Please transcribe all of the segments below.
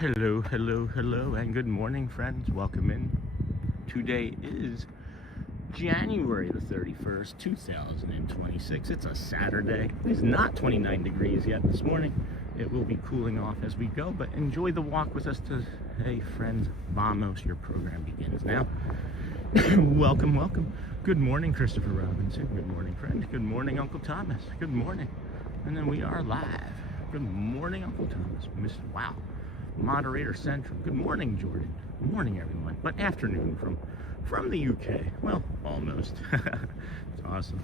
Hello, hello, hello, and good morning, friends. Welcome in. Today is January the 31st, 2026. It's a Saturday. It's not 29 degrees yet this morning. It will be cooling off as we go, but enjoy the walk with us today, friends. Vamos, your program begins now. Welcome, welcome. Good morning, Christopher Robinson. Good morning, friend. Good morning, Uncle Thomas. Good morning. And then we are live. Good morning, Uncle Thomas. Wow. Moderator Central. Good morning, Jordan. Good morning, everyone. But afternoon from the UK. Well, almost. It's awesome.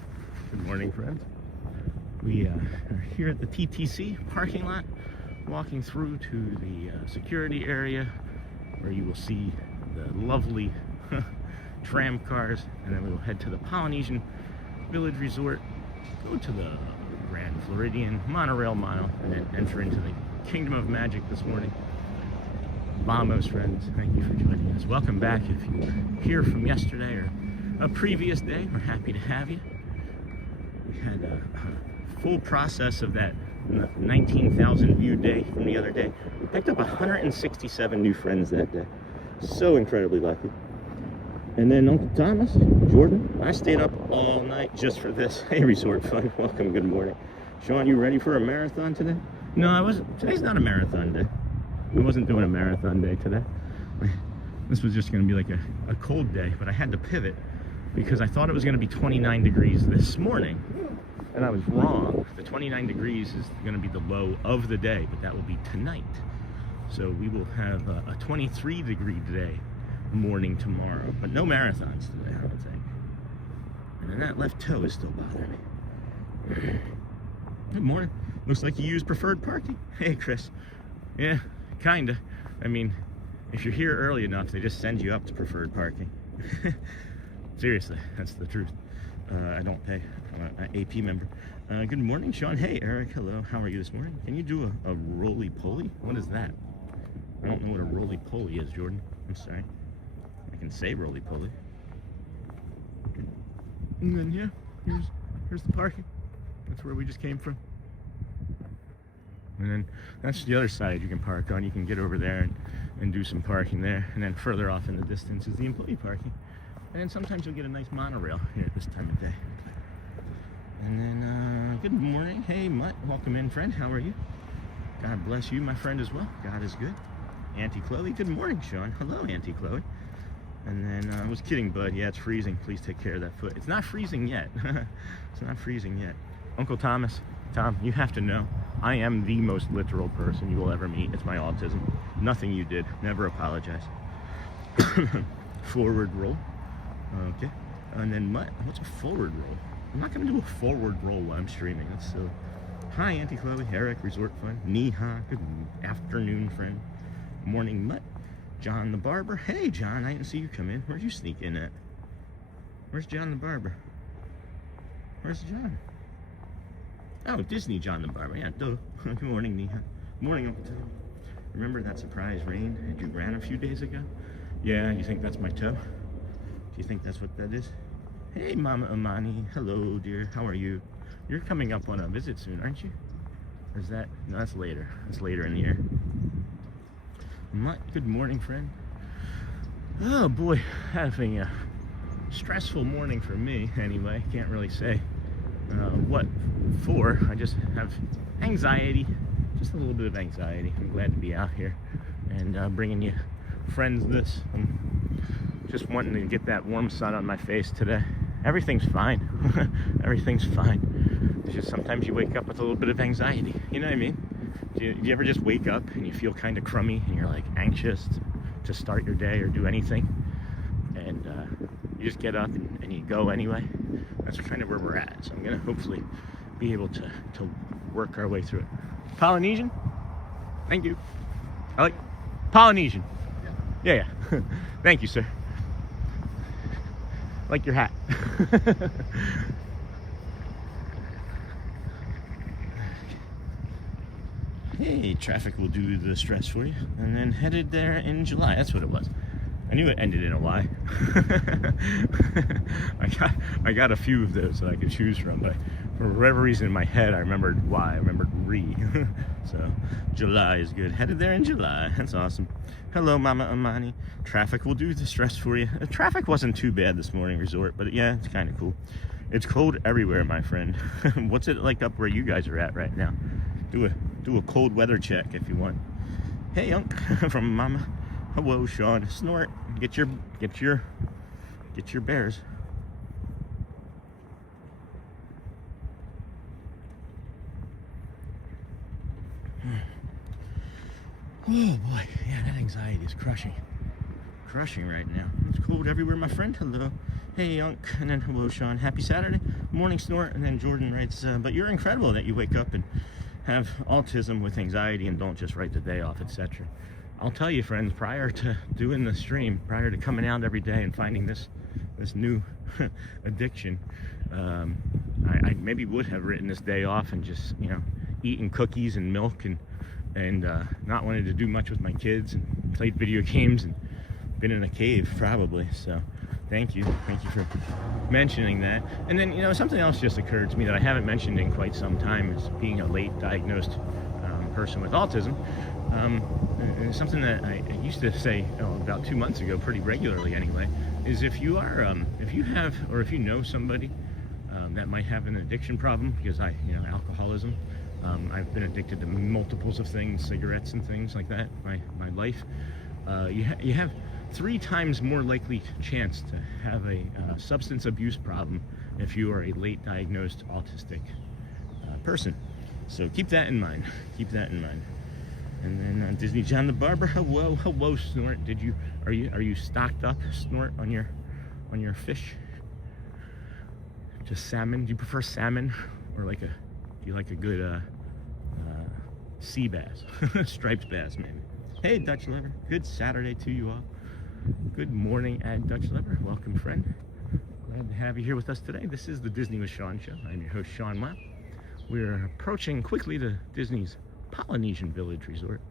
Good morning, friends. We are here at the TTC parking lot, walking through to the security area, where you will see the lovely tram cars, and then we will head to the Polynesian Village Resort, go to the Grand Floridian monorail mile, and then enter into the Kingdom of Magic this morning. Vamos, friends. Thank you for joining us. Welcome back. If you were here from yesterday or a previous day, we're happy to have you. We had a full process of that 19,000 view day from the other day. We picked up 167 new friends that day. So incredibly lucky. And then Uncle Thomas, Jordan, I stayed up all night just for this. Hey, Resort Fun. Welcome. Good morning. Sean, you ready for a marathon today? No, I wasn't. Today's not a marathon day. I wasn't doing a marathon day today. This was just going to be like a cold day, but I had to pivot because I thought it was going to be 29 degrees this morning, and I was wrong. The 29 degrees is going to be the low of the day, but that will be tonight. So we will have a 23 degree day morning tomorrow, but no marathons today, I would think. And then that left toe is still bothering me. Good morning. Looks like you use preferred parking. Hey, Chris. Yeah. Kinda. I mean, if you're here early enough, they just send you up to preferred parking. Seriously, that's the truth. I don't pay. I'm an AP member. Good morning, Sean. Hey, Eric. Hello. How are you this morning? Can you do a roly-poly? What is that? I don't know what a roly-poly is, Jordan. I'm sorry. I can say roly-poly. And then, yeah, here's the parking. That's where we just came from. And then that's the other side you can park on. You can get over there and do some parking there. And then further off in the distance is the employee parking. And then sometimes you'll get a nice monorail here at this time of day. And then, good morning. Hey, Mutt. Welcome in, friend. How are you? God bless you, my friend, as well. God is good. Auntie Chloe. Good morning, Sean. Hello, Auntie Chloe. And then, I was kidding, bud. Yeah, it's freezing. Please take care of that foot. It's not freezing yet. It's not freezing yet. Uncle Thomas. Tom, you have to know, I am the most literal person you will ever meet. It's my autism. Nothing you did. Never apologize. Forward roll. Okay. And then what's a forward roll? I'm not going to do a forward roll while I'm streaming. That's silly. Hi, Auntie Chloe. Eric, Resort Fun. Niha. Good afternoon, friend. Morning, Mutt. John the Barber. Hey, John. I didn't see you come in. Where'd you sneak in at? Where's John the Barber? Where's John? Oh, Disney John the Barber. Yeah, duh. Good morning, Neha. Morning, Uncle Tom. Remember that surprise rain that you ran a few days ago? Yeah, you think that's my toe? Do you think that's what that is? Hey, Mama Amani. Hello, dear. How are you? You're coming up on a visit soon, aren't you? Or is that? No, that's later. That's later in the year. Good morning, friend. Oh, boy. Having a stressful morning for me, anyway. Can't really say what for. I just have anxiety, just a little bit of anxiety. I'm glad to be out here and bringing you friends this. I'm just wanting to get that warm sun on my face today. Everything's fine. Everything's fine. It's just sometimes you wake up with a little bit of anxiety. You know what I mean? Do you ever just wake up and you feel kind of crummy and you're like anxious to start your day or do anything? And you just get up and you go anyway. That's kind of where we're at. So I'm going to hopefully be able to work our way through it. Polynesian? Thank you. I like Polynesian. Yeah. Thank you, sir. Like your hat. Hey, traffic will do the stress for you. And then headed there in July. That's what it was. I knew it ended in a Y. I got a few of those that I could choose from, but For whatever reason in my head, I remembered Y. I remembered re. So July is good. Headed there in July. That's awesome. Hello, Mama Amani. Traffic will do the stress for you. The traffic wasn't too bad this morning, resort, but yeah, it's kind of cool. It's cold everywhere, my friend. What's it like up where you guys are at right now? Do a cold weather check if you want. Hey, Unc, from Mama. Hello, Sean. Snort. Get your bears. Oh boy, yeah, that anxiety is crushing right now. It's cold everywhere, my friend. Hello. Hey, Unc, and then hello, Sean. Happy Saturday. Morning, Snort. And then Jordan writes, but you're incredible that you wake up and have autism with anxiety and don't just write the day off, etc. I'll tell you, friends, prior to doing the stream, prior to coming out every day and finding this new addiction, I maybe would have written this day off and just, eating cookies and milk and not wanting to do much with my kids and played video games and been in a cave probably. So thank you for mentioning that. And then something else just occurred to me that I haven't mentioned in quite some time is being a late diagnosed person with autism. And something that I used to say about 2 months ago pretty regularly anyway is if you know somebody that might have an addiction problem, because alcoholism, I've been addicted to multiples of things, cigarettes and things like that, my life. You have 3 times more likely chance to have a substance abuse problem if you are a late diagnosed autistic person. So keep that in mind. And then Disney John the Barber, hello, Snort. Are you stocked up, Snort, on your fish? Just salmon? Do you prefer salmon, or do you like a good sea bass, striped bass, maybe? Hey, Dutch Lover. Good Saturday to you all. Good morning, Dutch Lover. Welcome, friend. Glad to have you here with us today. This is the Disney with Sean show. I'm your host, Sean Wow. We're approaching quickly to Disney's Polynesian Village Resort.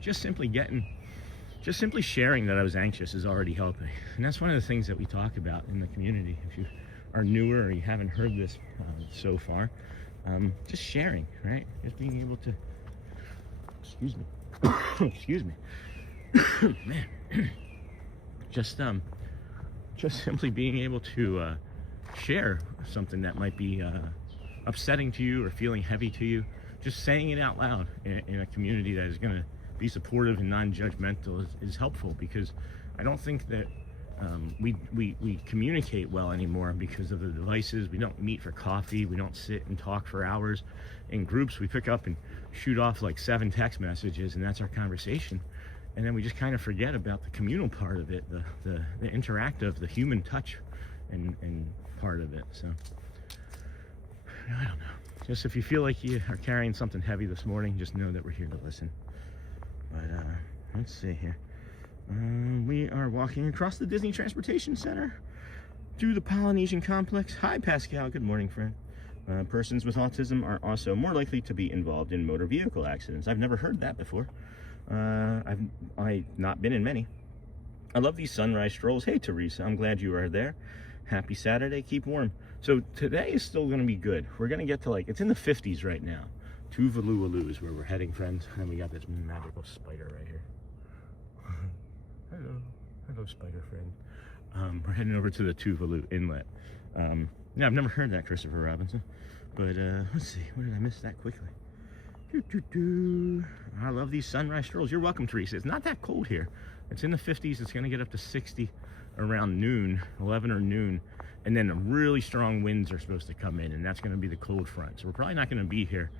Just simply sharing that I was anxious is already helping. And that's one of the things that we talk about in the community. If you are newer or you haven't heard this so far, just sharing, right? Just being able to, excuse me, man, just simply being able to share something that might be upsetting to you or feeling heavy to you. Just saying it out loud in a community that is going to be supportive and non-judgmental is helpful, because I don't think that we communicate well anymore because of the devices. We don't meet for coffee. We don't sit and talk for hours in groups. We pick up and shoot off like 7 text messages, and that's our conversation. And then we just kind of forget about the communal part of it, the interactive, the human touch and part of it. So I don't know. Just if you feel like you are carrying something heavy this morning, just know that we're here to listen. But let's see here. We are walking across the Disney Transportation Center to the Polynesian Complex. Hi, Pascal. Good morning, friend. Persons with autism are also more likely to be involved in motor vehicle accidents. I've never heard that before. I've not been in many. I love these sunrise strolls. Hey, Teresa. I'm glad you are there. Happy Saturday. Keep warm. So today is still going to be good. We're going to get to it's in the 50s right now. Tuvalu is where we're heading, friends. And we got this magical spider right here. Hello, spider friend. We're heading over to the Tuvalu Inlet. Yeah, I've never heard that, Christopher Robinson. But let's see, where did I miss that quickly? I love these sunrise strolls. You're welcome, Teresa. It's not that cold here. It's in the 50s. It's going to get up to 60 around noon, 11 or noon. And then the really strong winds are supposed to come in, and that's going to be the cold front. So we're probably not going to be here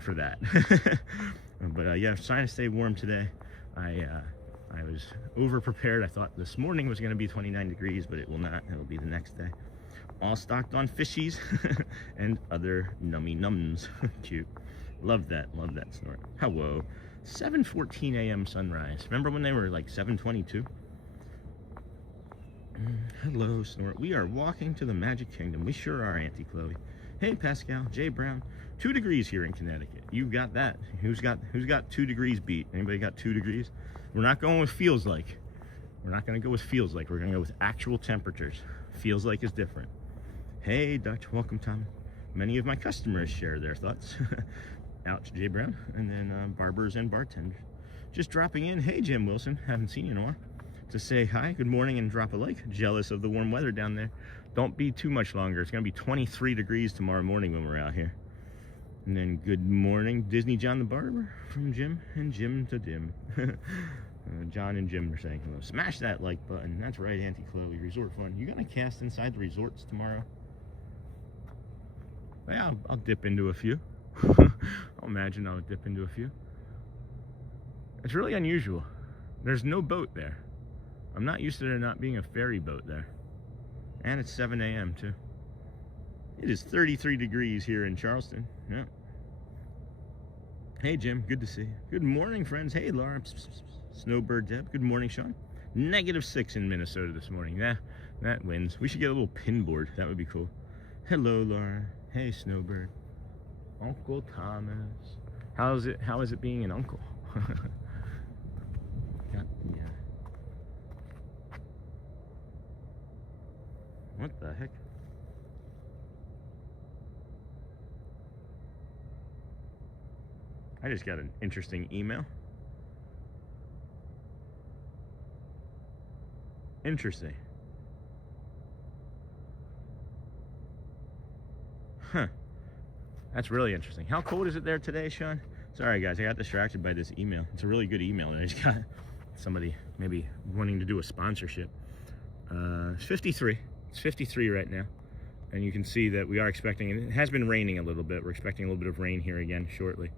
for that. But yeah, trying to stay warm today. I was over prepared. I thought this morning was going to be 29 degrees, but it will not. It'll be the next day. All stocked on fishies and other nummy nums. Cute. Love that Snort. Hello. 7:14 a.m. sunrise. Remember when they were like 7:22? Hello, Snort. We are walking to the Magic Kingdom. We sure are, Auntie Chloe. Hey, Pascal. Jay Brown. 2 degrees here in Connecticut. You've got that. Who's got 2 degrees beat? Anybody got 2 degrees? We're not going with feels like. We're not going to go with feels like. We're going to go with actual temperatures. Feels like is different. Hey, Dutch. Welcome, Tommy. many of my customers share their thoughts. Ouch, Jay Brown. And then barbers and bartenders. Just dropping in. Hey, Jim Wilson. Haven't seen you in a while. To say hi, good morning, and drop a like. Jealous of the warm weather down there. Don't be too much longer. It's going to be 23 degrees tomorrow morning when we're out here. And then good morning, Disney John the Barber from Jim and Jim to Dim. John and Jim are saying hello. Smash that like button. That's right, Auntie Chloe. Resort fun. You going to cast inside the resorts tomorrow? Yeah, I'll dip into a few. I'll imagine I'll dip into a few. It's really unusual. There's no boat there. I'm not used to there not being a ferry boat there. And it's 7 a.m. too. It is 33 degrees here in Charleston. Yeah. Hey, Jim. Good to see you. Good morning, friends. Hey, Laura. Snowbird Deb. Good morning, Sean. -6 in Minnesota this morning. Yeah, that wins. We should get a little pin board. That would be cool. Hello, Laura. Hey, Snowbird. Uncle Thomas. How is it being an uncle? Got the, what the heck? I just got an interesting email. Interesting. Huh. That's really interesting. How cold is it there today, Sean? Sorry, guys. I got distracted by this email. It's a really good email. I just got somebody maybe wanting to do a sponsorship. It's 53. It's 53 right now. And you can see that we are expecting, and it has been raining a little bit. We're expecting a little bit of rain here again shortly.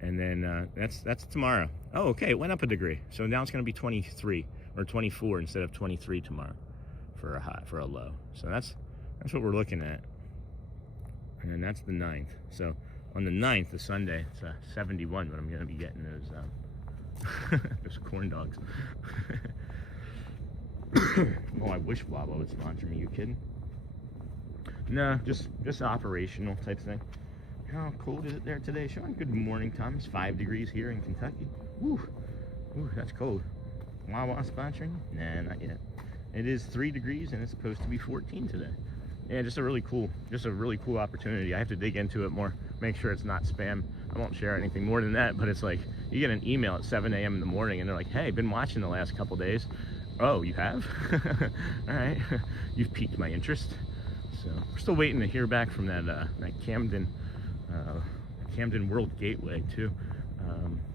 And then that's tomorrow. Oh, okay. It went up a degree. So now it's going to be 23 or 24 instead of 23 tomorrow for a high, for a low. So that's what we're looking at. And then that's the 9th. So on the 9th, the Sunday, it's 71, but I'm going to be getting those those corn dogs. Oh, I wish Wawa would sponsor me. You kidding? No, just operational type thing. How cold is it there today, Sean? Good morning, Tom. It's 5 degrees here in Kentucky. Woo, that's cold. Wawa sponsoring? Nah, not yet. It is 3 degrees and it's supposed to be 14 today. Yeah, just a really cool opportunity. I have to dig into it more, make sure it's not spam. I won't share anything more than that, but it's like you get an email at 7 a.m. in the morning and they're like, hey, been watching the last couple days. Oh, you have? All right, you've piqued my interest. So we're still waiting to hear back from that Camden World Gateway too.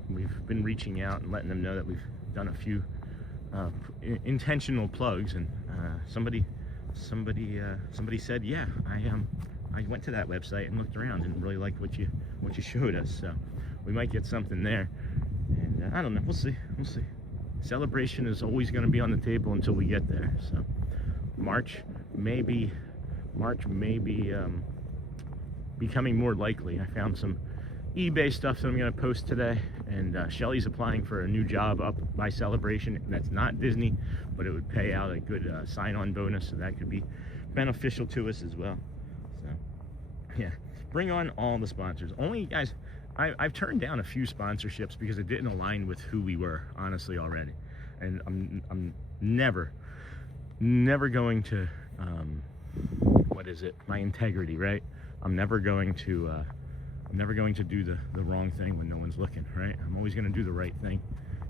We've been reaching out and letting them know that we've done a few intentional plugs, and somebody said, yeah, I went to that website and looked around and really liked what you showed us. So we might get something there, and I don't know. We'll see. Celebration is always going to be on the table until we get there. So March may be becoming more likely. I found some eBay stuff that I'm going to post today, and Shelly's applying for a new job up by Celebration. That's not Disney, but it would pay out a good sign-on bonus, so that could be beneficial to us as well. So yeah, bring on all the sponsors. Only, guys, I've turned down a few sponsorships because it didn't align with who we were, honestly, already. And I'm never going to my integrity, right? I'm never going to do the wrong thing when no one's looking, right? I'm always going to do the right thing,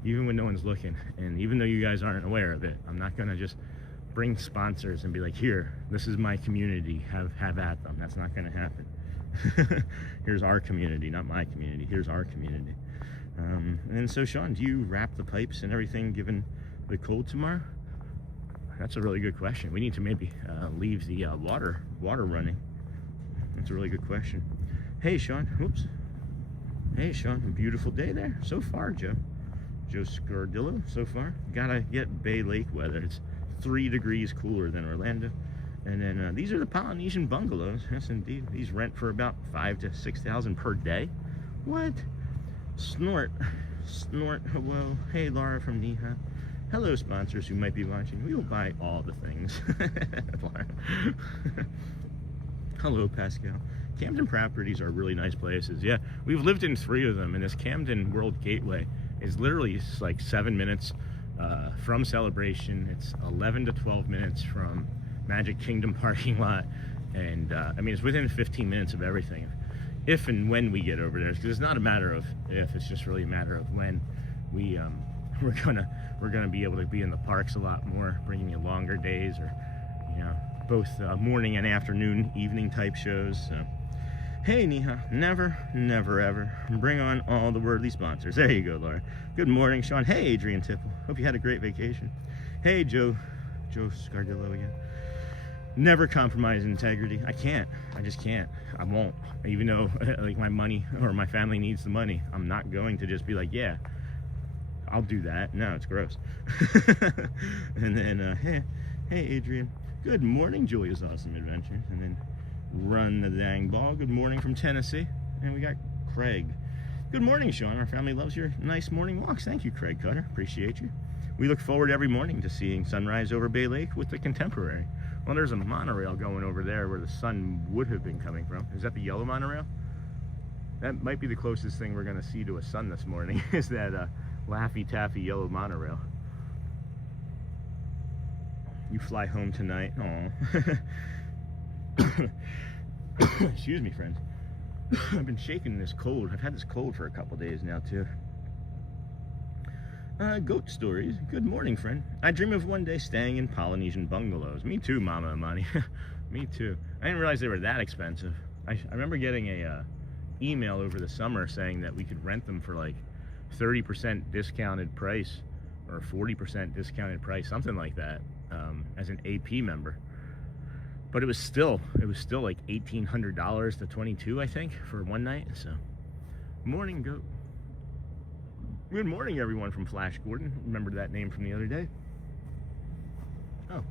even when no one's looking. And even though you guys aren't aware of it, I'm not going to just bring sponsors and be like, here, this is my community, have at them. That's not going to happen. Here's our community, not my community. Here's our community. And so, Sean, do you wrap the pipes and everything given the cold tomorrow? That's a really good question. We need to maybe leave the water running. That's a really good question. Hey, Sean. Oops. Hey, Sean. A beautiful day there so far, Joe. Joe Scardillo so far. Gotta get Bay Lake weather. It's 3 degrees cooler than Orlando. And then these are the Polynesian bungalows. Yes, indeed. These rent for about $5,000 to $6,000 per day. What? Snort. Hello. Hey, Laura from Neha. Hello, sponsors who might be watching. We will buy all the things. Hello, Pascal. Camden properties are really nice places. Yeah, we've lived in 3 of them, and this Camden World Gateway is literally like 7 minutes from Celebration. It's 11 to 12 minutes from Magic Kingdom parking lot, And I mean, it's within 15 minutes of everything. If and when we get over there, because it's not a matter of if, it's just really a matter of when we're gonna be able to be in the parks a lot more, bringing you longer days, or both morning and afternoon, evening type shows. So, hey Neha, never ever bring on all the worthy sponsors. There you go, Laura. Good morning, Sean. Hey, Adrian Tipple. Hope you had a great vacation. Hey, Joe Scardillo again. Never compromise integrity. I just can't. I won't. Even though like my money or my family needs the money, I'm not going to just be like, yeah, I'll do that. No, it's gross. And then, hey, Adrian. Good morning, Julia's Awesome Adventures. And then run the dang ball. Good morning from Tennessee. And we got Craig. Good morning, Sean. Our family loves your nice morning walks. Thank you, Craig Cutter. Appreciate you. We look forward every morning to seeing sunrise over Bay Lake with the Contemporary. Well, there's a monorail going over there where the sun would have been coming from. Is that the yellow monorail? That might be the closest thing we're going to see to a sun this morning, is that Laffy Taffy yellow monorail. You fly home tonight. Aw. Excuse me, friends. I've been shaking this cold. I've had this cold for a couple days now, too. Goat stories. Good morning, friend. I dream of one day staying in Polynesian bungalows. Me too, Mama Amani. Me too. I didn't realize they were that expensive. I remember getting a email over the summer saying that we could rent them for like 30% discounted price, or 40% discounted price, something like that, as an AP member. But it was still like $1,800 to $2,200, I think, for one night. So, morning, goat. Good morning, everyone from Flash Gordon. Remembered that name from the other day. Oh,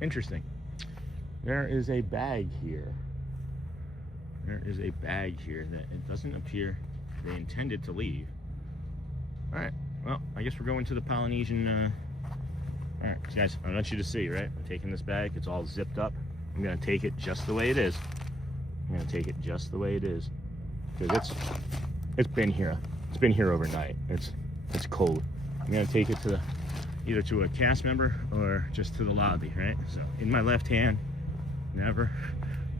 interesting. There is a bag here. There is a bag here that it doesn't appear they intended to leave. All right, well, I guess we're going to the Polynesian. All right, guys, I want you to see, right? I'm taking this bag. It's all zipped up. I'm going to take it just the way it is. I'm going to take it just the way it is. Because it's been here. It's been here overnight. It's cold. I'm gonna take it to either to a cast member or just to the lobby, right? So in my left hand, never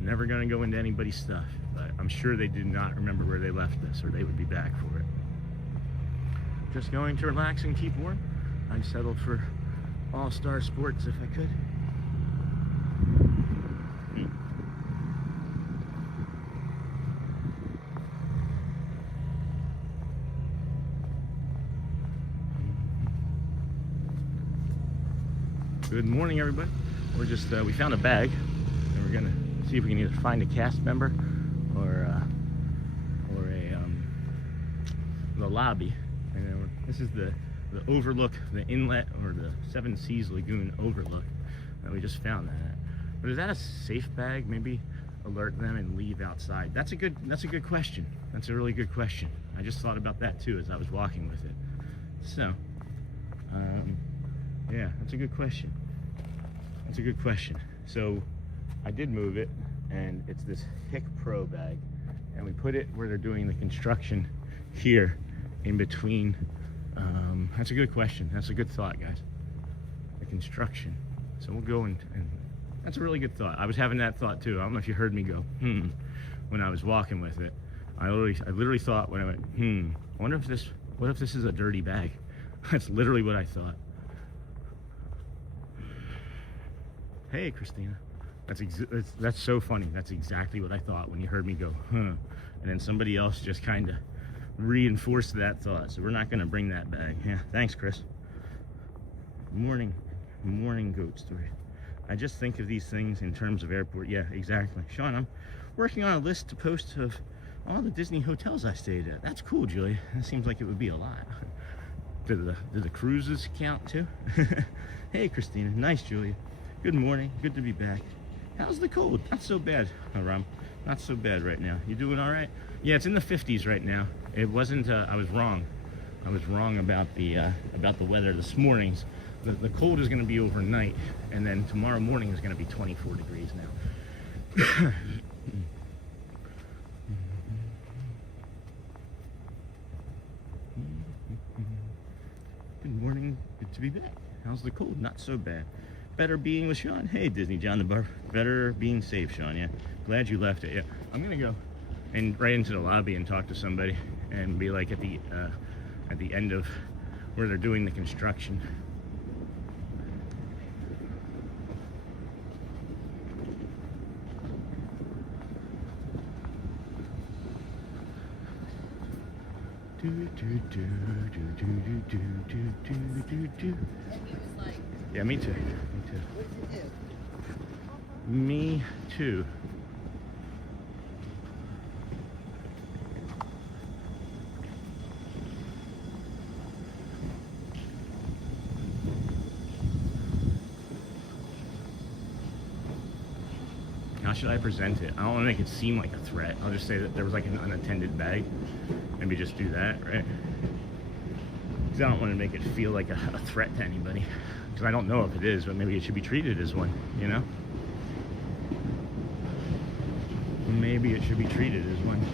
gonna go into anybody's stuff. But I'm sure they did not remember where they left this, or they would be back for it. Just going to relax and keep warm. I'd settle for All-Star Sports if I could. Good morning, everybody. We're just we found a bag, and we're gonna see if we can either find a cast member or the lobby. And then this is the overlook, the inlet, or the Seven Seas Lagoon overlook that we just found that at. But is that a safe bag? Maybe alert them and leave outside. That's a good question. That's a really good question. I just thought about that too as I was walking with it. So yeah, that's a good question. That's a good question. So I did move it, and it's this Hick Pro bag, and we put it where they're doing the construction here in between. That's a good question. That's a good thought, guys. The construction. So we'll go and that's a really good thought. I was having that thought too. I don't know if you heard me go when I was walking with it. I literally thought when I went I wonder if what if this is a dirty bag? That's literally what I thought. Hey, Christina. That's so funny. That's exactly what I thought when you heard me go, And then somebody else just kind of reinforced that thought. So we're not going to bring that bag. Yeah, thanks, Chris. Morning goat story. I just think of these things in terms of airport. Yeah, exactly. Sean, I'm working on a list to post of all the Disney hotels I stayed at. That's cool, Julie. That seems like it would be a lot. Do the cruises count too? Hey, Christina. Nice, Julia. Good morning. Good to be back. How's the cold? Not so bad, Ram. Not so bad right now. You doing all right? Yeah, it's in the 50s right now. It wasn't. I was wrong. I was wrong about the weather this morning. The cold is going to be overnight, and then tomorrow morning is going to be 24 degrees now. Good morning. Good to be back. How's the cold? Not so bad. Better being with Sean. Hey, Disney John the Barber. Better being safe, Sean. Yeah. Glad you left it. Yeah. I'm gonna go and right into the lobby and talk to somebody and be like at the end of where they're doing the construction. Yeah, me too. Me too. Me too. How should I present it? I don't want to make it seem like a threat. I'll just say that there was like an unattended bag. Maybe just do that, right? Because I don't want to make it feel like a threat to anybody. Because I don't know if it is, but maybe it should be treated as one, you know? Maybe it should be treated as one.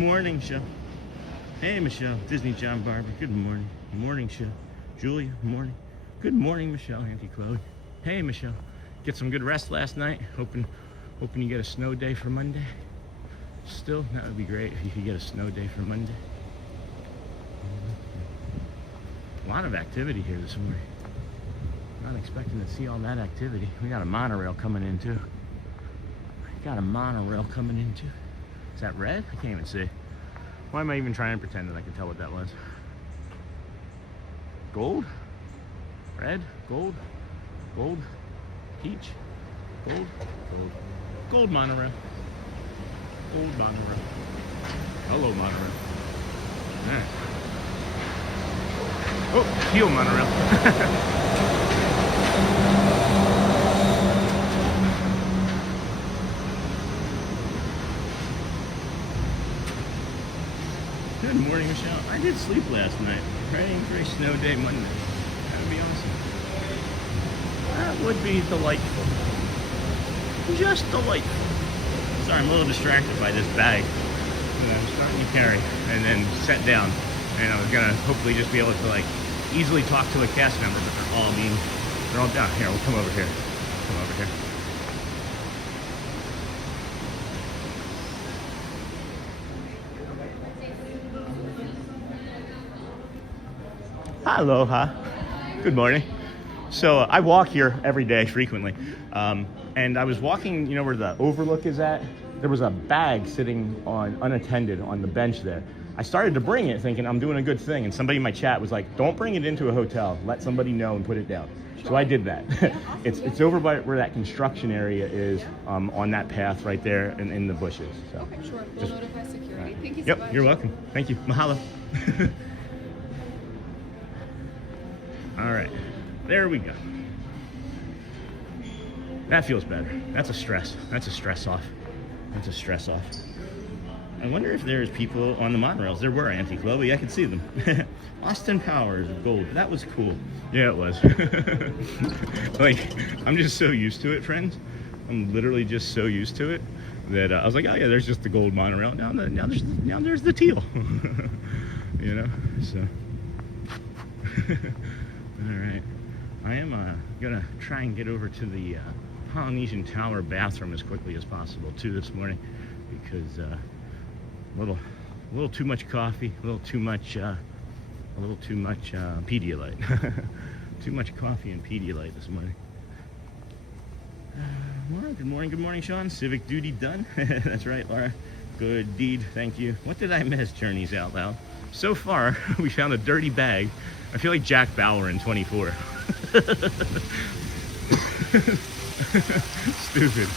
Morning, show. Hey, Michelle. Disney John Barber. Good morning. Morning, show. Julia, morning. Good morning, Michelle. Auntie Chloe. Hey, Michelle. Get some good rest last night. Hoping you get a snow day for Monday. Still, that would be great if you could get a snow day for Monday. A lot of activity here this morning. Not expecting to see all that activity. We got a monorail coming in too. Got a monorail coming in too. Is that red? I can't even see. Why am I even trying to pretend that I can tell what that was? Gold? Red? Gold? Gold? Peach? Gold? Gold. Gold monorail. Gold monorail. Hello, monorail. Alright. Oh, steel monorail. Good morning, Michelle. I did sleep last night. Praying for a snow day Monday. That would be awesome. That would be delightful. Just delightful. Sorry, I'm a little distracted by this bag that I was trying to carry and then set down. And I was gonna hopefully just be able to like easily talk to a cast member, but they're all down here. We'll come over here. Come over here. Aloha. Good morning. So I walk here every day frequently. And I was walking, you know where the overlook is at? There was a bag sitting on unattended on the bench there. I started to bring it thinking I'm doing a good thing. And somebody in my chat was like, don't bring it into a hotel. Let somebody know and put it down. So I did that. It's over by where that construction area is, on that path right there and in the bushes. So okay, sure. We'll notify security. Right. Thank you so Yep, much. you're welcome. Thank you. Mahalo. All right, there we go. That feels better. That's a stress. That's a stress off. That's a stress off. I wonder if there's people on the monorails. There were, Auntie Chloe. I could see them. Austin Powers of gold. That was cool. Yeah, it was. Like, I'm just so used to it, friends. I'm literally just so used to it that I was like, oh yeah, there's just the gold monorail. Now there's the teal. You know, so. All right. I am gonna try and get over to the Polynesian Tower bathroom as quickly as possible too this morning, because a little too much coffee, a little too much Pedialyte. Too much coffee and Pedialyte this morning. Good morning, Sean. Civic duty done. That's right, Laura. Good deed, thank you. What did I miss, Journeys Out Loud? So far, we found a dirty bag. I feel like Jack Bauer in 24. Stupid,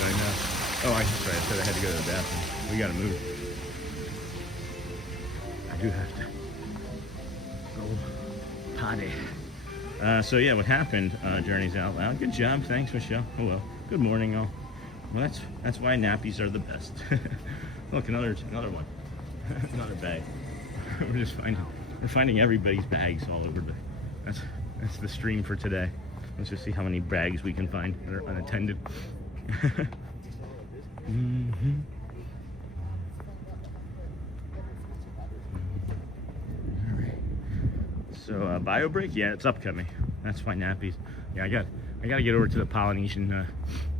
I know. Oh, that's right, I said I had to go to the bathroom. We gotta move. I do have to go potty. So yeah, what happened, Journeys Out Loud. Good job, thanks, Michelle. Oh well. Good morning, all. Well, that's why nappies are the best. Look, another one. Another bag. We're finding everybody's bags all over that's the stream for today. Let's just see how many bags we can find that are unattended. Mm-hmm. All right. So bio break, yeah, it's upcoming. That's my nappies. Yeah, I gotta get over to the Polynesian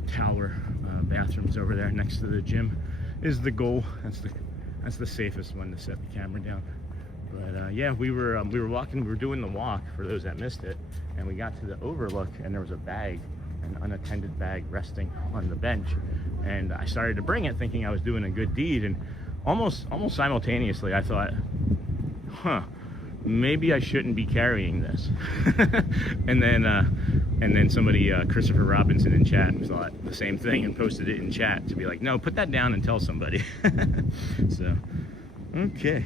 tower bathrooms over there next to the gym. Is the goal. That's the safest one to set the camera down. But yeah, we were walking. We were doing the walk for those that missed it, and we got to the overlook, and there was a bag, an unattended bag, resting on the bench, and I started to bring it, thinking I was doing a good deed, and almost simultaneously, I thought, huh, maybe I shouldn't be carrying this. and then somebody, Christopher Robinson in chat, thought the same thing and posted it in chat to be like, no, put that down and tell somebody. So, okay,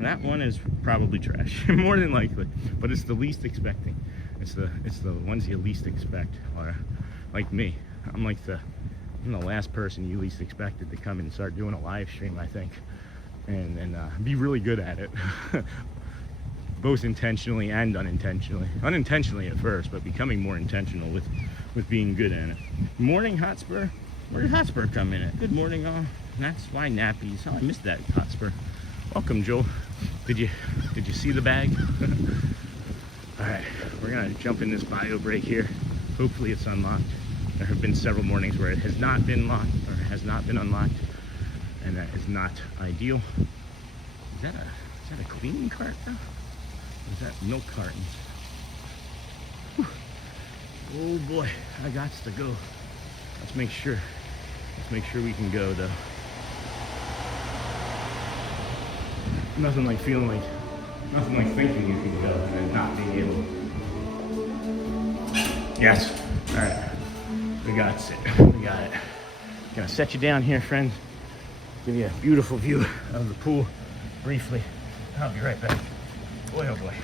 that one is probably trash, more than likely, but it's the least expecting. It's the ones you least expect, or like me. I'm the last person you least expected to come and start doing a live stream, I think, and be really good at it. Both intentionally and unintentionally. Unintentionally at first, but becoming more intentional with being good at it. Morning, Hotspur. Where did Hotspur come in at? Good morning, all. That's why nappies. Oh, I missed that, Hotspur. Welcome, Joel. Did you see the bag? All right, we're gonna jump in this bio break here. Hopefully it's unlocked. There have been several mornings where it has not been locked or has not been unlocked, and that is not ideal. Is that a cleaning cart though? Or is that milk cartons? Whew. Oh boy, I got to go. Let's make sure we can go though. Nothing like thinking you can go and then not being able. Yes. All right. We got it. We got it. Gonna set you down here, friends. Give you a beautiful view of the pool briefly. I'll be right back. Boy, oh boy.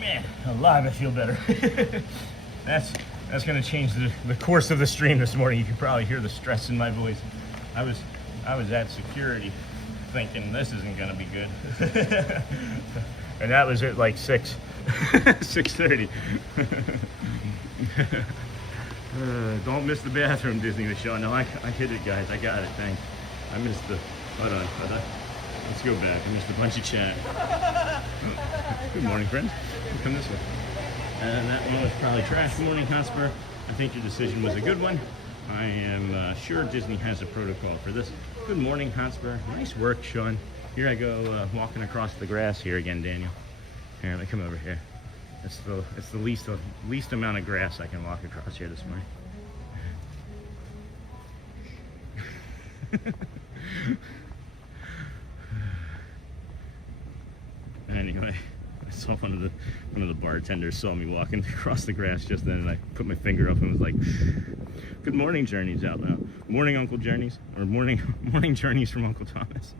Man, alive, I feel better. That's gonna change the course of the stream this morning. You can probably hear the stress in my voice. I was at security thinking this isn't gonna be good. And that was at like 6:30. Don't miss the bathroom, Disney with Sean. No, I hit it, guys. I got it, thanks. I missed the, hold on. Let's go back. I missed a bunch of chat. Oh, good morning, friends. Come this way. And that one was probably trash. Good morning, Hotspur. I think your decision was a good one. I am sure Disney has a protocol for this. Good morning, Hotspur. Nice work, Sean. Here I go walking across the grass here again, Daniel. Here, let me come over here. It's the least amount of grass I can walk across here this morning. Anyway, I saw one of the bartenders saw me walking across the grass just then, and I put my finger up and was like, "Good morning, Journeys out now. Morning, Uncle Journeys, or morning Journeys from Uncle Thomas,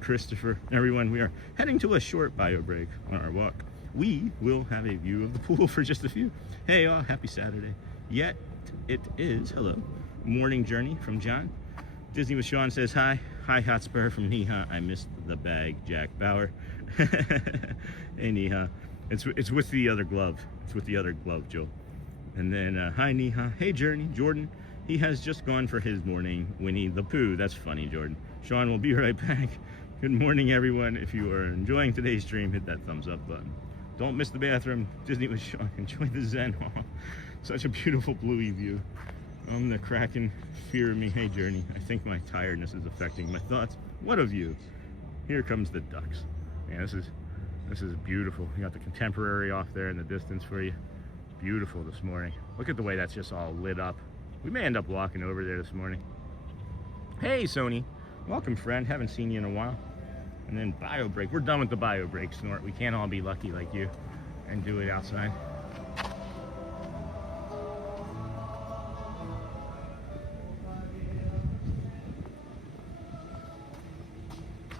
Christopher, everyone. We are heading to a short bio break on our walk. We will have a view of the pool for just a few. Hey, all, happy Saturday. Yet it is morning journey from John. Disney with Sean says hi. Hi, Hotspur from Neha. I missed the bag, Jack Bauer. Hey, Neha. It's with the other glove. It's with the other glove, Joe. And then, hi, Neha. Hey, Jordan. He has just gone for his morning Winnie the Pooh. That's funny, Jordan. Sean will be right back. Good morning, everyone. If you are enjoying today's stream, hit that thumbs up button. Don't miss the bathroom. Disney with Sean. Enjoy the Zen Hall. Such a beautiful bluey view. The Kraken fear of me. Hey, Journey. I think my tiredness is affecting my thoughts. What a view. Here comes the ducks. Man, this is beautiful. You got the Contemporary off there in the distance for you. Beautiful this morning. Look at the way that's just all lit up. We may end up walking over there this morning. Hey, Sony. Welcome, friend. Haven't seen you in a while. And then bio break. We're done with the bio break, Snort. We can't all be lucky like you and do it outside.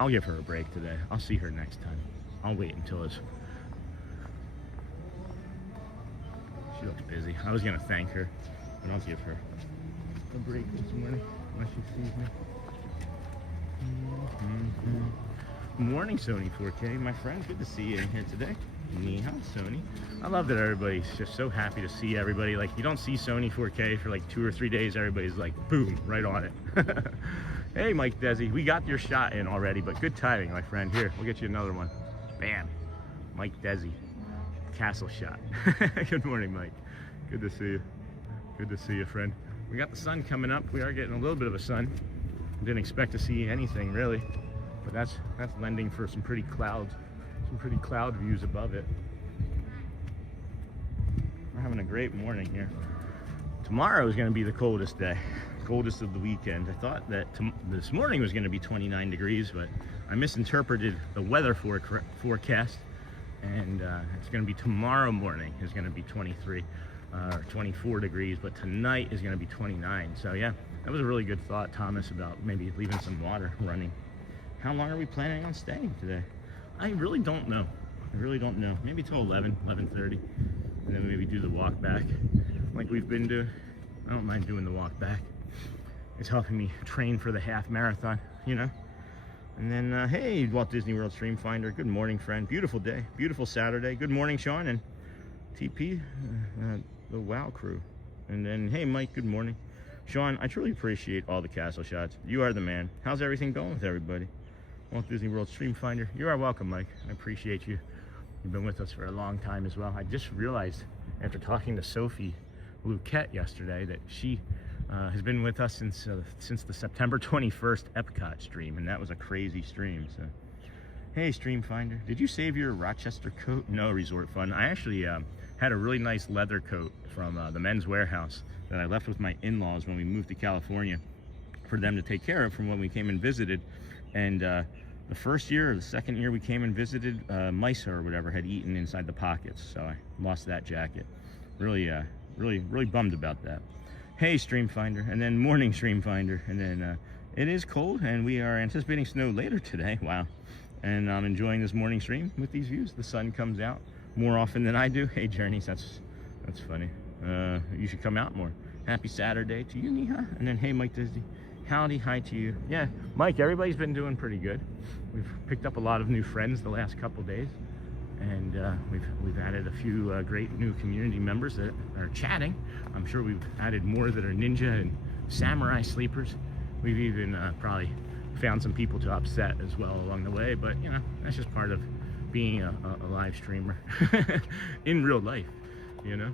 I'll give her a break today. I'll see her next time. I'll wait until it's... She looks busy. I was gonna thank her, but I'll give her a break this morning unless she sees me. Morning, Sony 4K, my friend. Good to see you in here today. Ni hao, Sony. I love that everybody's just so happy to see everybody. Like, you don't see Sony 4K for like 2 or 3 days. Everybody's like, boom, right on it. Hey, Mike Desi, we got your shot in already, but good timing, my friend. Here, we'll get you another one. Bam. Mike Desi. Castle shot. Good morning, Mike. Good to see you. Good to see you, friend. We got the sun coming up. We are getting a little bit of a sun. Didn't expect to see anything really, but that's lending for some pretty cloud views above it. We're having a great morning here. Tomorrow is going to be the coldest day, coldest of the weekend. I thought that this morning was going to be 29 degrees, but I misinterpreted the weather forecast, and it's going to be tomorrow morning is going to be 23 or 24 degrees, but tonight is going to be 29. So yeah, that was a really good thought, Thomas, about maybe leaving some water running. How long are we planning on staying today? I really don't know. I really don't know. Maybe till 11:30, and then maybe do the walk back like we've been doing. I don't mind doing the walk back. It's helping me train for the half marathon, you know? And then, hey, Walt Disney World Stream Finder. Good morning, friend. Beautiful day. Beautiful Saturday. Good morning, Sean and TP, the WoW crew. And then, hey, Mike, good morning. Sean, I truly appreciate all the castle shots. You are the man. How's everything going with everybody? Walt Disney World Stream Finder. You are welcome, Mike. I appreciate you. You've been with us for a long time as well. I just realized after talking to Sophie Luquette yesterday that she has been with us since the September 21st Epcot stream, and that was a crazy stream. So, hey, Stream Finder, did you save your Rochester coat? No, Resort Fun. I actually had a really nice leather coat from the Men's Warehouse that I left with my in-laws when we moved to California for them to take care of from when we came and visited. And the first year or the second year we came and visited, mice or whatever had eaten inside the pockets, so I lost that jacket. Really bummed about that. Hey, Stream Finder, and then morning Stream Finder, and then it is cold, and we are anticipating snow later today. Wow. And I'm enjoying this morning stream with these views. The sun comes out more often than I do. Hey, Journeys, that's funny. You should come out more. Happy Saturday to you, Niha. And then, hey, Mike Disney. Howdy, hi to you. Yeah, Mike, everybody's been doing pretty good. We've picked up a lot of new friends the last couple days, and we've added a few great new community members that are chatting. I'm sure we've added more that are ninja and samurai sleepers. We've even probably found some people to upset as well along the way, but you know, that's just part of being a live streamer in real life, you know.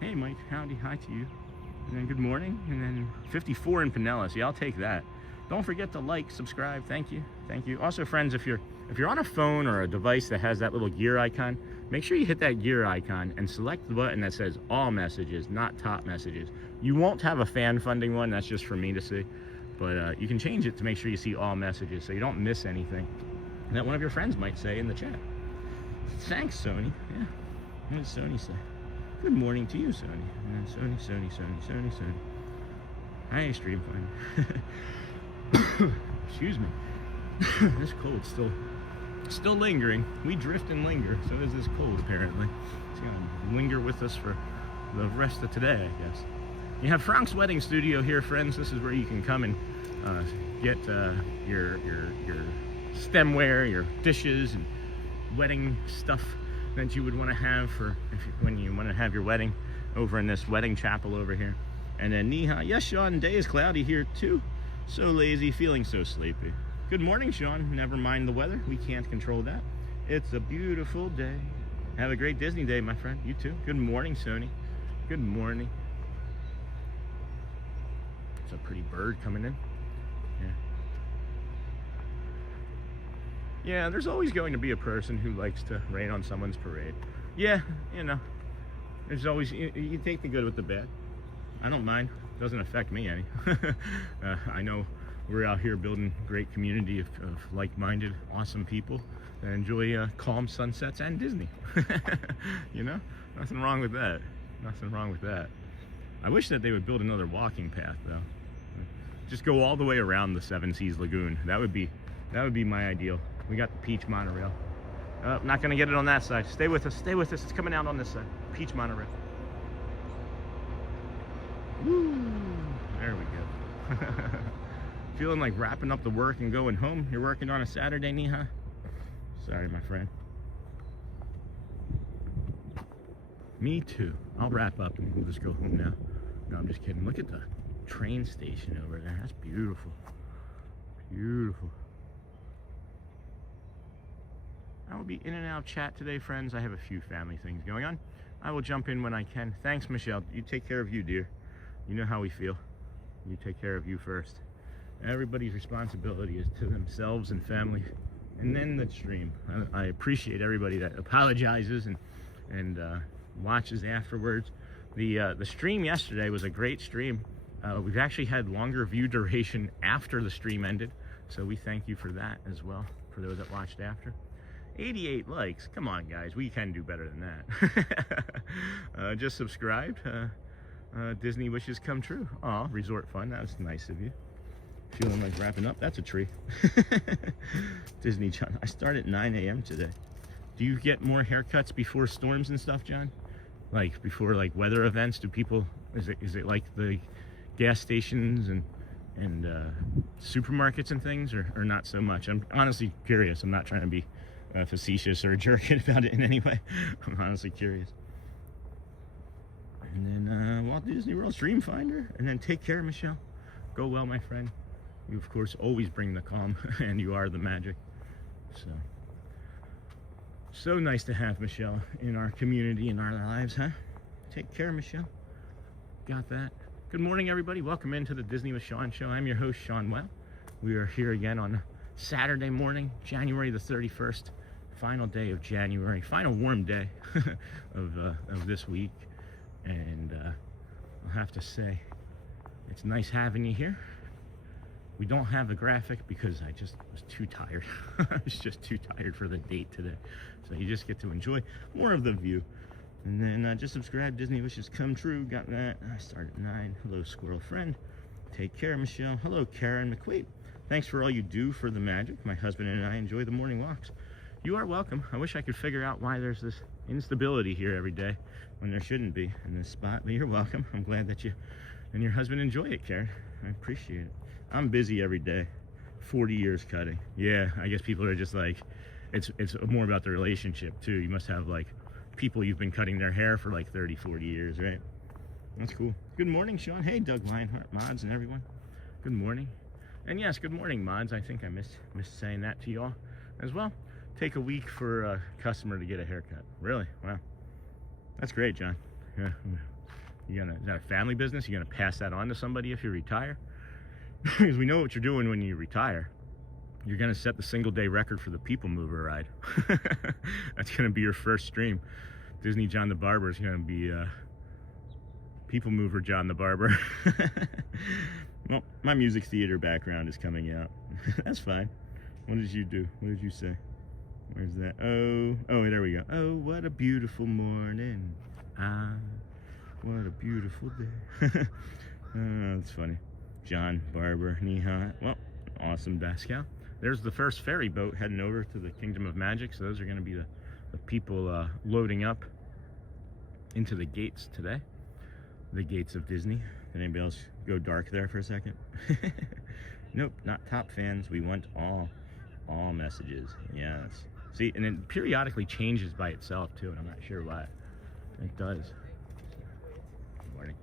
Hey, Mike, howdy, hi to you. And then good morning, and then 54 in Pinellas. Yeah, I'll take that. Don't forget to like, subscribe. Thank you. Also, friends, if you're on a phone or a device that has that little gear icon, make sure you hit that gear icon and select the button that says all messages, not top messages. You won't have a fan funding one. That's just for me to see, but you can change it to make sure you see all messages so you don't miss anything that one of your friends might say in the chat. Thanks, Sony. Yeah, what did Sony say? Good morning to you, Sony. Sony. Hi, Stream Finder. Excuse me. This cold's still lingering. We drift and linger. So is this cold, apparently. It's gonna linger with us for the rest of today, I guess. You have Frank's Wedding Studio here, friends. This is where you can come and get your stemware, your dishes, and wedding stuff that you would want to have when you want to have your wedding over in this wedding chapel over here. And then Niha, yes, Sean, day is cloudy here too. So lazy, feeling so sleepy. Good morning, Sean. Never mind the weather. We can't control that. It's a beautiful day. Have a great Disney day, my friend. You too. Good morning, Sony. Good morning. It's a pretty bird coming in. Yeah, there's always going to be a person who likes to rain on someone's parade. Yeah, you know, There's always, you take the good with the bad. I don't mind. Doesn't affect me any. I know we're out here building a great community of like-minded, awesome people that enjoy calm sunsets and Disney. You know, nothing wrong with that. Nothing wrong with that. I wish that they would build another walking path though. Just go all the way around the Seven Seas Lagoon. That would be my ideal. We got the Peach monorail. Not gonna get it on that side. Stay with us. Stay with us. It's coming out on this side. Peach monorail. Woo! There we go. Feeling like wrapping up the work and going home. You're working on a Saturday, Neha? Sorry, my friend. Me too. I'll wrap up and we'll just go home now. No, I'm just kidding. Look at the train station over there. That's beautiful. Beautiful. I will be in and out of chat today, friends. I have a few family things going on. I will jump in when I can. Thanks, Michelle. You take care of you, dear. You know how we feel. You take care of you first. Everybody's responsibility is to themselves and family, and then the stream. I appreciate everybody that apologizes and watches afterwards. The stream yesterday was a great stream. We've actually had longer view duration after the stream ended, so we thank you for that as well, for those that watched after. 88 likes. Come on, guys. We can do better than that. Just subscribed. Disney wishes come true. Aw, resort fun. That was nice of you. Feeling like wrapping up. That's a tree. Disney John. I start at 9 a.m. today. Do you get more haircuts before storms and stuff, John? Like before like weather events? Do people, is it like the gas stations and supermarkets and things, or not so much? I'm honestly curious. I'm not trying to be facetious or a jerk about it in any way. I'm honestly curious. And then Walt Disney World Stream Finder, and then take care, Michelle. Go well, my friend. You of course always bring the calm, and you are the magic. So nice to have Michelle in our community, in our lives, huh? Take care, Michelle. Got that. Good morning, everybody. Welcome into the Disney with Sean show. I'm your host, Sean Well. We are here again on Saturday morning, January the 31st, final day of January, final warm day of this week. And I'll have to say, it's nice having you here. We don't have the graphic because I just was too tired. I was just too tired for the date today. So you just get to enjoy more of the view. And then just subscribe, Disney wishes come true. Got that. I start at 9. Hello, squirrel friend. Take care, Michelle. Hello, Karen McQuaid. Thanks for all you do for the magic. My husband and I enjoy the morning walks. You are welcome. I wish I could figure out why there's this instability here every day when there shouldn't be in this spot, but you're welcome. I'm glad that you and your husband enjoy it, Karen. I appreciate it. I'm busy every day. 40 years cutting. Yeah, I guess people are just like, it's more about the relationship too. You must have like people you've been cutting their hair for like 30, 40 years, right? That's cool. Good morning, Sean. Hey, Doug Lionheart, mods and everyone. Good morning. And yes, good morning, mods. I think I missed saying that to y'all as well. Take a week for a customer to get a haircut. Really? Wow. That's great, John. Yeah. Is that a family business? You gonna pass that on to somebody if you retire? Because we know what you're doing when you retire. You're gonna set the single day record for the People Mover ride. That's gonna be your first stream. Disney John the Barber is gonna be People Mover John the Barber. Well, my music theater background is coming out. That's fine. What did you do? What did you say? Where's that? Oh, there we go. Oh, what a beautiful morning. What a beautiful day. Oh, that's funny. John Barber, Neha. Well, awesome, Pascal. There's the first ferry boat heading over to the Kingdom of Magic. So those are going to be the people loading up into the gates today. The gates of Disney. Did anybody else go dark there for a second? Nope, not top fans. We want all messages. Yes. See, and it periodically changes by itself too, and I'm not sure why. It does. Good morning.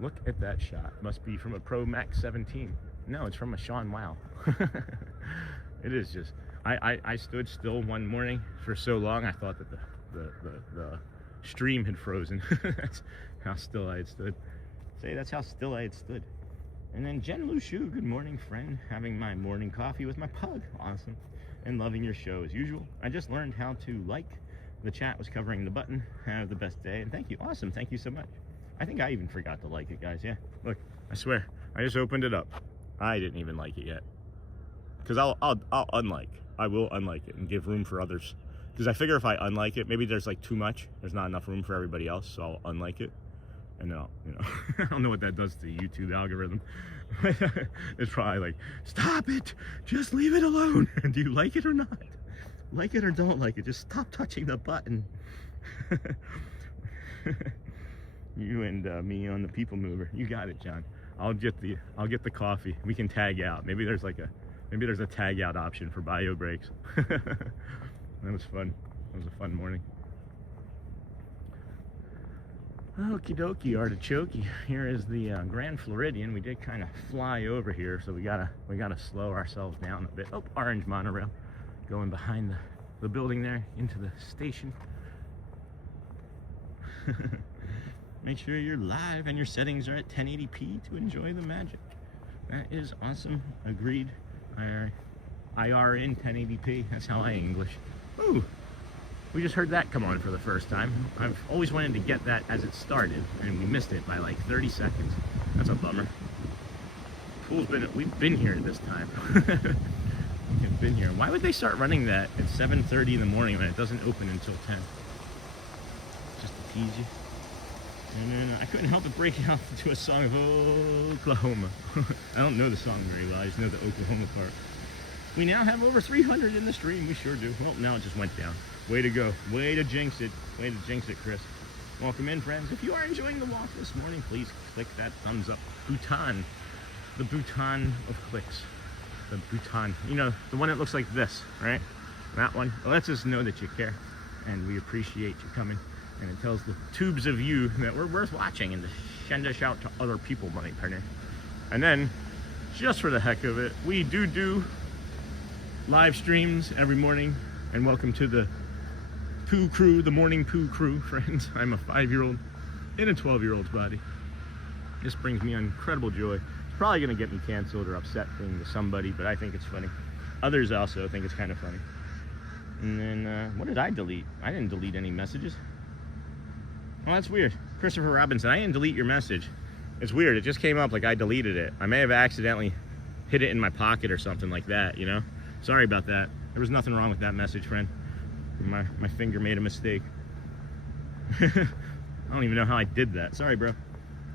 Look at that shot. Must be from a Pro Max 17. No, it's from a Sean Wow. It is just. I stood still one morning for so long I thought that the stream had frozen. That's how still I had stood. Say, that's how still I had stood. And then Jen Lushu, good morning, friend. Having my morning coffee with my pug. Awesome. And loving your show as usual. I just learned how to like. The chat was covering the button. Have the best day. And thank you. Awesome. Thank you so much. I think I even forgot to like it, guys. Yeah. Look, I swear. I just opened it up. I didn't even like it yet. Because I'll unlike. I will unlike it and give room for others. Because I figure if I unlike it, maybe there's like too much. There's not enough room for everybody else. So I'll unlike it. And then I'll, I don't know what that does to the YouTube algorithm. It's probably like, stop it. Just leave it alone. Do you like it or not? Like it or don't like it. Just stop touching the button. You and me on the people mover. You got it, John. I'll get the coffee. We can tag out. Maybe there's a tag out option for bio breaks. That was fun. That was a fun morning. Okie dokie, artichoke. Here is the Grand Floridian. We did kind of fly over here, so we gotta slow ourselves down a bit. Oh, orange monorail going behind the building there into the station. Make sure you're live and your settings are at 1080p to enjoy the magic. That is awesome. Agreed. IR in 1080p. That's how I English. Ooh, we just heard that come on for the first time. I've always wanted to get that as it started, and we missed it by like 30 seconds. That's a bummer. We've been here this time. We've been here. Why would they start running that at 7:30 in the morning when it doesn't open until 10? Just to tease you. And then I couldn't help but break out into a song of Oklahoma. I don't know the song very well. I just know the Oklahoma part. We now have over 300 in the stream. We sure do. Well, now it just went down. Way to go. Way to jinx it. Way to jinx it, Chris. Welcome in, friends. If you are enjoying the walk this morning, please click that thumbs up. Bhutan. The Bhutan of clicks. The Bhutan. You know, the one that looks like this, right? That one. Well, lets us know that you care. And we appreciate you coming. And it tells the tubes of you that we're worth watching and to send us out to other people, money partner. And then, just for the heck of it, we do live streams every morning. And welcome to the poo crew, the morning poo crew, friends. I'm a 5-year-old in a 12-year-old's body. This brings me incredible joy. It's probably going to get me canceled or upsetting to somebody, but I think it's funny. Others also think it's kind of funny. And then, what did I delete? I didn't delete any messages. Well, that's weird. Christopher Robinson, I didn't delete your message. It's weird. It just came up like I deleted it. I may have accidentally hid it in my pocket or something like that, you know? Sorry about that. There was nothing wrong with that message, friend. My finger made a mistake. I don't even know how I did that. Sorry, bro.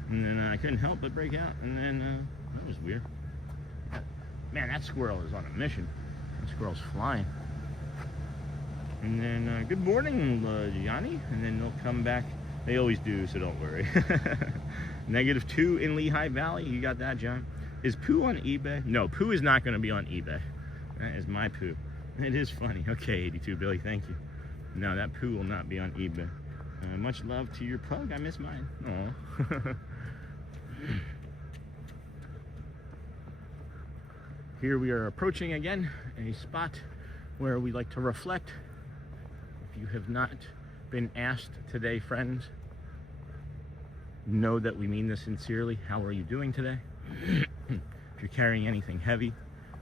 And then I couldn't help but break out. And then that was weird. Man, that squirrel is on a mission. That squirrel's flying. And then good morning, Gianni. And then they'll come back. They always do, so don't worry. -2 in Lehigh Valley. You got that, John? Is poo on eBay? No, poo is not going to be on eBay. That is my poo. It is funny. Okay, 82 Billy, thank you. No, that poo will not be on eBay. Much love to your pug. I miss mine. Aw. Here we are approaching again a spot where we like to reflect. If you have not been asked today, friends, know that we mean this sincerely. How are you doing today? If you're carrying anything heavy,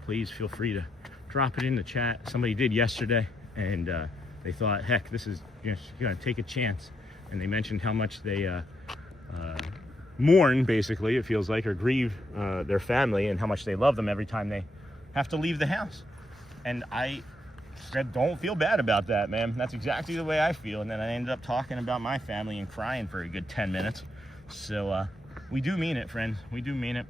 please feel free to drop it in the chat. Somebody did yesterday, and they thought, heck, this is just gonna take a chance. And they mentioned how much they mourn, basically, it feels like, or grieve their family, and how much they love them every time they have to leave the house. And I said, don't feel bad about that, man. That's exactly the way I feel. And then I ended up talking about my family and crying for a good 10 minutes. So we do mean it, friends. We do mean it.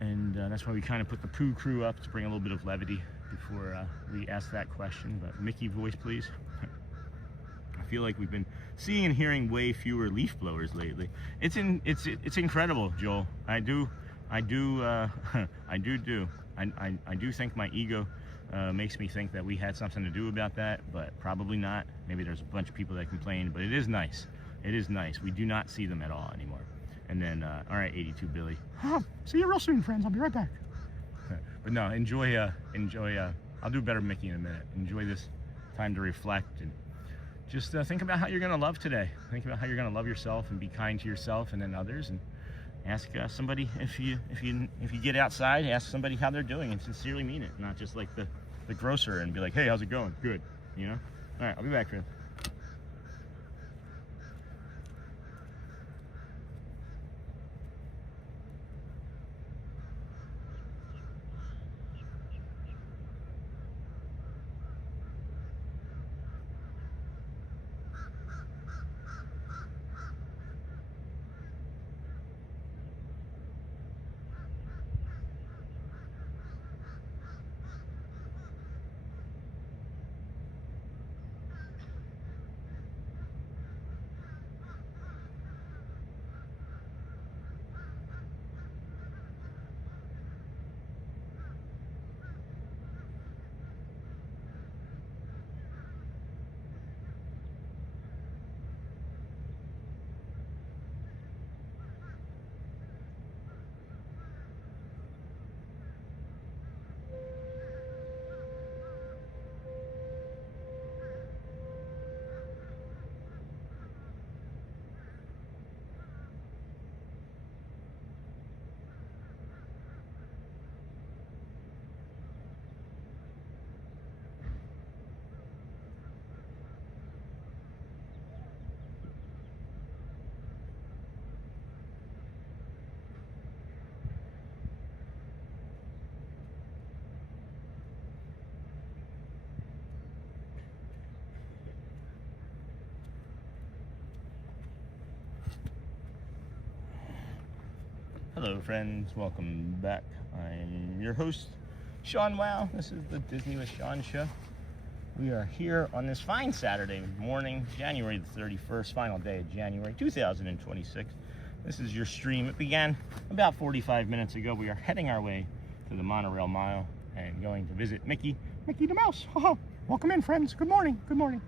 And that's why we kind of put the poo crew up to bring a little bit of levity before we ask that question. But Mickey voice, please. I feel like we've been seeing and hearing way fewer leaf blowers lately. It's incredible, Joel. I do think my ego makes me think that we had something to do about that, but probably not. Maybe there's a bunch of people that complain, but it is nice. It is nice. We do not see them at all anymore. And then, all right, 82 Billy. See you real soon, friends. I'll be right back. But no, enjoy. I'll do better, Mickey, in a minute. Enjoy this time to reflect and just think about how you're gonna love today. Think about how you're gonna love yourself and be kind to yourself and then others, Ask somebody if you get outside, ask somebody how they're doing and sincerely mean it, not just like the grocer and be like, hey, how's it going? Good, you know? All right, I'll be back, friend. Hello friends, welcome back. I'm your host, Sean Wow. This is the Disney with Sean show. We are here on this fine Saturday morning, January the 31st, final day of January 2026. This is your stream. It began about 45 minutes ago. We are heading our way to the monorail mile and going to visit Mickey the Mouse. Welcome in, friends. Good morning. Good morning.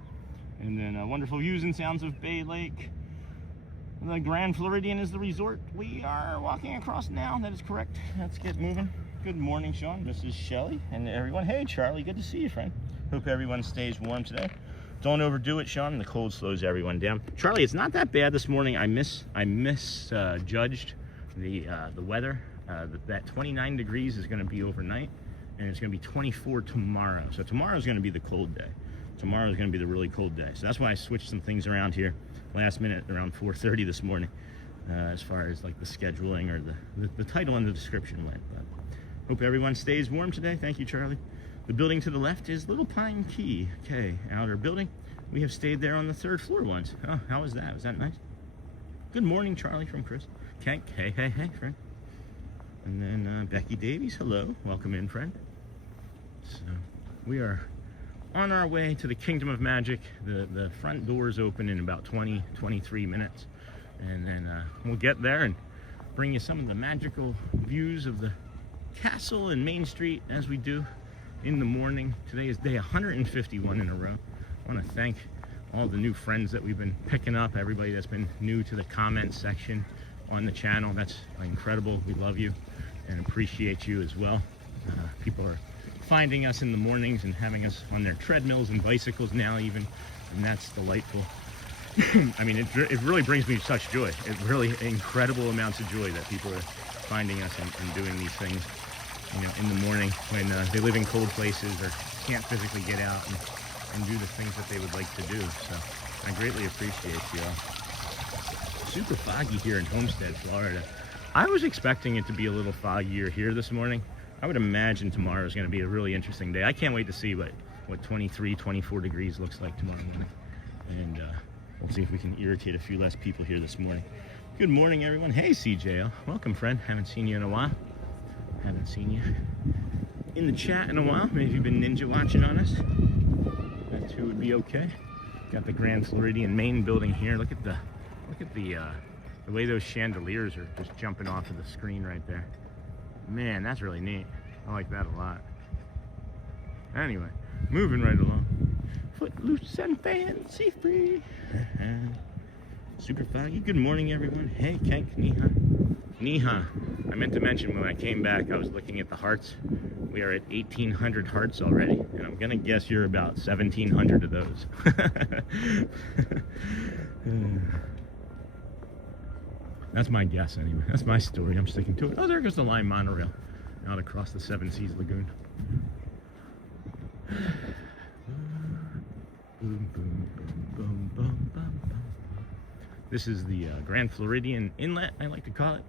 And then wonderful views and sounds of Bay Lake. The Grand Floridian is the resort we are walking across now. That is correct. Let's get moving. Good morning, Sean. This is Shelly and everyone. Hey, Charlie. Good to see you, friend. Hope everyone stays warm today. Don't overdo it, Sean. The cold slows everyone down. Charlie, it's not that bad this morning. I misjudged the weather. That 29 degrees is going to be overnight, and it's going to be 24 tomorrow. So tomorrow is going to be the cold day. Tomorrow is going to be the really cold day. So that's why I switched some things around here last minute around 4:30 this morning, as far as like the scheduling or the title and the description went. But hope everyone stays warm today. Thank you, Charlie. The building to the left is Little Pine Key. Okay, outer building. We have stayed there on the 3rd floor once. Oh, how was that? Was that nice? Good morning, Charlie from Chris. Okay, hey, friend. And then Becky Davies, hello. Welcome in, friend. So we are on our way to the Kingdom of Magic. The front doors open in about 23 minutes. And then we'll get there and bring you some of the magical views of the castle and Main Street as we do in the morning. Today is day 151 in a row. I want to thank all the new friends that we've been picking up, everybody that's been new to the comment section on the channel. That's incredible. We love you and appreciate you as well. People are finding us in the mornings and having us on their treadmills and bicycles now even, and that's delightful. I mean, it really brings me such joy. It's really incredible amounts of joy that people are finding us and doing these things, you know, in the morning when they live in cold places or can't physically get out and do the things that they would like to do. So I greatly appreciate you all. Super foggy here in Homestead, Florida. I was expecting it to be a little foggier here this morning. I would imagine tomorrow is going to be a really interesting day. I can't wait to see what 23, 24 degrees looks like tomorrow morning. And we'll see if we can irritate a few less people here this morning. Good morning, everyone. Hey, CJL. Welcome, friend. Haven't seen you in a while. Haven't seen you in the chat in a while. Maybe you've been ninja watching on us. That too would be okay. Got the Grand Floridian main building here. Look at the way those chandeliers are just jumping off of the screen right there. Man, that's really neat. I like that a lot. Anyway, moving right along. Footloose and fancy free. Super foggy. Good morning, everyone. Hey, Kenk, Niha. I meant to mention when I came back, I was looking at the hearts. We are at 1,800 hearts already, and I'm gonna guess you're about 1,700 of those. That's my guess anyway. That's my story. I'm sticking to it. Oh, there goes the line monorail out across the Seven Seas Lagoon. Boom, boom, boom, boom, boom, boom, boom. This is the Grand Floridian Inlet, I like to call it.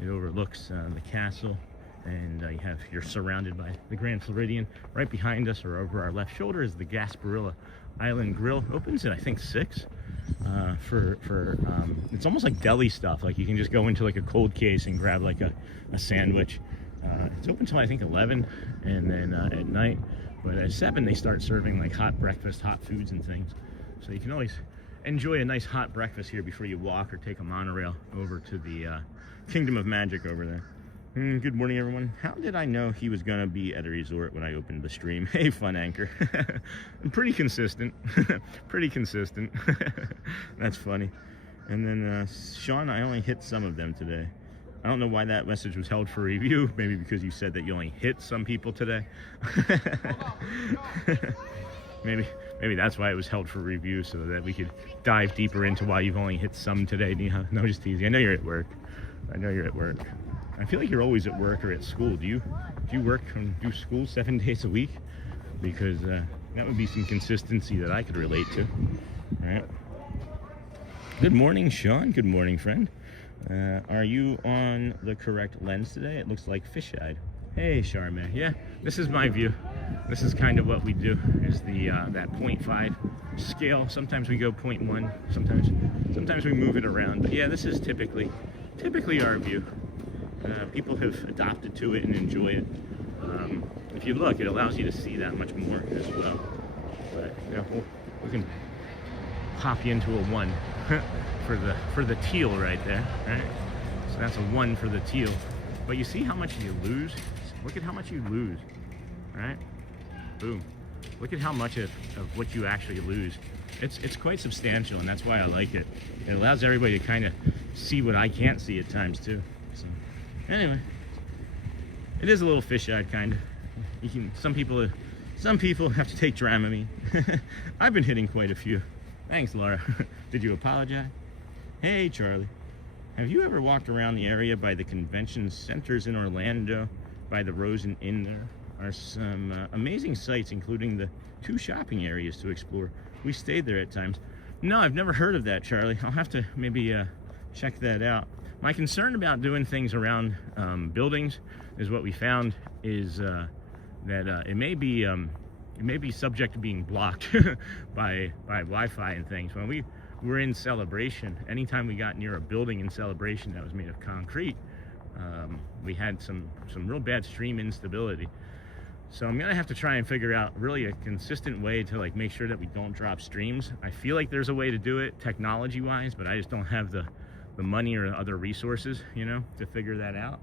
It overlooks the castle, and you're surrounded by the Grand Floridian. Right behind us, or over our left shoulder, is the Gasparilla Island Grill. Opens at I think 6. It's almost like deli stuff. Like you can just go into like a cold case and grab like a sandwich. It's open till I think 11, and then at night. But at 7 they start serving like hot breakfast, hot foods and things. So you can always enjoy a nice hot breakfast here before you walk or take a monorail over to the Kingdom of Magic over there. Good morning, everyone. How did I know he was gonna be at a resort when I opened the stream? Hey, Fun Anchor. I'm pretty consistent. Pretty consistent. That's funny. And then Sean, I only hit some of them today. I don't know why that message was held for review. Maybe because you said that you only hit some people today. Maybe that's why it was held for review, so that we could dive deeper into why you've only hit some today. No, just teasing. I know you're at work. I feel like you're always at work or at school. Do you work and do school 7 days a week? Because that would be some consistency that I could relate to. All right. Good morning, Sean. Good morning, friend. Are you on the correct lens today? It looks like fish-eyed. Hey, Charmaine. Yeah, this is my view. This is kind of what we do, is the that 0.5 scale. Sometimes we go 0.1. Sometimes we move it around. But yeah, this is typically our view. People have adopted to it and enjoy it. If you look, it allows you to see that much more as well. But yeah, we can pop you into a 1 for the teal right there, right? So that's a 1 for the teal. But you see how much you lose? Look at how much you lose, right? Boom. Look at how much of what you actually lose. It's quite substantial, and that's why I like it. It allows everybody to kind of see what I can't see at times too. So anyway, it is a little fish-eyed kind of. Some people have to take Dramamine. I've been hitting quite a few. Thanks, Laura. Did you apologize? Hey, Charlie. Have you ever walked around the area by the convention centers in Orlando, by the Rosen Inn? There are some amazing sights, including the 2 shopping areas to explore. We stayed there at times. No, I've never heard of that, Charlie. I'll have to maybe check that out. My concern about doing things around buildings is what we found is that it may be subject to being blocked by Wi-Fi and things. When we were in Celebration, anytime we got near a building in Celebration that was made of concrete, we had some real bad stream instability. So I'm gonna have to try and figure out really a consistent way to like make sure that we don't drop streams. I feel like there's a way to do it technology wise, but I just don't have the money or other resources, to figure that out.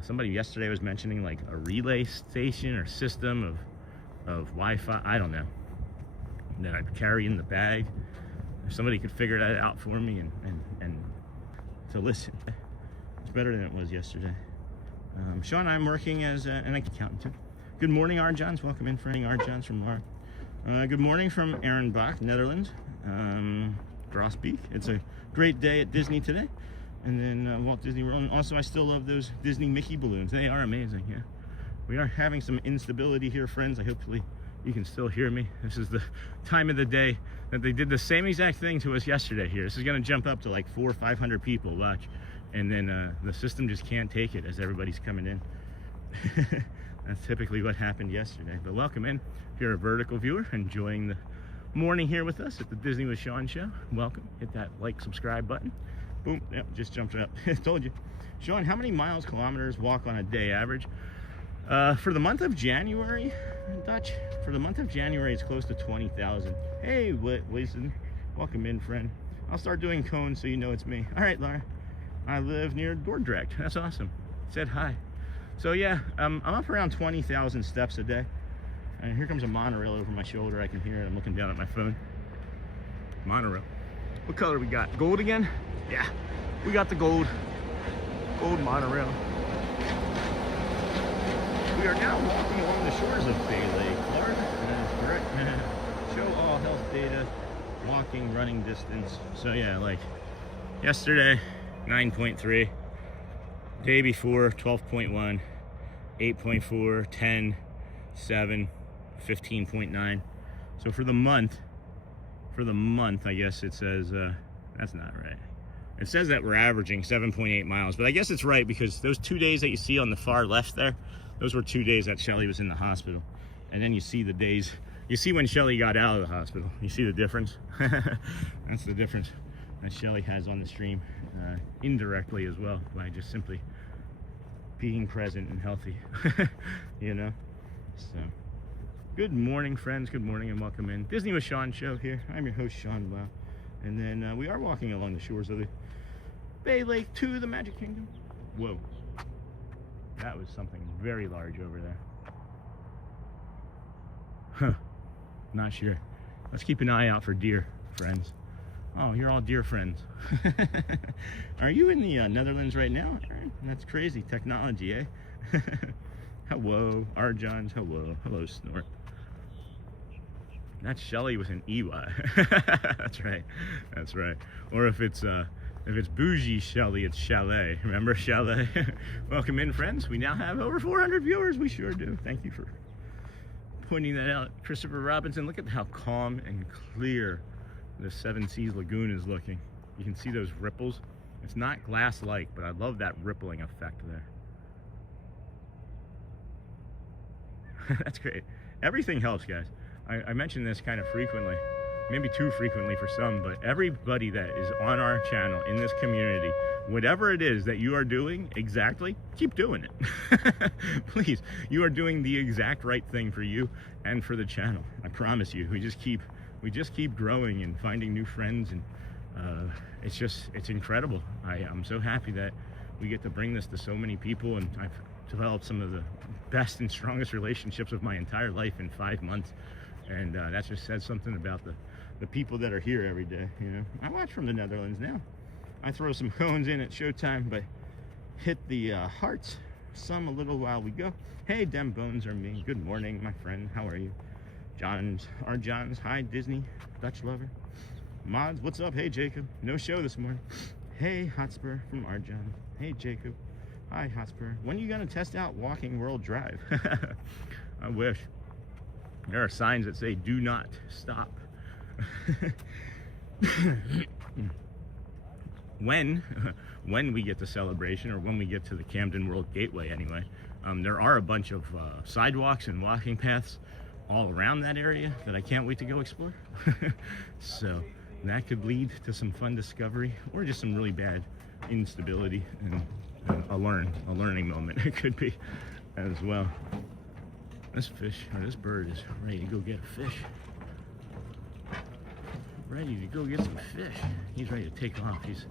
Somebody yesterday was mentioning like a relay station or system of Wi-Fi. I don't know, that I'd carry in the bag. If somebody could figure that out for me and to listen, it's better than it was yesterday. Sean, I'm working as an accountant too. Good morning, Arjans. Welcome in, Frank Arjans from Laura. Good morning from Ehrenbach, Netherlands. Grosbeek. It's a great day at Disney today. And then Walt Disney World. And also, I still love those Disney Mickey balloons. They are amazing, yeah. We are having some instability here, friends. Hopefully you can still hear me. This is the time of the day that they did the same exact thing to us yesterday here. This is gonna jump up to like 400 or 500 people, watch. And then the system just can't take it as everybody's coming in. That's typically what happened yesterday. But welcome in. If you're a vertical viewer enjoying the morning here with us at the Disney with Sean show, welcome. Hit that like, subscribe button. Boom, yep, just jumped up. Told you. Sean, how many miles, kilometers walk on a day average? For the month of January, Dutch, for the month of January, it's close to 20,000. Hey, Wilson, welcome in, friend. I'll start doing cones so you know it's me. All right, Laura. I live near Dordrecht. That's awesome. Said hi. So yeah, I'm up around 20,000 steps a day. And here comes a monorail over my shoulder. I can hear it. I'm looking down at my phone. Monorail. What color we got? Gold again? Yeah, we got the gold monorail. We are now walking along the shores of Bay Lake, Florida. That is correct. Show all health data, walking, running distance. So yeah, like yesterday, 9.3. Day before, 12.1. 8.4, 10, 7, 15.9. So for the month, I guess it says, that's not right. It says that we're averaging 7.8 miles, but I guess it's right because those 2 days that you see on the far left there, those were 2 days that Shelly was in the hospital. And then you see the days, you see when Shelly got out of the hospital. You see the difference? That's the difference that Shelly has on the stream, indirectly as well, by just simply being present and healthy, you know? So, good morning, friends. Good morning and welcome in. Disney with Sean show here. I'm your host, Sean Wow. And then we are walking along the shores of the Bay Lake to the Magic Kingdom. Whoa. That was something very large over there. Huh. Not sure. Let's keep an eye out for deer, friends. Oh, you're all deer friends. Are you in the Netherlands right now? That's crazy. Technology, eh? Hello, Arjons. Hello. Hello, Snort. That's Shelly with an EY. That's right. That's right. Or if it's bougie Shelly, it's Chalet. Remember Chalet? Welcome in, friends. We now have over 400 viewers. We sure do. Thank you for pointing that out. Christopher Robinson, look at how calm and clear the Seven Seas Lagoon is looking. You can see those ripples. It's not glass-like, but I love that rippling effect there. That's great. Everything helps, guys. I mention this kind of frequently, maybe too frequently for some, but everybody that is on our channel in this community, whatever it is that you are doing exactly, keep doing it. Please, you are doing the exact right thing for you and for the channel. I promise you. We just keep growing and finding new friends, and it's incredible. I'm so happy that we get to bring this to so many people, and I've developed some of the best and strongest relationships of my entire life in 5 months. And that just says something about the people that are here every day, you know. I watch from the Netherlands now. I throw some cones in at showtime, but hit the hearts some a little while we go. Hey, Dem Bones are me. Good morning, my friend. How are you? Our Johns. Hi, Disney. Dutch lover. Mods, what's up? Hey, Jacob. No show this morning. Hey, Hotspur from Arjon. Hey, Jacob. Hi, Hotspur. When are you going to test out Walking World Drive? I wish. There are signs that say, do not stop. When we get to Celebration, or when we get to the Camden World Gateway anyway, there are a bunch of sidewalks and walking paths all around that area that I can't wait to go explore. So that could lead to some fun discovery, or just some really bad instability and a learning moment. It could be as well. This fish, or this bird, is ready to go get a fish. Ready to go get some fish. He's ready to take off. He's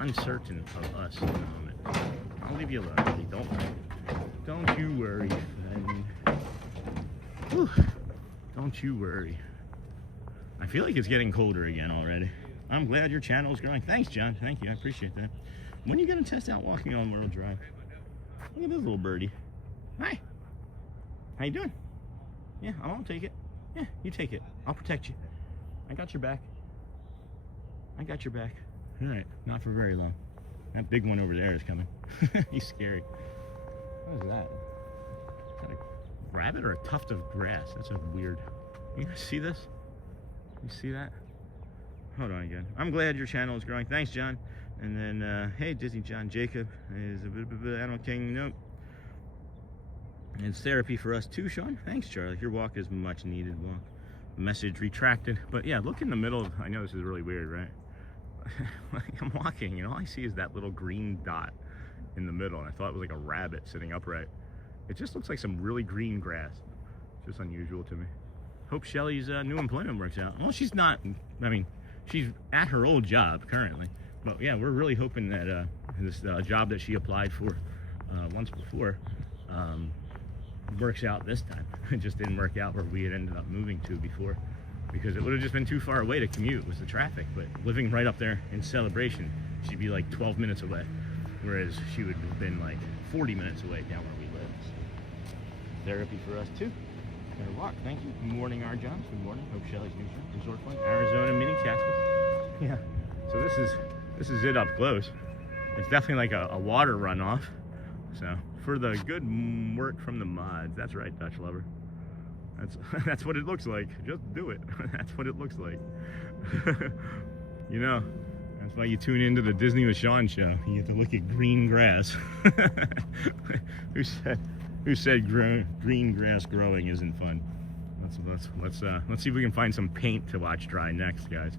uncertain of us in a moment. I'll leave you alone, buddy. Don't worry. Don't you worry, friend. Whew. Don't you worry. I feel like it's getting colder again already. I'm glad your channel is growing. Thanks, John. Thank you. I appreciate that. When are you going to test out Walking on World Drive? Look at this little birdie. Hi. How you doing? Yeah, I'll take it. Yeah, you take it. I'll protect you. I got your back. I got your back. All right, not for very long. That big one over there is coming. He's scary. What is that? Is that a rabbit or a tuft of grass? That's a weird. You guys see this? You see that? Hold on again. I'm glad your channel is growing. Thanks, John. And then, hey, Disney John Jacob is a bit of Animal King. Nope. It's therapy for us too, Sean. Thanks, Charlie. Your walk is much needed walk. Message retracted. But yeah, look in the middle. I know this is really weird, right? I'm walking, and all I see is that little green dot in the middle, and I thought it was like a rabbit sitting upright. It just looks like some really green grass. It's just unusual to me. Hope Shelly's new employment works out. Well, she's not. I mean, she's at her old job currently. But yeah, we're really hoping that this job that she applied for once before works out this time. It just didn't work out where we had ended up moving to before, because it would have just been too far away to commute with the traffic. But living right up there in Celebration, she'd be like 12 minutes away, whereas she would have been like 40 minutes away down where we live. So, therapy for us too. Better walk. Thank you. Good morning, our Johns. Good morning. Hope Shelly's new show. Resort Fun, Arizona Mini Cactus. Yeah. So this is it up close. It's definitely like a water runoff. So for the good work from the mods. That's right, Dutch lover. That's what it looks like. Just do it. That's what it looks like. You know, that's why you tune into the Disney with Sean show. You get to look at green grass. Who said green grass growing isn't fun? Let's see if we can find some paint to watch dry next, guys.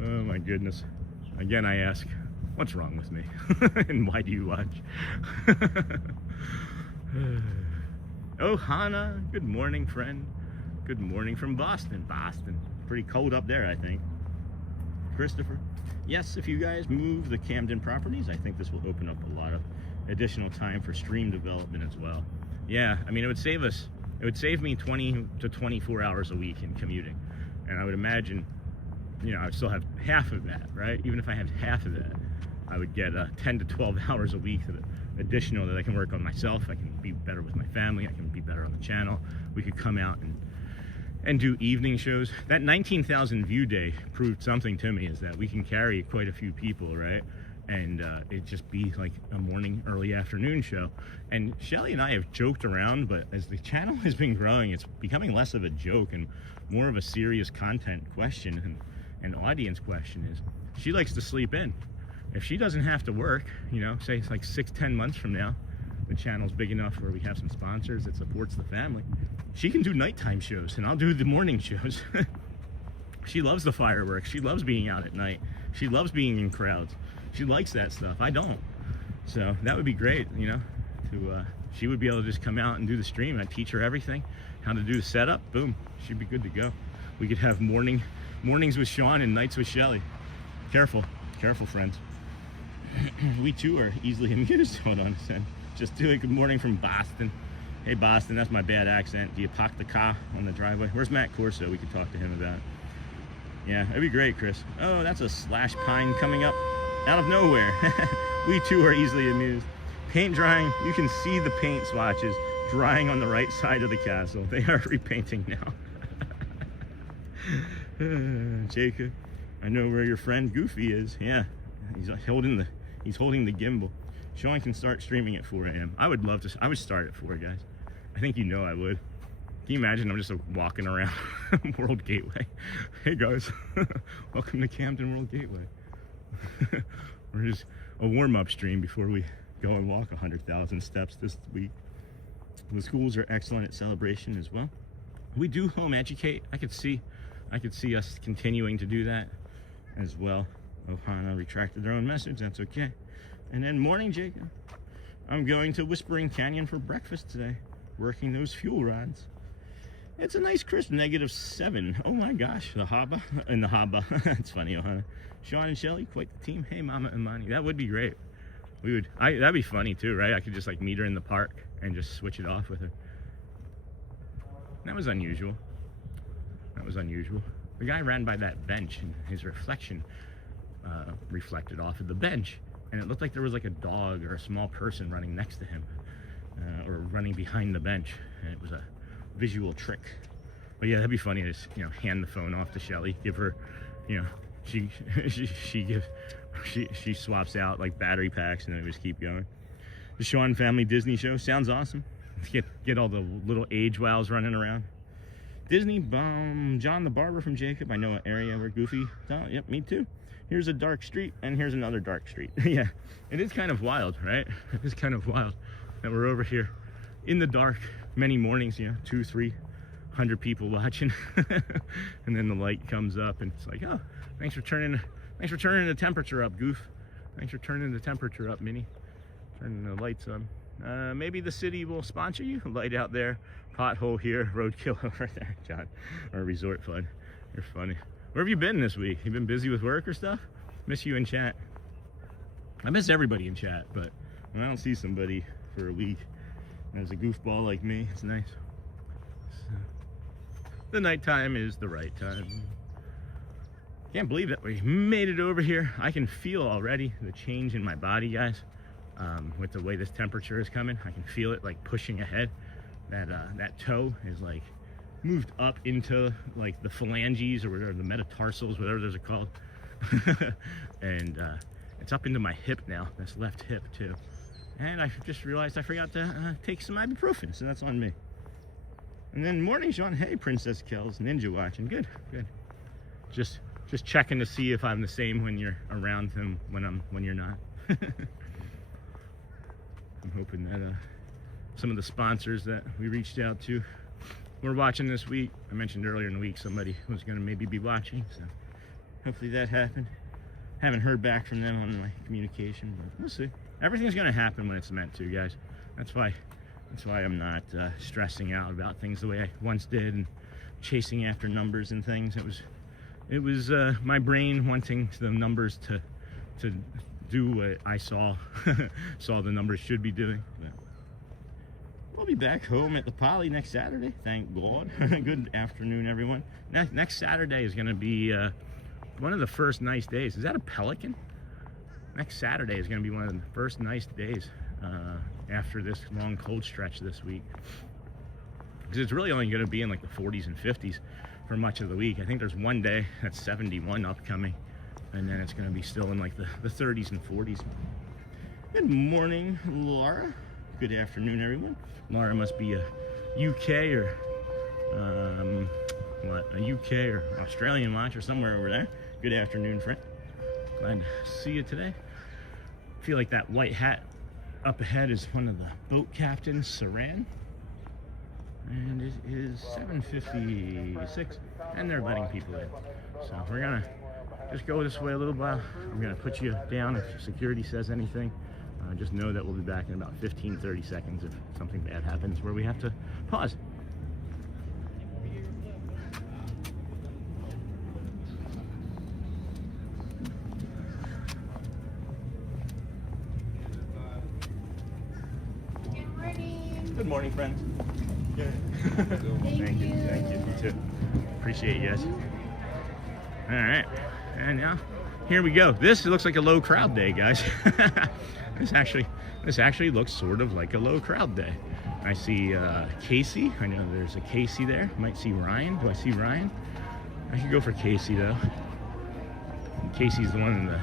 Oh my goodness. Again, I ask, what's wrong with me? And why do you watch? Oh, Hannah, good morning, friend. Good morning from Boston. Pretty cold up there, I think. Christopher, yes, if you guys move the Camden properties, I think this will open up a lot of additional time for stream development as well. Yeah, I mean, it would save me 20 to 24 hours a week in commuting. And I would imagine, you know, I would still have half of that, right? Even if I had half of that, I would get 10 to 12 hours a week additional that I can work on myself. I can be better with my family. I can be better on the channel. We could come out and do evening shows. That 19,000 view day proved something to me, is that we can carry quite a few people, right? And it just be like a morning, early afternoon show. And Shelly and I have joked around, but as the channel has been growing, it's becoming less of a joke and more of a serious content question and audience question. Is she likes to sleep in. If she doesn't have to work, you know, say it's like 6-10 months from now, the channel's big enough where we have some sponsors that supports the family, she can do nighttime shows and I'll do the morning shows. She loves the fireworks. She loves being out at night. She loves being in crowds. She likes that stuff. I don't. So that would be great, you know, she would be able to just come out and do the stream. I'd teach her everything, how to do the setup. Boom, she'd be good to go. We could have mornings with Sean and nights with Shelly. Careful, friends. We too are easily amused. Hold on a second. Just doing good morning from Boston. Hey Boston, that's my bad accent. Do you park the car on the driveway? Where's Matt Corso? We could talk to him about it. Yeah, that'd be great, Chris. Oh, that's a slash pine coming up out of nowhere. We too are easily amused. Paint drying. You can see the paint swatches drying on the right side of the castle. They are repainting now. Jacob, I know where your friend Goofy is. Yeah, he's holding the gimbal. Sean can start streaming at 4 a.m. I would love to. I would start at 4, guys. I think you know I would. Can you imagine? I'm just walking around World Gateway. Hey guys, welcome to Camden World Gateway. We're just a warm-up stream before we go and walk 100,000 steps this week. The schools are excellent at celebration as well. We do home educate. I could see us continuing to do that as well. Ohana retracted their own message. That's okay. And then morning, Jacob. I'm going to Whispering Canyon for breakfast today, working those fuel rods. It's a nice crisp -7. Oh my gosh, the Haba and the Haba. That's funny, Ohana. Sean and Shelly, quite the team. Hey, Mama and Monty. That would be great. That'd be funny too, right? I could just like meet her in the park and just switch it off with her. That was unusual. The guy ran by that bench and his reflection reflected off of the bench. And it looked like there was like a dog or a small person running next to him or running behind the bench. And it was a visual trick. But yeah, that'd be funny to just, you know, hand the phone off to Shelly, give her, you know, she swaps out like battery packs and then we just keep going. The Sean Family Disney Show sounds awesome. Get all the little age wows running around. Disney John the Barber from Jacob. I know an area where Goofy. Oh, yep, me too. Here's a dark street and here's another dark street. Yeah, it is kind of wild, right? It is kind of wild that we're over here in the dark many mornings, you know, 200-300 people watching. And then the light comes up and it's like, oh, thanks for turning the temperature up, Goof. Thanks for turning the temperature up, Minnie. Turning the lights on. Maybe the city will sponsor you. Light out there, pothole here, roadkill over there, John. Or Resort Fund. You're funny. Where have you been this week? You been busy with work or stuff? Miss you in chat. I miss everybody in chat, but when I don't see somebody for a week as a goofball like me, it's nice. So, the nighttime is the right time. Can't believe it. We made it over here. I can feel already the change in my body, guys. With the way this temperature is coming, I can feel it like pushing ahead. That toe is like moved up into like the phalanges or whatever, the metatarsals, whatever those are called. And it's up into my hip now, this left hip too. And I just realized I forgot to take some ibuprofen, so that's on me. And then morning, Sean. Hey, Princess Kells, ninja watching. Good, good. Just checking to see if I'm the same when you're around him when you're not. I'm hoping that some of the sponsors that we reached out to were watching this week. I mentioned earlier in the week somebody was going to maybe be watching, so hopefully that happened. Haven't heard back from them on my communication, but we'll see. Everything's going to happen when it's meant to, guys. That's why I'm not stressing out about things the way I once did and chasing after numbers and things. It was my brain wanting the numbers to do what I saw the numbers should be doing. But we'll be back home at the Poly next Saturday, thank God. Good afternoon, everyone. Next Saturday is going to be one of the first nice days. Is that a pelican? Next Saturday is going to be one of the first nice days after this long cold stretch this week. Because it's really only going to be in like the 40s and 50s for much of the week. I think there's one day that's 71 upcoming, and then it's going to be still in like the 30s and 40s. Good morning, Laura. Good afternoon, everyone. Laura must be a UK or a UK or Australian watch or somewhere over there. Good afternoon, friend. Glad to see you today. I feel like that white hat up ahead is one of the boat captains, Saran. And it is 7:56, and they're letting people in. So we're gonna just go this way a little while. I'm gonna put you down if security says anything. Just know that we'll be back in about 15-30 seconds if something bad happens where we have to pause. Good morning, friends. Good. Thank you. You too. Appreciate you guys. All right, and now here we go. This looks like a low crowd day, guys. This actually looks sort of like a low crowd day. I see Casey. I know there's a Casey there. Might see Ryan. Do I see Ryan? I could go for Casey though. Casey's the one in the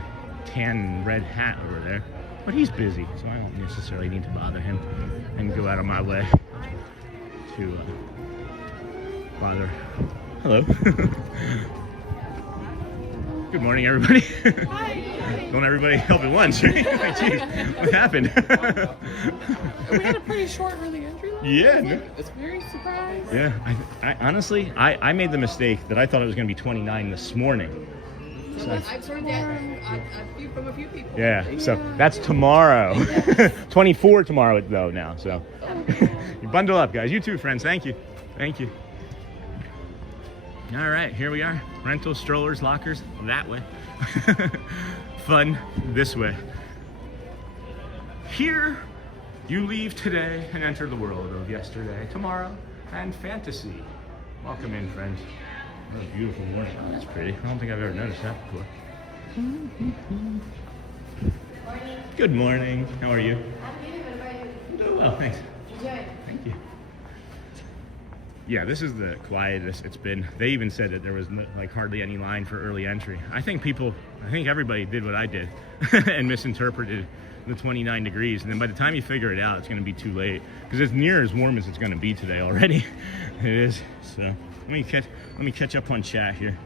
tan and red hat over there. But he's busy, so I don't necessarily need to bother him and go out of my way to bother. Hello. Good morning, everybody. Hi. Don't everybody help at once, right? Jeez, what happened? We had a pretty short early entry line. Yeah. I was very surprised. Yeah, I honestly, I made the mistake that I thought it was going to be 29 this morning. So I've heard that from a few people. Yeah, so that's tomorrow. 24 tomorrow though now, so. You bundle up, guys. You too, friends. Thank you. Thank you. All right, here we are. Rental strollers, lockers, that way. Fun this way. Here, you leave today and enter the world of yesterday, tomorrow, and fantasy. Welcome in, friends. What a beautiful morning. Oh, that's pretty. I don't think I've ever noticed that before. Good morning. How are you? Oh, well, thanks. Thank you. Yeah, this is the quietest it's been. They even said that there was like hardly any line for early entry. I think everybody did what I did and misinterpreted the 29 degrees. And then by the time you figure it out, it's going to be too late because it's near as warm as it's going to be today already. It is. So let me catch up on chat here.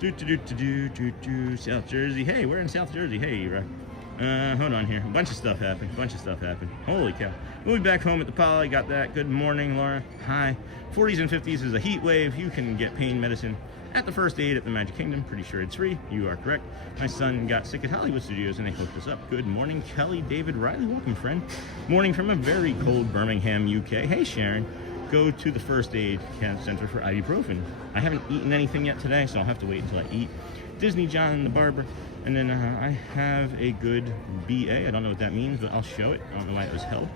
South Jersey. Hey, we're in South Jersey. Hey, right. Hold on here. A bunch of stuff happened. Holy cow. We'll be back home at the Poly. Got that. Good morning, Laura. Hi. 40s and 50s is a heat wave. You can get pain medicine at the first aid at the Magic Kingdom. Pretty sure it's free. You are correct. My son got sick at Hollywood Studios and they hooked us up. Good morning, Kelly, David, Riley. Welcome, friend. Morning from a very cold Birmingham, UK. Hey, Sharon. Go to the first aid center for ibuprofen. I haven't eaten anything yet today, so I'll have to wait until I eat. Disney John the Barber. And then I have a good BA. I don't know what that means, but I'll show it. I don't know why it was held.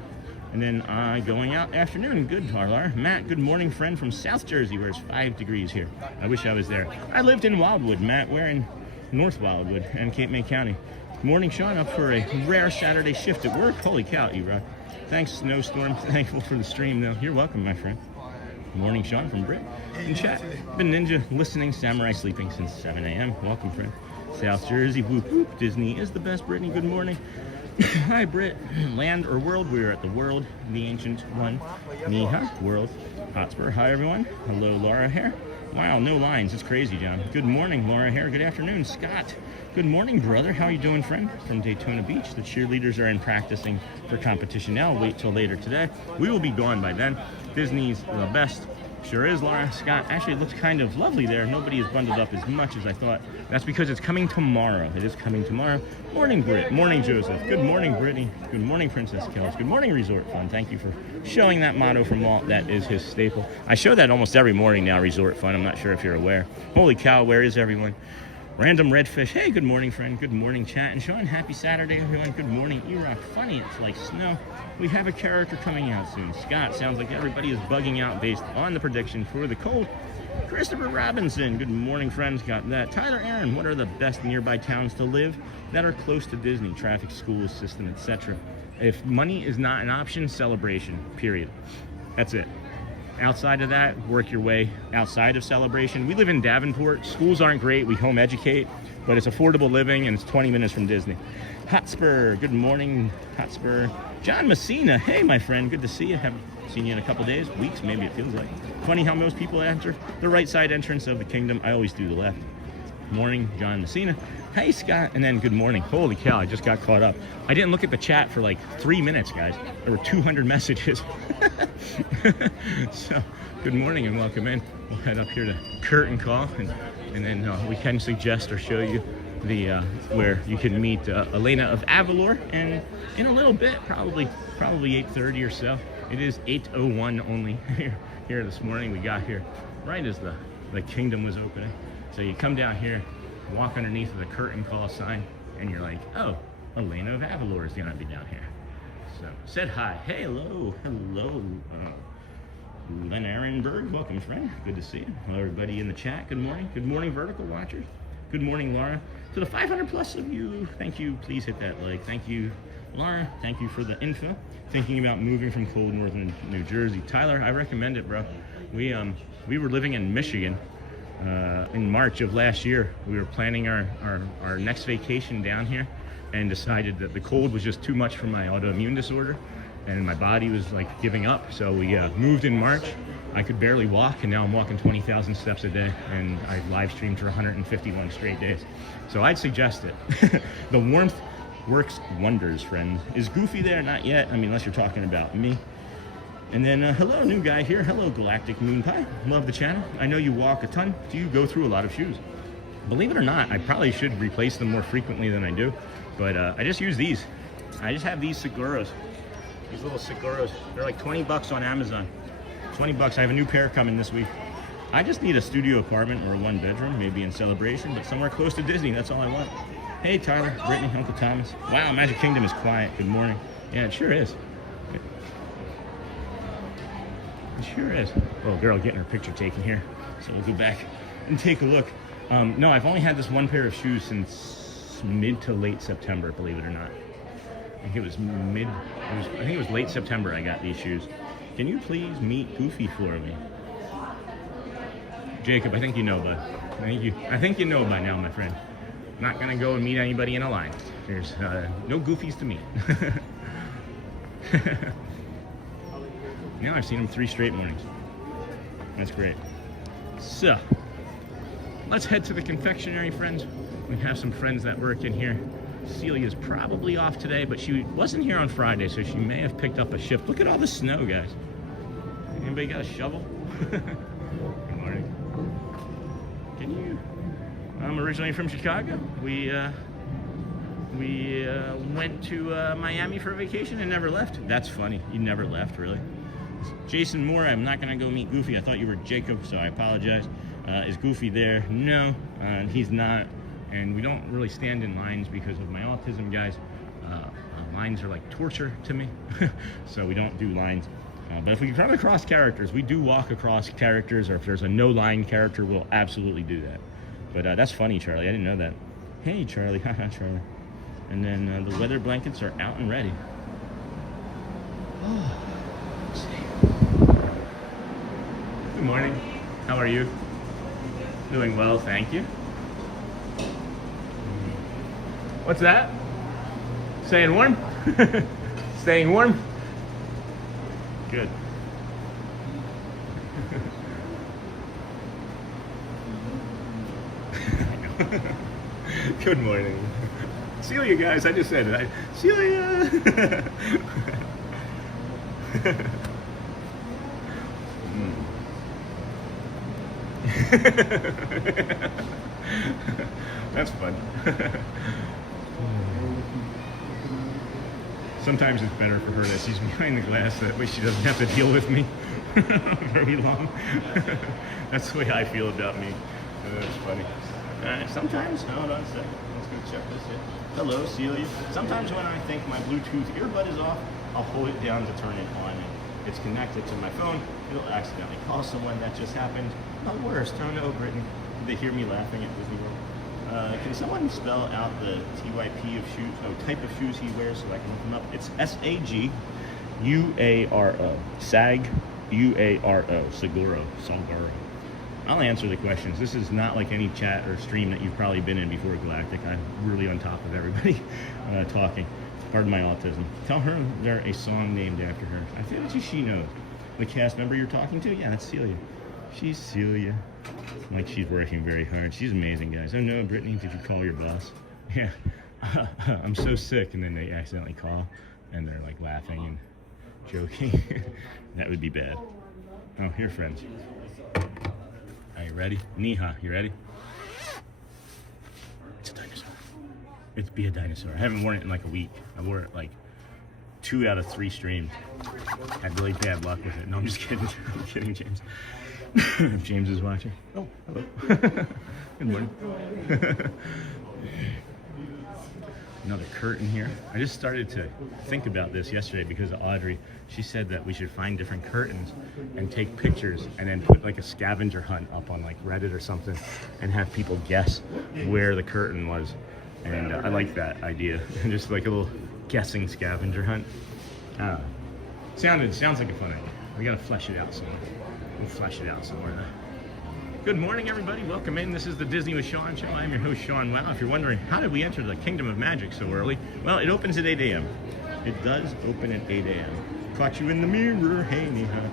And then going out afternoon. Good, Harlar. Matt, good morning, friend from South Jersey, where it's 5 degrees here. I wish I was there. I lived in Wildwood, Matt. We're in North Wildwood and Cape May County. Morning, Sean, up for a rare Saturday shift at work. Holy cow, E-Rock. Thanks, Snowstorm. Thankful for the stream, though. You're welcome, my friend. Morning, Sean from Britt. In chat, been ninja listening, samurai sleeping since 7 a.m. Welcome, friend. South Jersey, whoop whoop. Disney is the best. Brittany, good morning. Hi, Britt. Land or world? We are at the world, the ancient one. Niha, world. Hotspur. Hi, everyone. Hello, Laura here. Wow, no lines. It's crazy, John. Good morning, Laura here. Good afternoon, Scott. Good morning, brother. How are you doing, friend? From Daytona Beach. The cheerleaders are in practicing for competition now. Wait till later today. We will be gone by then. Disney's the best. Sure is, Laura. Scott, actually, it looks kind of lovely there. Nobody is bundled up as much as I thought. That's because it's coming tomorrow. It is coming tomorrow. Morning, Britt. Morning, Joseph. Good morning, Brittany. Good morning, Princess Kells. Good morning, Resort Fun. Thank you for showing that motto from Walt. That is his staple. I show that almost every morning now, Resort Fun. I'm not sure if you're aware. Holy cow, where is everyone? Random Redfish. Hey, good morning, friend. Good morning, chat and Sean. Happy Saturday, everyone. Good morning, E-Rock. Funny, it's like snow. We have a character coming out soon. Scott, sounds like everybody is bugging out based on the prediction for the cold. Christopher Robinson, good morning, friends. Got that. Tyler Aaron, what are the best nearby towns to live that are close to Disney? Traffic, school system, etc. If money is not an option, Celebration, period. That's it. Outside of that, work your way outside of Celebration. We live in Davenport. Schools aren't great. We home educate, but it's affordable living and it's 20 minutes from Disney. Hotspur, good morning, Hotspur. John Messina, hey, my friend, good to see you. Haven't seen you in a couple days, weeks, maybe it feels like. Funny how most people enter the right side entrance of the kingdom. I always do the left. Morning, John Messina. Hey, Scott, and then good morning. Holy cow, I just got caught up. I didn't look at the chat for like 3 minutes, guys. There were 200 messages. So, good morning and welcome in. We'll head up here to curtain call, and then we can suggest or show you the where you can meet Elena of Avalor, and in a little bit, probably 8:30 or so. It is 8:01 only here this morning. We got here right as the kingdom was opening. So you come down here, walk underneath the curtain call sign, and you're like, oh, Elena of Avalor is gonna be down here. So said hi. Hey, hello. Len Aaronberg, welcome, friend. Good to see you. Hello, everybody in the chat. Good morning. Good morning, Vertical Watchers. Good morning, Laura. To the 500 plus of you, thank you. Please hit that like. Thank you, Laura. Thank you for the info. Thinking about moving from cold northern New Jersey. Tyler, I recommend it, bro. We were living in Michigan in March of last year. We were planning our next vacation down here and decided that the cold was just too much for my autoimmune disorder and my body was like giving up. So we moved in March. I could barely walk, and now I'm walking 20,000 steps a day, and I live streamed for 151 straight days. So I'd suggest it. The warmth works wonders, friend. Is Goofy there? Not yet. I mean, unless you're talking about me. And then, hello, new guy here. Hello, Galactic Moon Pie. Love the channel. I know you walk a ton. Do you go through a lot of shoes? Believe it or not, I probably should replace them more frequently than I do. But I just use these. I just have these Seguros. These little Seguros. They're like 20 bucks on Amazon. 20 bucks. I have a new pair coming this week. I just need a studio apartment or a one bedroom, maybe in Celebration, but somewhere close to Disney. That's all I want. Hey, Tyler, Brittany, Uncle Thomas. Wow, Magic Kingdom is quiet. Good morning. Yeah, it sure is. It sure is. Oh, girl getting her picture taken here. So we'll go back and take a look. No, I've only had this one pair of shoes since mid to late September, believe it or not. I think it was late September I got these shoes. Can you please meet Goofy for me? Jacob, I think you know, bud. I think you know by now, my friend. Not gonna go and meet anybody in a line. There's no Goofies to meet. Now I've seen him 3 straight mornings. That's great. So, let's head to the confectionery, friends. We have some friends that work in here. Celia's probably off today, but she wasn't here on Friday, so she may have picked up a shift. Look at all the snow, guys. Anybody got a shovel? Good morning. Can you? I'm originally from Chicago. We went to Miami for a vacation and never left. That's funny. You never left, really. Jason Moore, I'm not gonna go meet Goofy. I thought you were Jacob, so I apologize. Is Goofy there? No, he's not. And we don't really stand in lines because of my autism, guys. Lines are like torture to me, so we don't do lines. But if we run across characters, we do walk across characters, or if there's a no-line character, we'll absolutely do that. But that's funny, Charlie. I didn't know that. Hey, Charlie. Haha, Charlie. And then the weather blankets are out and ready. Let's see. Good morning. How are you? Doing well, thank you. What's that? Staying warm? Staying warm? Good. Good morning. Celia, guys, I just said it. Celia! That's fun. Sometimes it's better for her that she's behind the glass, that way she doesn't have to deal with me very long. That's the way I feel about me. That's funny. Sometimes, hold on a second, let's go check this out. Hello, Celia. Sometimes when I think my Bluetooth earbud is off, I'll hold it down to turn it on. And it's connected to my phone. It'll accidentally call someone. That just happened. Not worse. Oh, Brittany. Did they hear me laughing at Disney World? Can someone spell out the TYP of shoes, type of shoes he wears so I can look them up? It's S-A-G-U-A-R-O. Sag-U-A-R-O. Saguro. I'll answer the questions. This is not like any chat or stream that you've probably been in before Galactic. I'm really on top of everybody talking. Pardon my autism. Tell her there's a song named after her. I feel like she knows. The cast member you're talking to? Yeah, that's Celia. She's Celia. Like she's working very hard. She's amazing, guys. Oh no, Brittany, did you call your boss? Yeah. I'm so sick, and then they accidentally call, and they're like laughing and joking. That would be bad. Oh, here, friends. Are you ready? Neha, you ready? It's a dinosaur. It's be a dinosaur. I haven't worn it in like a week. I wore it like 2 out of 3 streams. Had really bad luck with it. No, I'm just kidding. I'm kidding, James. James is watching. Oh, hello. Good morning. Another curtain here. I just started to think about this yesterday because of Audrey. She said that we should find different curtains and take pictures and then put like a scavenger hunt up on like Reddit or something and have people guess where the curtain was. And I like that idea. Just like a little guessing scavenger hunt. Sounds like a fun idea. We gotta flesh it out somewhere. We'll flesh it out somewhere though. Good morning, everybody. Welcome in. This is the Disney with Sean show. I'm your host, Sean. Wow, if you're wondering, how did we enter the Kingdom of Magic so early? Well, it opens at 8 a.m. It does open at 8 a.m. Caught you in the mirror. Hey, Neha.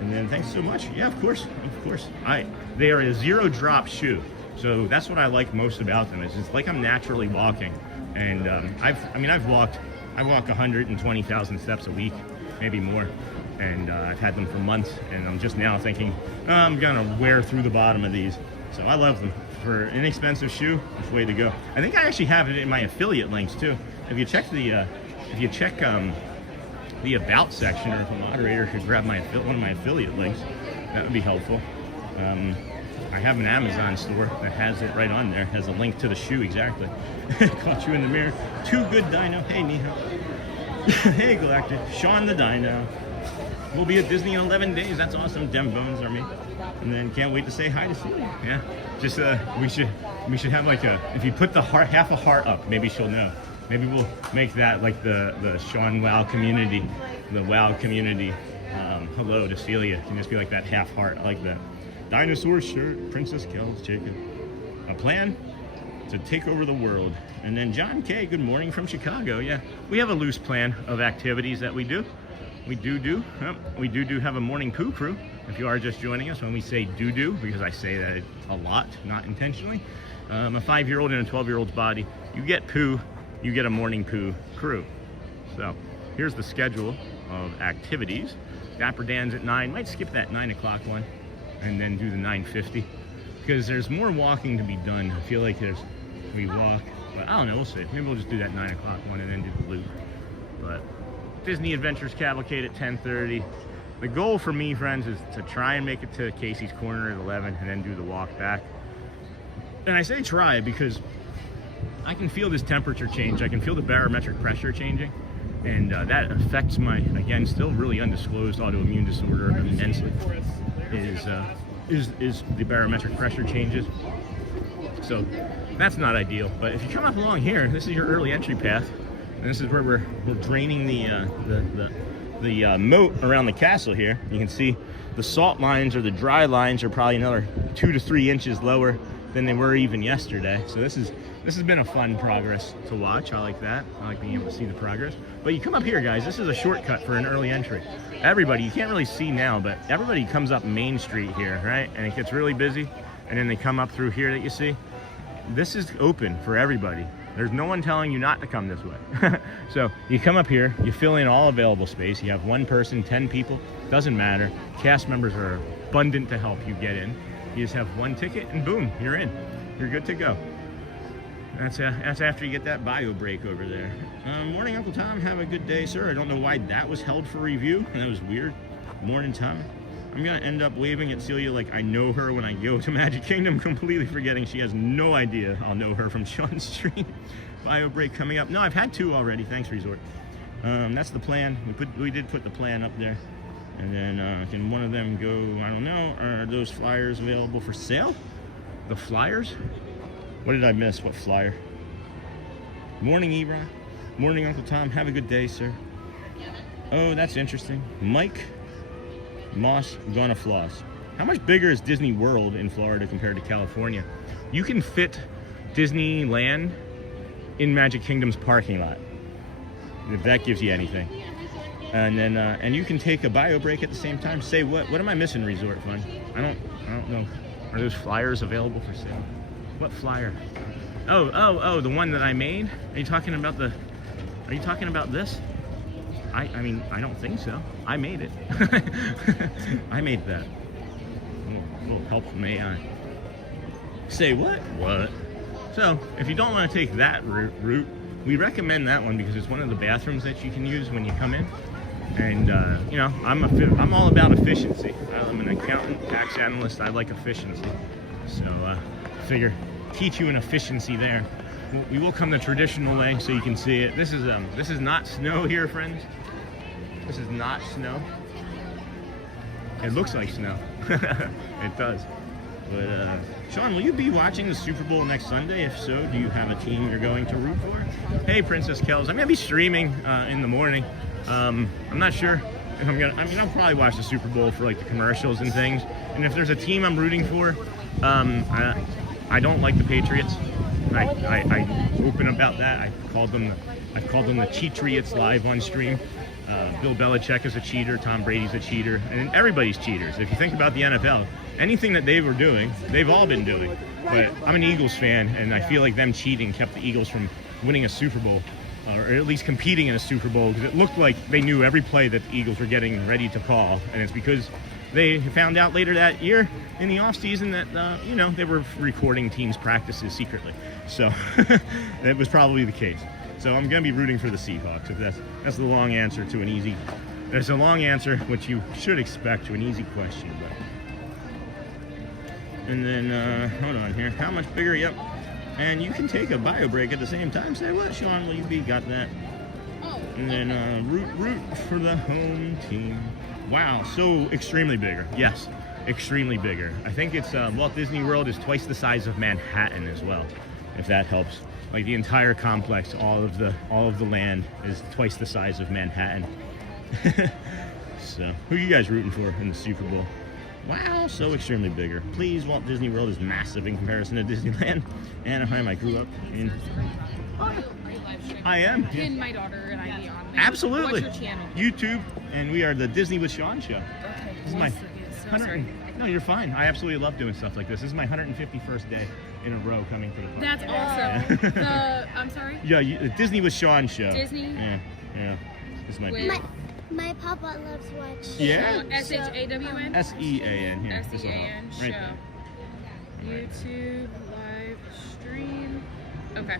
And then thanks so much. Yeah, of course. They are a 0 drop shoe. So that's what I like most about them. Is it's like I'm naturally walking. And I walk 120,000 steps a week, maybe more. And I've had them for months, and I'm just now thinking, I'm gonna wear through the bottom of these. So I love them. For an inexpensive shoe, it's the way to go. I think I actually have it in my affiliate links too. If you check the about section, or if a moderator could grab one of my affiliate links, that would be helpful. I have an Amazon store that has it right on there, has a link to the shoe exactly. Caught you in the mirror. Too good dino. Hey, Neha. Hey, Galactic. Sean the Dino. We'll be at Disney in 11 days. That's awesome. Dem Bones are me. And then can't wait to say hi to Celia. Yeah. Just we should have like if you put the heart, half a heart up, maybe she'll know. Maybe we'll make that like the Sean Wow community, the Wow community. Hello to Celia. It can just be like that half heart. I like that. Dinosaur shirt, Princess Kel's chicken. A plan to take over the world. And then John K, good morning from Chicago. Yeah, we have a loose plan of activities that we do. We do have a morning poo crew. If you are just joining us, when we say do, because I say that a lot, not intentionally. A 5-year-old in a 12-year-old's body, you get poo, you get a morning poo crew. So here's the schedule of activities. Dapper Dan's at 9, might skip that 9 o'clock one and then do the 9:50 because there's more walking to be done. I feel like we walk, but I don't know, we'll see. Maybe we'll just do that 9 o'clock one and then do the loop. But Disney Adventures Cavalcade at 10:30. The goal for me, friends, is to try and make it to Casey's Corner at 11 and then do the walk back. And I say try because I can feel this temperature change. I can feel the barometric pressure changing. And that affects my, again, still really undisclosed autoimmune disorder immensely. Is the barometric pressure changes. So that's not ideal. But if you come up along here, this is your early entry path. And this is where we're draining the moat around the castle here. You can see the salt lines or the dry lines are probably another 2 to 3 inches lower than they were even yesterday. So this is this has been a fun progress to watch. I like that. I like being able to see the progress. But you come up here, guys. This is a shortcut for an early entry. Everybody, you can't really see now, but everybody comes up Main Street here, right? And it gets really busy. And then they come up through here that you see. This is open for everybody. There's no one telling you not to come this way. So you come up here, you fill in all available space. You have 1 person, 10 people, doesn't matter. Cast members are abundant to help you get in. You just have 1 ticket and boom, you're in. You're good to go. That's after you get that bio break over there. Morning, Uncle Tom. Have a good day, sir. I don't know why that was held for review. That was weird. Morning, Tom. I'm going to end up waving at Celia like I know her when I go to Magic Kingdom, completely forgetting she has no idea I'll know her from Sean's stream. Bio break coming up. No, I've had 2 already. Thanks, Resort. That's the plan. We did put the plan up there. And then can one of them go, I don't know, are those flyers available for sale? The flyers? What did I miss? What flyer? Morning, Ebron. Morning, Uncle Tom. Have a good day, sir. Oh, that's interesting. Mike Moss gonna floss. How much bigger is Disney World in Florida compared to California? You can fit Disneyland in Magic Kingdom's parking lot, if that gives you anything. And then and you can take a bio break at the same time. Say what am I missing, Resort Fun? I don't know. Are those flyers available for sale? What flyer? Oh, the one that I made? Are you talking about this? I mean, I don't think so. I made it. I made that. A little help from AI. Say what? What? So, if you don't want to take that route, we recommend that one because it's one of the bathrooms that you can use when you come in. And, you know, I'm all about efficiency. I'm an accountant, tax analyst. I like efficiency. So, figure teach you an efficiency there. We will come the traditional way so you can see it. This is not snow here, friends. This is not snow. It looks like snow. It does. But Sean, will you be watching the Super Bowl next Sunday? If so, do you have a team you're going to root for? Hey, Princess Kells, I'm gonna be streaming in the morning. I'm not sure if I'll probably watch the Super Bowl for like the commercials and things. And if there's a team I'm rooting for, I don't like the Patriots. I open about that. I've called them the Cheatriots live on stream. Bill Belichick is a cheater. Tom Brady's a cheater, and everybody's cheaters. If you think about the NFL, anything that they were doing, they've all been doing. But I'm an Eagles fan, and I feel like them cheating kept the Eagles from winning a Super Bowl, or at least competing in a Super Bowl, because it looked like they knew every play that the Eagles were getting ready to call, and it's because they found out later that year in the offseason that, you know, they were recording teams' practices secretly. So that was probably the case. So I'm going to be rooting for the Seahawks. If that's the long answer to an easy... There's a long answer, which you should expect, to an easy question. But. And then, hold on here. How much bigger? Yep. And you can take a bio break at the same time. Say what, Sean? Will you be? Got that. And then root for the home team. Wow, so extremely bigger. Yes, extremely bigger. I think it's Walt Disney World is twice the size of Manhattan as well, if that helps. Like the entire complex, all of the land is twice the size of Manhattan. So, who are you guys rooting for in the Super Bowl? Wow, so extremely bigger. Please, Walt Disney World is massive in comparison to Disneyland. Anaheim, I grew up in. I am. Can my daughter and I be on there? Absolutely. What's your channel? YouTube, and we are the Disney with Sean show. Okay. This is my sorry. No, you're fine. I absolutely love doing stuff like this. This is my 151st day in a row coming to the park. That's awesome. I'm sorry? Yeah, Disney with Sean show. Disney? Yeah. This might be. My papa loves watching. Yeah. SHAWN? SEAN here. SEAN show. Right. YouTube live stream. Okay.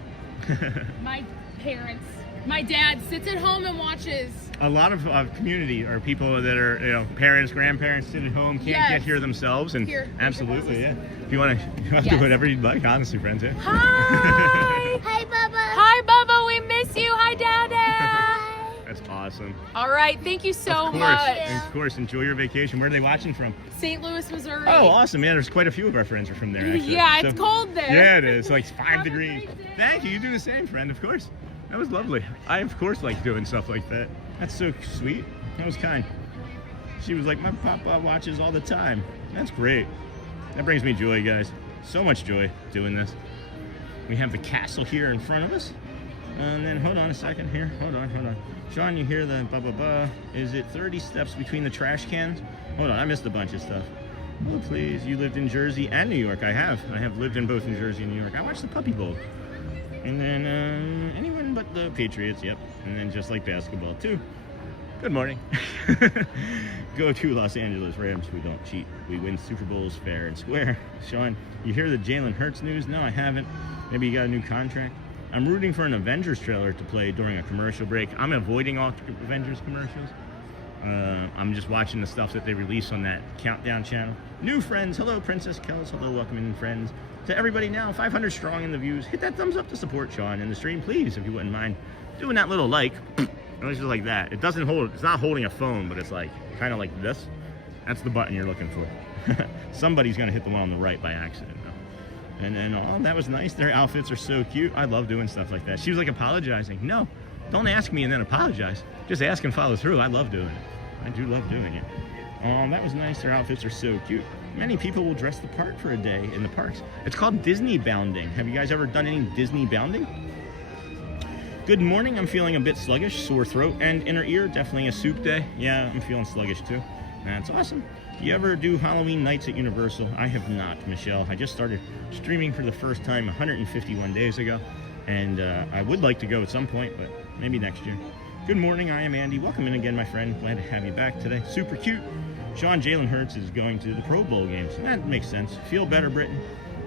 My dad sits at home and watches. A lot of community are people that are, you know, parents, grandparents sit at home, can't hear themselves, and absolutely, yeah. If you want to do whatever you'd like, honestly, friends. Yeah. Hi. Hi, Bubba. Hi, Bubba. We miss you. Hi, Dada. That's awesome. All right. Thank you so much. Of course. Enjoy your vacation. Where are they watching from? St. Louis, Missouri. Oh, awesome. Yeah, there's quite a few of our friends are from there, actually. Yeah, it's cold there. Yeah, it is. Like 5 degrees. Thank you. You do the same, friend, of course. That was lovely. I, of course, like doing stuff like that. That's so sweet. That was kind. She was like, my papa watches all the time. That's great. That brings me joy, guys. So much joy doing this. We have the castle here in front of us. And then, hold on a second here. Hold on. Sean, you hear the ba-ba-ba. Is it 30 steps between the trash cans? Hold on, I missed a bunch of stuff. Oh, please. You lived in Jersey and New York. I have lived in both New Jersey and New York. I watched the Puppy Bowl. And then, anyone but the Patriots, yep. And then just like basketball, too. Good morning. Go to Los Angeles Rams. We don't cheat. We win Super Bowls fair and square. Sean, you hear the Jalen Hurts news? No, I haven't. Maybe you got a new contract. I'm rooting for an Avengers trailer to play during a commercial break. I'm avoiding all Avengers commercials. I'm just watching the stuff that they release on that countdown channel. New friends. Hello, Princess Kells. Hello, welcome in friends. To everybody now, 500 strong in the views. Hit that thumbs up to support Sean in the stream, please, if you wouldn't mind doing that little like. It's just like that. It doesn't hold, it's not holding a phone, but it's like, kind of like this. That's the button you're looking for. Somebody's gonna hit the one on the right by accident though. And then, oh, that was nice. Their outfits are so cute. I love doing stuff like that. She was like apologizing. No, don't ask me and then apologize. Just ask and follow through. I love doing it. I do love doing it. That was nice. Their outfits are so cute. Many people will dress the part for a day in the parks. It's called Disney bounding. Have you guys ever done any Disney bounding? Good morning. I'm feeling a bit sluggish, sore throat and inner ear. Definitely a soup day. Yeah, I'm feeling sluggish too. That's awesome. Do you ever do Halloween nights at Universal? I have not, Michelle. I just started streaming for the first time 151 days ago, and I would like to go at some point, but maybe next year. Good morning. I am Andy. Welcome in again, my friend. Glad to have you back today. Super cute. Sean, Jalen Hurts is going to the Pro Bowl games. That makes sense. Feel better, Britain.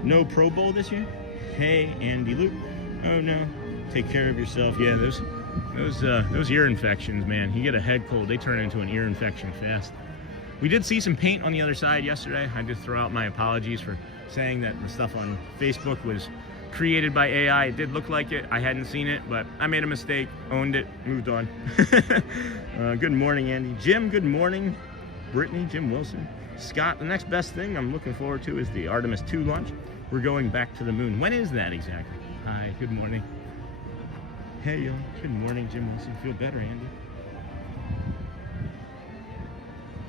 No Pro Bowl this year? Hey, Andy Luke. Oh, no. Take care of yourself. Yeah, those ear infections, man. You get a head cold, they turn into an ear infection fast. We did see some paint on the other side yesterday. I did throw out my apologies for saying that the stuff on Facebook was created by AI. It did look like it. I hadn't seen it, but I made a mistake, owned it, moved on. Good morning, Andy. Jim, good morning. Brittany, Jim Wilson. Scott, the next best thing I'm looking forward to is the Artemis 2 launch. We're going back to the moon. When is that exactly? Hi, good morning. Hey, y'all. Good morning, Jim Wilson. Feel better, Andy.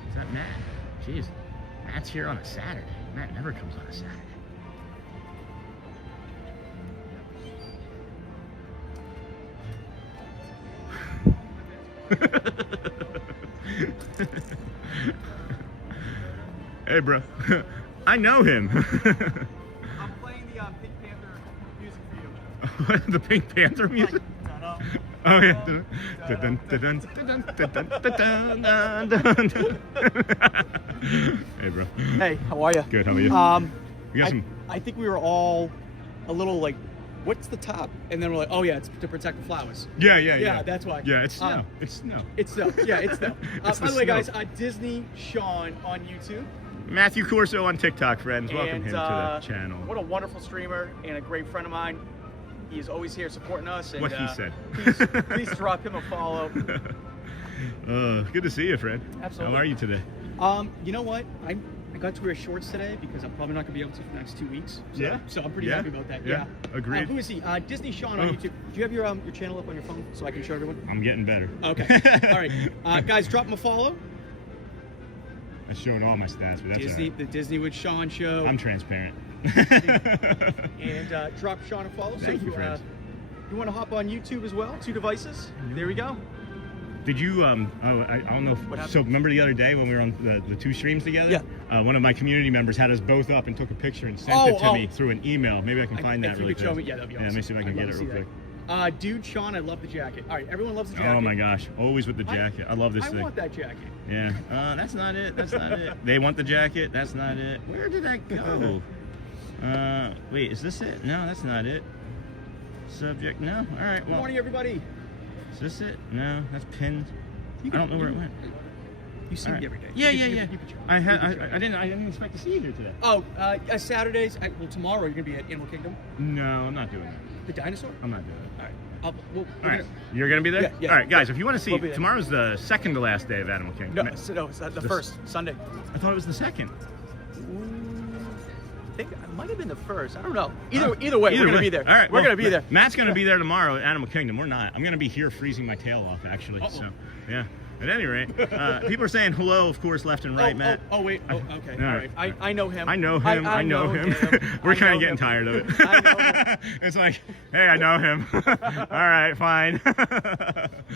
Is that Matt? Jeez. Matt's here on a Saturday. Matt never comes on a Saturday. Hey, bro. I know him. I'm playing the Pink Panther music for you. The Pink Panther music? Oh, yeah. Hey, bro. Hey, how are you? Good, how are you? We got some... I think we were all a little like, what's the top? And then we're like, oh yeah, it's to protect the flowers. Yeah, that's why. Yeah, it's snow. It's snow. It's snow. Yeah, it's snow. It's By the the way, snow. guys, Disney Sean on YouTube. Matthew Corso on TikTok, friends. Welcome And, him to the channel. What a wonderful streamer and a great friend of mine. He's always here supporting us. And, What he said. please drop him a follow. Good to see you, friend. Absolutely. How are you today? You know what? I got to wear shorts today because I'm probably not going to be able to for the next 2 weeks. So, Yeah? So I'm pretty Yeah? happy about that. Yeah? Agreed. Who is he? Disney Sean on Oh. YouTube. Do you have your channel up on your phone so I can show everyone? I'm getting better. Okay. All right. Guys, drop him a follow. I showed all my stats, but that's all right. The Disney with Sean show. I'm transparent. And drop Sean a follow. Thank so you, friends. You want to hop on YouTube as well? 2 devices. There we go. Did you, I don't know, What happened? so remember the other day when we were on the 2 streams together? Yeah. One of my community members had us both up and took a picture and sent it to me through an email. Maybe I can find that if you really could show quick. me, yeah, that'd be Yeah, awesome. let me see if I can I'd get love it to real see quick. that. Dude, Sean, I love the jacket. All right, everyone loves the jacket. Oh my gosh, always with the jacket. I love this I thing. want that jacket. Yeah, that's not it. That's not it. They want the jacket. That's not it. Where did that go? Wait, is this it? No, that's not it. Subject, no. All right, Good well, morning, everybody. is this it? No, that's pinned. I don't know where it went. You see All me right. every day. Yeah. You can check. I didn't expect to see you there today. Oh, Saturdays. Well, tomorrow you're gonna be at Animal Kingdom. No, I'm not doing that. The dinosaur. I'm not doing it. All right. All right, you're gonna be there. Yeah. All right, guys. If you want to see, We'll be there. tomorr's the second to last day of Animal Kingdom. No, it's the first Sunday. I thought it was the second. I think it might have been the first. I don't know. Either way, we're gonna be there. All right, we're gonna be there. Matt's gonna be there tomorrow at Animal Kingdom. We're not. I'm gonna be here freezing my tail off, actually. Uh-oh. So, yeah. At any rate, people are saying hello, of course, left and right, Matt. Wait. Oh, okay. All All right. right. I know him. I know him. I know him. We're kind of getting tired of it. I know him. It's like, hey, I know him. All right, fine.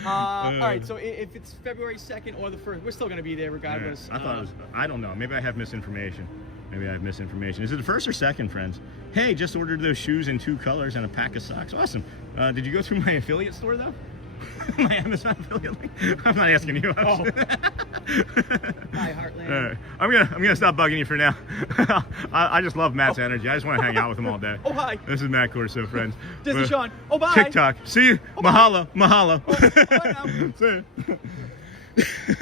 All right. So if it's February 2nd or the 1st, we're still going to be there regardless. I thought it was. I don't know. Maybe I have misinformation. Is it the 1st or 2nd, friends? Hey, just ordered those shoes in 2 colors and a pack of socks. Awesome. Did you go through my affiliate store though? My Amazon affiliate link? I'm not asking you. Oh. Hi, Heartland. All right. I'm gonna stop bugging you for now. I just love Matt's energy. I just want to hang out with him all day. Oh, hi. This is Matt Corso, friends. Disney Sean. Oh, bye. TikTok. See you. Oh, mahalo. Mahalo. Bye now. See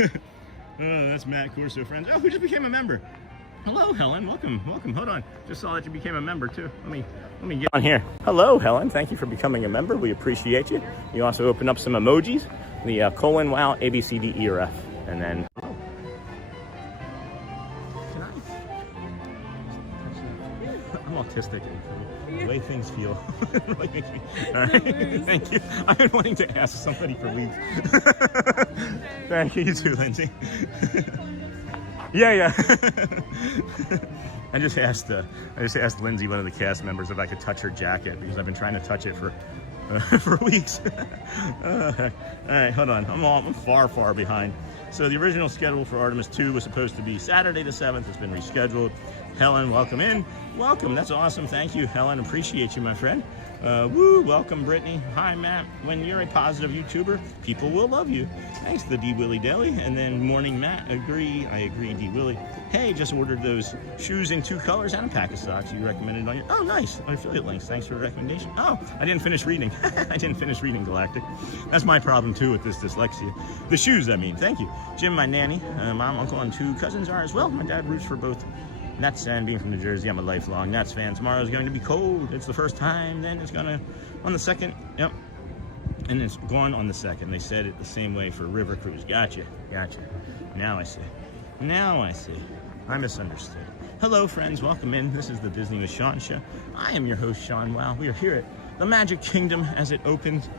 you. Oh, that's Matt Corso, friends. Oh, who just became a member? Hello, Helen. Welcome. Hold on. Just saw that you became a member too. Let me get on here. Hello, Helen. Thank you for becoming a member. We appreciate you. You also open up some emojis. The colon, wow, A, B, C, D, E, or F, and then. Oh. I'm autistic. The way things feel. Really makes me. All right. Thank you. I've been wanting to ask somebody for weeks. Thank you too, Lindsay. Yeah. I just asked Lindsay, one of the cast members, if I could touch her jacket because I've been trying to touch it for weeks. All right, hold on. I'm far behind. So the original schedule for Artemis 2 was supposed to be Saturday the 7th. It's been rescheduled. Helen, welcome in. Welcome. That's awesome. Thank you, Helen. Appreciate you, my friend. Woo, welcome, Brittany. Hi, Matt. When you're a positive YouTuber, people will love you. Thanks to D. Willie Deli. And then Morning Matt, I agree, D. Willie. Hey, just ordered those shoes in 2 colors and a pack of socks you recommended on your, oh, nice, on affiliate links. Thanks for the recommendation. Oh, I didn't finish reading. I didn't finish reading Galactic. That's my problem, too, with this dyslexia. The shoes, I mean. Thank you. Jim, my nanny, mom, uncle, and 2 cousins are as well. My dad roots for both Nets, and being from New Jersey, I'm a lifelong Nets fan. Tomorrow's going to be cold. It's the first time. Then it's gonna on the 2nd. Yep, and it's gone on the 2nd. They said it the same way for River Cruise. Gotcha. Now I see. I misunderstood. Hello, friends. Welcome in. This is the Disney with Sean show. I am your host, Sean Wow. We are here at the Magic Kingdom as it opens.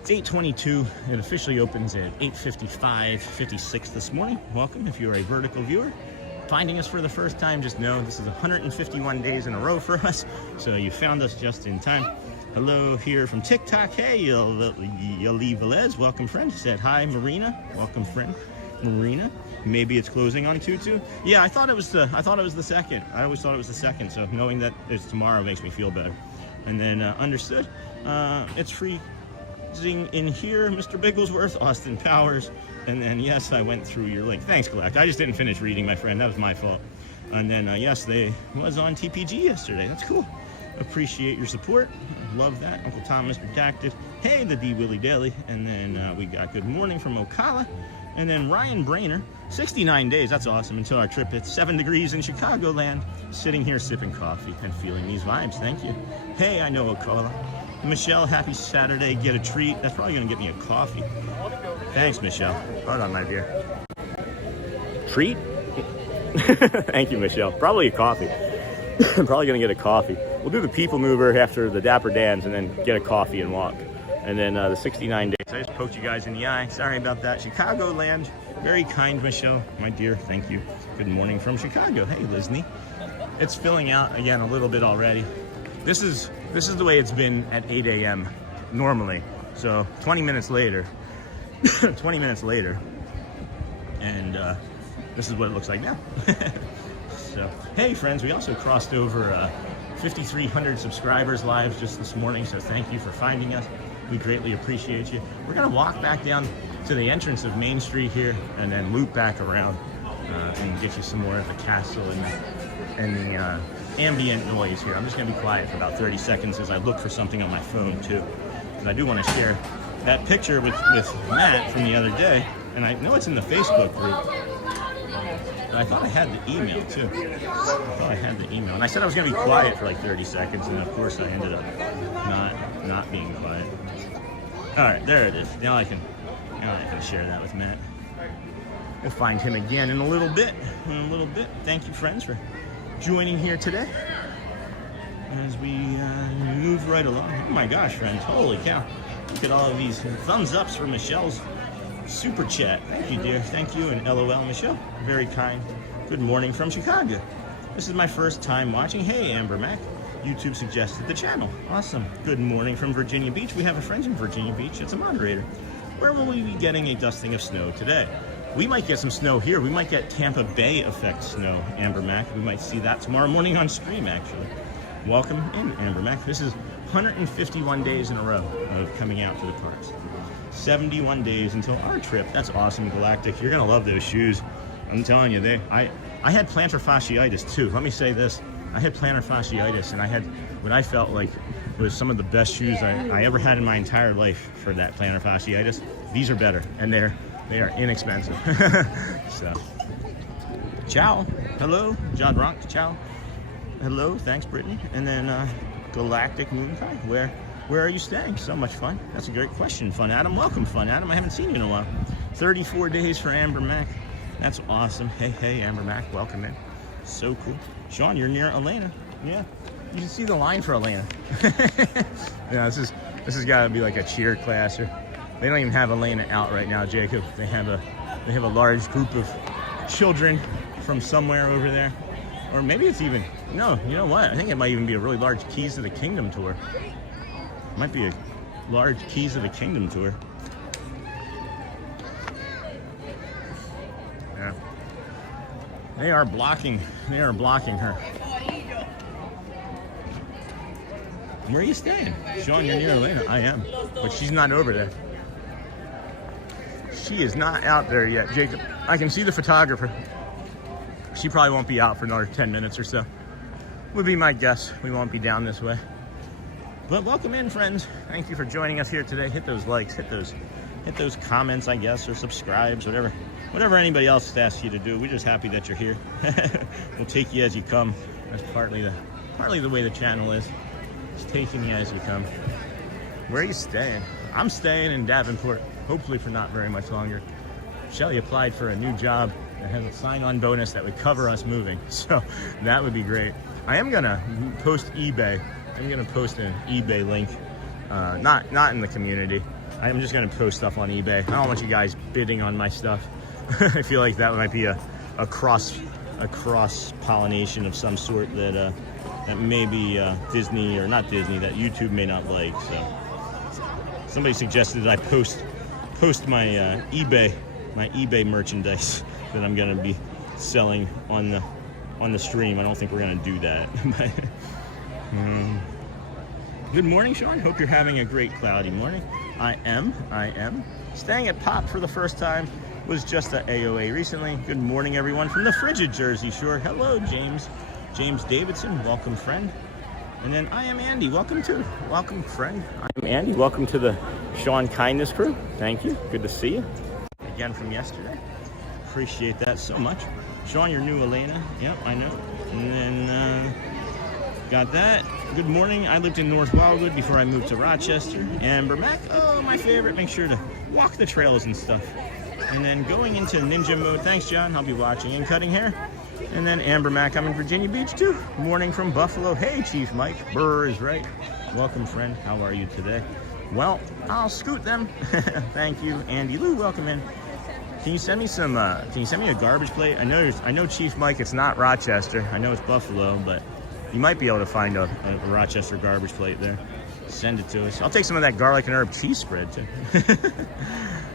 It's 8:22. It officially opens at 8:55 this morning. Welcome if you're a vertical viewer. Finding us for the first time, just know this is 151 days in a row for us, so you found us just in time. Hello here from TikTok. Hey, Yali Velez, welcome, friend. Said hi, Marina. Welcome, friend. Marina. Maybe it's closing on 2/2. Yeah, I thought it was the 2nd. I always thought it was the 2nd, so knowing that it's tomorrow makes me feel better. And then understood. It's freezing in here, Mr. Bigglesworth, Austin Powers. And then, yes, I went through your link. Thanks, Galactic. I just didn't finish reading, my friend. That was my fault. And then, yes, they was on TPG yesterday. That's cool. Appreciate your support. Love that. Uncle Thomas Redacted. Hey, the D. Willie Daily. And then we got good morning from Ocala. And then Ryan Brainer. 69 days. That's awesome. Until our trip hits 7 degrees in Chicagoland. Sitting here sipping coffee and feeling these vibes. Thank you. Hey, I know Ocala. Michelle, happy Saturday. Get a treat. That's probably going to get me a coffee. Thanks, Michelle. Hold on, my dear. Treat? Thank you, Michelle. Probably a coffee. Probably going to get a coffee. We'll do the people mover after the Dapper Dans and then get a coffee and walk. And then the 69 days. I just poked you guys in the eye. Sorry about that. Chicagoland. Very kind, Michelle. My dear, thank you. Good morning from Chicago. Hey, Lisney. It's filling out again a little bit already. This is the way it's been at 8 a.m. normally. So 20 minutes later, and this is what it looks like now. So, hey friends, we also crossed over 5,300 subscribers live just this morning, so thank you for finding us. We greatly appreciate you. We're gonna walk back down to the entrance of Main Street here and then loop back around and get you some more of the castle and the ambient noise here. I'm just gonna be quiet for about 30 seconds as I look for something on my phone too. And I do want to share that picture with Matt from the other day, and I know it's in the Facebook group, but I thought I had the email too. And I said I was going to be quiet for like 30 seconds, and of course I ended up not being quiet. All right, there it is. Now I can share that with Matt. We'll find him again in a little bit. Thank you, friends, for joining here today as we move right along. Oh my gosh, friends! Holy cow! Look at all of these thumbs ups for Michelle's Super chat. Thank you, dear. Thank you, and LOL, Michelle. Very kind. Good morning from Chicago. This is my first time watching. Hey, Amber Mac. YouTube suggested the channel. Awesome. Good morning from Virginia Beach. We have a friend in Virginia Beach. It's a moderator. Where will we be getting a dusting of snow today? We might get some snow here. We might get Tampa Bay effect snow, Amber Mac. We might see that tomorrow morning on stream, actually. Welcome in, Amber Mac. This is 151 days in a row of coming out to the parks. 71 days until our trip. That's awesome, Galactic. You're gonna love those shoes. I'm telling you, I had plantar fasciitis too. Let me say this. I had plantar fasciitis, and I had what I felt like was some of the best shoes I ever had in my entire life for that plantar fasciitis. These are better, and they are inexpensive. So, ciao. Hello, John Ronk. Ciao. Hello, thanks, Brittany. And then Galactic Moonkai. Where are you staying? So much fun. That's a great question, Fun Adam. Welcome, Fun Adam. I haven't seen you in a while. 34 days for Amber Mac. That's awesome. Hey, Amber Mac. Welcome in. So cool. Sean, you're near Elena. Yeah. You can see the line for Elena. Yeah, this has got to be like a cheer class. Or they don't even have Elena out right now, Jacob. They have a large group of children from somewhere over there. Or maybe it's even, no, you know what? I think it might even be a really large Keys to the Kingdom tour. Might be a large Keys to the Kingdom tour. Yeah. They are blocking her. Where are you staying? Sean, you're near Elena. I am. But she's not over there. She is not out there yet, Jacob. I can see the photographer. She probably won't be out for another 10 minutes or so. Would be my guess. We won't be down this way. But welcome in, friends. Thank you for joining us here today. Hit those likes, hit those comments, I guess, or subscribes, whatever anybody else asks you to do. We're just happy that you're here. We'll take you as you come. That's partly the way the channel is. It's taking you as you come. Where are you staying? I'm staying in Davenport, hopefully for not very much longer. Shelly applied for a new job that has a sign-on bonus that would cover us moving, so that would be great. I am gonna post eBay. I'm gonna post an eBay link, not in the community. I'm just gonna post stuff on eBay. I don't want you guys bidding on my stuff. I feel like that might be a cross pollination of some sort that maybe Disney, or not Disney, that YouTube may not like. So somebody suggested that I post my eBay merchandise that I'm gonna be selling on the stream. I don't think we're gonna do that. But, good morning, Sean. Hope you're having a great cloudy morning. I am. Staying at Pop for the first time. Was just at AOA recently. Good morning, everyone, from the frigid Jersey Shore. Hello, James Davidson. Welcome, friend. And then I am Andy. Welcome, friend. I'm Andy. Welcome to the Sean Kindness crew. Thank you. Good to see you. Again from yesterday. Appreciate that so much. Sean, your new Elena. Yep, I know. And then got that. Good morning. I lived in North Wildwood before I moved to Rochester. Amber Mac. Oh, my favorite. Make sure to walk the trails and stuff. And then going into ninja mode. Thanks, John. I'll be watching and cutting hair. And then Amber Mac. I'm in Virginia Beach too. Morning from Buffalo. Hey, Chief Mike. Burr is right. Welcome, friend. How are you today? Well, I'll scoot them. Thank you, Andy Lou. Welcome in. Can you send me some? Can you send me a garbage plate? I know, Chief Mike. It's not Rochester. I know it's Buffalo, but you might be able to find a Rochester garbage plate there. Send it to us. I'll take some of that garlic and herb cheese spread too.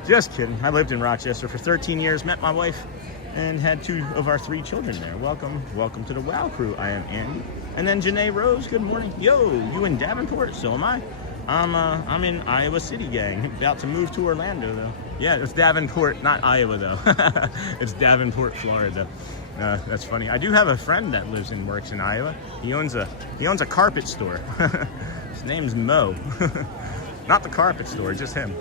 Just kidding. I lived in Rochester for 13 years. Met my wife, and had 2 of our 3 children there. Welcome to the WOW crew. I am Andy. And then Janae Rose. Good morning. Yo, you in Davenport? So am I. I'm in Iowa City, gang. About to move to Orlando though. Yeah, it's Davenport, not Iowa though. It's Davenport, Florida. That's funny. I do have a friend that lives and works in Iowa. He owns a carpet store. His name's Mo. Not the carpet store, just him.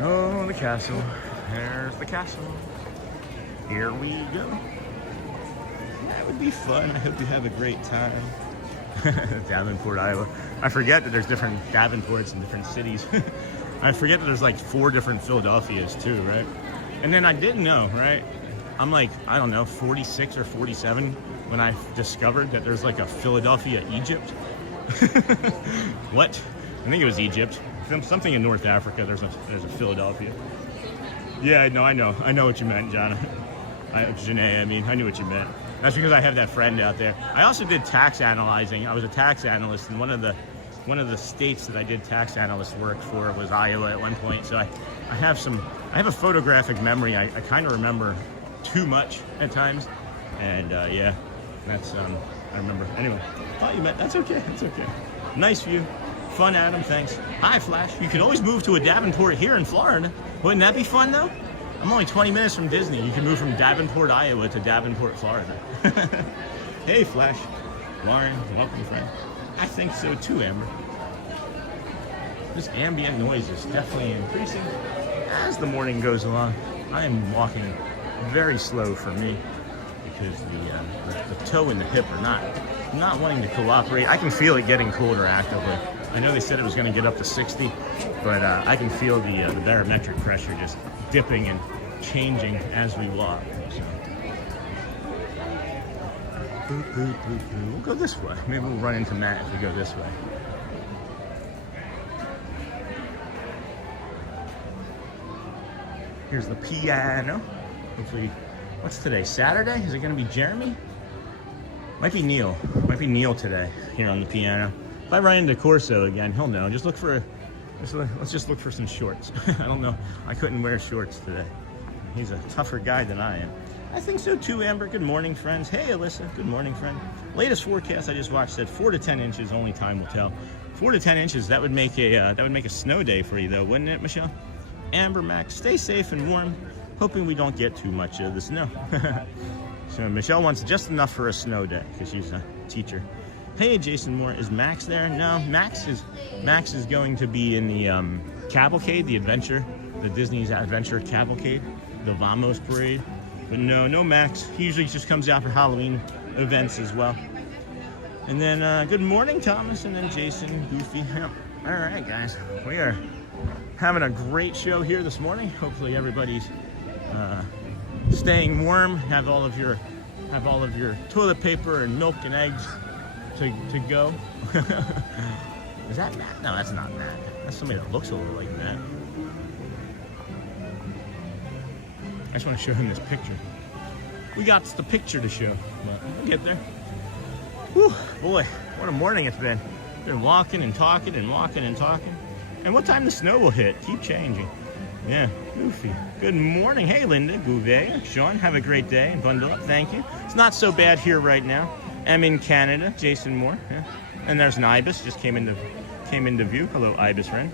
Oh, the castle. There's the castle. Here we go. That would be fun. I hope you have a great time. Davenport, Iowa. I forget that there's different Davenports in different cities. I forget that there's like 4 different Philadelphias too, right? And then I didn't know, right? I'm like, I don't know, 46 or 47 when I discovered that there's like a Philadelphia, Egypt. What? I think it was Egypt. something in North Africa. There's a Philadelphia. Yeah, I know what you meant, John. Janae, I mean, I knew what you meant. That's because I have that friend out there. I also did tax analyzing. I was a tax analyst, and one of the states that I did tax analyst work for was Iowa at one point. So I have a photographic memory. I kind of remember too much at times, and yeah, that's I remember. Anyway, thought you meant that's okay. It's okay. Nice view. Fun, Adam. Thanks. Hi, Flash. You could always move to a Davenport here in Florida. Wouldn't that be fun, though? I'm only 20 minutes from Disney. You can move from Davenport, Iowa to Davenport, Florida. Hey, Flash. Lauren, welcome, friend. I think so, too, Amber. This ambient noise is definitely increasing as the morning goes along. I am walking very slow for me because the toe and the hip are not wanting to cooperate. I can feel it getting colder actively. I know they said it was going to get up to 60, but I can feel the barometric pressure just dipping and changing as we walk. So. We'll go this way. Maybe we'll run into Matt if we go this way. Here's the piano. Hopefully, what's today? Saturday? Is it going to be Jeremy? Might be Neil. Might be Neil today here on the piano. If I run into Corso again, he'll know. Let's just look for some shorts. I don't know. I couldn't wear shorts today. He's a tougher guy than I am. I think so too, Amber. Good morning, friends. Hey, Alyssa. Good morning, friend. Latest forecast I just watched said 4 to 10 inches. Only time will tell. 4 to 10 inches. That would make a snow day for you, though, wouldn't it, Michelle? Amber, Max, stay safe and warm. Hoping we don't get too much of the snow. So Michelle wants just enough for a snow day because she's a teacher. Hey, Jason Moore, is Max there? No, Max is going to be in the cavalcade, the Disney's Adventure Cavalcade, the Vamos Parade. But no Max. He usually just comes out for Halloween events as well. And then good morning, Thomas, and then Jason, Goofy. Yep. All right, guys, we are having a great show here this morning. Hopefully everybody's staying warm. Have all of your toilet paper and milk and eggs to go. Is that Matt? No, that's not Matt. That's somebody that looks a little like Matt. I just want to show him this picture. We got the picture to show, but we'll get there. Whew, boy, what a morning it's been. Been walking and talking and walking and talking. And what time the snow will hit? Keep changing. Yeah, Goofy. Good morning. Hey, Linda, Gouvet. Sean, have a great day and bundle up. Thank you. It's not so bad here right now. I'm in Canada. Jason Moore. Yeah. And there's an ibis. Just came into view. Hello, ibis friend.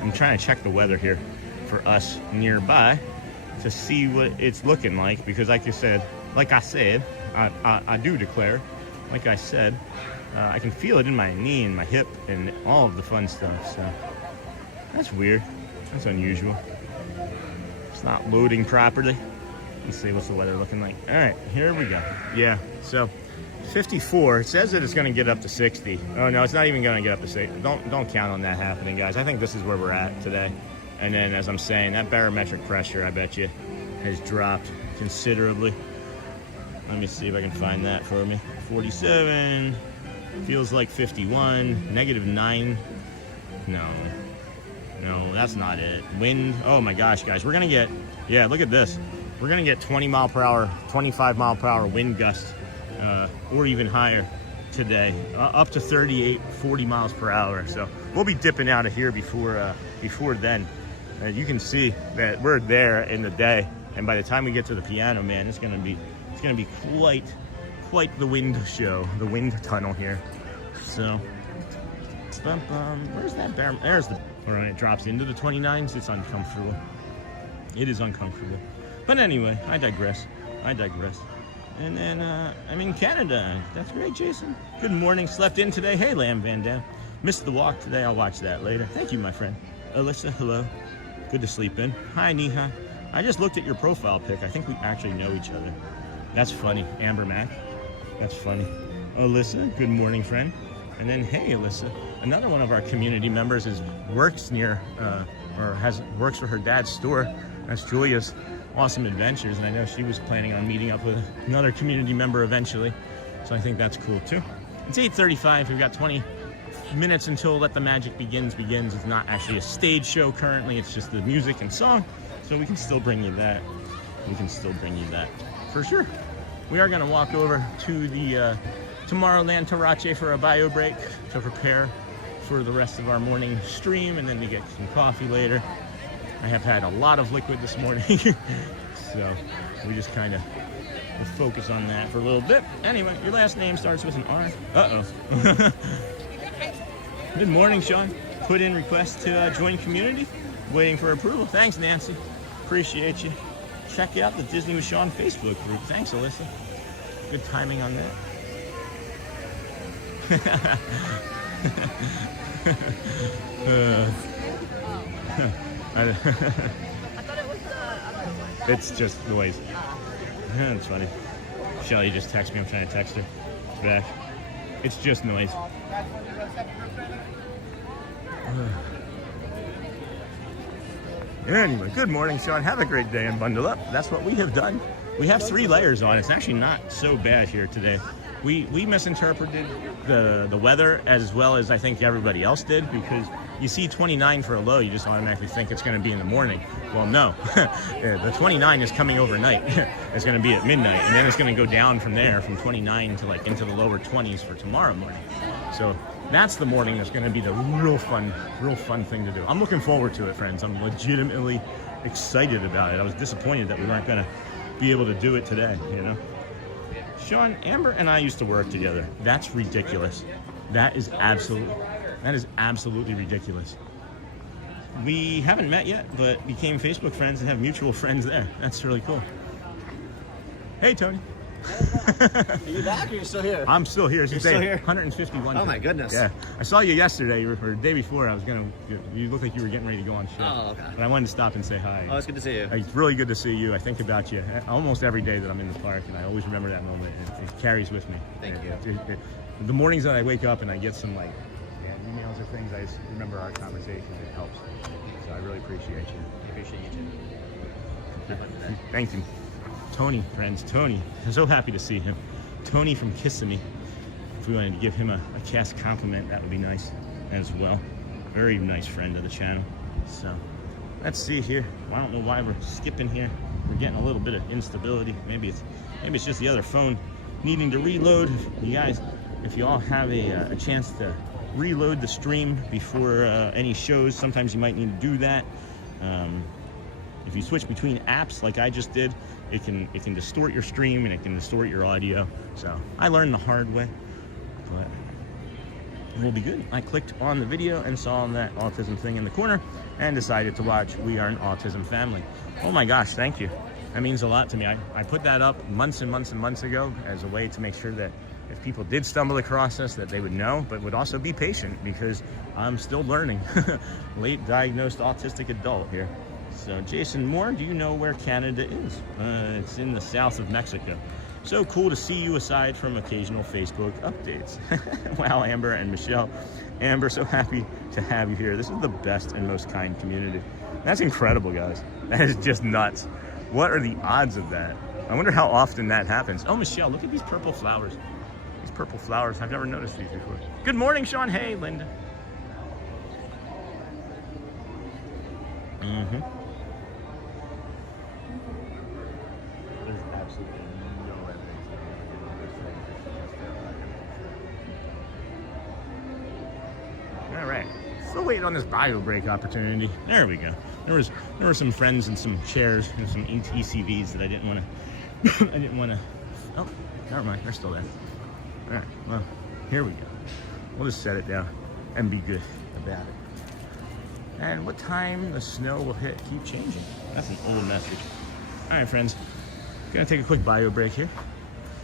I'm trying to check the weather here for us nearby to see what it's looking like because, like I said, I do declare, like I said, I can feel it in my knee and my hip and all of the fun stuff. So that's weird. That's unusual. It's not loading properly. Let's see what's the weather looking like. All right, here we go. Yeah, so 54. It says that it's going to get up to 60. Oh no, it's not even going to get up to 60. Don't count on that happening, guys. I think this is where we're at today. And then, as I'm saying, that barometric pressure, I bet you, has dropped considerably. Let me see if I can find that for me. 47. Feels like 51. -9. No, that's not it. Wind. Oh my gosh, guys. We're going to get, yeah, look at this. We're going to get 20 mile per hour, 25 mile per hour wind gusts, or even higher today, up to 38, 40 miles per hour. So we'll be dipping out of here before then. You can see that we're there in the day, and by the time we get to the piano, man, it's gonna be quite the wind show, the wind tunnel here. So, where's that bear? There's the. All right, it drops into the 29s. It's uncomfortable. It is uncomfortable. But anyway, I digress. And then I'm in Canada. That's great, Jason. Good morning. Slept in today. Hey, Lamb Van Dam. Missed the walk today. I'll watch that later. Thank you, my friend. Alyssa, hello. Good to sleep in. Hi, Neha. I just looked at your profile pic. I think we actually know each other. That's funny. Amber Mac. That's funny. Alyssa, good morning, friend. And then, hey, Alyssa. Another one of our community members works for her dad's store. That's Julia's Awesome Adventures, and I know she was planning on meeting up with another community member eventually. So I think that's cool too. It's 8:35. We've got 20 minutes until Let the Magic begins. It's not actually a stage show currently. It's just the music and song. So we can still bring you that. For sure. We are going to walk over to the Tomorrowland Tarache for a bio break to prepare for the rest of our morning stream, and then to get some coffee later. I have had a lot of liquid this morning, so we just kind of will focus on that for a little bit. Anyway, your last name starts with an R. Uh-oh. Good morning, Sean. Put in request to join community. Waiting for approval. Thanks, Nancy. Appreciate you. Check out the Disney with Sean Facebook group. Thanks, Alyssa. Good timing on that. I thought it was the other one. It's just noise. It's funny. Shelly just texted me. I'm trying to text her back. It's just noise. Anyway, good morning, Sean. Have a great day and bundle up. That's what we have done. We have 3 layers on. It's actually not so bad here today. We misinterpreted the weather as well as I think everybody else did, because you see 29 for a low, you just automatically think it's going to be in the morning. Well, no. The 29 is coming overnight. It's going to be at midnight, and then it's going to go down from there, from 29 to like into the lower 20s for tomorrow morning. So that's the morning that's going to be the real fun thing to do. I'm looking forward to it, friends. I'm legitimately excited about it. I was disappointed that we weren't going to be able to do it today, you know? Sean, Amber and I used to work together. That's ridiculous. That is absolutely ridiculous. We haven't met yet, but became Facebook friends and have mutual friends there. That's really cool. Hey, Tony. Are you back or are you still here? I'm still here. You're still here? 151. Oh my goodness. Yeah. I saw you yesterday, or the day before. You looked like you were getting ready to go on show. Oh, okay. But I wanted to stop and say hi. Oh, it's good to see you. It's really good to see you. I think about you almost every day that I'm in the park, and I always remember that moment. It carries with me. Thank you. The mornings that I wake up and I get some emails or things, I just remember our conversation. It helps. So I really appreciate you. I appreciate you too. Thank you. Tony, friends, Tony. I'm so happy to see him. Tony from Kissimmee. If we wanted to give him a cast compliment, that would be nice as well. Very nice friend of the channel. So let's see here. I don't know why we're skipping here. We're getting a little bit of instability. Maybe it's just the other phone needing to reload. If you all have a chance to reload the stream before any shows, sometimes you might need to do that. If you switch between apps like I just did, it can distort your stream and it can distort your audio. So I learned the hard way, but we'll be good. I clicked on the video and saw that autism thing in the corner and decided to watch We Are an Autism Family. Oh my gosh, thank you. That means a lot to me. I put that up months and months and months ago as a way to make sure that if people did stumble across us, that they would know, but would also be patient, because I'm still learning. Late diagnosed autistic adult here. So Jason Moore, do you know where Canada is? It's in the south of Mexico. So cool to see you aside from occasional Facebook updates. Wow, Amber and Michelle. Amber, so happy to have you here. This is the best and most kind community. That's incredible, guys. That is just nuts. What are the odds of that? I wonder how often that happens. Oh, Michelle, look at these purple flowers. These purple flowers, I've never noticed these before. Good morning, Sean. Hey, Linda. Mm-hmm. There's absolutely no evidence that all right. Still waiting on this bio break opportunity. There we go. There were some friends and some chairs and some ECVs that I didn't want to. Oh, never mind. They're still there. All right. Well, here we go. We'll just set it down and be good about it. And what time the snow will hit keep changing. That's an old message. All right, friends. Gonna take a quick bio break here.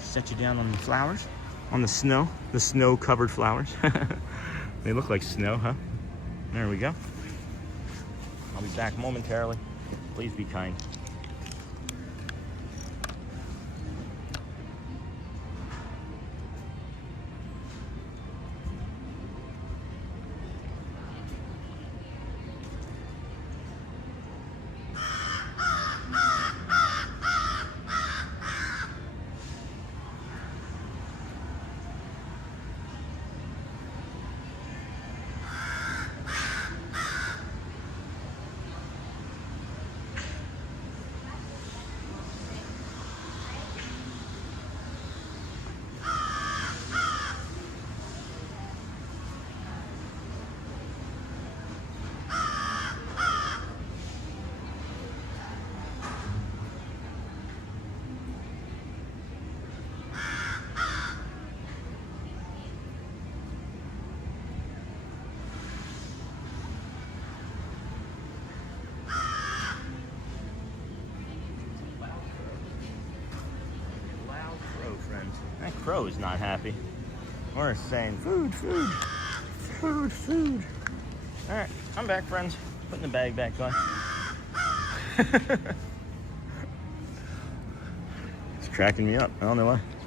Set you down on the flowers, on the snow-covered flowers. They look like snow, huh? There we go. I'll be back momentarily. Please be kind. crow is not happy. We're saying food, food, food, food. All right, I'm back, friends. Putting the bag back on. It's cracking me up. I don't know why. It's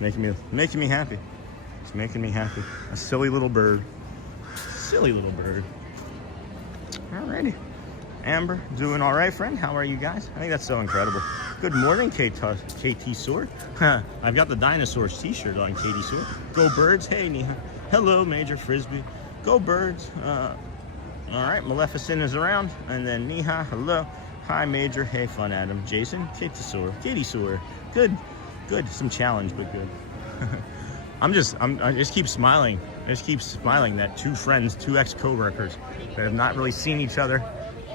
making me happy. It's making me happy. A silly little bird. Silly little bird. Alrighty. Amber, doing all right, friend? How are you guys? I think that's so incredible. Good morning, KT Sword. I've got the dinosaurs t-shirt on, Katie Sword. Go Birds. Hey, Neha. Hello, Major Frisbee. Go Birds. All right, Maleficent is around. And then Neha, hello. Hi, Major. Hey, Fun Adam. Jason, Katie Sword. Good. Some challenge, but good. I just keep smiling. That two friends, two ex-co-workers that have not really seen each other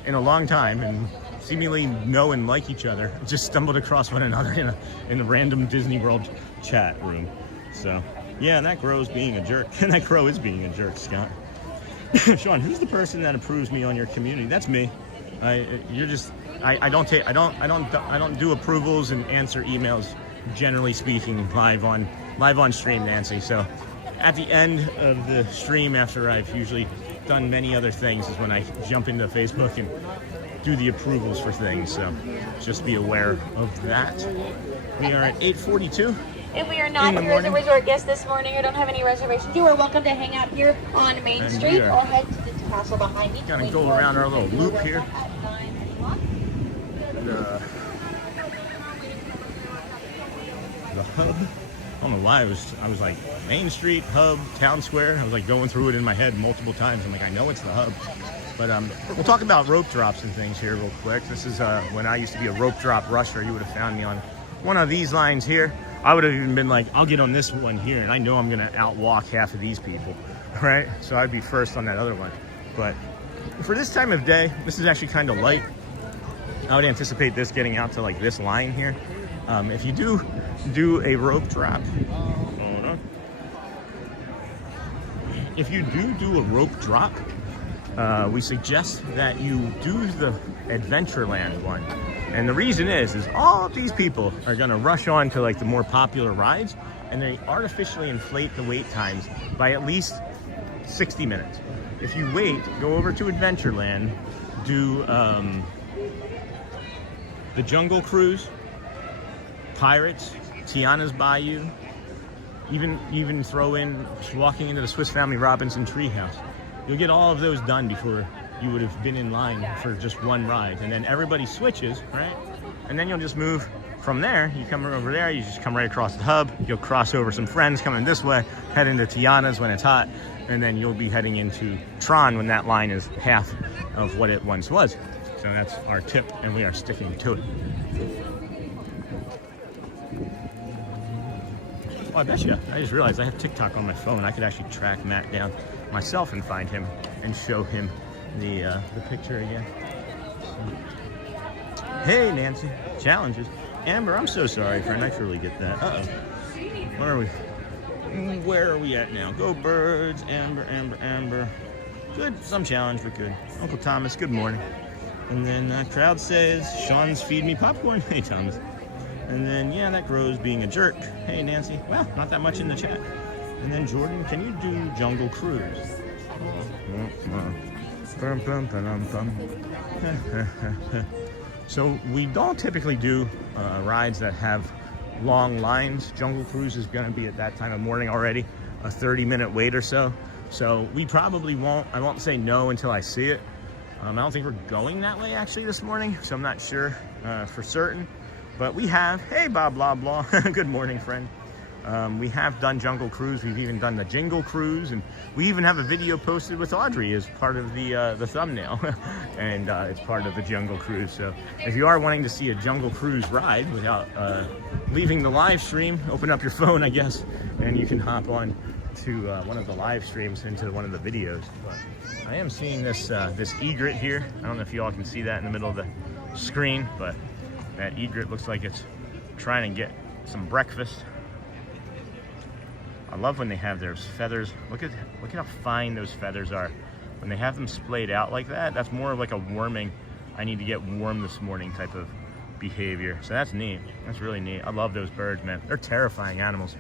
in a long time and seemingly know and like each other just stumbled across one another in a random Disney World chat room. So yeah, and that crow is being a jerk. And that crow is being a jerk, Scott. Sean, who's the person that approves me on your community? That's me. I don't do approvals and answer emails, generally speaking, live on stream, Nancy. So at the end of the stream, after I've usually done many other things, is when I jump into Facebook and do the approvals for things. So just be aware of that. We are at 8:42. If we are not here as a resort guest this morning or don't have any reservations, you are welcome to hang out here on Main Street or head to the castle behind me. Gonna go around our little loop here. The hub. I don't know why I was like Main Street, hub, town square. I was like going through it in my head multiple times. I'm like, I know it's the hub. But we'll talk about rope drops and things here real quick. This is when I used to be a rope drop rusher. You would have found me on one of these lines here. I would have even been like, I'll get on this one here, and I know I'm gonna outwalk half of these people, right? So I'd be first on that other one. But for this time of day, this is actually kind of light. I would anticipate this getting out to like this line here. If you do a rope drop, if you do a rope drop, we suggest that you do the Adventureland one. And the reason is all of these people are gonna rush on to like the more popular rides, and they artificially inflate the wait times by at least 60 minutes. If you wait, go over to Adventureland, do the Jungle Cruise, Pirates, Tiana's Bayou, even throw in walking into the Swiss Family Robinson Treehouse. You'll get all of those done before you would have been in line for just one ride. And then everybody switches, right? And then you'll just move from there. You come over there, you just come right across the hub. You'll cross over some friends coming this way, head into Tiana's when it's hot, and then you'll be heading into Tron when that line is half of what it once was. So that's our tip, and we are sticking to it. Oh, I bet you. I just realized I have TikTok on my phone. I could actually track Matt down myself and find him and show him the picture again. So. Hey, Nancy. Challenges. Amber, I'm so sorry, friend. I truly get that. Uh-oh. Where are we at now? Go Birds. Amber. Good. Some challenge, but good. Uncle Thomas, good morning. And then crowd says, Sean's feed me popcorn. Hey, Thomas. And then, yeah, that crow's being a jerk. Hey, Nancy. Well, not that much in the chat. And then, Jordan, can you do Jungle Cruise? So we don't typically do rides that have long lines. Jungle Cruise is going to be at that time of morning already, a 30-minute wait or so. So we probably won't. I won't say no until I see it. I don't think we're going that way actually this morning, so I'm not sure for certain. But we have, hey, Bob blah blah. Good morning, friend. We have done Jungle Cruise. We've even done the Jingle Cruise, and we even have a video posted with Audrey as part of the thumbnail, and it's part of the Jungle Cruise. So if you are wanting to see a Jungle Cruise ride without leaving the live stream, open up your phone, I guess, and you can hop on to one of the live streams into one of the videos. But I am seeing this this egret here. I don't know if you all can see that in the middle of the screen, but that egret looks like it's trying to get some breakfast. I love when they have those feathers. Look at how fine those feathers are. When they have them splayed out like that, that's more of like a warming, I need to get warm this morning type of behavior. So that's neat. That's really neat. I love those birds, man. They're terrifying animals.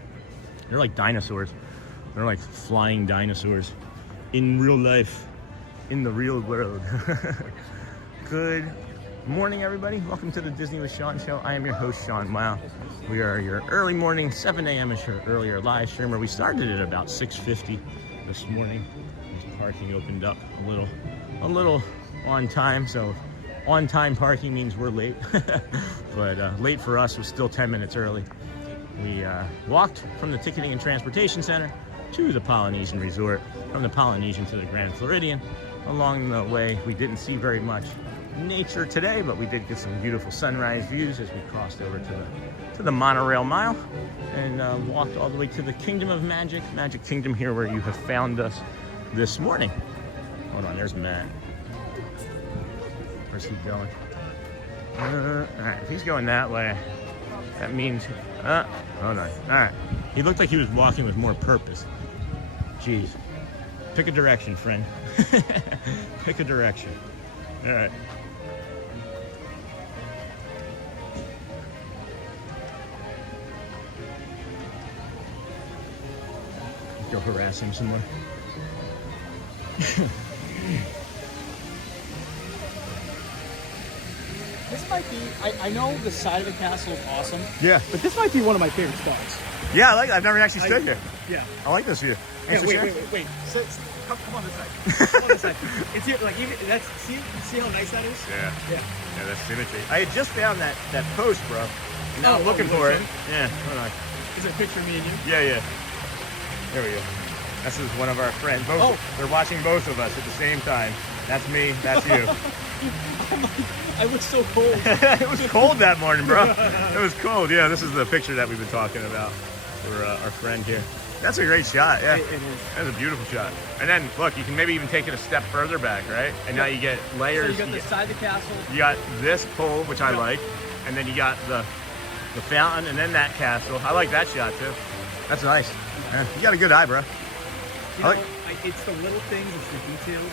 They're like dinosaurs. They're like flying dinosaurs in real life, in the real world. Good morning, everybody. Welcome to the Disney with Sean show. I am your host, Sean Wow. We are your early morning, 7 a.m. is your earlier live streamer. We started at about 6:50 this morning. Parking opened up a little on time, so on-time parking means we're late. But late for us was still 10 minutes early. We walked from the Ticketing and Transportation Center to the Polynesian Resort, from the Polynesian to the Grand Floridian. Along the way, we didn't see very much nature today, but we did get some beautiful sunrise views as we crossed over to the monorail mile and walked all the way to the Kingdom of Magic Kingdom, here where you have found us this morning. Hold on, there's Matt. Where's he going? All right, if he's going that way, that means, hold on. All right, he looked like he was walking with more purpose. Jeez, pick a direction, friend. Pick a direction. All right. Go harass him some more. This might be, I know the side of the castle is awesome. Yeah. But this might be one of my favorite spots. Yeah, I like it. I've never actually stood here. Yeah. I like this view. Yeah, wait. Come on this side. Come on this side. It's here, like, even, see how nice that is? Yeah. Yeah. Yeah, that's symmetry. I had just found that post, bro. Now I'm looking for it. Yeah, hold on. Is it a picture of me and you? Yeah. There we go. This is one of our friends. They're watching both of us at the same time. That's me, that's you. I look so cold. It was cold that morning, bro. It was cold. Yeah, this is the picture that we've been talking about for our friend here. That's a great shot, yeah. It is. That's a beautiful shot. And then, look, you can maybe even take it a step further back, right? And now you get layers. So you got the side of the castle. You got this pole, which I like, and then you got the fountain, and then that castle. I like that shot, too. That's nice. Yeah, you got a good eye, bro. It's the little things, it's the details.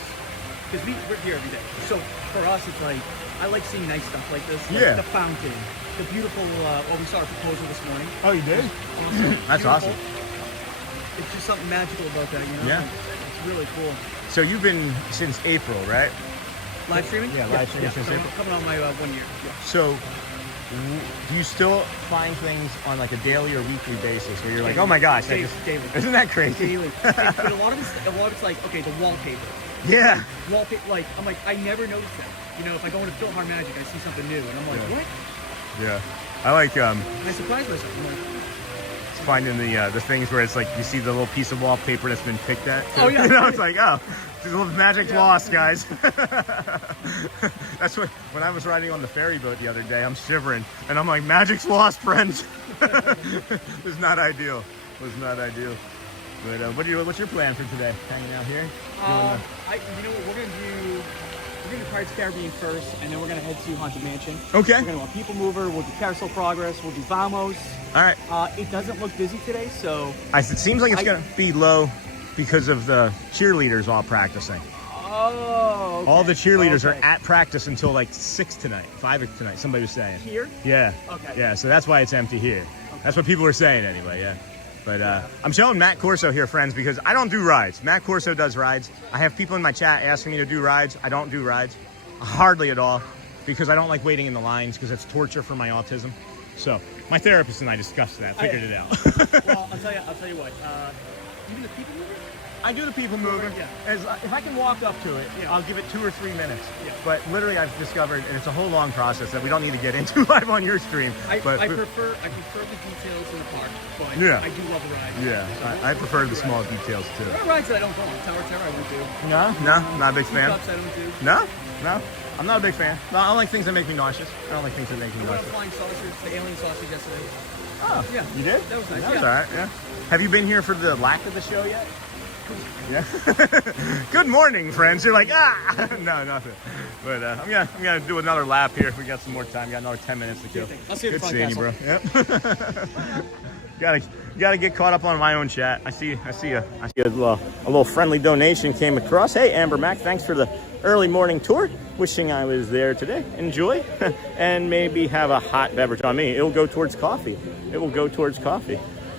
Because we're here every day. So for us, it's like, I like seeing nice stuff like this. Like the fountain, the beautiful, we saw our proposal this morning. Oh, you did? Awesome. That's beautiful. awesome. It's just something magical about that, you know? Yeah. It's really cool. So you've been since April, right? Live streaming? Yeah, live streaming since April. Coming on my 1 year. Yeah. So do you still find things on like a daily or weekly basis where you're like, oh my gosh, daily. Isn't that crazy? Daily. But a lot of it's like, okay, the wallpaper. Yeah. Wallpaper, like, I'm like, I never noticed that. You know, if I go into Philhar Magic, I see something new, and I'm like, what? Yeah. I like And I surprised myself. I'm like, finding the things where it's like you see the little piece of wallpaper that's been picked at. Oh yeah. You know, it's like, oh, the magic's lost, guys. That's what, when I was riding on the ferry boat the other day, I'm shivering and I'm like, magic's lost, friends. It was not ideal. It was not ideal. But what's your plan for today? Hanging out here? you know what, we're gonna do Pirates of the Caribbean first, and then we're gonna head to Haunted Mansion. Okay. We're gonna do People Mover, we'll do Carousel Progress, we'll do Vamos. All right. It doesn't look busy today, so... It seems like it's going to be low because of the cheerleaders all practicing. Oh, okay. All the cheerleaders are at practice until like 6 tonight, 5 tonight, somebody was saying. Here? Yeah. Okay. Yeah, so that's why it's empty here. Okay. That's what people were saying anyway, yeah. But I'm showing Matt Corso here, friends, because I don't do rides. Matt Corso does rides. I have people in my chat asking me to do rides. I don't do rides, hardly at all, because I don't like waiting in the lines because it's torture for my autism. So my therapist and I discussed that, figured it out. Well, I'll tell you what. Even the People Mover? I do the People Mover. Yeah. If I can walk up to it, I'll give it 2 or 3 minutes. Yeah. But literally, I've discovered, and it's a whole long process that we don't need to get into live on your stream. I prefer the details in the park, but I do love the ride. Yeah, so I prefer the small details too. There are rides that I don't go on. Tower I won't do. No, not a big fan. Cups I don't do. No, I'm not a big fan. No, I don't like things that make me nauseous. I don't like things that make me I went nauseous. flying saucers, the alien sausage yesterday. Oh, yeah. You did? That was nice. That was all right. Yeah. Have you been here for the lack of the show yet? Yeah. Good morning, friends. You're like, no, nothing. But I'm gonna do another lap here. We got some more time. Got another 10 minutes to go. I'll see you at the Good front, seeing you, bro. Yep. Gotta get caught up on my own chat. I see a little friendly donation came across. Hey, Amber Mac, thanks for the early morning tour. Wishing I was there today. Enjoy, and maybe have a hot beverage on me. It'll go towards coffee.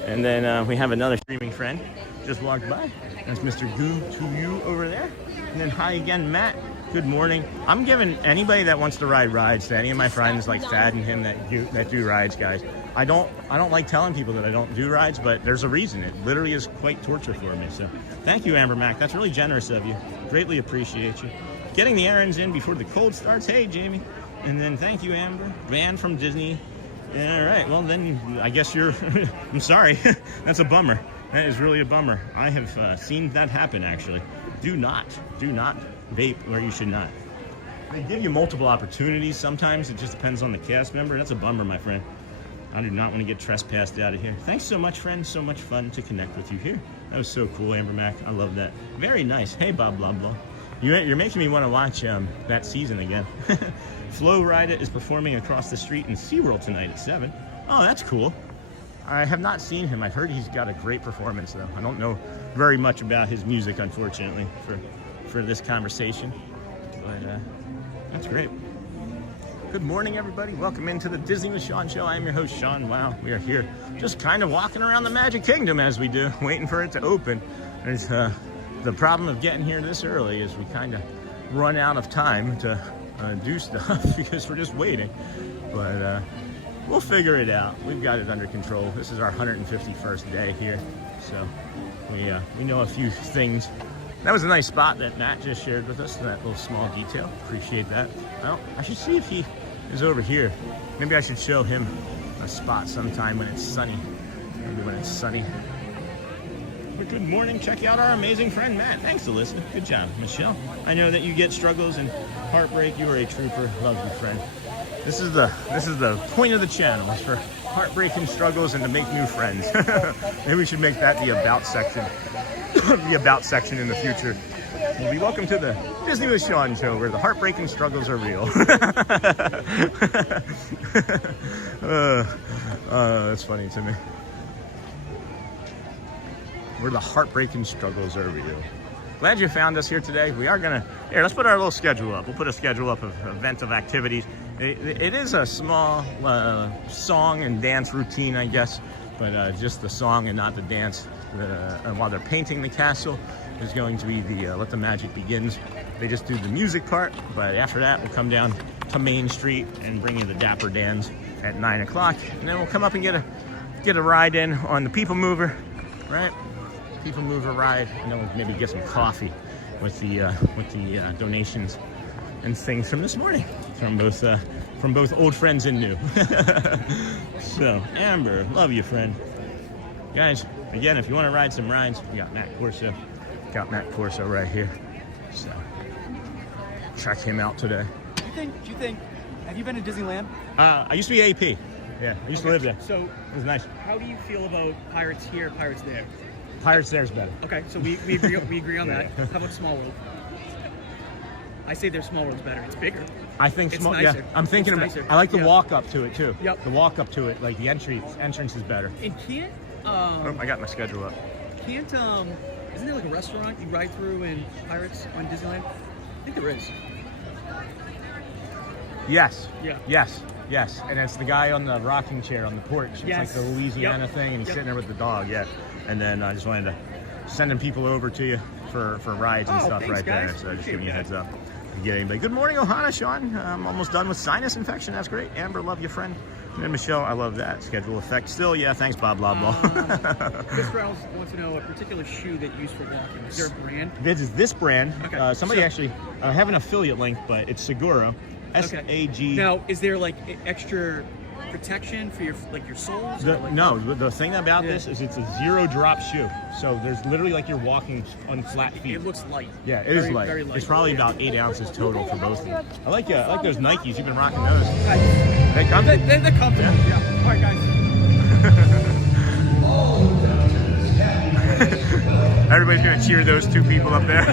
And then we have another streaming friend just walked by. That's Mr. Goo to you over there. And then hi again, Matt. Good morning. I'm giving anybody that wants to ride rides to any of my friends like Thad and him that do rides, guys. I don't like telling people that I don't do rides, but there's a reason. It literally is quite torture for me. So thank you, Amber Mac. That's really generous of you. Greatly appreciate you. Getting the errands in before the cold starts. Hey, Jamie. And then thank you, Amber. Van from Disney. All right. Well, then I guess you're... I'm sorry. That's a bummer. That is really a bummer. I have seen that happen, actually. Do not vape where you should not. They give you multiple opportunities sometimes. It just depends on the cast member. That's a bummer, my friend. I do not want to get trespassed out of here. Thanks so much, friend. So much fun to connect with you here. That was so cool, Amber Mac. I love that. Very nice. Hey, Bob Blah Blah. You're making me want to watch that season again. Flo Rida is performing across the street in SeaWorld tonight at 7. Oh, that's cool. I have not seen him. I've heard he's got a great performance, though. I don't know very much about his music, unfortunately, for this conversation. But that's great. Good morning, everybody. Welcome into the Disney with Sean show. I am your host, Sean. Wow, we are here just kind of walking around the Magic Kingdom as we do, waiting for it to open. There's the problem of getting here this early is we kind of run out of time to do stuff because we're just waiting. But we'll figure it out. We've got it under control. This is our 151st day here, so we know a few things. That was a nice spot that Matt just shared with us, that little small detail. Appreciate that. Well, I should see if he is over here. Maybe I should show him a spot sometime when it's sunny. Maybe when it's sunny. But good morning. Check out our amazing friend Matt. Thanks, Alyssa. Good job, Michelle. I know that you get struggles and heartbreak. You are a trooper. Love you, friend. This is the point of the channel, is for heartbreak and struggles and to make new friends. Maybe we should make that the about section. The about section in the future. Well, welcome to the Disney with Sean show, where the heartbreak and struggles are real. That's funny to me. Where the heartbreak and struggles are real. Glad you found us here today. We are gonna, here, let's put our little schedule up. We'll put a schedule up of events, of activities. It is a small song and dance routine, I guess, but just the song and not the dance. While they're painting the castle is going to be the Let the Magic Begins. They just do the music part, but after that we'll come down to Main Street and bring you the Dapper Dans at 9 o'clock, and then we'll come up and get a ride in on the People Mover, right? People Mover ride, and then we'll maybe get some coffee with the donations and things from this morning from both old friends and new. So Amber, love you, friend. Guys, again, if you want to ride some rides, we got Matt Corso. Got Matt Corso right here. So check him out today. Do you think? Have you been to Disneyland? I used to be AP. Yeah, I used to live there. So it was nice. How do you feel about Pirates here, Pirates there? Pirates there's better. Okay, so we agree on that. How about Small World? I say their Small World's better. It's bigger. I think it's small. Nicer. Yeah, I'm thinking it's about. nicer. I like the walk up to it too. Yep. The walk up to it, like the entrance is better. And can't I got my schedule up. Can't isn't there like a restaurant you ride through in Pirates on Disneyland? I think there is. Yes. Yeah. Yes. And it's the guy on the rocking chair on the porch. It's like the Louisiana thing, and he's sitting there with the dog. Yeah. And then I just wanted to sending people over to you for rides and stuff thanks, right guys. there. So just giving you a heads up. If you get anybody. Good morning, Ohana, Sean. I'm almost done with sinus infection. That's great. Amber, love you, friend. And Michelle, I love that. Schedule effect. Still, yeah, thanks, Bob Blah Blah. Chris Reynolds wants to know a particular shoe that you use for walking. Is there a brand? This brand. Okay. Somebody actually, I have an affiliate link, but it's Seguro. SAG. Now, is there like extra protection for your soles? No, the thing about this is it's a zero drop shoe. So there's literally like you're walking on flat feet. It looks light. Yeah, it is light. Very light. It's probably about 8 ounces total for both of them. I like those Nikes. You've been rocking those. They come. They're comfortable. Yeah. All right, guys. Everybody's gonna cheer those two people up there.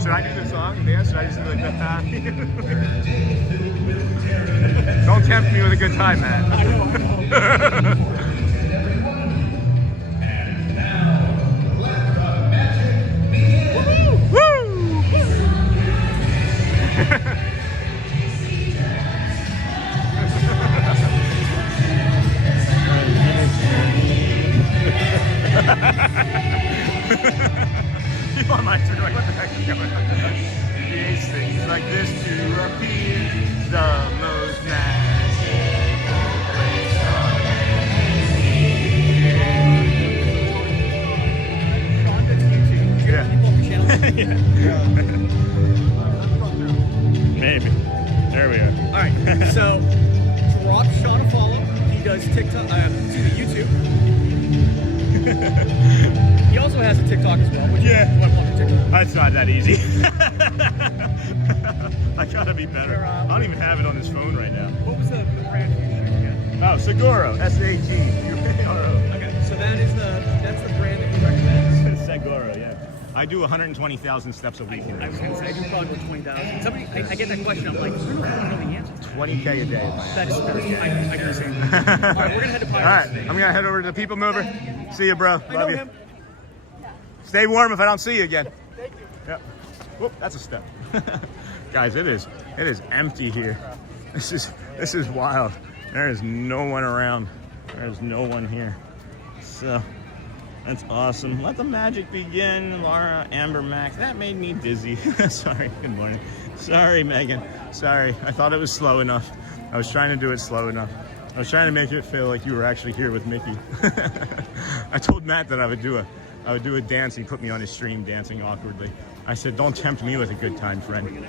Should I do the song and dance? Should I just do like that? Don't tempt me with a good time, man. I know. people on my street are like, what the heck is going on? These things like this to appear, the most magical place on earth. Yeah. Maybe. There we are. All right. So, drop Sean a follow. He does TikTok, YouTube. He also has a TikTok as well. That's not that easy. I gotta be better. I don't even have it on this phone right now. What was the brand you shared again? Oh, Seguro. S-A-G-U-A-R-O. Okay, so that's the brand that you recommend. Seguro, yeah. I do 120,000 steps a week. I was going to say, I do probably 20,000. Somebody, I get that question, I'm like, I don't know the answer. 20K a day. That's very, I do the same thing. All right, we're going to head to Pirates. All right, I'm going to head over to the People Mover. See you, bro. I know Love you. him. Stay warm if I don't see you again. Thank you. Yeah. Whoop, that's a step. Guys, it is empty here. This is wild. There is no one around. There's no one here. So that's awesome. Let the magic begin, Laura, Amber, Max. That made me dizzy. Sorry. Good morning. Sorry, Megan. Sorry. I thought it was slow enough. I was trying to do it slow enough. I was trying to make it feel like you were actually here with Mickey. I told Matt that I would do a dance. He put me on his stream dancing awkwardly. I said, don't tempt me with a good time, friend.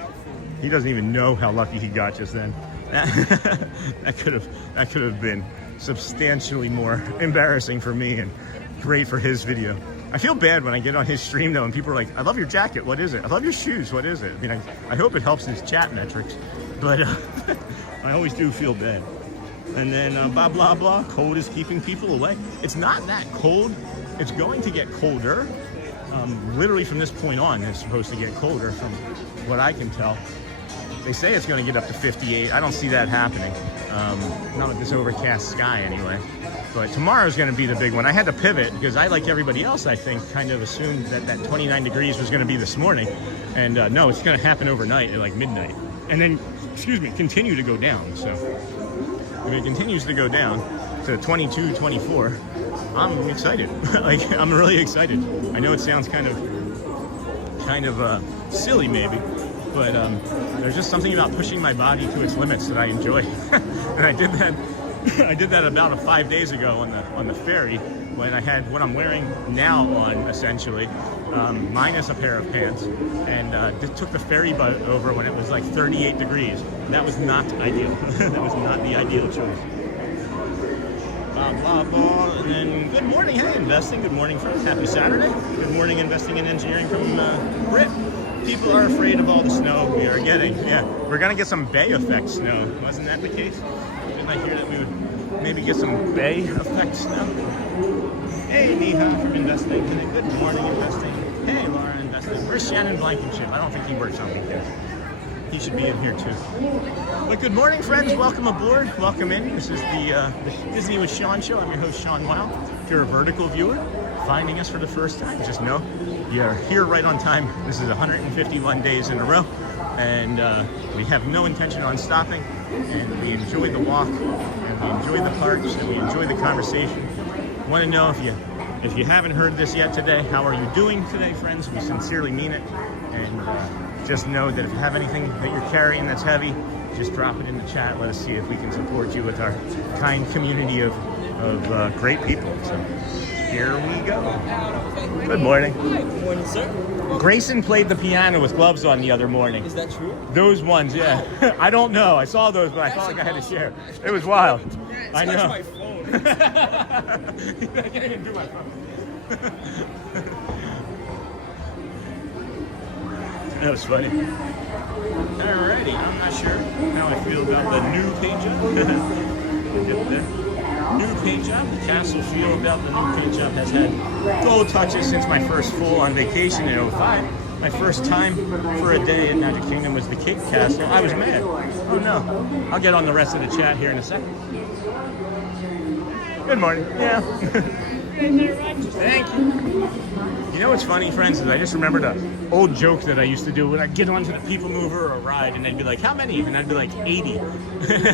He doesn't even know how lucky he got just then. That could have been substantially more embarrassing for me and great for his video. I feel bad when I get on his stream though and people are like, I love your jacket, what is it? I love your shoes, what is it? I mean, I hope it helps his chat metrics, but I always do feel bad. And then blah, blah, blah, cold is keeping people away. It's not that cold. It's going to get colder. Literally from this point on, it's supposed to get colder from what I can tell. They say it's going to get up to 58. I don't see that happening. Not with this overcast sky anyway. But tomorrow's going to be the big one. I had to pivot because I, like everybody else, I think, kind of assumed that 29 degrees was going to be this morning. And no, it's going to happen overnight at like midnight. And then, continue to go down. So if it continues to go down to 22, 24, I'm excited. Like, I'm really excited. I know it sounds kind of silly maybe, but there's just something about pushing my body to its limits that I enjoy. And I did that about 5 days ago on the ferry when I had what I'm wearing now on, essentially, minus a pair of pants, and took the ferry boat over when it was like 38 degrees. That was not ideal. That was not the ideal choice. Blah, blah, blah. And then, good morning, hey, investing. Good morning, friends. Happy Saturday. Good morning, investing in engineering from Britt. People are afraid of all the snow we are getting. Yeah, we're going to get some Bay Effect snow. Wasn't that the case? Didn't I hear that we would maybe get some Bay Effect snow? Hey, Neha from investing today. Good morning, investing. Hey, Laura, investing. Where's Shannon Blankenship? I don't think he works on weekends. He should be in here too. But good morning, friends. Welcome aboard. Welcome in. This is the Disney with Sean show. I'm your host, Sean Weil. If you're a vertical viewer, finding us for the first time, just know you're here right on time. This is 151 days in a row, and we have no intention on stopping. And we enjoy the walk, and we enjoy the parks, and we enjoy the conversation. Want to know if you haven't heard this yet today, how are you doing today, friends? We sincerely mean it, and just know that if you have anything that you're carrying that's heavy, just drop it in the chat. Let us see if we can support you with our kind community of great people. So here we go. Good morning. Good morning, sir. Grayson played the piano with gloves on the other morning. Is that true? Those ones, yeah. I don't know. I saw those, but I felt like I had to share. It was wild. I know. My phone. I can't even do my phone. That was funny. Alrighty, I'm not sure how I feel about the new paint job. We'll get there. New paint job. The castle feel about the new paint job has had gold touches since my first full on vacation in 05. My first time for a day at Magic Kingdom was the Cape Castle. I was mad. Oh no. I'll get on the rest of the chat here in a second. Good morning. Yeah. Thank you. You know what's funny, friends, is I just remembered an old joke that I used to do when I'd get onto the People Mover or a ride, and they'd be like, how many? And I'd be like, 80.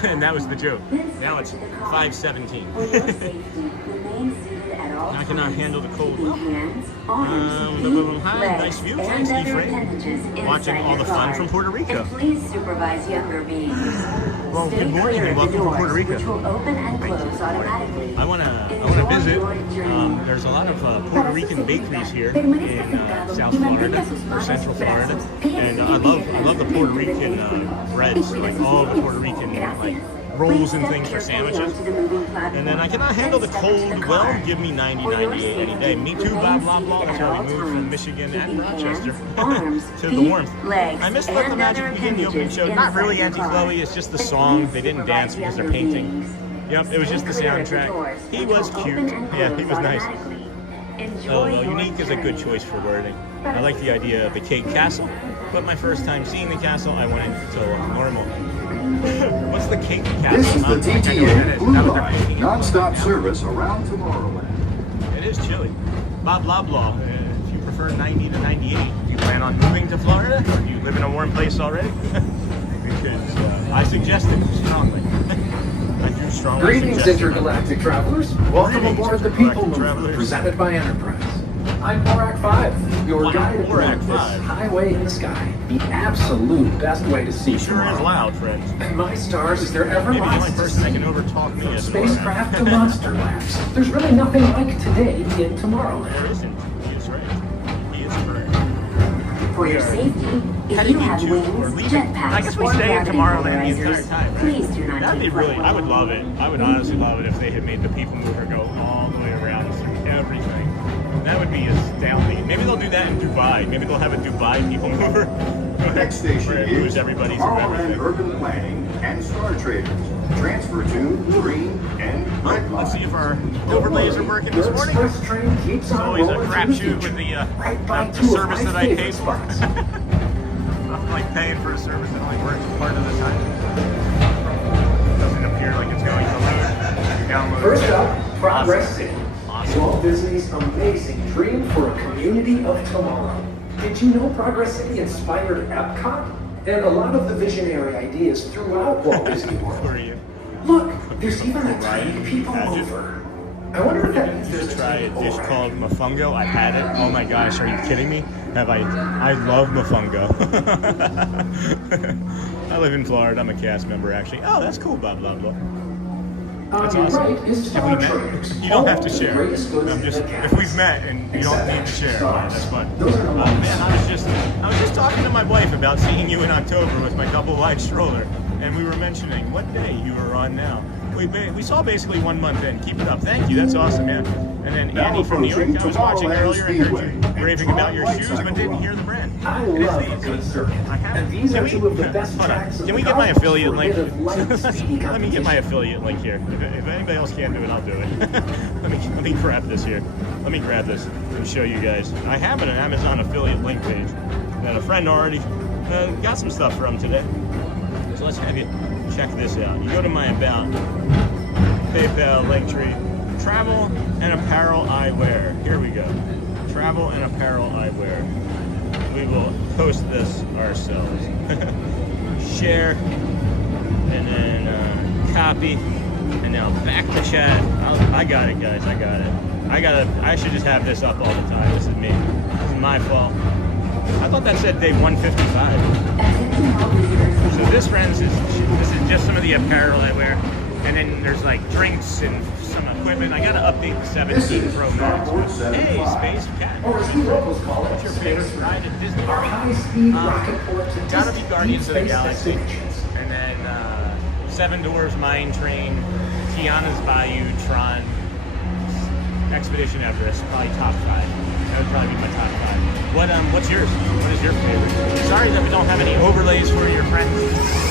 And that was the joke. Now it's 517. I cannot handle the cold. Hands, arms, Hi, legs, nice view. and Thanks, other E-Frame. appendages Watching inside all the your fun cars. from Puerto Rico. And please supervise younger beings. Well, Stay good morning clear and of welcome the to doors, Puerto Rico. which will open and close automatically. I wanna Enjoy visit. your journey. There's a lot of Puerto Rican bakeries here in South Florida or Central Florida, and I love the Puerto Rican breads, like all the Puerto Rican like rolls and things for sandwiches. And then I cannot handle the cold. Well, give me 90, 98 any day. Me too, blah blah blah. That's why we moved from Michigan and Rochester to the warmth. I missed Let the Magic Begin, the opening show. Not really anti-Chloe, it's just the song. They didn't dance because they're painting. Yep, it was just the soundtrack. He was cute. Yeah, he was nice. Oh, well, unique is a good choice for wording. I like the idea of the Cake Castle, but my first time seeing the castle, I went into normal. What's the Cake Castle? This is the TTA Blue Line, non-stop service around Tomorrowland. It is chilly. Blah, blah, blah. If you prefer 90 to 98, do you plan on moving to Florida? Or do you live in a warm place already? Because I suggest it strongly. I do strongly Greetings, suggest intergalactic travelers. Welcome Greetings, aboard the People intergalactic Mover, travelers. presented by Enterprise. I'm Borak 5, your Wow, guide aboard Borak this 5. highway in the sky. The absolute best way to see It sure is tomorrow. loud, friends. And my stars, is there ever Maybe the only lots to person that see? can overtalk me From is spacecraft to monster labs. There's really nothing like today in Tomorrowland. There isn't. He is right. He is correct. For your safety, if Heading you have into or wings, leaving. jetpacks, I guess we or stay in gravity Tomorrowland the entire polarizers, time, right? please do not That'd be take really, flight I would love it. I would honestly love it if they had made the People Mover go all the way around through everything. That would be astounding. Maybe they'll do that in Dubai. Maybe they'll have a Dubai People Mover. Next station Where it is moves everybody through Tomorrowland everything. Urban Planning and Star Traders. Transfer to green and red Let's see line. if our overlays are working this Your morning. express train keeps It's on always a rolling through the crapshoot future. with the Right by the two of service my that I favorite paid for. spots. I'm like paying for a service that only works part of the time. Doesn't appear like it's going to load. You download First it. up, Progress City. Awesome. Walt Disney's amazing dream for a community of tomorrow. Did you know Progress City inspired Epcot? And a lot of the visionary ideas throughout Walt Disney Who World. are you? Look, there's even a tiny People Imagine. Mover. I wonder if that means there's Just a try a table dish already. called mofongo. I've had it. Oh my gosh, are you kidding me? I love mofongo. I live in Florida. I'm a cast member actually. Oh, that's cool. Blah blah blah. That's On your awesome. right is If Star we Traders. met, you don't have to All the share. greatest goods I'm just in the if we've met and you don't Except need to share, stars. that's fun. Those are the ones. Man, I was just talking to my wife about seeing you in October with my double wide stroller, and we were mentioning what day you were on now. We saw basically 1 month in. Keep it up. Thank you. That's awesome, man. And then Now Andy from New York, I was watching Tomorrowland earlier and heard Speedway you and raving about your Tron shoes, Light but didn't Cycle hear the brand. I It is love these. a good circuit. I have. And these Can are we- two of the hold best on. tracks of Can the we get my golf affiliate for a link? bit of light speedy Let me get my competition. affiliate link here. If anybody else can't do it, I'll do it. let me grab this here. Let me grab this and show you guys. I have an Amazon affiliate link page that a friend already got some stuff from today. So let's have you check this out. You go to my About, PayPal, Linktree, travel and apparel eyewear. Here we go. Travel and apparel eyewear. We will post this ourselves. Share and then copy and now back to chat. I got it, guys. I got it. I should just have this up all the time. This is me. This is my fault. I thought that said day 155. So this, friends, this is just some of the apparel I wear, and then there's like drinks and some equipment. I gotta update the 17 Pro Max. Hey, Space Cat. Or as we locals call it, What's your favorite Space ride at Disney Our World? high-speed rocket port to Gotta be distant Guardians of the deep space Galaxy, destinations. and then Seven Doors Mine Train, Tiana's Bayou, Tron, Expedition Everest, probably top 5. That would probably be my top 5. What's yours? What is your favorite? Sorry that we don't have any overlays for your friends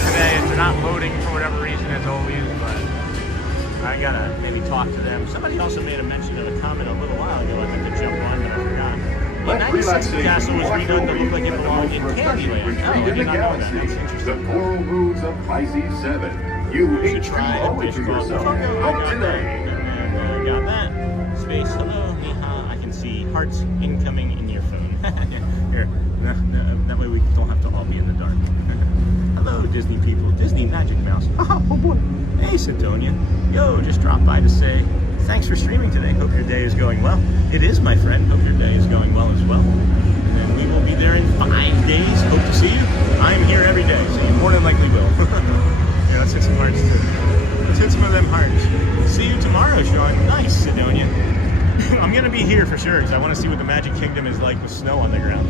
today. They're not loading for whatever reason, as always, but I gotta maybe talk to them. Somebody also made a mention of a comment a little while ago. I meant to jump on, but I forgot. The 96 castle was redone to look like it belonged in Candyland. Oh, I did not know that. That's The interesting. coral moons of Pisces 7. You You should try a owe it dish to called yourself. mofongo. I Vote got that. today. And got that. Space, hello, niha. I can see hearts incoming in your phone. Here, that way we don't have to all be in the dark. Hello, Disney people. Disney Magic Mouse. Oh boy. Hey, Santonia. Yo, just dropped by to say thanks for streaming today. Hope your day is going well. It is, my friend. Hope your day is going well as well. And we will be there in 5 days. Hope to see you. I'm here every day, so you more than likely will. Yeah, let's hit some hearts too. Let's hit some of them hearts. See you tomorrow, Sean. Nice, Sidonia. I'm gonna be here for sure because I want to see what the Magic Kingdom is like with snow on the ground.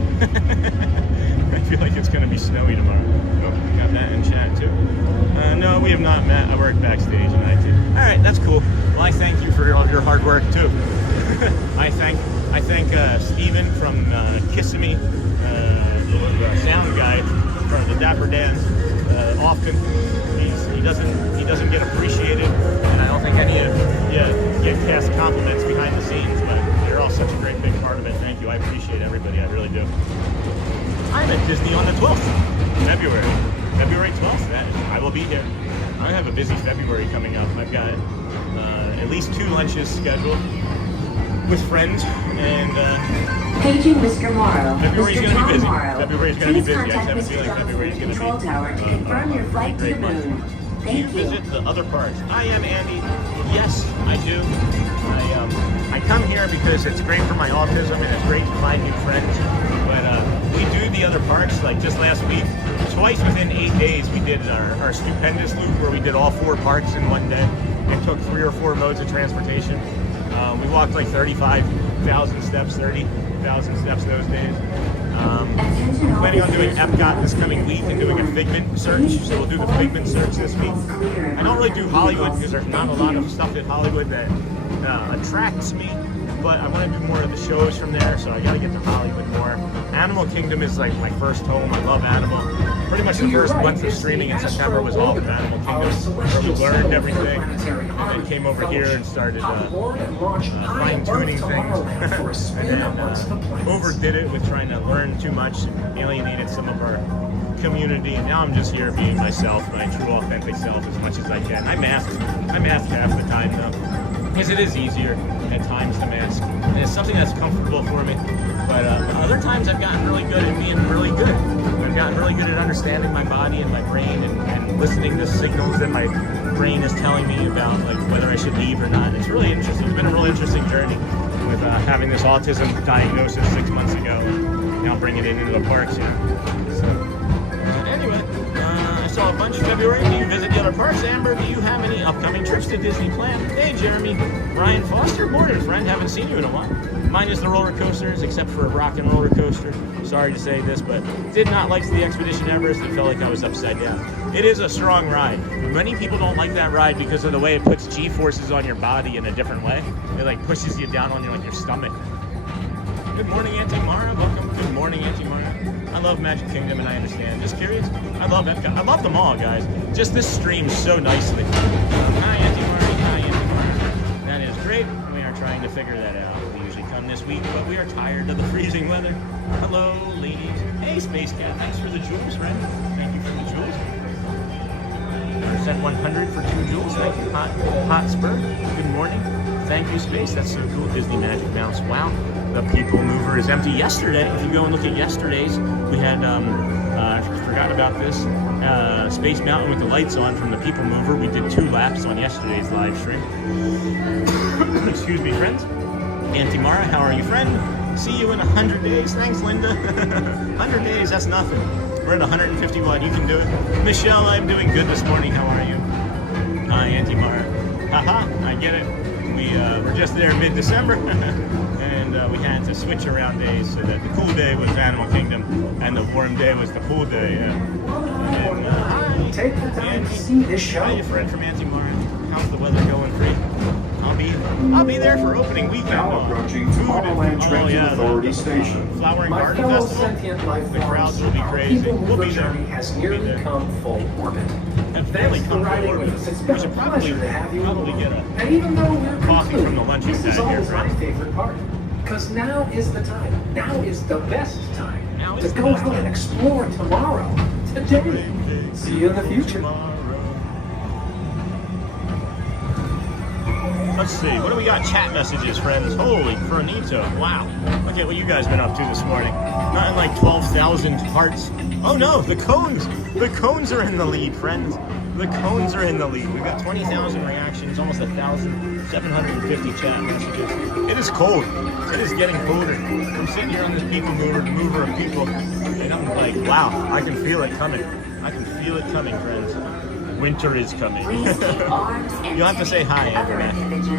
I feel like it's gonna be snowy tomorrow. Oh, got Matt in chat too. No, we have not met. I work backstage in IT. All right, that's cool. Well, I thank you for all of your hard work too. I thank Steven from Kissimmee, the sound guy from the Dapper Dans. Often he doesn't get appreciated, and I don't think any of you get cast compliments behind the scenes, but you're all such a great big part of it. Thank you. I appreciate everybody. I really do. I'm at Disney on the 12th, February 12th. I will be here. I have a busy February coming up. I've got at least 2 lunches scheduled with friends, and paging Mr. Morrow. February's going to be busy. February's going to be Please busy. I contact have a Mr. feeling Johnson February's at the going to control be tower to confirm your flight to the moon. Do you visit the other parks? I am Andy. Yes, I do. I come here because it's great for my autism and it's great to find new friends. But we do the other parks, like just last week, twice within 8 days we did our stupendous loop where we did all 4 parks in one day. It took 3 or 4 modes of transportation. We walked like 35,000 steps, 30,000 steps those days. Planning on doing Epcot this coming week and doing a Figment search, so we'll do the Figment search this week. I don't really do Hollywood because there's not a lot of stuff in Hollywood that attracts me, but I want to do more of the shows from there, so I got to get to Hollywood more. Animal Kingdom is like my first home. I love Animal. Pretty much the first month of streaming in September was all of Animal Kingdom, where we learned everything, and then came over here and started fine-tuning things, and then overdid it with trying to learn too much, alienated some of our community. Now I'm just here being myself, my true authentic self as much as I can. I mask half the time though, because it is easier at times to mask, and it's something that's comfortable for me. But other times I've gotten really good at being really good. I've gotten really good at understanding my body and my brain and listening to signals that my brain is telling me about, like whether I should leave or not. It's really interesting. It's been a really interesting journey with having this autism diagnosis 6 months ago and now bringing it into the parks. So anyway, I saw a bunch in February. Do you visit the other parks? Amber, do you have any upcoming trips to Disney planned? Hey, Jeremy. Ryan Foster, morning, friend. Haven't seen you in a while. Mine is the roller coasters, except for a rock and roller coaster. Sorry to say this, but did not like the Expedition Everest. It felt like I was upside down. It is a strong ride. Many people don't like that ride because of the way it puts G-forces on your body in a different way. It like pushes you down on your stomach. Good morning, Auntie Mara. Welcome. Good morning, Auntie Mara. I love Magic Kingdom, and I understand. Just curious. I love Epcot. I love them all, guys. Just this streams so nicely. Hi, Auntie Mara. Hi, Auntie Mara. That is great. We are trying to figure that out. We usually come this week, but we are tired of the freezing weather. Hello, ladies. Hey, Space Cat. Thanks for the jewels, friend. Thank you for the jewels. Sent 100 for 2 jewels. Thank you, Hot Spur. Good morning. Thank you, Space. That's so cool. Disney Magic Mouse. Wow. The People Mover is empty. Yesterday, if you go and look at yesterday's, we had, I forgot about this, Space Mountain with the lights on from the People Mover. We did 2 laps on yesterday's live stream. Excuse me, friends. Auntie Mara, how are you, friend? See you in 100 days. Thanks, Linda. 100 days, that's nothing. We're at 151. You can do it. Michelle, I'm doing good this morning. How are you? Hi, Auntie Mara. Haha, I get it. We're just there mid-December. And we had to switch around days so that the cool day was Animal Kingdom and the warm day was the pool day. Yeah. And, hi, Take the time to see this show. Hi, your friend from Auntie Mara. How's the weather going for you? I'll be there for opening weekend. Now approaching Tomorrowland Transit Authority Station. Flowering My Garden fellow Festival. sentient life The crowds will be forms, crazy. People We'll Mover be there. journey has nearly come full orbit. And Thanks for riding with us. It's been a pleasure to have you probably along. get a And even though we're coffee from the concluding, lunching this pad is here, always my friends. favorite part. Because now is the time. Now is the best time Now to is the go best out time. and explore tomorrow. Today. See you in the future. Let's see, what do we got? Chat messages, friends. Holy Fernito, wow. Okay, what you guys been up to this morning? Nothing like 12,000 hearts. Oh no, the cones! The cones are in the lead, friends. The cones are in the lead. We've got 20,000 reactions, almost 1,000 750 chat messages. It is cold. It is getting colder. I'm sitting here on this people mover of people, and I'm like, wow, I can feel it coming. I can feel it coming, friends. Winter is coming. You'll have to say hi, Andrea.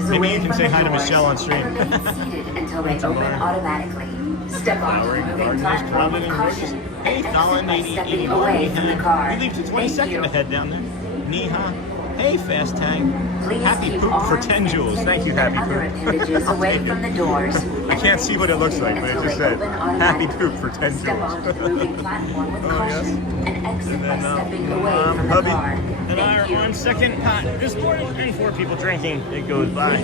Maybe you can say hi to Michelle on stream. Until they open automatically. Step on the moving platform with caution. Hey, Colin, 8081. Away from the car. We leave to 22nd ahead down there. Niha. Hey, Fast Tag. Happy Poop for 10 joules. Thank you, Happy Poop. Away from the doors. I can't see what it looks like, but it just said Happy Poop for 10 joules. Oh, yes. And then, hubby and I are on second pot this morning, and 4 people drinking. It goes by.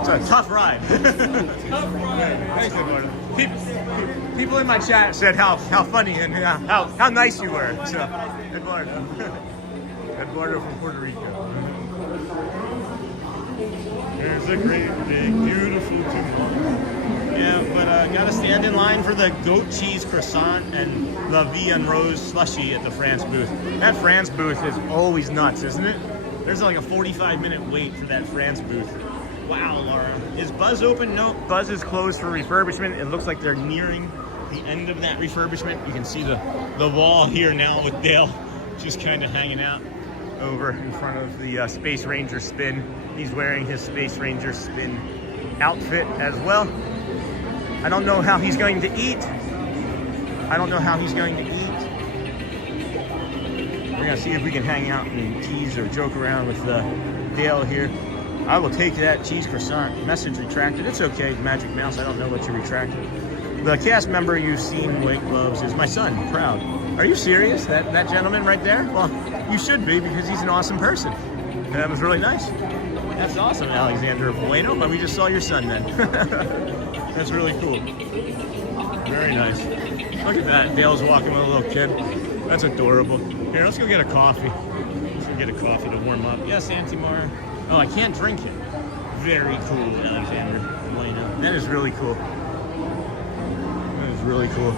It's a tough ride. Tough ride. Thanks, Eduardo. People in my chat said how funny and how nice you were. So, Eduardo from Puerto Rico. There's a great big beautiful tomorrow. Yeah, but gotta stand in line for the goat cheese croissant and La Vie en Rose slushy at the France booth. That France booth is always nuts, isn't it? There's like a 45-minute wait for that France booth. Wow, Laura. Is Buzz open? No, Buzz is closed for refurbishment. It looks like they're nearing the end of that refurbishment. You can see the wall here now with Dale just kind of hanging out over in front of the Space Ranger spin. He's wearing his Space Ranger spin outfit as well. I don't know how he's going to eat. I don't know how he's going to eat. We're gonna see if we can hang out and tease or joke around with Dale here. I will take that cheese croissant. Message retracted. It's okay, Magic Mouse. I don't know what you retracted. The cast member you've seen Wake Gloves is my son, Proud. Are you serious? That gentleman right there? Well, you should be, because he's an awesome person. And that was really nice. That's awesome, Alexander Bueno. But we just saw your son then. That's really cool. Very nice. Look at that. Dale's walking with a little kid. That's adorable. Here, let's go get a coffee. Let's go get a coffee to warm up. Yes, Auntie Mara. Oh, I can't drink it. Very cool, Alexander Bueno. That is really cool. That is really cool.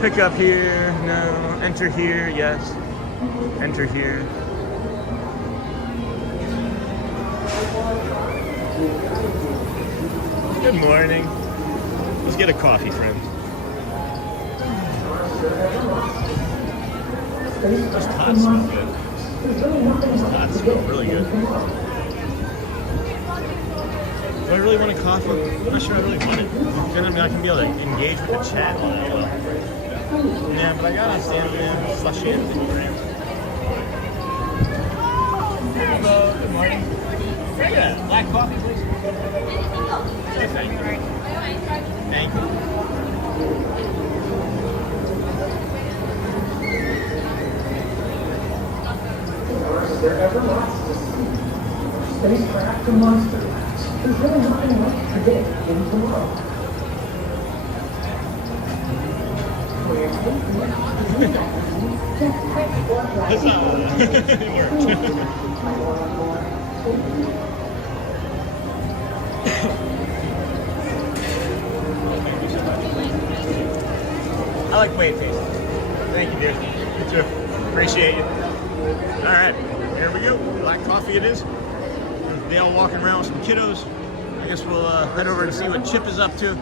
Pick up here. No. Enter here. Yes. Enter here. Good morning. Let's get a coffee, friends. This hot smells good. This hot smells really good. Do I really want a coffee? I'm not sure I really want it. Then I can be able to engage with the chat. Yeah, but I gotta stand there and flush in. Hello, good morning. Yeah, black coffee, please. Yes, thank you. Thank you. There ever lots to see. Spacecraft and monster labs. There's really nothing left to predict in tomorrow. That's not it worked. I like way it tastes. Thank you, dear. You too. Appreciate you. All right, here we go. Black coffee it is. There's Dale walking around with some kiddos. I guess we'll head over and see what Chip is up to.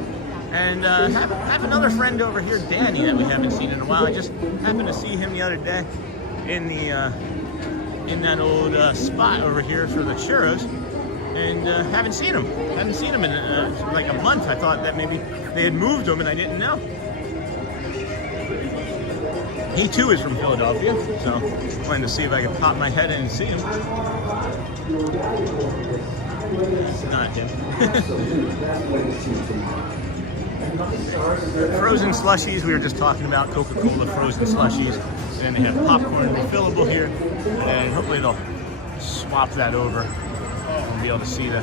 And have another friend over here, Danny, that we haven't seen in a while. I just happened to see him the other day in the in that old spot over here for the churros, and haven't seen him. Haven't seen him in like a month. I thought that maybe they had moved him and I didn't know. He too is from Philadelphia, so I wanted to see if I could pop my head in and see him. It's not him. Frozen slushies, we were just talking about Coca-Cola frozen slushies. And they have popcorn refillable here, and hopefully they'll swap that over and be able to see the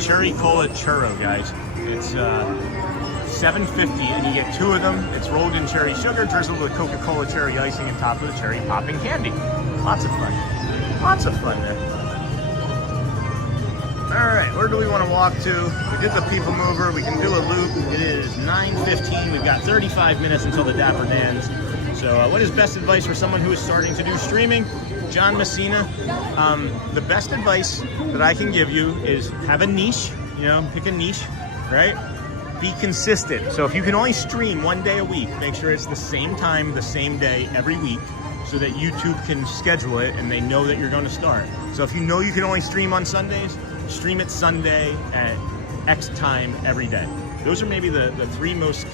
cherry cola churro, guys. It's $7.50 and you get 2 of them. It's rolled in cherry sugar, drizzled with Coca-Cola cherry icing on top of the cherry popping candy. Lots of fun. Lots of fun there. All right, where do we want to walk to? We did the people mover. We can do a loop. It is 9:15. We've got 35 minutes until the Dapper Dans. So what is best advice for someone who is starting to do streaming? John Messina. The best advice that I can give you is have a niche, you know, pick a niche, right? Be consistent. So if you can only stream 1 day a week, make sure it's the same time, the same day every week, so that YouTube can schedule it and they know that you're going to start. So if you know you can only stream on Sundays, stream it Sunday at X time every day. Those are maybe the three most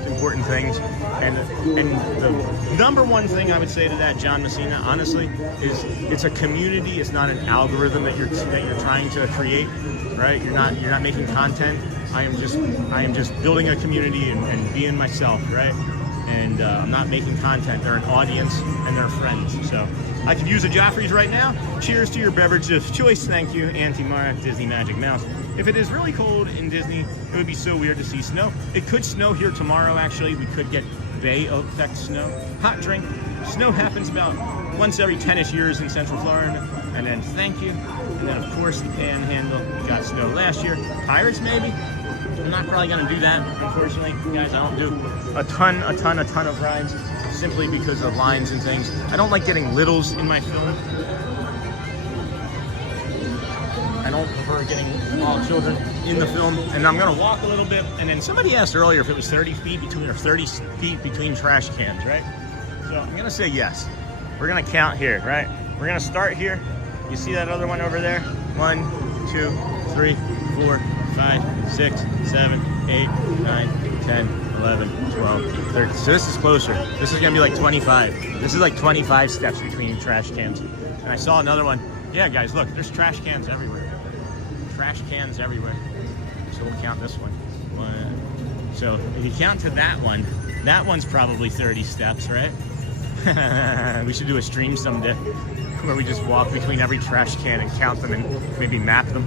important things. And the number one thing I would say to that, John Messina, honestly, is it's a community. It's not an algorithm that you're trying to create, right? You're not making content. I am just building a community and being myself, right? And I'm not making content. They're an audience and they're friends. So I could use a Joffrey's right now. Cheers to your beverage of choice. Thank you, Auntie Mara, Disney Magic Mouse. If it is really cold in Disney, it would be so weird to see snow. It could snow here tomorrow, actually. We could get Bay effect snow. Hot drink. Snow happens about once every 10-ish years in Central Florida. And then thank you. And then, of course, the Panhandle. We got snow last year. Pirates, maybe? I'm not probably going to do that, unfortunately. Guys, I don't do a ton of rides simply because of lines and things. I don't like getting littles in my film. I don't prefer getting small children in the film. And I'm going to walk a little bit. And then somebody asked earlier if it was 30 feet between trash cans, right? So I'm going to say yes. We're going to count here, right? We're going to start here. You see that other one over there? 1, 2, 3, 4, 5, 6, 7, 8, 9, 10, 11, 12, 13. So this is closer. This is going to be like 25. This is like 25 steps between trash cans. And I saw another one. Yeah, guys, look, there's trash cans everywhere. Trash cans everywhere. So we'll count this one. So if you count to that one's probably 30 steps, right? We should do a stream someday where we just walk between every trash can and count them and maybe map them.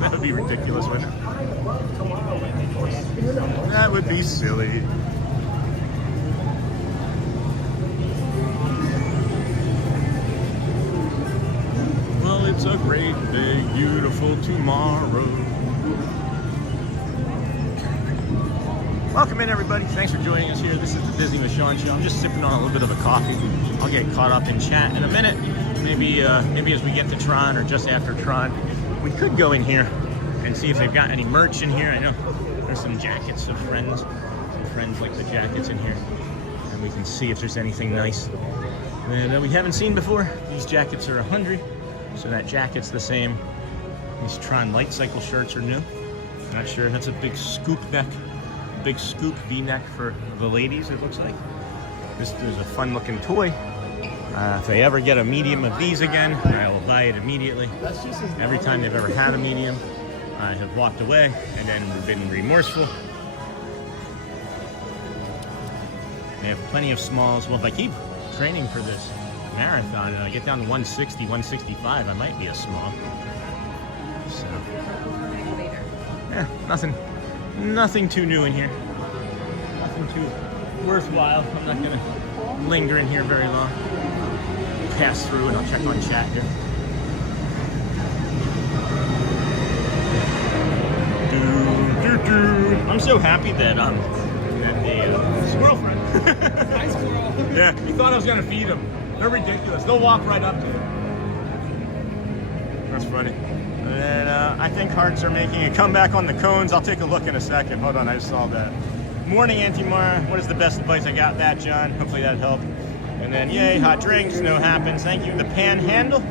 That would be ridiculous, wouldn't it? That would be silly. Well, it's a great, big, beautiful tomorrow. Welcome in, everybody. Thanks for joining us here. This is the Disney with Sean Show. I'm just sipping on a little bit of a coffee. I'll get caught up in chat in a minute. Maybe as we get to Tron or just after Tron, we could go in here and see if they've got any merch in here. I know there's some jackets of friends. Some friends like the jackets in here. And we can see if there's anything nice that we haven't seen before. These jackets are 100, so that jacket's the same. These Tron Light Cycle shirts are new. Not sure. That's a big scoop neck. Big scoop V-neck for the ladies, it looks like. This is a fun looking toy. If they ever get a medium of these again, I will buy it immediately. Every time they've ever had a medium, I have walked away and then been remorseful. They have plenty of smalls. Well, if I keep training for this marathon and I get down to 160, 165, I might be a small. So, yeah, nothing too new in here. Nothing too worthwhile. I'm not going to linger in here very long. Pass through and I'll check on chat here. I'm so happy that the squirrel friend. Hi, squirrel. Yeah, he thought I was going to feed him. They're ridiculous. They'll walk right up to him. That's funny. And I think hearts are making a comeback on the cones. I'll take a look in a second. Hold on, I just saw that. Morning, Auntie Mara. What is the best advice? I got that, John. Hopefully that helped. And then, yay, hot drink. Snow happens. Thank you. The Panhandle.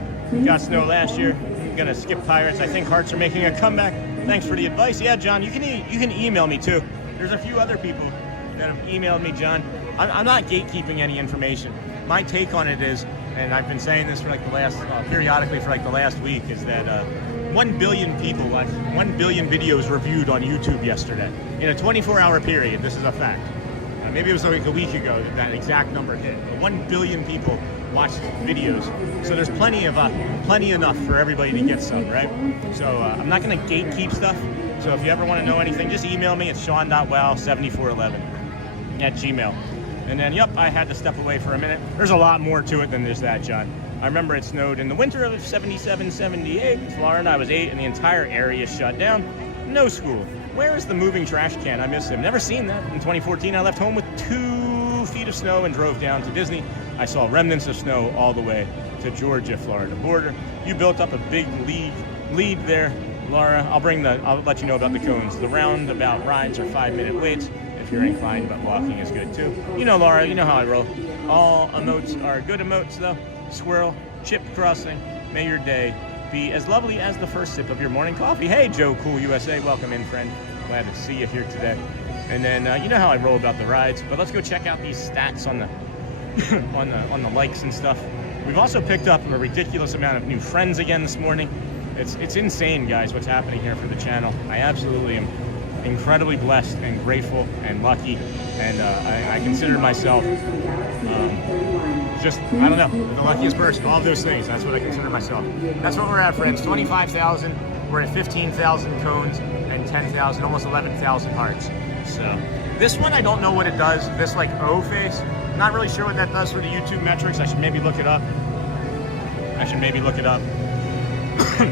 Got snow last year. I'm gonna skip Pirates. I think hearts are making a comeback. Thanks for the advice. Yeah, John, you can email me too. There's a few other people that have emailed me, John. I'm not gatekeeping any information. My take on it is, and I've been saying this for like the last, periodically for like the last week, is that 1 billion people watched 1 billion videos reviewed on YouTube yesterday in a 24-hour period. This is a fact. Maybe it was like a week ago that exact number hit. 1 billion people watched videos, so there's plenty enough for everybody to get some, right? So I'm not going to gatekeep stuff. So if you ever want to know anything, just email me at sean.wow7411@gmail. And then, yep, I had to step away for a minute. There's a lot more to it than just that, John. I remember it snowed in the winter of 77, 78 in Florida. I was 8 and the entire area shut down. No school. Where is the moving trash can? I miss him. Never seen that. In 2014, I left home with 2 feet of snow and drove down to Disney. I saw remnants of snow all the way to Georgia-Florida border. You built up a big lead there, Laura. I'll let you know about the cones. The roundabout rides are 5-minute waits if you're inclined, but walking is good too. You know, Laura, you know how I roll. All emotes are good emotes though. Swirl, chip crossing, may your day be as lovely as the first sip of your morning coffee. Hey, Joe Cool USA, welcome in, friend. Glad to see you here today. And then you know how I roll about the rides, but let's go check out these stats on the on the likes and stuff. We've also picked up a ridiculous amount of new friends again this morning. It's insane, guys, what's happening here for the channel. I absolutely am incredibly blessed and grateful and lucky, and I consider myself just, I don't know, the luckiest person, all of those things. That's what I consider myself. That's what we're at, friends. 25,000. We're at 15,000 cones and 10,000, almost 11,000 hearts. So this one, I don't know what it does. This like O face, not really sure what that does for the YouTube metrics. I should maybe look it up.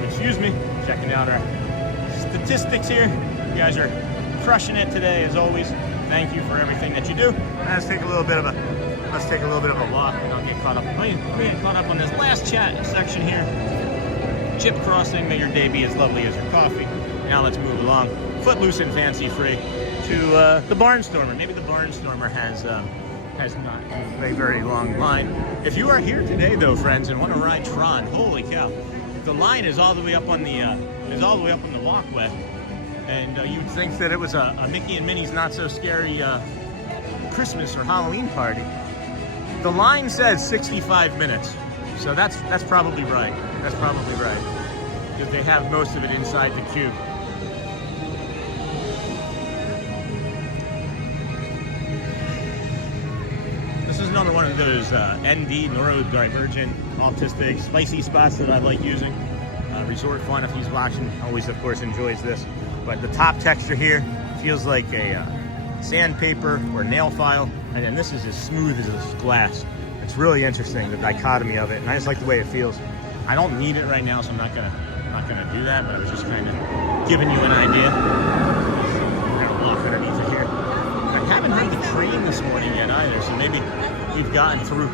Excuse me. Checking out our statistics here. You guys are crushing it today, as always. Thank you for everything that you do. Let's take a little bit of a walk, and I'll get caught up. Let me get caught up on this last chat section here. Chip crossing. May your day be as lovely as your coffee. Now let's move along, footloose and fancy free, to the Barnstormer. Maybe the Barnstormer has not a very long line. If you are here today, though, friends, and want to ride Tron, holy cow, the line is all the way up on the walkway, and you'd think that it was a Mickey and Minnie's Not So Scary Christmas or Halloween party. The line says 65 minutes, so that's probably right. That's probably right, because they have most of it inside the queue. This is another one of those ND, neurodivergent, autistic, spicy spots that I like using. Resort Fun, if he's watching, always, of course, enjoys this. But the top texture here feels like a sandpaper or nail file, and then this is as smooth as this glass. It's really interesting, the dichotomy of it, and I just like the way it feels. I don't need it right now, so I'm not gonna do that, but I was just kind of giving you an idea. I'm gonna walk underneath it here. I haven't heard the train this morning yet either, so maybe we've gotten through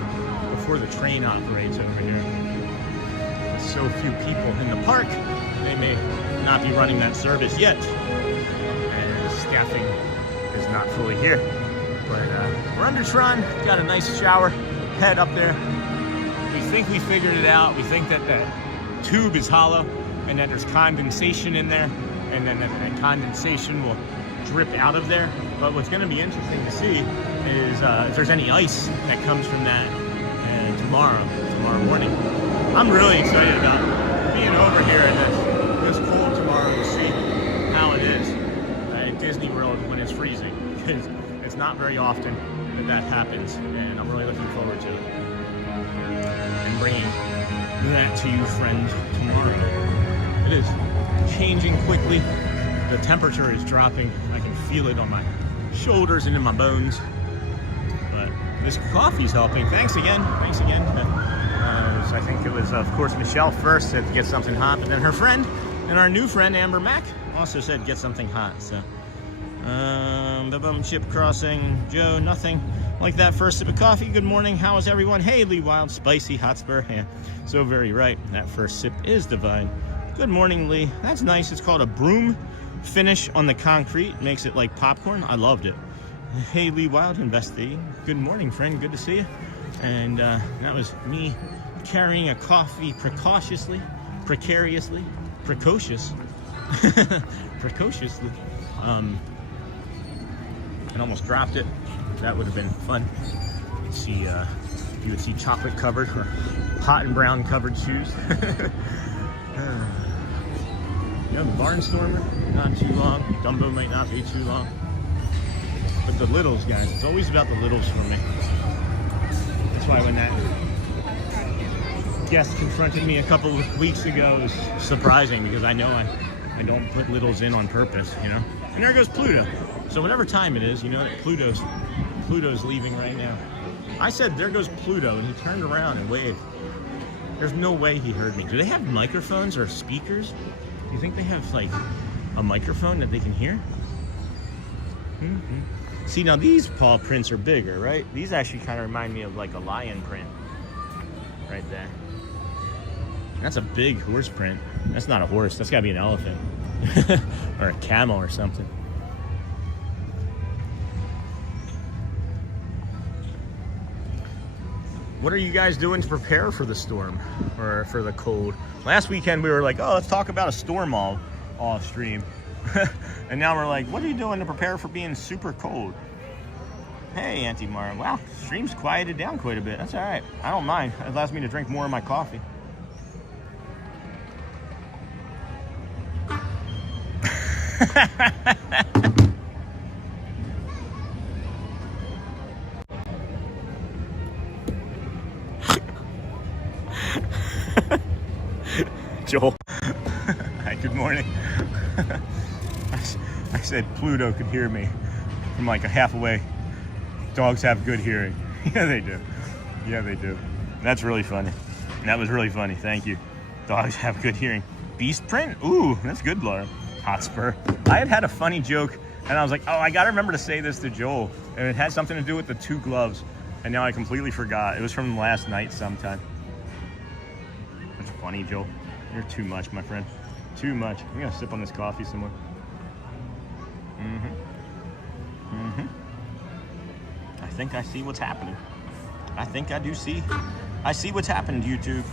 before the train operates over here. With so few people in the park, they may not be running that service yet, and staffing is not fully here. But we're under Tron, got a nice shower head up there. We think we figured it out. We think that the tube is hollow and that there's condensation in there, and then that condensation will drip out of there. But what's going to be interesting to see is if there's any ice that comes from that tomorrow morning. I'm really excited about being over here in this cold tomorrow to see how it is at Disney World when it's freezing, because it's not very often that happens, and I'm really looking forward to it and bringing that to you, friends, tomorrow. It is changing quickly. The temperature is dropping. I can feel it on my shoulders and in my bones. But this coffee's helping. Thanks again. I think it was, of course, Michelle first said to get something hot, but then her friend and our new friend Amber Mack also said get something hot. So chip crossing, Joe, nothing like that first sip of coffee. Good morning, how is everyone? Hey, Lee Wild, spicy Hotspur. Yeah, so very right, that first sip is divine. Good morning, Lee. That's nice. It's called a broom finish on the concrete. Makes it like popcorn. I loved it. Hey, Lee Wild, investigating. Good morning, friend, good to see you. And that was me carrying a coffee precariously. And almost dropped it. That would have been fun. You would see chocolate covered or hot and brown covered shoes. The Barnstormer, not too long. Dumbo might not be too long. But the littles, guys, it's always about the littles for me. That's why when that guest confronted me a couple of weeks ago, it was surprising, because I know I don't put littles in on purpose, you know. And there goes Pluto. So whatever time it is, you know that Pluto's leaving right now. I said, there goes Pluto, and he turned around and waved. There's no way he heard me. Do they have microphones or speakers? Do you think they have like a microphone that they can hear? See, now these paw prints are bigger, right? These actually kind of remind me of like a lion print right there. That's a big horse print. That's not a horse. That's got to be an elephant or a camel or something. What are you guys doing to prepare for the storm or for the cold? Last weekend we were like, oh, let's talk about a storm all stream. And now we're like, what are you doing to prepare for being super cold? Hey, Auntie Mara. Wow, stream's quieted down quite a bit. That's all right. I don't mind. It allows me to drink more of my coffee. Joel. Hi, good morning. I said Pluto could hear me from like a half away. Dogs have good hearing. Yeah, they do. Yeah, they do. That's really funny. That was really funny. Thank you. Dogs have good hearing. Beast print? Ooh, that's good, Laura. Hotspur. I had a funny joke, and I was like, oh, I got to remember to say this to Joel. And it had something to do with the 2 gloves, and now I completely forgot. It was from last night sometime. That's funny, Joel. You're too much, my friend. Too much. I'm going to sip on this coffee some more. I think I see what's happening. I think I do see. I see what's happened, YouTube.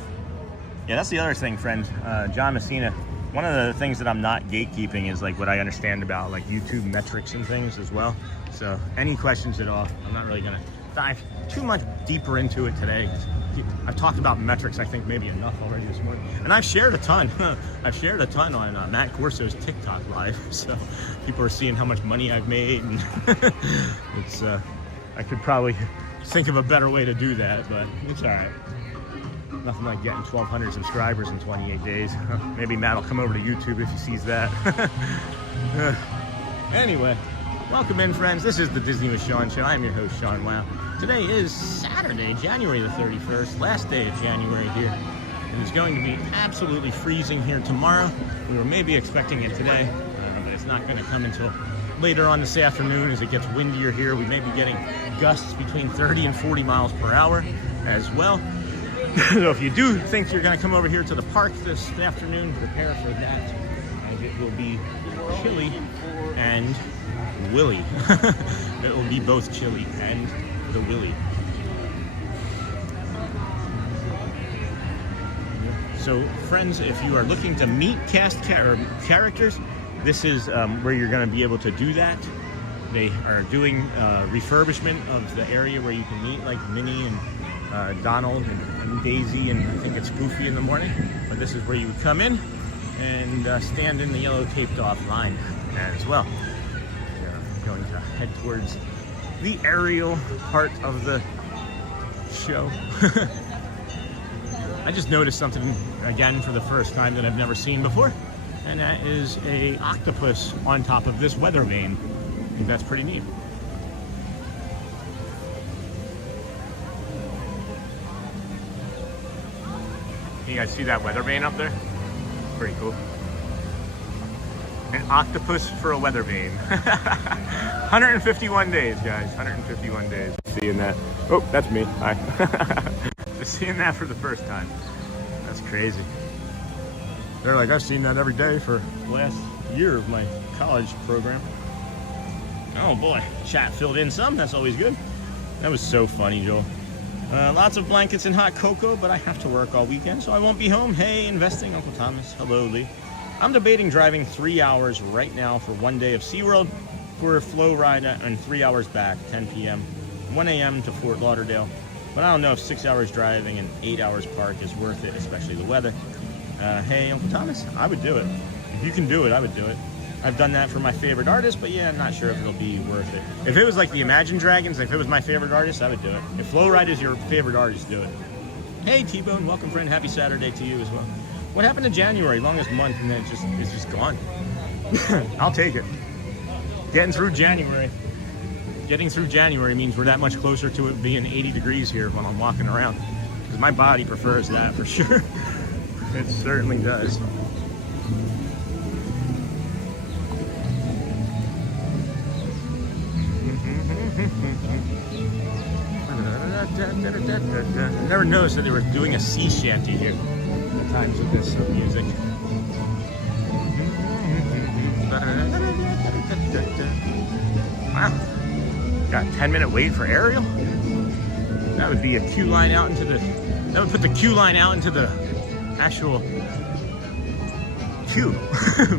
Yeah, that's the other thing, friends. John Messina, one of the things that I'm not gatekeeping is like what I understand about like YouTube metrics and things as well. So any questions at all, I'm not really gonna dive too much deeper into it today. I've talked about metrics, I think maybe enough already this morning. And I've shared a ton. I've shared a ton on Matt Corso's TikTok live. So people are seeing how much money I've made. And it's, I could probably think of a better way to do that, but it's all right. Nothing like getting 1,200 subscribers in 28 days. Maybe Matt will come over to YouTube if he sees that. Anyway, welcome in, friends. This is the Disney with Sean Show. I'm your host, Sean Wow. Today is Saturday, January the 31st, last day of January here. And it's going to be absolutely freezing here tomorrow. We were maybe expecting it today, but it's not going to come until later on this afternoon as it gets windier here. We may be getting gusts between 30 and 40 miles per hour as well. So if you do think you're going to come over here to the park this afternoon, prepare for that. And it will be chilly and willy. It will be both chilly and the willy. So friends, if you are looking to meet cast characters, this is where you're going to be able to do that. They are doing refurbishment of the area where you can meet like Minnie and Donald and Daisy, and I think it's Goofy in the morning. But this is where you would come in and stand in the yellow taped off line as well. We're going to head towards the aerial part of the show. I just noticed something again for the first time that I've never seen before, and that is a octopus on top of this weather vane. I think that's pretty neat. You guys see that weather vane up there? Pretty cool. An octopus for a weather vane. 151 days, guys. 151 days. Seeing that. Oh, that's me. Hi. Just seeing that for the first time. That's crazy. They're like, I've seen that every day for the last year of my college program. Oh boy, chat filled in some. That's always good. That was so funny, Joel. Lots of blankets and hot cocoa, but I have to work all weekend, so I won't be home. Hey, investing, Uncle Thomas. Hello, Lee. I'm debating driving 3 hours right now for 1 day of SeaWorld for a flow ride and 3 hours back, 10 p.m., 1 a.m. to Fort Lauderdale. But I don't know if 6 hours driving and 8 hours park is worth it, especially the weather. Hey, Uncle Thomas, I would do it. If you can do it, I would do it. I've done that for my favorite artist, but yeah, I'm not sure if it'll be worth it. If it was like the Imagine Dragons, if it was my favorite artist, I would do it. If Flowride is your favorite artist, do it. Hey, T-Bone, welcome, friend. Happy Saturday to you as well. What happened to January? Longest month, and then it's just gone. I'll take it. Getting through January. Getting through January means we're that much closer to it being 80 degrees here when I'm walking around. Because my body prefers that for sure. It certainly does. I never noticed that they were doing a sea shanty here at the times of this music. Wow. Got a 10-minute wait for Ariel? That would be a queue line out into the... That would put the queue line out into the actual queue.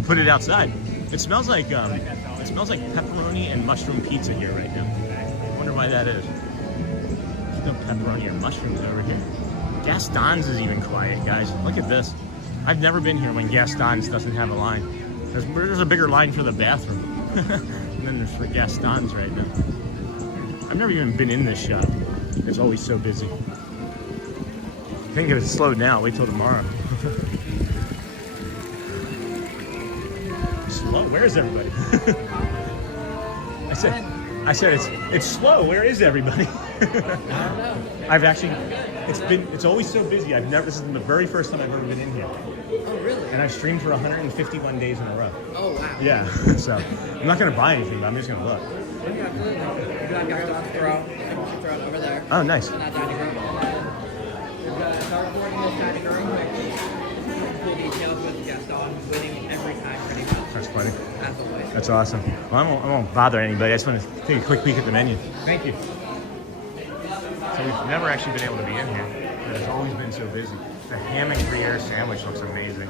Put it outside. It smells like pepperoni and mushroom pizza here right now. I wonder why that is. There's no pepperoni or mushrooms over here. Gaston's is even quiet, guys. Look at this. I've never been here when Gaston's doesn't have a line. There's a bigger line for the bathroom. And then there's for Gaston's right now. I've never even been in this shop. It's always so busy. I think if it's slowed now, wait till tomorrow. Slow? Where is everybody? I said it's slow. Where is everybody? I don't know. I've actually, it's always so busy. This is the very first time I've ever been in here. Oh, really? And I've streamed for 151 days in a row. Oh, wow. Yeah, so I'm not gonna buy anything, but I'm just gonna look. You got your throw over there. Oh, nice. In that dining room. We've got a dartboard in this dining room. Cool details with Gaston winning every time pretty much. That's funny. As always. That's awesome. Well, I won't bother anybody. I just want to take a quick peek at the menu. Thank you. So we've never actually been able to be in here. It's always been so busy. The ham and Gruyere sandwich looks amazing.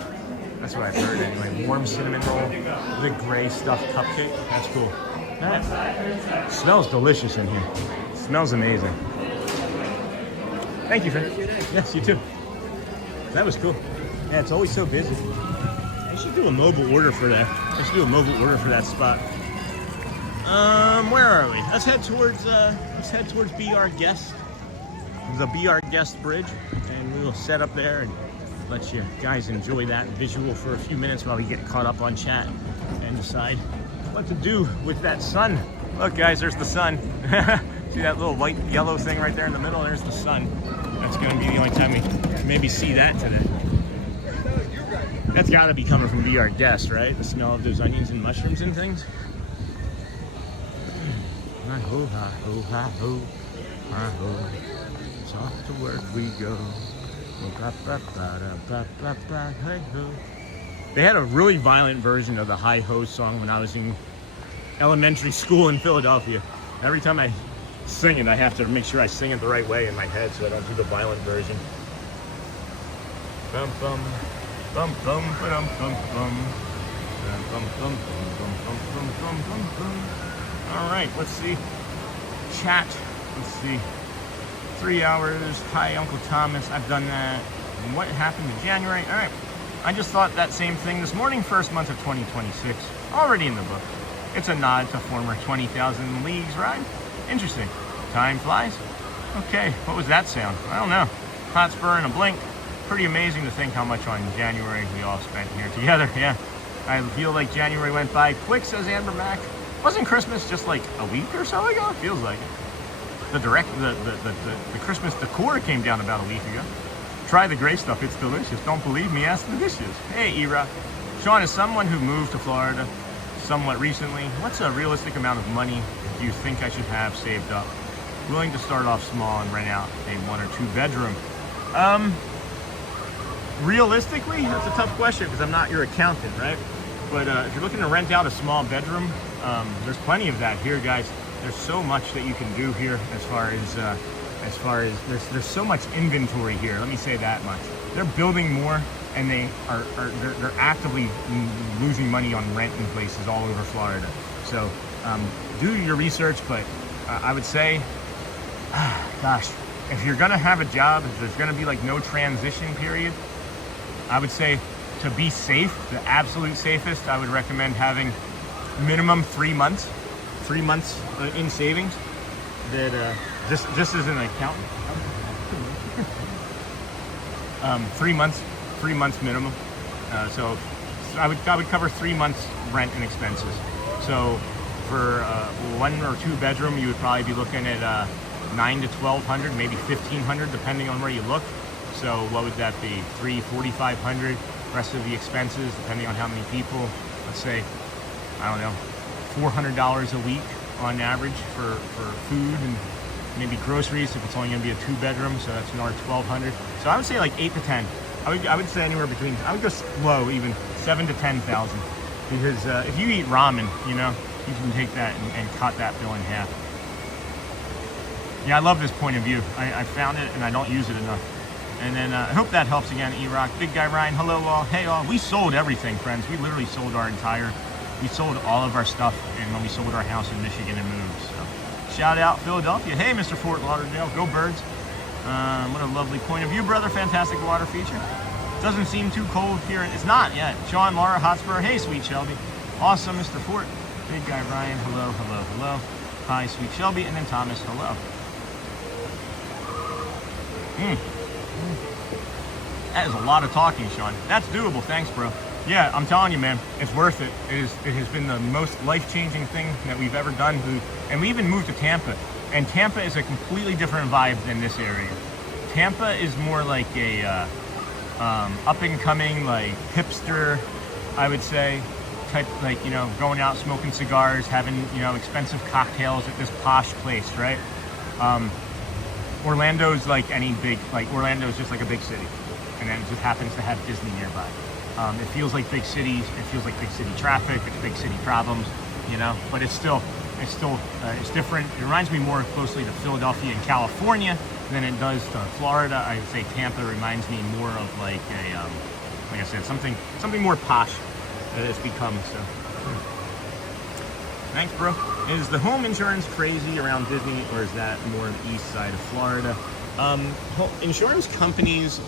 That's what I've heard anyway. Warm cinnamon roll, the gray stuffed cupcake. That's cool. That smells delicious in here. It smells amazing. Thank you, friend. Yes, you too. That was cool. Yeah, it's always so busy. I should do a mobile order for that. I should do a mobile order for that spot. Where are we? Let's head towards Be Our Guest. The Be Our Guest bridge, and we will set up there and let you guys enjoy that visual for a few minutes while we get caught up on chat and decide what to do with that sun. Look, guys, there's the sun. See that little white yellow thing right there in the middle? There's the sun. That's going to be the only time we maybe see that today. That's got to be coming from Be Our Guest, right? The smell of those onions and mushrooms and things. Ho ha ho ha ho ha ho. Off to work we go. They had a really violent version of the Hi Ho song when I was in elementary school in Philadelphia. Every time I sing it, I have to make sure I sing it the right way in my head so I don't do the violent version. Bum bum bum bum bum bum bum bum bum bum bum bum bum bum. All right, let's see. Chat. Let's see. 3 hours. Hi, Uncle Thomas. I've done that. And what happened in January? All right. I just thought that same thing this morning. First month of 2026. Already in the book. It's a nod to former 20,000 Leagues ride. Interesting. Time flies. Okay. What was that sound? I don't know. Hotspur and a blink. Pretty amazing to think how much on January we all spent here together. Yeah. I feel like January went by quick, says Amber Mac. Wasn't Christmas just like a week or so ago? Feels like it. The Christmas decor came down about a week ago. Try the gray stuff, it's delicious. Don't believe me, ask the dishes. Hey, Ira. Sean, as someone who moved to Florida somewhat recently, what's a realistic amount of money do you think I should have saved up? Willing to start off small and rent out a 1 or 2 bedroom. Realistically, that's a tough question because I'm not your accountant, right? But if you're looking to rent out a small bedroom, there's plenty of that here, guys. There's so much that you can do here as far as there's so much inventory here. Let me say that much. They're building more, and they're actively losing money on rent in places all over Florida. So do your research, but I would say, gosh, if you're gonna have a job, if there's gonna be like no transition period, I would say to be safe, the absolute safest, I would recommend having minimum 3 months. 3 months in savings. That just as an accountant. 3 months minimum. So I would cover 3 months rent and expenses. So for 1 or 2 bedroom, you would probably be looking at $900 to $1,200, maybe $1,500, depending on where you look. So what would that be? $300, $4,500. Rest of the expenses, depending on how many people. Let's say, I don't know, $400 a week on average for food maybe groceries if it's only going to be a 2-bedroom, so that's another $1,200. So I would say like 8 to 10. I would say anywhere between, I would go low, even 7 to 10,000. Because if you eat ramen, you know, you can take that and cut that bill in half. Yeah, I love this point of view. I found it and I don't use it enough. And then I hope that helps again, E-Rock. Big Guy Ryan, hello all. Hey all, we sold everything, friends. We literally sold we sold all of our stuff and when we sold our house in Michigan and moved. So shout out Philadelphia. Hey, Mr. Fort Lauderdale, go Birds. What a lovely point of view, brother. Fantastic water feature. Doesn't seem too cold here. It's not yet. Sean, Laura, Hotspur. Hey, sweet Shelby. Awesome, Mr. Fort. Big Guy Ryan. Hello, hello, hello. Hi, sweet Shelby. And then Thomas. Hello. That is a lot of talking, Sean. That's doable. Thanks, bro. Yeah, I'm telling you, man, it's worth it. It has been the most life-changing thing that we've ever done. And we even moved to Tampa. And Tampa is a completely different vibe than this area. Tampa is more like a up-and-coming, like, hipster, I would say, type, like, you know, going out smoking cigars, having, you know, expensive cocktails at this posh place, right? Orlando's like any big, Orlando's just like a big city. And then it just happens to have Disney nearby. It feels like big cities, it feels like big city traffic, it's big city problems, you know, but it's different. It reminds me more closely to Philadelphia and California than it does to Florida. I would say Tampa reminds me more of like a, like I said, something more posh that it's become. So, thanks, bro. Is the home insurance crazy around Disney, or is that more on the east side of Florida? Insurance companies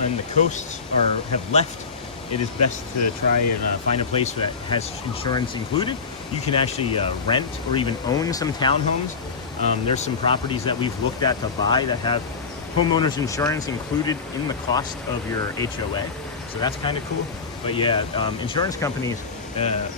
on the coasts have left. It is best to try and find a place that has insurance included. You can actually rent or even own some townhomes. There's some properties that we've looked at to buy that have homeowners insurance included in the cost of your HOA. So that's kind of cool. But yeah, insurance companies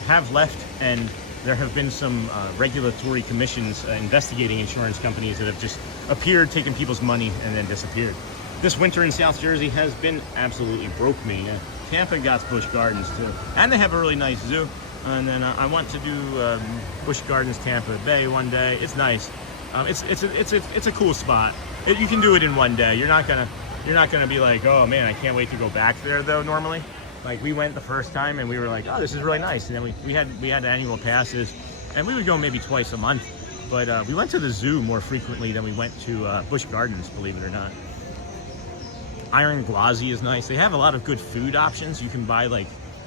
have left, and there have been some regulatory commissions investigating insurance companies that have just appeared, taken people's money, and then disappeared. This winter in South Jersey has been absolutely broke me. Tampa got Busch Gardens too, and they have a really nice zoo. And then I want to do Busch Gardens Tampa Bay one day. It's nice. It's a cool spot. You can do it in one day. You're not gonna be like, oh man, I can't wait to go back there though. Normally, like we went the first time and we were like, oh, this is really nice. And then we had annual passes, and we would go maybe twice a month. But we went to the zoo more frequently than we went to Busch Gardens, believe it or not. Iron Gwazi is nice. They have a lot of good food options. You can buy, like,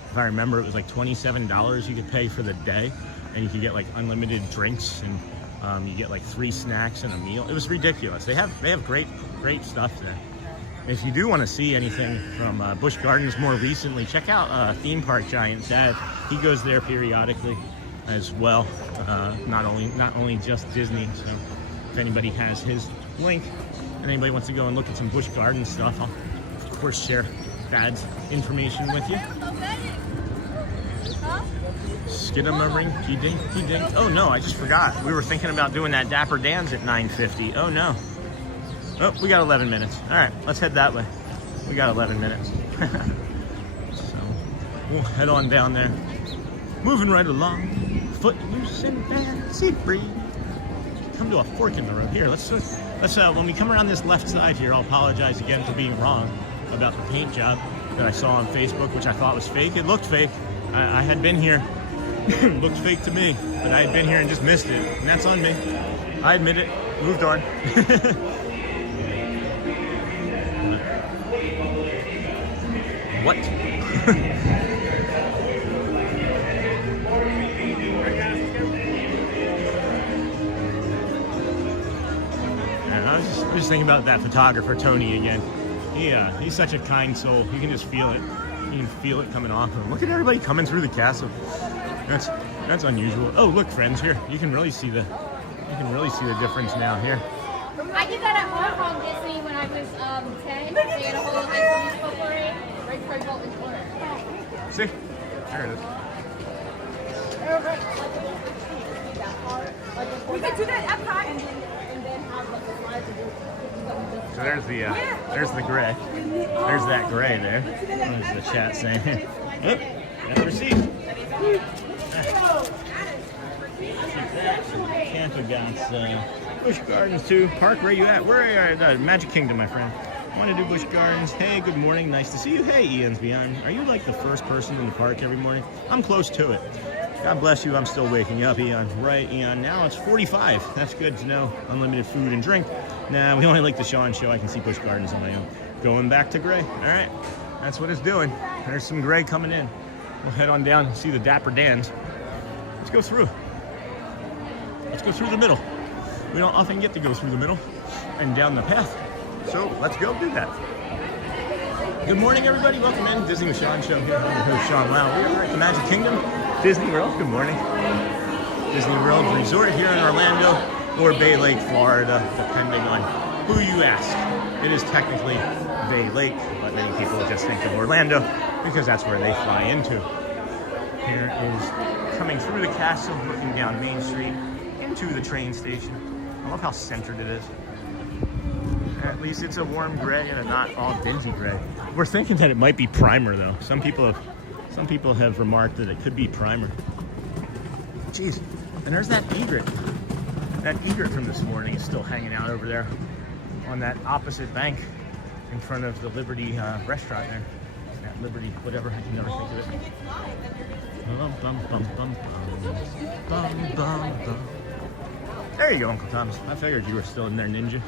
if I remember, it was like $27 you could pay for the day, and you could get like unlimited drinks, and you get like 3 snacks and a meal. It was ridiculous. They have great stuff there. If you do want to see anything from Busch Gardens more recently, check out Theme Park Giant's dad. He goes there periodically as well. Not only just Disney. So if anybody has his link and anybody wants to go and look at some Busch Gardens stuff, I'll of course share Dad's information with you. Skidamarink, ding. Oh no, I just forgot. We were thinking about doing that Dapper Dans at 9:50. Oh no. Oh, we got 11 minutes. All right, let's head that way. We got 11 minutes. So we'll head on down there. Moving right along. Foot loose and fancy free. Come to a fork in the road. Here, let's when we come around this left side here, I'll apologize again for being wrong about the paint job that I saw on Facebook, which I thought was fake. It looked fake. I had been here. It looked fake to me, but I had been here and just missed it. And that's on me. I admit it. Moved on. What? I was just thinking about that photographer, Tony, again. He's such a kind soul. You can just feel it. You can feel it coming off of him. Look at everybody coming through the castle. That's unusual. Oh, look, friends, here. You can really see the difference now here. I did that at Hong Kong Disney when I was 10. They had a whole high school musical parade right before I built the tour. See? There it is. We could do that at Epcot and then have like the slides and do. So there's the gray. There's that gray there. What is the chat saying? Oh, got the receipt. Tampa got Busch Gardens too. Park, where you at? Where are you at? Magic Kingdom, my friend. Want to do Busch Gardens. Hey, good morning. Nice to see you. Hey, Ian's Beyond. Are you like the first person in the park every morning? I'm close to it. God bless you. I'm still waking up, Ian. Right, Ian. Now it's 45. That's good to know. Unlimited food and drink. Nah, we only like the Sean show. I can see Busch Gardens on my own. Going back to Gray. All right. That's what it's doing. There's some Gray coming in. We'll head on down and see the Dapper Dans. Let's go through. Let's go through the middle. We don't often get to go through the middle and down the path. So let's go do that. Good morning, everybody. Welcome in. Disney with Sean show here. I'm your host, Sean. Wow, we are at the Magic Kingdom, Disney World. Good morning. Disney World Resort here in Orlando or Bay Lake, Florida, depending on who you ask. It is technically Bay Lake, but many people just think of Orlando because that's where they fly into. Here is coming through the castle, looking down Main Street into the train station. I love how centered it is. At least it's a warm gray and a not all dingy gray. We're thinking that it might be primer though. Some people have remarked that it could be primer. Jeez, and there's that egret. That egret from this morning is still hanging out over there on that opposite bank in front of the Liberty restaurant there. That Liberty, whatever, I can never think of it. Bum, bum, bum, bum, bum, bum, bum. There you go, Uncle Thomas. I figured you were still in there, Ninja.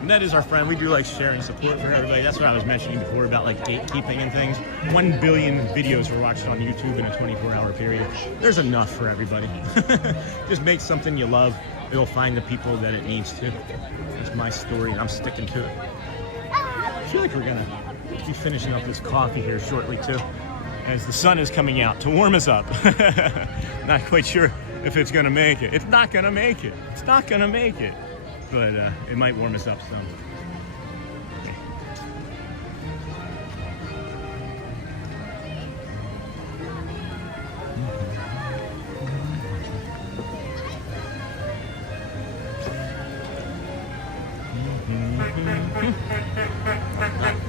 And that is our friend. We do like sharing support for everybody. That's what I was mentioning before about like gatekeeping and things. 1 billion videos were watched on YouTube in a 24-hour period. There's enough for everybody. Just make something you love. It'll find the people that it needs to. It's my story and I'm sticking to it. I feel like we're gonna be finishing up this coffee here shortly too, as the sun is coming out to warm us up. Not quite sure if it's gonna make it. It's not gonna make it. It's not gonna make it. But it might warm us up some. Okay.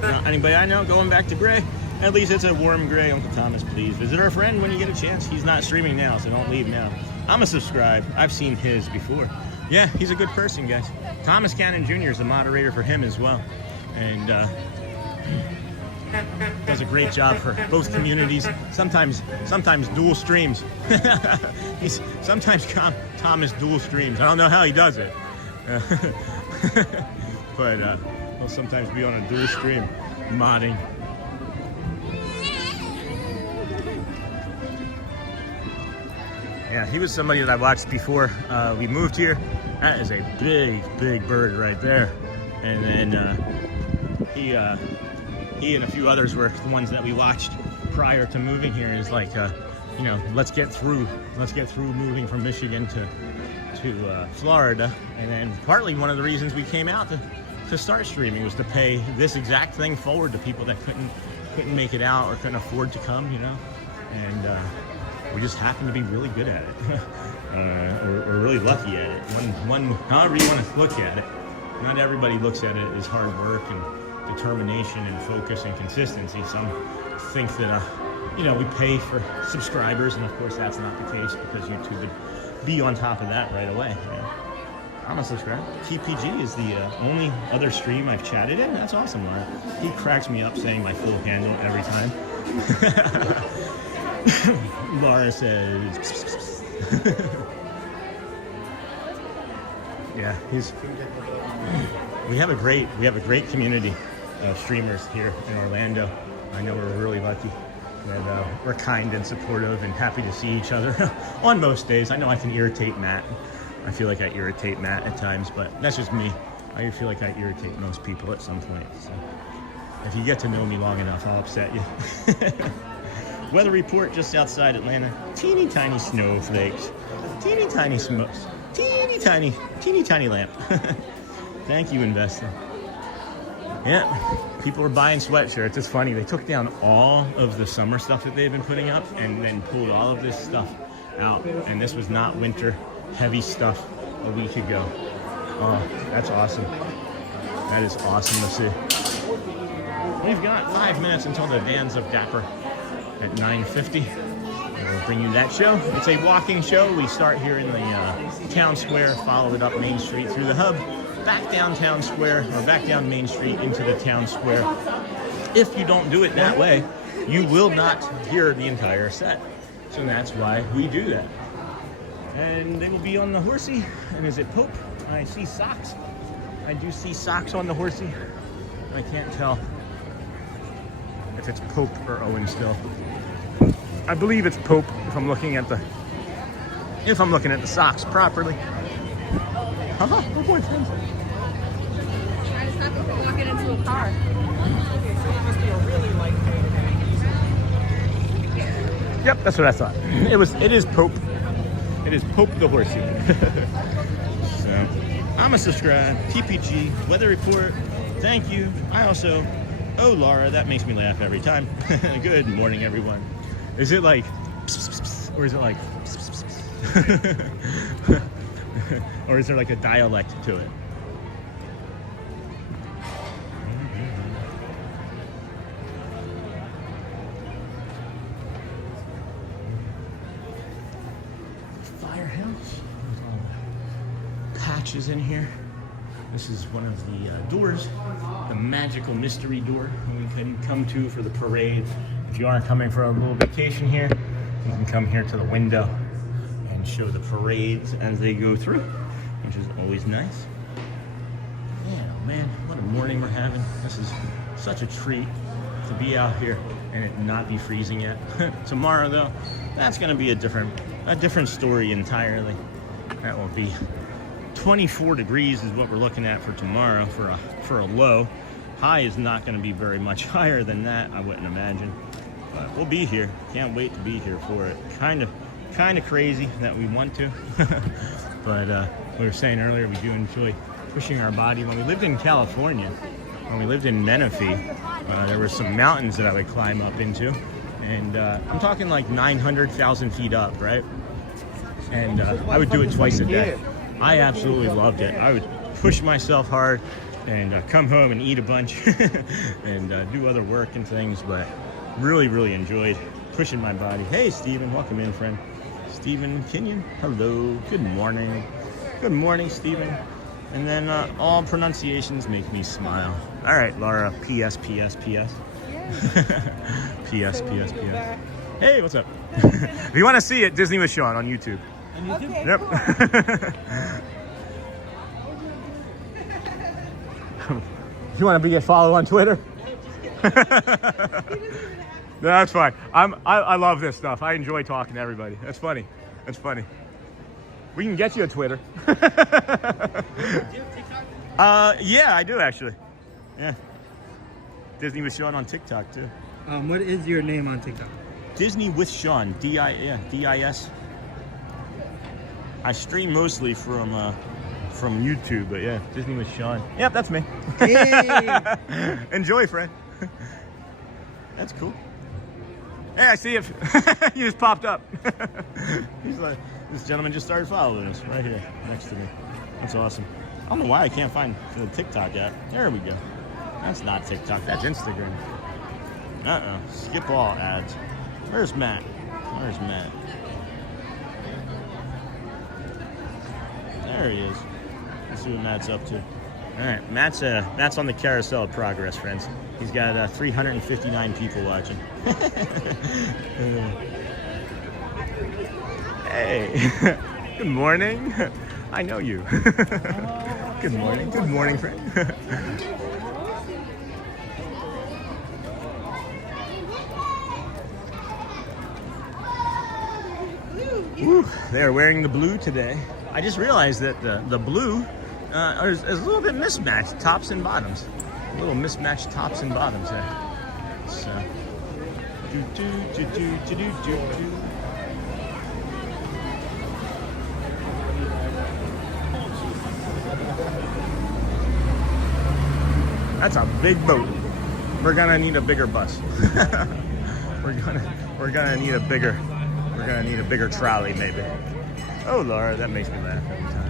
Not anybody I know going back to Gray. At least it's a warm Gray. Uncle Thomas, please visit our friend when you get a chance. He's not streaming now, so don't leave now. I'm a subscribe. I've seen his before. Yeah, he's a good person, guys. Thomas Cannon Jr. is the moderator for him as well. And does a great job for both communities. Sometimes dual streams. Sometimes Thomas dual streams. I don't know how he does it. But he'll sometimes be on a dual stream modding. Yeah, he was somebody that I watched before we moved here. That is a big, big bird right there. And then he and a few others were the ones that we watched prior to moving here. Is like, you know, let's get through moving from Michigan to Florida. And then partly one of the reasons we came out to start streaming was to pay this exact thing forward to people that couldn't make it out or couldn't afford to come, you know. And we just happen to be really good at it, or really lucky at it. One, however you want to look at it. Not everybody looks at it as hard work and determination and focus and consistency. Some think that, you know, we pay for subscribers, and of course that's not the case because YouTube would be on top of that right away. You know? I'm a subscriber. TPG is the only other stream I've chatted in. That's awesome, Laura. He cracks me up saying my full handle every time. Laura says, yeah, we have a great community of streamers here in Orlando. I know we're really lucky that we're kind and supportive and happy to see each other on most days. I know I can irritate Matt. I feel like I irritate Matt at times, but that's just me. I feel like I irritate most people at some point. So if you get to know me long enough, I'll upset you. Weather report just outside Atlanta. Teeny tiny snowflakes. Teeny tiny smokes. Teeny tiny lamp. Thank you, investor. Yeah, people are buying sweatshirts. It's funny. They took down all of the summer stuff that they've been putting up and then pulled all of this stuff out. And this was not winter heavy stuff a week ago. Oh, that's awesome. That is awesome to see. We've got 5 minutes until the Dans of Dapper at 9:50. We'll bring you that show. It's a walking show. We start here in the town square, follow it up Main Street through the hub, back down town square, or back down Main Street into the town square. If you don't do it that way, you will not hear the entire set. So that's why we do that. And they will be on the horsey. And is it Pope? I see socks. I do see socks on the horsey. I can't tell if it's Pope or Owen still. I believe it's Pope if I'm looking at the socks properly. Haha, good point. Trying to stop it from walking into a car. Yep, that's what I thought. It is Pope. It is Pope the horsey. So, I'm a subscribe. TPG Weather Report. Thank you. I also. Oh, Laura, that makes me laugh every time. Good morning, everyone. Is it like, or is it like, or is there like a dialect to it? Firehouse. Patches in here. This is one of the doors, the magical mystery door we can come to for the parade. If you are coming for a little vacation here, you can come here to the window and show the parades as they go through, which is always nice. Yeah, man, what a morning we're having. This is such a treat to be out here and it not be freezing yet. Tomorrow, though, that's going to be a different story entirely. That will be 24 degrees is what we're looking at for tomorrow for a low. High is not going to be very much higher than that, I wouldn't imagine. But we'll be here. Can't wait to be here for it. Kind of crazy that we want to. But we were saying earlier, we do enjoy pushing our body. When we lived in California, when we lived in Menifee, there were some mountains that I would climb up into. And I'm talking like 900,000 feet up, right? And I would do it twice a day. I absolutely loved it. I would push myself hard and come home and eat a bunch and do other work and things, but really, really enjoyed pushing my body. Hey, Stephen, welcome in, friend. Stephen Kenyon, hello, good morning. Good morning, Stephen. And then all pronunciations make me smile. All right, Laura, PS, PS, PS. PS, PS, PS. Hey, what's up? If you want to see it, Disney with Sean on YouTube. Okay. Yep. You want to be a follow on Twitter? No, that's fine. I love this stuff. I enjoy talking to everybody. That's funny. That's funny. We can get you a Twitter. Yeah, I do actually. Yeah. Disney with Sean on TikTok too. What is your name on TikTok? Disney with Sean. D-I-S. I stream mostly from YouTube, but yeah, Disney with Sean. Yep, that's me. Hey. Enjoy, friend. That's cool. Hey, I see if you just popped up. He's like, this gentleman just started following us right here next to me. That's awesome. I don't know why I can't find the TikTok app. There we go. That's not TikTok. That's Instagram. Skip all ads. Where's Matt? Where's Matt? There he is. Let's see what Matt's up to. All right, Matt's on the carousel of progress, friends. He's got 359 people watching. Hey, good morning. I know you. Good morning. Good morning, friend. Woo, they're wearing the blue today. I just realized that the blue is a little bit mismatched, tops and bottoms. A little mismatched tops and bottoms there. So, That's a big boat. We're gonna need a bigger bus. we're gonna need a bigger trolley maybe. Oh Laura, that makes me laugh every time.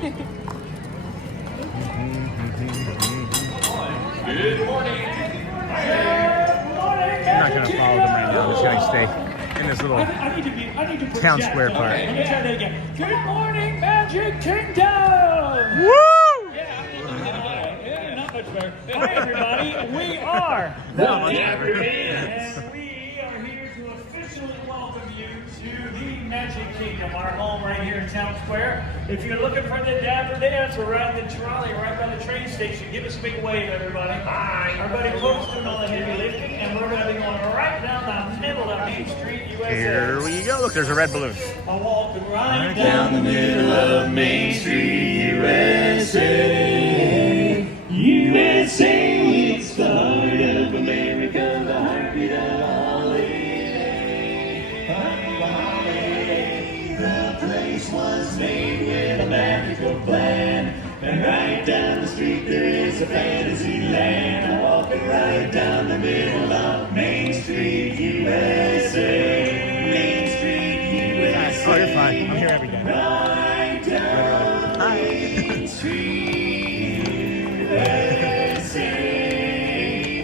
Good morning. I'm not going to follow them right now. I'm just going to stay in this little town square part. Let me try that again. Good morning, Magic Kingdom! Woo! Yeah, not much better. Hi, everybody. We are the Dapper Dans, and we are here to officially welcome you to the Magic Kingdom, our home right here in Town Square. If you're looking for the Dapper Dance, we're right in the trolley, right by the train station. Give us a big wave, everybody. Hi. Our buddy Cole's doing all the heavy lifting, and we're going to be going right down the middle of Main Street, USA. Here we go. Look, there's a red balloon. I'm walking right down the middle of Main Street, USA. USA, it's the heart of America, the heartbeat of a holiday. The place was made with a magical plan, and right down the street there is a fantasy land. I'm walking right down the middle of Main Street, USA. Main Street, USA. Oh, you're fine. I'm here every day. Right down Main Street, USA.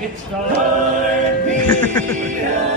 It's the heartbeat of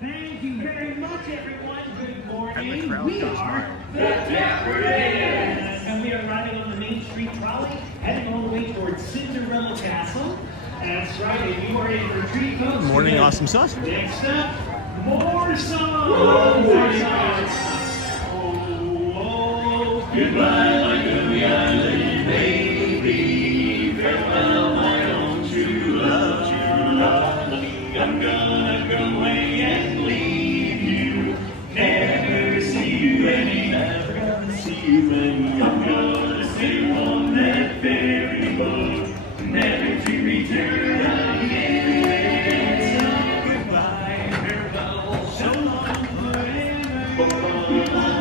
Thank you very much, everyone. Good morning. We are the Dapper Dans, and we are riding on the Main Street trolley, heading all the way towards Cinderella Castle. That's right, if you are ready for a treat, folks. Good morning, awesome sauce. Next up, more songs. More songs. Oh, goodbye, my lovely island baby. Farewell, my own true love, true love. I'm gonna go away and leave you. Never see you any, never gonna see you any. I'm gonna sail on that ferry boat, never to return again. So goodbye, farewell, so long forever. Goodbye,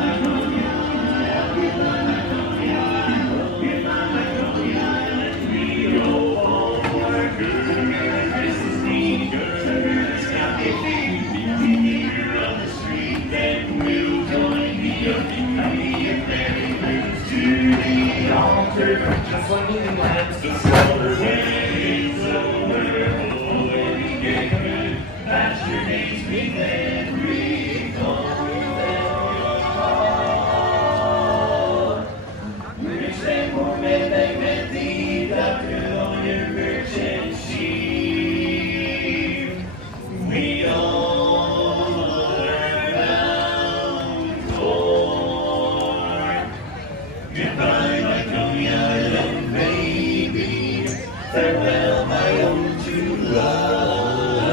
let me go home for good. Christmas Eve, good. Just like the lands, the solar waves over, oh, when we get good, that's your days with every call. Rich and poor men, they met the doctor on your merchant sheep. We all are bound for goodbye, my Coney Island baby. Farewell, my own true love.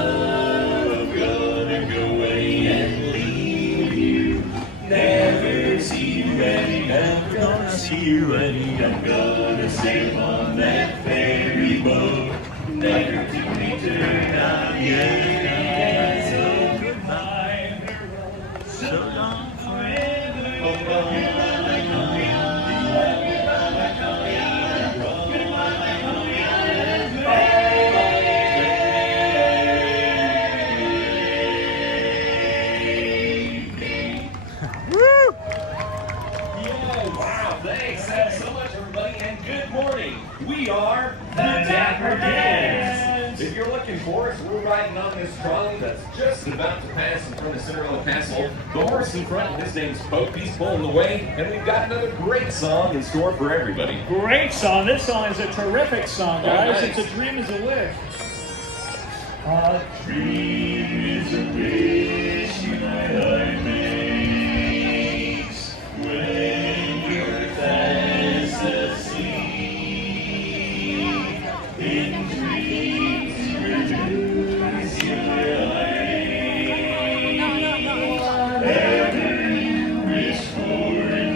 I'm gonna go away and leave you. Never see you any, never gonna see you any. I'm gonna sail on that ferry boat, never to return again. So goodbye, farewell, so long forever. Goodbye, my Coney Island. Goodbye, my Coney Island. Goodbye, my Coney Island baby. Woo! Wow, thanks so much, everybody, and good morning. We are the Dapper Dans. If you're looking for us, we're riding on this trolley that's just about to pass in front of Cinderella Castle. The horse in front, his name's Pope, he's pulling the way, and we've got another great song in store for everybody. Great song. This song is a terrific song, guys. nice. It's A Dream is a Wish. A dream is a wish my heart makes when you're fast asleep. In dreams you lose your heartache. Whatever you wish for in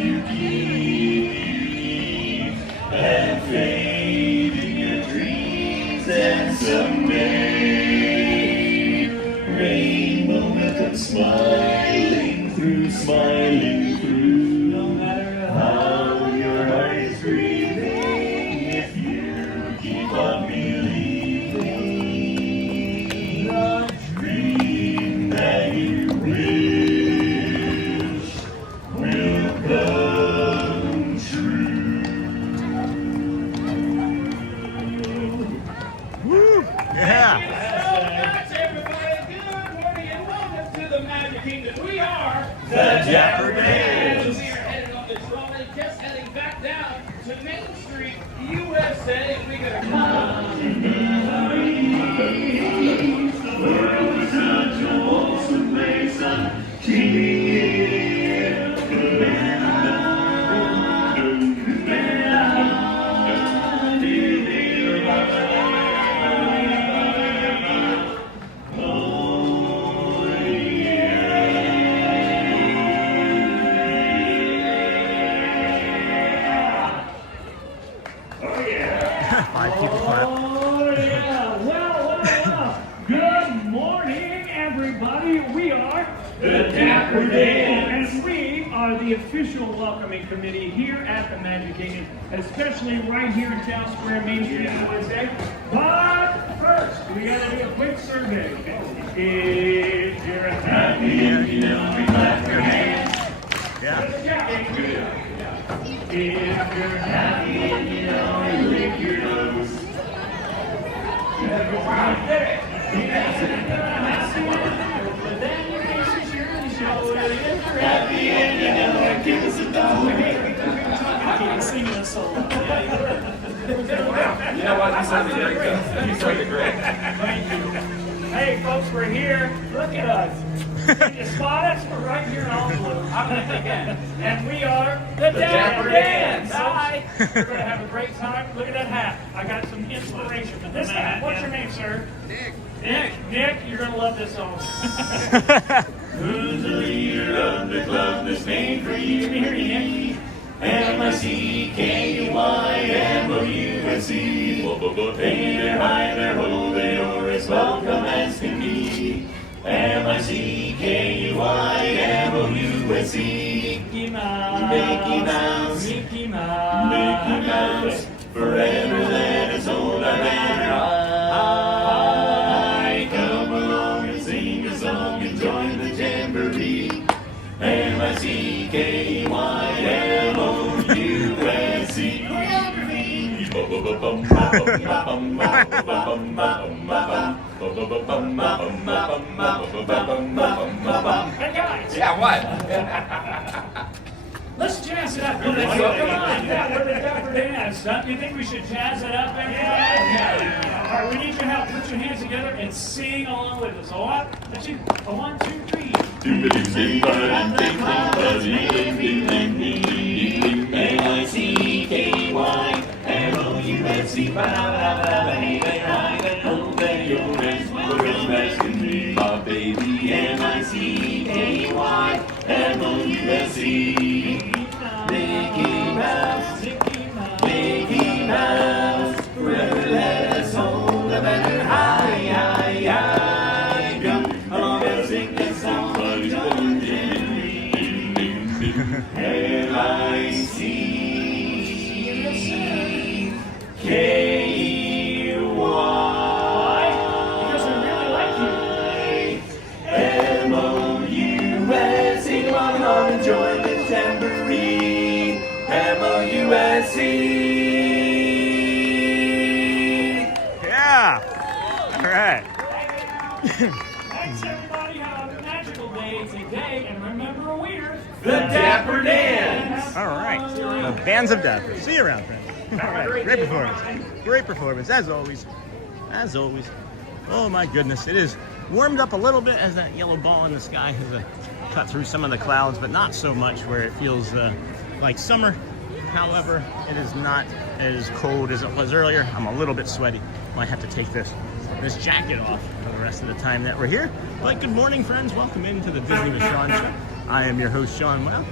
someday. Rainbow will come smiling through, no matter how your heart is grieving, if you keep on believing, the dream that you wish will come true. Woo! Yeah. The Dapper Dans. We are headed on this runway, just heading back down to Main Street, USA. We got a The world is such a wholesome place. I'm keeping it. Five people clap. Oh, yeah. Well. Good morning, everybody. We are the Dapper Dans. And we are the official welcoming committee here at the Magic Kingdom, especially right here in Town Square, Main Street, USA. But first, we gotta do a quick survey. If you're happy and you know we clap your hands. Yeah. If you're happy and you know you lick your nose. Happy and you know it, give us a dollar. I can't sing this solo. You know what? You sounded great, though. You sounded great. Thank you. Hey, folks, we're here. Look at us. Can you spot us? We're right here in all blue. And we are the Dapper Dans. Hi. We're going to have a great time. Look at that hat. I got some inspiration from this hat. What's your name, sir? Nick. Nick, you're going to love this song. Who's the leader of the club that's named for you? Let me hear you, Nick. MICKEYMOUSE. Hey there, hi there, ho there, you're as welcome as can be. MICKEYMOUSE. Mickey Mouse. Mickey Mouse. Mickey Mouse. Mickey Mouse. Forever let us hold our banner high. Come along and sing a song and join the jamboree. MICKEYMOUSE. Hey, guys. Yeah, what? Let's jazz it up. Come on. Yeah, we're the Dapper Dans. Don't you think we should jazz it up, everybody? Yeah. All right, we need your help. Put your hands together and sing along with us. All right? Let's do a 1, 2, 3. Mickey Mouse, Mickey Mouse, forever let us hold the banner high, high, high. Come along and sing this song. M-I-C-K-E-Y. Because we really like you. M-O-U-S-E. Come along and join the jamboree. M-O-U-S-E. Yeah. All right. Thanks, everybody. Have a magical day today. And remember, we're The Dapper Dans. All right. The Bands of Dapper. See you around, friends. All right. Great performance. Great performance, as always. As always. Oh, my goodness. It is warmed up a little bit as that yellow ball in the sky has cut through some of the clouds, but not so much where it feels like summer. However, it is not as cold as it was earlier. I'm a little bit sweaty. Might have to take this jacket off for the rest of the time that we're here. But good morning, friends. Welcome into the Disney with Sean show. I am your host, Sean Well.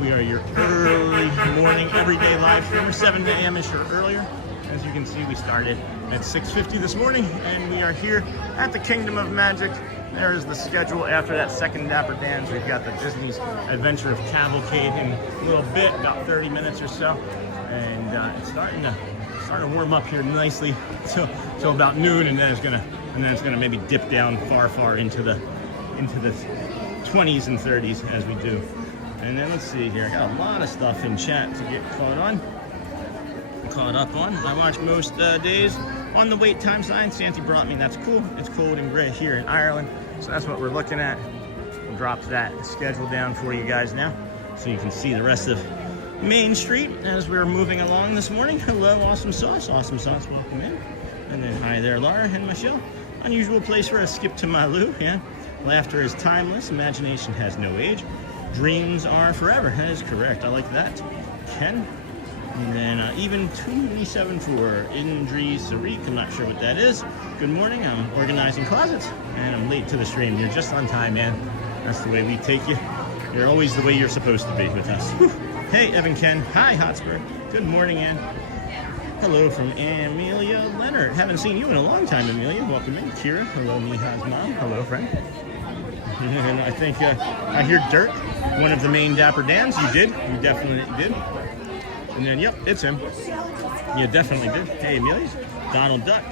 We are your early morning, everyday live streamer, 7 a.m.-ish or earlier. As you can see, we started at 6:50 this morning, and we are here at the Kingdom of Magic. There is the schedule after that second Dapper Dans. We've got the Disney's Adventure of Cavalcade in a little bit, about 30 minutes or so, and it's starting to warm up here nicely till about noon, and then it's gonna maybe dip down far into the 20s and 30s as we do. And then let's see here, I got a lot of stuff in chat to get caught up on. I watch most days on the wait time sign. Santi brought me, that's cool. It's cold and gray here in Ireland, so that's what we're looking at. We'll drop that schedule down for you guys now, so you can see the rest of Main Street as we're moving along this morning. Hello, Awesome Sauce, welcome in. And then hi there, Laura and Michelle. Unusual place for a skip to Malu, yeah. Laughter is timeless, imagination has no age. Dreams are forever, that is correct, I like that. Ken. And then even 2374, Indri Sarik, I'm not sure what that is. Good morning, I'm organizing closets, and I'm late to the stream. You're just on time, man. That's the way we take you. You're always the way you're supposed to be with us. Whew. Hey, Evan Ken. Hi, Hotspur. Good morning, Ann. Hello from Amelia Leonard. Haven't seen you in a long time, Amelia. Welcome in. Kira. Hello, Miha's mom. Hello, friend. And I think I hear Dirk, one of the main Dapper Dans. You did. You definitely did. And then, yep, it's him. You definitely did. Hey, Amelia. Donald Duck.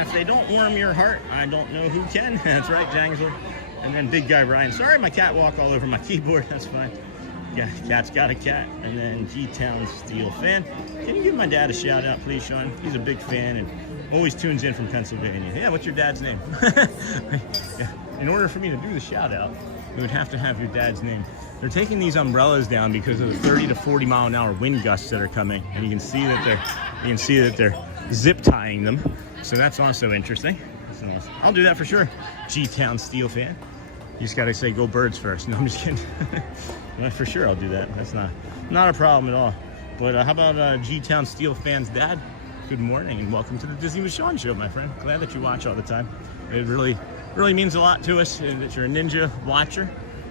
If they don't warm your heart, I don't know who can. That's right, Jangsler. And then Big Guy Ryan. Sorry, my cat walked all over my keyboard. That's fine. Yeah, cat's got a cat. And then G-Town Steel Fan. Can you give my dad a shout out, please, Sean? He's a big fan and always tunes in from Pennsylvania. Yeah, what's your dad's name? Yeah. In order for me to do the shout out, we would have to have your dad's name. They're taking these umbrellas down because of the 30 to 40 mile an hour wind gusts that are coming, and you can see that they're zip tying them. So that's also interesting. So I'll do that for sure. G-Town Steel Fan. You just gotta say go birds first. No, I'm just kidding. Well, for sure I'll do that. That's not a problem at all. But how about G-Town Steel Fan's dad? Good morning and welcome to the Disney with Sean show, my friend. Glad that you watch all the time. It really means a lot to us that you're a ninja watcher.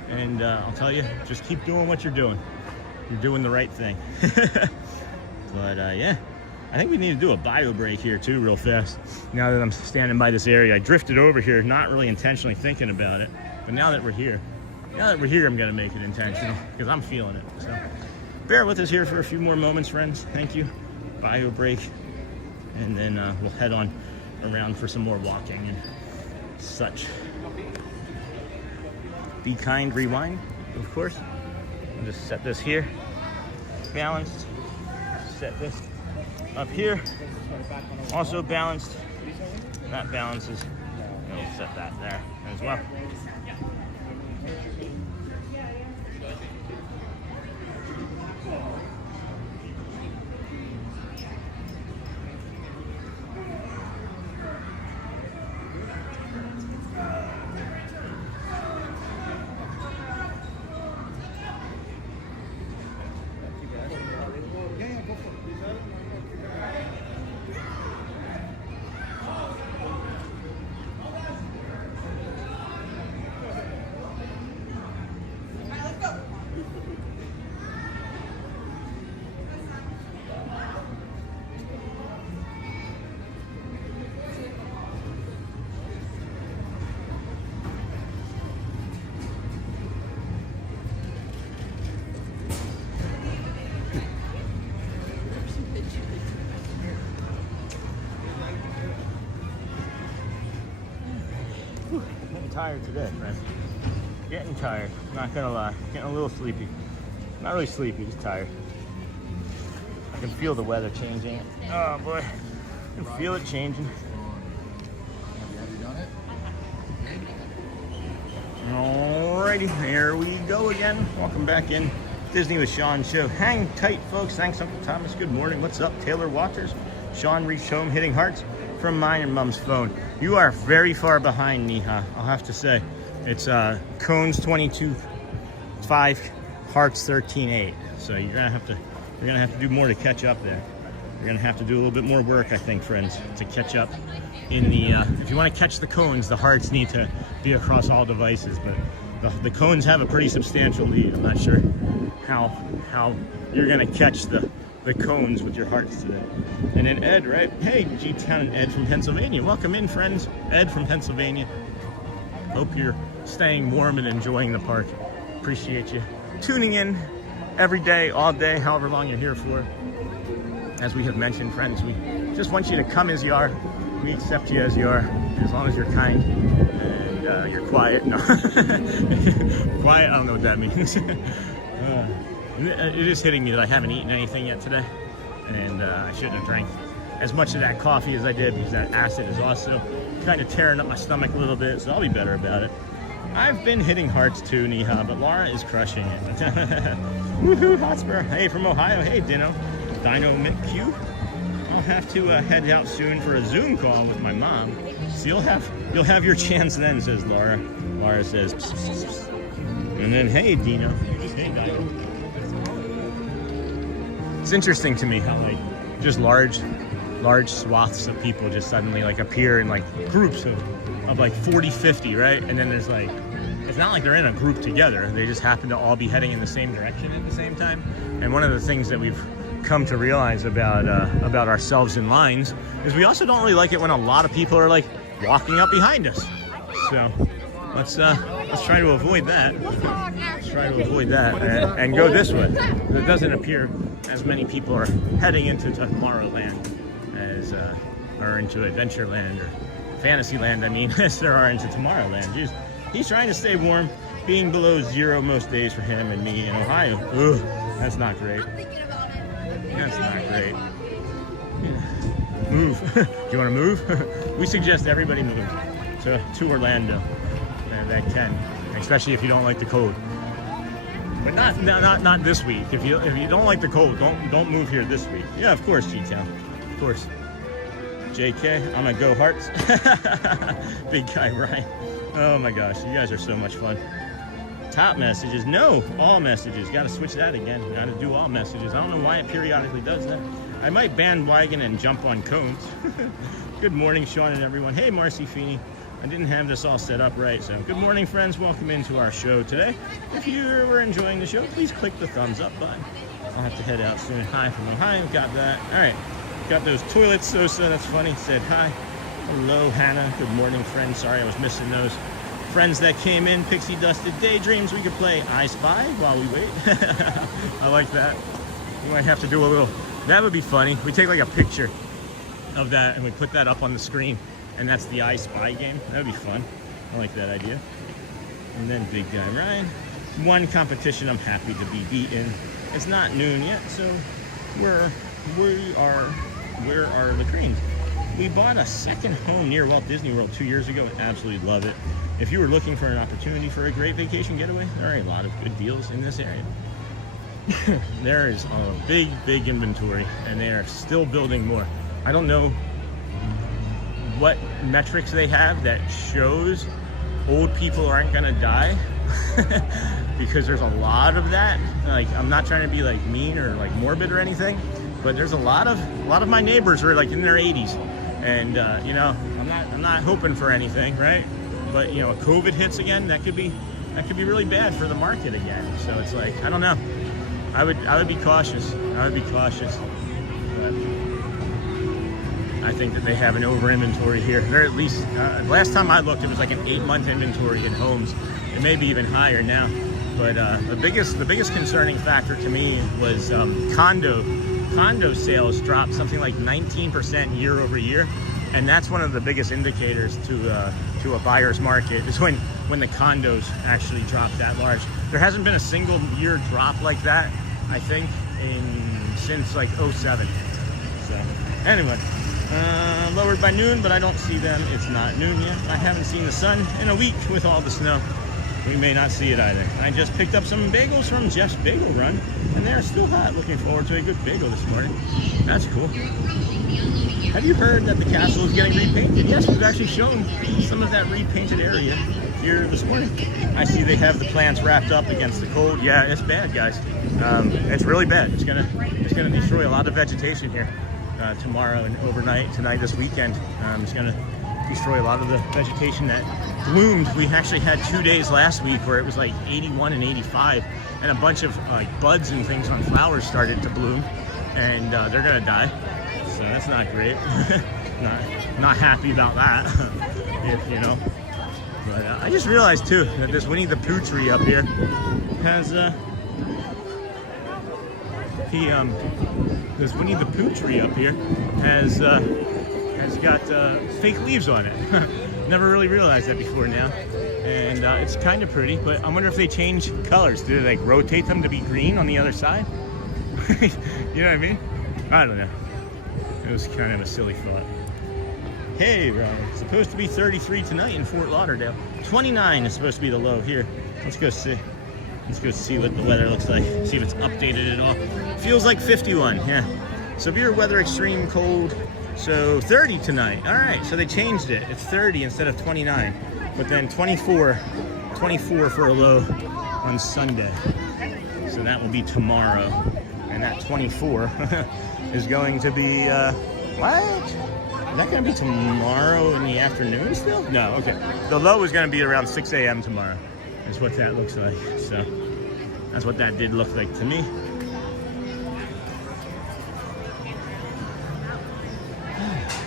And I'll tell you, just keep doing what you're doing. You're doing the right thing. But yeah, I think we need to do a bio break here too real fast. Now that I'm standing by this area, I drifted over here, not really intentionally thinking about it. But now that we're here, I'm gonna make it intentional because I'm feeling it. So bear with us here for a few more moments, friends. Thank you. Bio break. And then we'll head on around for some more walking and such. Be kind, rewind, of course. I'll just set this here, balanced. Set this up here, also balanced. That balances, and we'll set that there as well. Tired today, friend. Getting tired, not gonna lie. Getting a little sleepy. Not really sleepy, just tired. I can feel the weather changing. Oh boy, I can feel it changing. Alrighty, here we go again. Welcome back in. Disney with Sean show. Hang tight, folks. Thanks, Uncle Thomas. Good morning. What's up, Taylor Waters? Sean reached home hitting hearts from mine and Mom's phone. You are very far behind, Neha, I'll have to say. It's cones 22.5, hearts 13.8. So you're gonna have to do more to catch up there. You're gonna have to do a little bit more work, I think, friends, to catch up in the. If you want to catch the cones, the hearts need to be across all devices. But the cones have a pretty substantial lead. I'm not sure how you're gonna catch the the cones with your hearts today. And then Ed, right? Hey, G-Town and Ed from Pennsylvania. Welcome in, friends. Ed from Pennsylvania. Hope you're staying warm and enjoying the park. Appreciate you tuning in every day, all day, however long you're here for. As we have mentioned, friends, we just want you to come as you are. We accept you as you are, as long as you're kind and you're quiet. No, quiet, I don't know what that means. It is hitting me that I haven't eaten anything yet today, and I shouldn't have drank as much of that coffee as I did, because that acid is also kind of tearing up my stomach a little bit, so I'll be better about it. I've been hitting hearts too, Neha, but Laura is crushing it. Woohoo, Hotspur. Hey, from Ohio. Hey, Dino McQ. I'll have to head out soon for a Zoom call with my mom. So you'll have your chance then, says Laura. Laura says, pss, pss, pss. And then, hey, Dino. Hey, Dino. It's interesting to me how like just large swaths of people just suddenly like appear in like groups of like 40, 50, right? And then there's like, it's not like they're in a group together. They just happen to all be heading in the same direction at the same time. And one of the things that we've come to realize about ourselves in lines is we also don't really like it when a lot of people are like walking up behind us. So let's try to avoid that. Let's try to avoid that and go this way. It doesn't appear as many people are heading into Tomorrowland as are into Adventureland or Fantasyland, I mean, as there are into Tomorrowland. He's trying to stay warm, being below 0 most days for him and me in Ohio. Ugh, that's not great. That's not great. Yeah. Move. Do you want to move? We suggest everybody move to Orlando. That can, especially if you don't like the cold. But not this week. If you don't like the cold, don't move here this week. Yeah, of course, G-Town. Of course. JK, I'm gonna go Hearts. Big guy Ryan. Oh my gosh, you guys are so much fun. Top messages, no, all messages. Got to switch that again. Got to do all messages. I don't know why it periodically does that. I might bandwagon and jump on cones. Good morning, Sean and everyone. Hey, Marcy Feeney. I didn't have this all set up right, so good morning, friends. Welcome into our show today. If you were enjoying the show, please click the thumbs up button. I'll have to head out soon. Hi from Ohio. Got that. All right. Got those toilets, Sosa. That's funny. Said hi. Hello, Hannah. Good morning, friends. Sorry I was missing those friends that came in. Pixie Dusted Daydreams. We could play I Spy while we wait. I like that. We might have to do a little. That would be funny. We take like a picture of that and we put that up on the screen, and that's the I Spy game. That would be fun. I like that idea. And then Big Guy Ryan. One competition I'm happy to be beaten. It's not noon yet, so where are the creams? We bought a second home near Walt Disney World 2 years ago and absolutely love it. If you were looking for an opportunity for a great vacation getaway, there are a lot of good deals in this area. There is a big inventory, and they are still building more. I don't know what metrics they have that shows old people aren't gonna die because there's a lot of that. Like, I'm not trying to be like mean or like morbid or anything, but there's a lot of my neighbors are like in their 80s, and you know, I'm not hoping for anything, right? But you know, if COVID hits again, that could be really bad for the market again. So it's like, I don't know. I would be cautious. I would be cautious. But I think that they have an over inventory here. They're at least last time I looked, it was like an 8-month inventory in homes. It may be even higher now. But the biggest concerning factor to me was condo sales dropped something like 19% year over year, and that's one of the biggest indicators to a buyer's market is when the condos actually drop that large. There hasn't been a single year drop like that, I think, since like 07. So anyway, lowered by noon, but I don't see them. It's not noon yet. I haven't seen the sun in a week with all the snow. We may not see it either. I just picked up some bagels from Jeff's Bagel Run, and they're still hot. Looking forward to a good bagel this morning. That's cool. Have you heard that the castle is getting repainted? Yes, we've actually shown some of that repainted area here this morning. I see they have the plants wrapped up against the cold. Yeah, it's bad, guys. It's really bad. It's gonna destroy a lot of vegetation here tomorrow and overnight, tonight, this weekend. It's gonna destroy a lot of the vegetation that bloomed. We actually had 2 days last week where it was like 81 and 85, and a bunch of like buds and things on flowers started to bloom. and they're gonna die. So that's not great. not happy about that. If you know. But I just realized too that this Winnie the Pooh tree up here has this Winnie the Pooh tree up here has got fake leaves on it. Never really realized that before now, and it's kind of pretty. But I wonder if they change colors. Do they like rotate them to be green on the other side? You know what I mean? I don't know. It was kind of a silly thought. Hey, Ron, it's supposed to be 33 tonight in Fort Lauderdale. 29 is supposed to be the low here. Let's go see. Let's go see what the weather looks like. See if it's updated at all. Feels like 51, yeah. Severe weather, extreme cold. So 30 tonight. All right, so they changed it. It's 30 instead of 29. But then 24 for a low on Sunday. So that will be tomorrow. And that 24 is going to be, what? Is that going to be tomorrow in the afternoon still? No, okay. The low is going to be around 6 a.m. tomorrow. That's what that looks like. So that's what that did look like to me.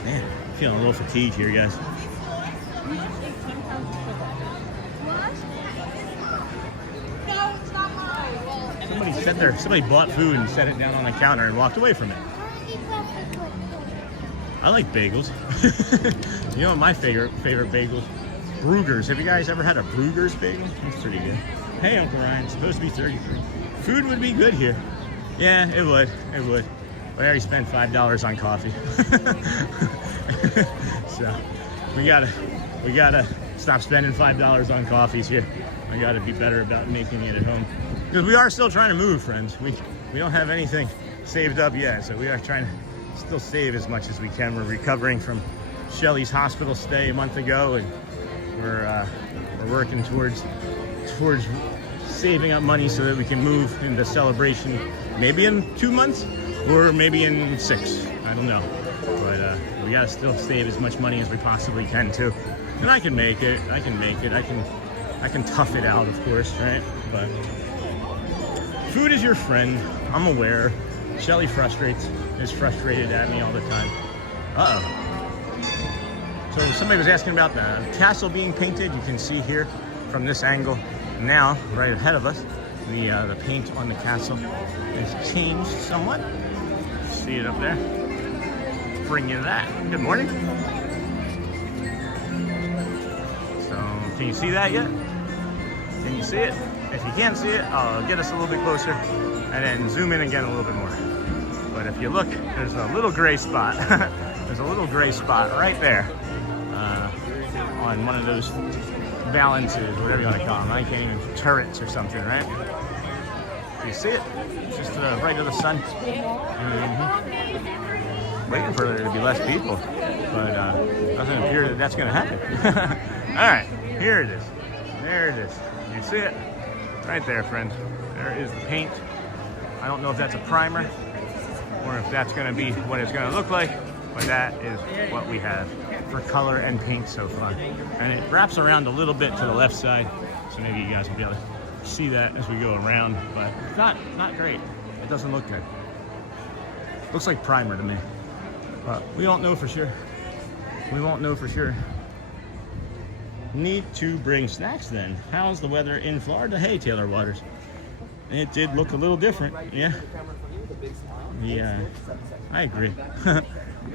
Man, feeling a little fatigued here, guys. Somebody bought food and set it down on the counter and walked away from it. I like bagels. You know what my favorite bagels? Brugger's. Have you guys ever had a Brugger's bagel? It's pretty good. Hey, Uncle Ryan, it's supposed to be 33. Food would be good here. Yeah, it would. It would. But I already spent $5 on coffee. So we gotta stop spending $5 on coffees here. I gotta be better about making it at home. Because we are still trying to move, friends. We don't have anything saved up yet, so we are trying to still save as much as we can. We're recovering from Shelly's hospital stay a month ago, and we're working towards saving up money so that we can move into Celebration maybe in 2 months or maybe in 6. I don't know, but we gotta still save as much money as we possibly can too. And I can make it. I can tough it out, of course, right? But food is your friend. I'm aware. Shelly is frustrated at me all the time. So somebody was asking about the castle being painted. You can see here from this angle now, right ahead of us, the paint on the castle has changed somewhat. See it up there? Bring you that. Good morning. So, can you see that yet? Can you see it? If you can't see it, I'll get us a little bit closer and then zoom in again a little bit more. But if you look, there's a little gray spot. There's a little gray spot right there on one of those balances, whatever you want to call them. I can't even, turrets or something, right? Do you see it? It's just right to the sun. Waiting for there to be less people, but doesn't appear that that's going to happen. All right, here it is. There it is. You see it? Right there, friend. There is the paint. I don't know if that's a primer or if that's going to be what it's going to look like, but that is what we have for color and paint so far. And it wraps around a little bit to the left side, so maybe you guys will be able to see that as we go around, but it's not great. It doesn't look good. Looks like primer to me, but we don't know for sure. We won't know for sure. Need to bring snacks then. How's the weather in Florida? Hey, Taylor Waters. It did look a little different, yeah. Yeah, I agree.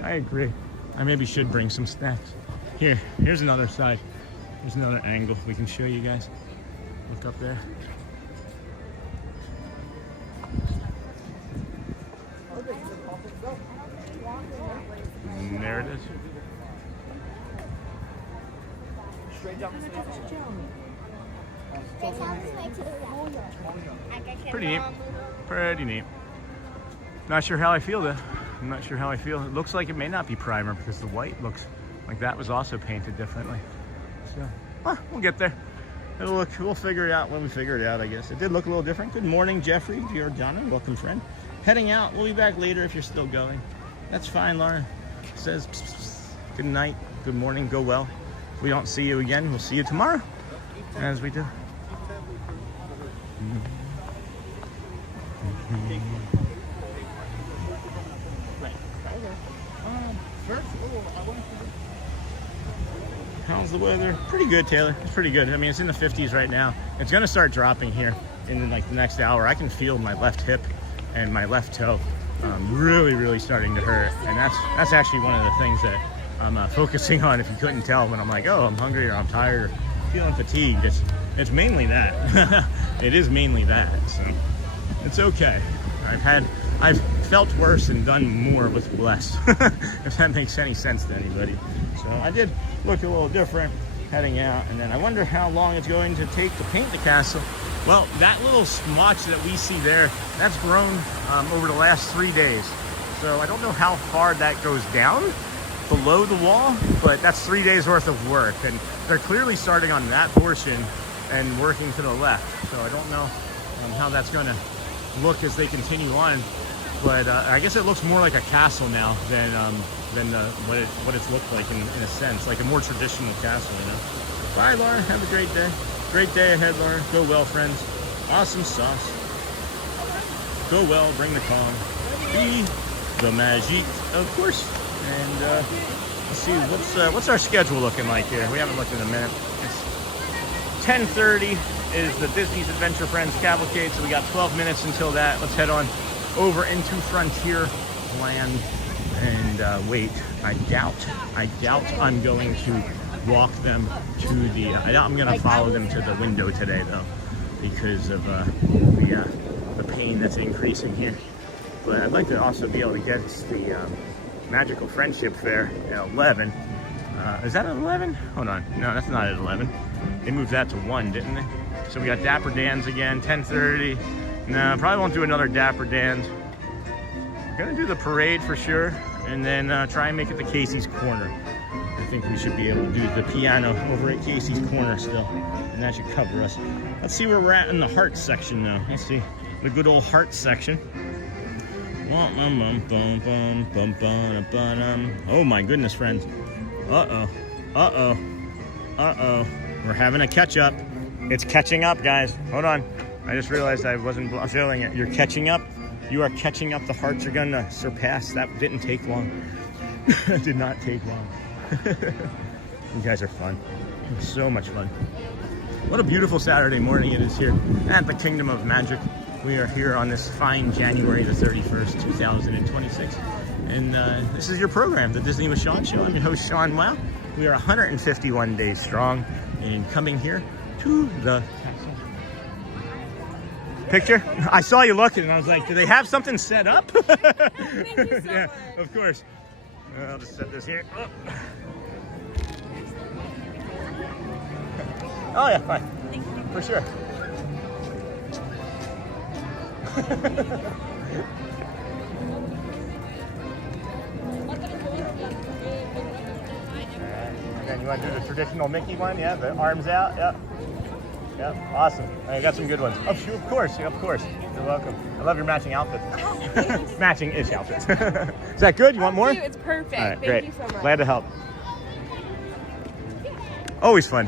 I agree. I maybe should bring some snacks. Here's another side. Here's another angle we can show you guys. Look up there. And there it is. Pretty neat. Pretty neat. Not sure how I feel though. I'm not sure how I feel. It looks like it may not be primer because the white looks like that was also painted differently. So, we'll get there. We'll figure it out when we figure it out, I guess. It did look a little different. Good morning, Jeffrey Giordano. Welcome, friend. Heading out. We'll be back later if you're still going. That's fine, Laura. Says pss, pss. Good night, good morning, go well. If we don't see you again, we'll see you tomorrow, as we do. How's the weather? Pretty good, Taylor. It's pretty good. I mean, it's in the 50s right now. It's gonna start dropping here in like the next hour. I can feel my left hip and my left toe really starting to hurt, and that's actually one of the things that I'm focusing on. If you couldn't tell, when I'm like, oh, I'm hungry or I'm tired or feeling fatigued, it's mainly that. It is mainly that. So it's okay. I've felt worse and done more with less. If that makes any sense to anybody. So I did look a little different heading out, and then I wonder how long it's going to take to paint the castle. Well, that little swatch that we see there, that's grown over the last 3 days. So I don't know how far that goes down below the wall, but that's 3 days worth of work, and they're clearly starting on that portion and working to the left. So I don't know how that's going to look as they continue on, but I guess it looks more like a castle now than what it's looked like in a sense, like a more traditional castle, you know. Bye, Laura. Have a great day. Great day ahead, Laura. Go well, friends. Awesome sauce. Go well. Bring the calm. Be the magique, of course. And let's see, what's our schedule looking like here? We haven't looked in a minute. It's 10:30 is the Disney's Adventure Friends Cavalcade, so we got 12 minutes until that. Let's head on over into Frontier Land and wait. I doubt I'm going to walk them to the. I'm going to follow them to the window today, though, because of the pain that's increasing here. But I'd like to also be able to get the Magical Friendship Faire at 11. Is that at 11? Hold on. No, that's not at 11. They moved that to 1, didn't they? So we got Dapper Dans again, 10:30. No, probably won't do another Dapper Dans. Gonna do the parade for sure, and then try and make it to Casey's Corner. I think we should be able to do the piano over at Casey's Corner still, and that should cover us. Let's see where we're at in the heart section now. Let's see, the good old heart section. Oh my goodness, friends. Uh-oh. We're having a catch up. It's catching up, guys. Hold on. I just realized I wasn't showing it. You're catching up. You are catching up. The hearts are going to surpass. That didn't take long. It did not take long. You guys are fun. So much fun. What a beautiful Saturday morning it is here at the Kingdom of Magic. We are here on this fine January the 31st, 2026. And this is your program, the Disney with Sean Show. I'm your host, Sean Wow. We are 151 days strong and coming here to the castle. Picture? I saw you looking and I was like, do they have something set up? Thank you so Yeah, much. of course. I'll just set this here. Oh yeah, fine. Thank you. For sure. And then you want to do the traditional Mickey one? Yeah, the arms out. Yep. Yep. Awesome. I got some good ones. Oh, of course. You're welcome. I love your matching outfits. Matching-ish outfits. Is that good? You want more? It's perfect. All right, Thank great. you so much. Glad to help. Always fun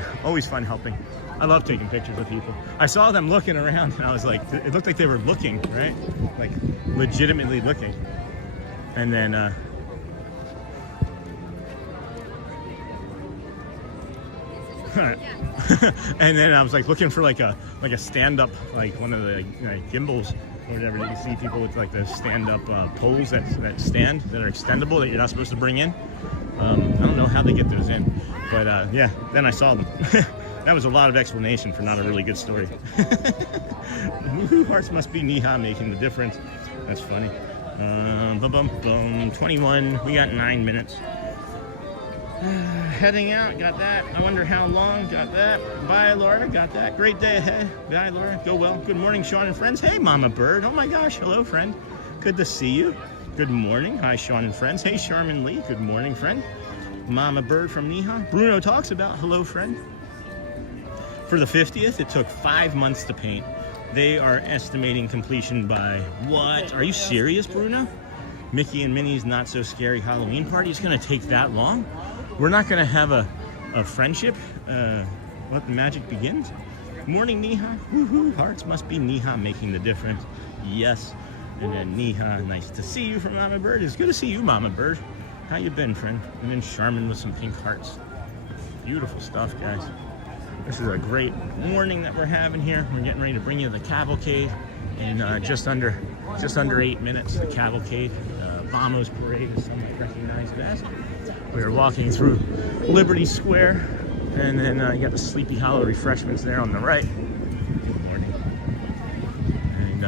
helping. I love taking pictures of people. I saw them looking around and I was like, it looked like they were looking, right? Like legitimately looking. And then and then I was like looking for like a stand-up, like one of the gimbals or whatever. You see people with like the stand-up poles that stand, that are extendable, that you're not supposed to bring in. I don't know how they get those in, but yeah, then I saw them. That was a lot of explanation for not a really good story. Woohoo, hearts must be Niha making the difference. That's funny. 21, we got 9 minutes. Heading out, got that. I wonder how long, got that. Bye, Laura, got that. Great day ahead. Bye, Laura, go well. Good morning, Sean and friends. Hey, Mama Bird. Oh my gosh, hello, friend. Good to see you. Good morning. Hi, Sean and friends. Hey, Charmin Lee. Good morning, friend. Mama Bird from Niha. Bruno talks about hello, friend. For the 50th, it took 5 months to paint. They are estimating completion by what? Are you serious, Bruno? Mickey and Minnie's Not So Scary Halloween Party is going to take that long? We're not going to have a friendship? Let the magic begins? Morning, Niha. Woohoo, hearts must be Niha making the difference. Yes. And then Niha, nice to see you from Mama Bird. It's good to see you, Mama Bird. How you been, friend? And then Charmin with some pink hearts. Beautiful stuff, guys. This is a great morning that we're having here. We're getting ready to bring you the cavalcade in just under 8 minutes. The cavalcade, Vamos Parade, as some might recognize it as. We are walking through Liberty Square, and then you got the Sleepy Hollow refreshments there on the right. Good morning. And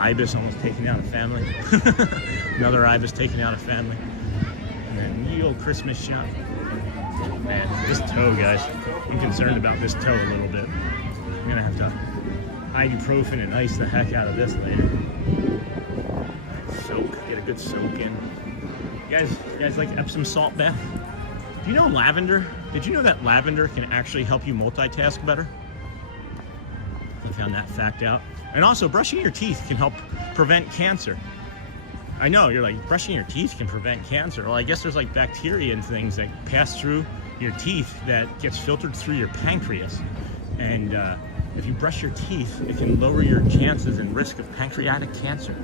Ibis almost taking out a family. Another Ibis taking out a family. And then the old Christmas shop. Man, this toe, guys. I'm concerned about this toe a little bit. I'm gonna have to ibuprofen and ice the heck out of this later. Soak, get a good soak in. You guys like Epsom salt bath? Do you know lavender? Did you know that lavender can actually help you multitask better? I found that fact out. And also, brushing your teeth can help prevent cancer. I know, you're like, brushing your teeth can prevent cancer. Well, I guess there's like bacteria and things that pass through your teeth that gets filtered through your pancreas. And if you brush your teeth, it can lower your chances and risk of pancreatic cancer.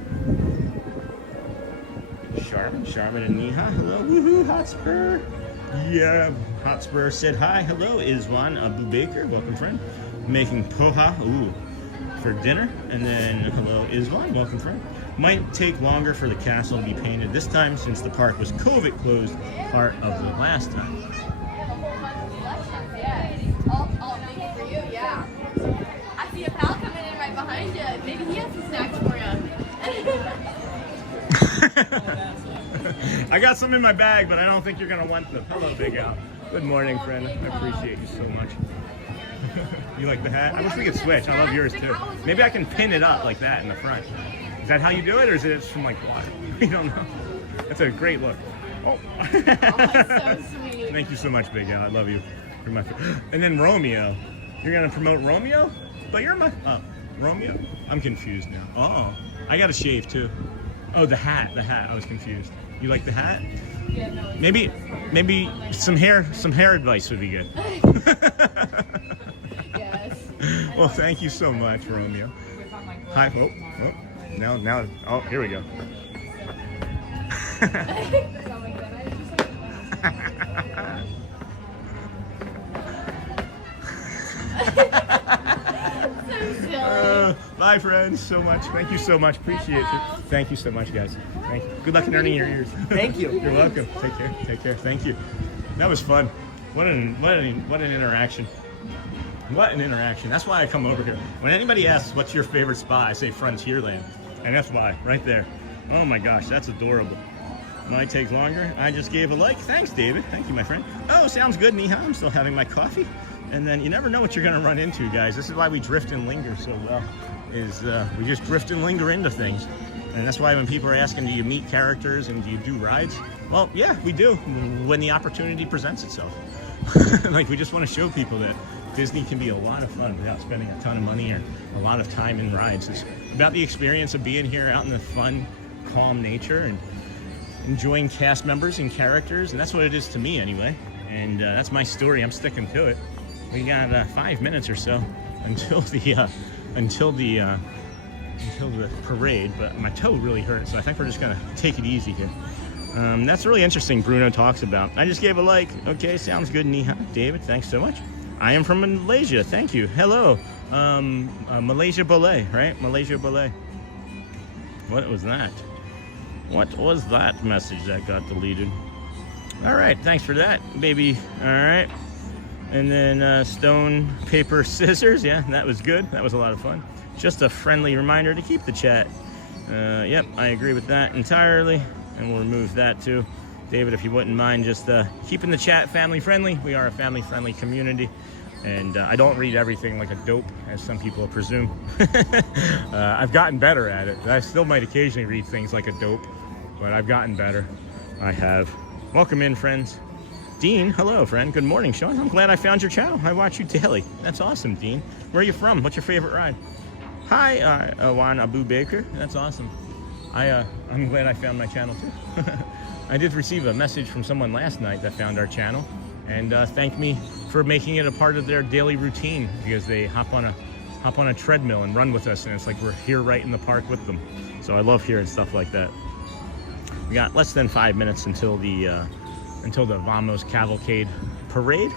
Charmin and Neha, hello, woohoo, Hotspur. Yeah, Hotspur said hi, hello, Izwan Abu Baker, welcome friend. Making poha, ooh, for dinner. And then, hello, Izwan, welcome friend. Might take longer for the castle to be painted this time since the park was COVID closed part of the last time. All maybe for you, yeah. I see a pal coming in right behind you. Maybe he has some snacks for you. I got some in my bag, but I don't think you're gonna want them. Hello, Big Al. Good morning, friend. I appreciate you so much. You like the hat? I wish we could switch. I love yours too. Maybe I can pin it up like that in the front. Is that how you do it, or is it from like water? We don't know. That's a great look. Oh. So sweet. Thank you so much, Big Al. I love you. You're my and then Romeo. You're gonna promote Romeo? But you're my Romeo? I'm confused now. Oh, I got a shave too. Oh, the hat. I was confused. You like the hat? Yeah, no, Maybe some hair advice would be good. yes. Well, thank you so much, Romeo. Hi. Oh. Now. Oh, here we go. Bye, friends. So much. Thank you so much. Appreciate you. Thank you so much, guys. Thank you. Good luck in earning your ears. Thank you. You're welcome. Take care. Thank you. That was fun. What an interaction. What an interaction. That's why I come over here. When anybody asks what's your favorite spot, I say Frontierland. And that's why, right there. Oh my gosh, that's adorable. Might take longer. I just gave a like. Thanks, David. Thank you, my friend. Oh, sounds good, Neha. I'm still having my coffee. And then you never know what you're going to run into, guys. This is why we drift and linger so well. We just drift and linger into things. And that's why when people are asking, do you meet characters and do you do rides? Well, yeah, we do when the opportunity presents itself. Like, we just want to show people that Disney can be a lot of fun without spending a ton of money or a lot of time in rides. It's about the experience of being here out in the fun, calm nature and enjoying cast members and characters. And that's what it is to me anyway. And that's my story. I'm sticking to it. We got 5 minutes or so until the parade, but my toe really hurts, so I think we're just gonna take it easy here. That's really interesting. Bruno talks about. I just gave a like. Okay, sounds good, Neha. David, thanks so much. I am from Malaysia. Thank you. Hello, Malaysia Boleh, right? Malaysia Boleh. What was that? What was that message that got deleted? All right, thanks for that, baby. All right. And then stone, paper, scissors. Yeah, that was good. That was a lot of fun. Just a friendly reminder to keep the chat. Yep, I agree with that entirely. And we'll remove that too. David, if you wouldn't mind just keeping the chat family friendly. We are a family friendly community. And I don't read everything like a dope, as some people presume. I've gotten better at it. I still might occasionally read things like a dope, but I've gotten better. I have. Welcome in, friends. Dean, hello, friend. Good morning, Sean. I'm glad I found your channel. I watch you daily. That's awesome, Dean. Where are you from? What's your favorite ride? Hi, Juan Abu Baker. That's awesome. I'm glad I found my channel too. I did receive a message from someone last night that found our channel and thanked me for making it a part of their daily routine because they hop on a treadmill and run with us, and it's like we're here right in the park with them. So I love hearing stuff like that. We got less than 5 minutes until the Vamos Cavalcade Parade,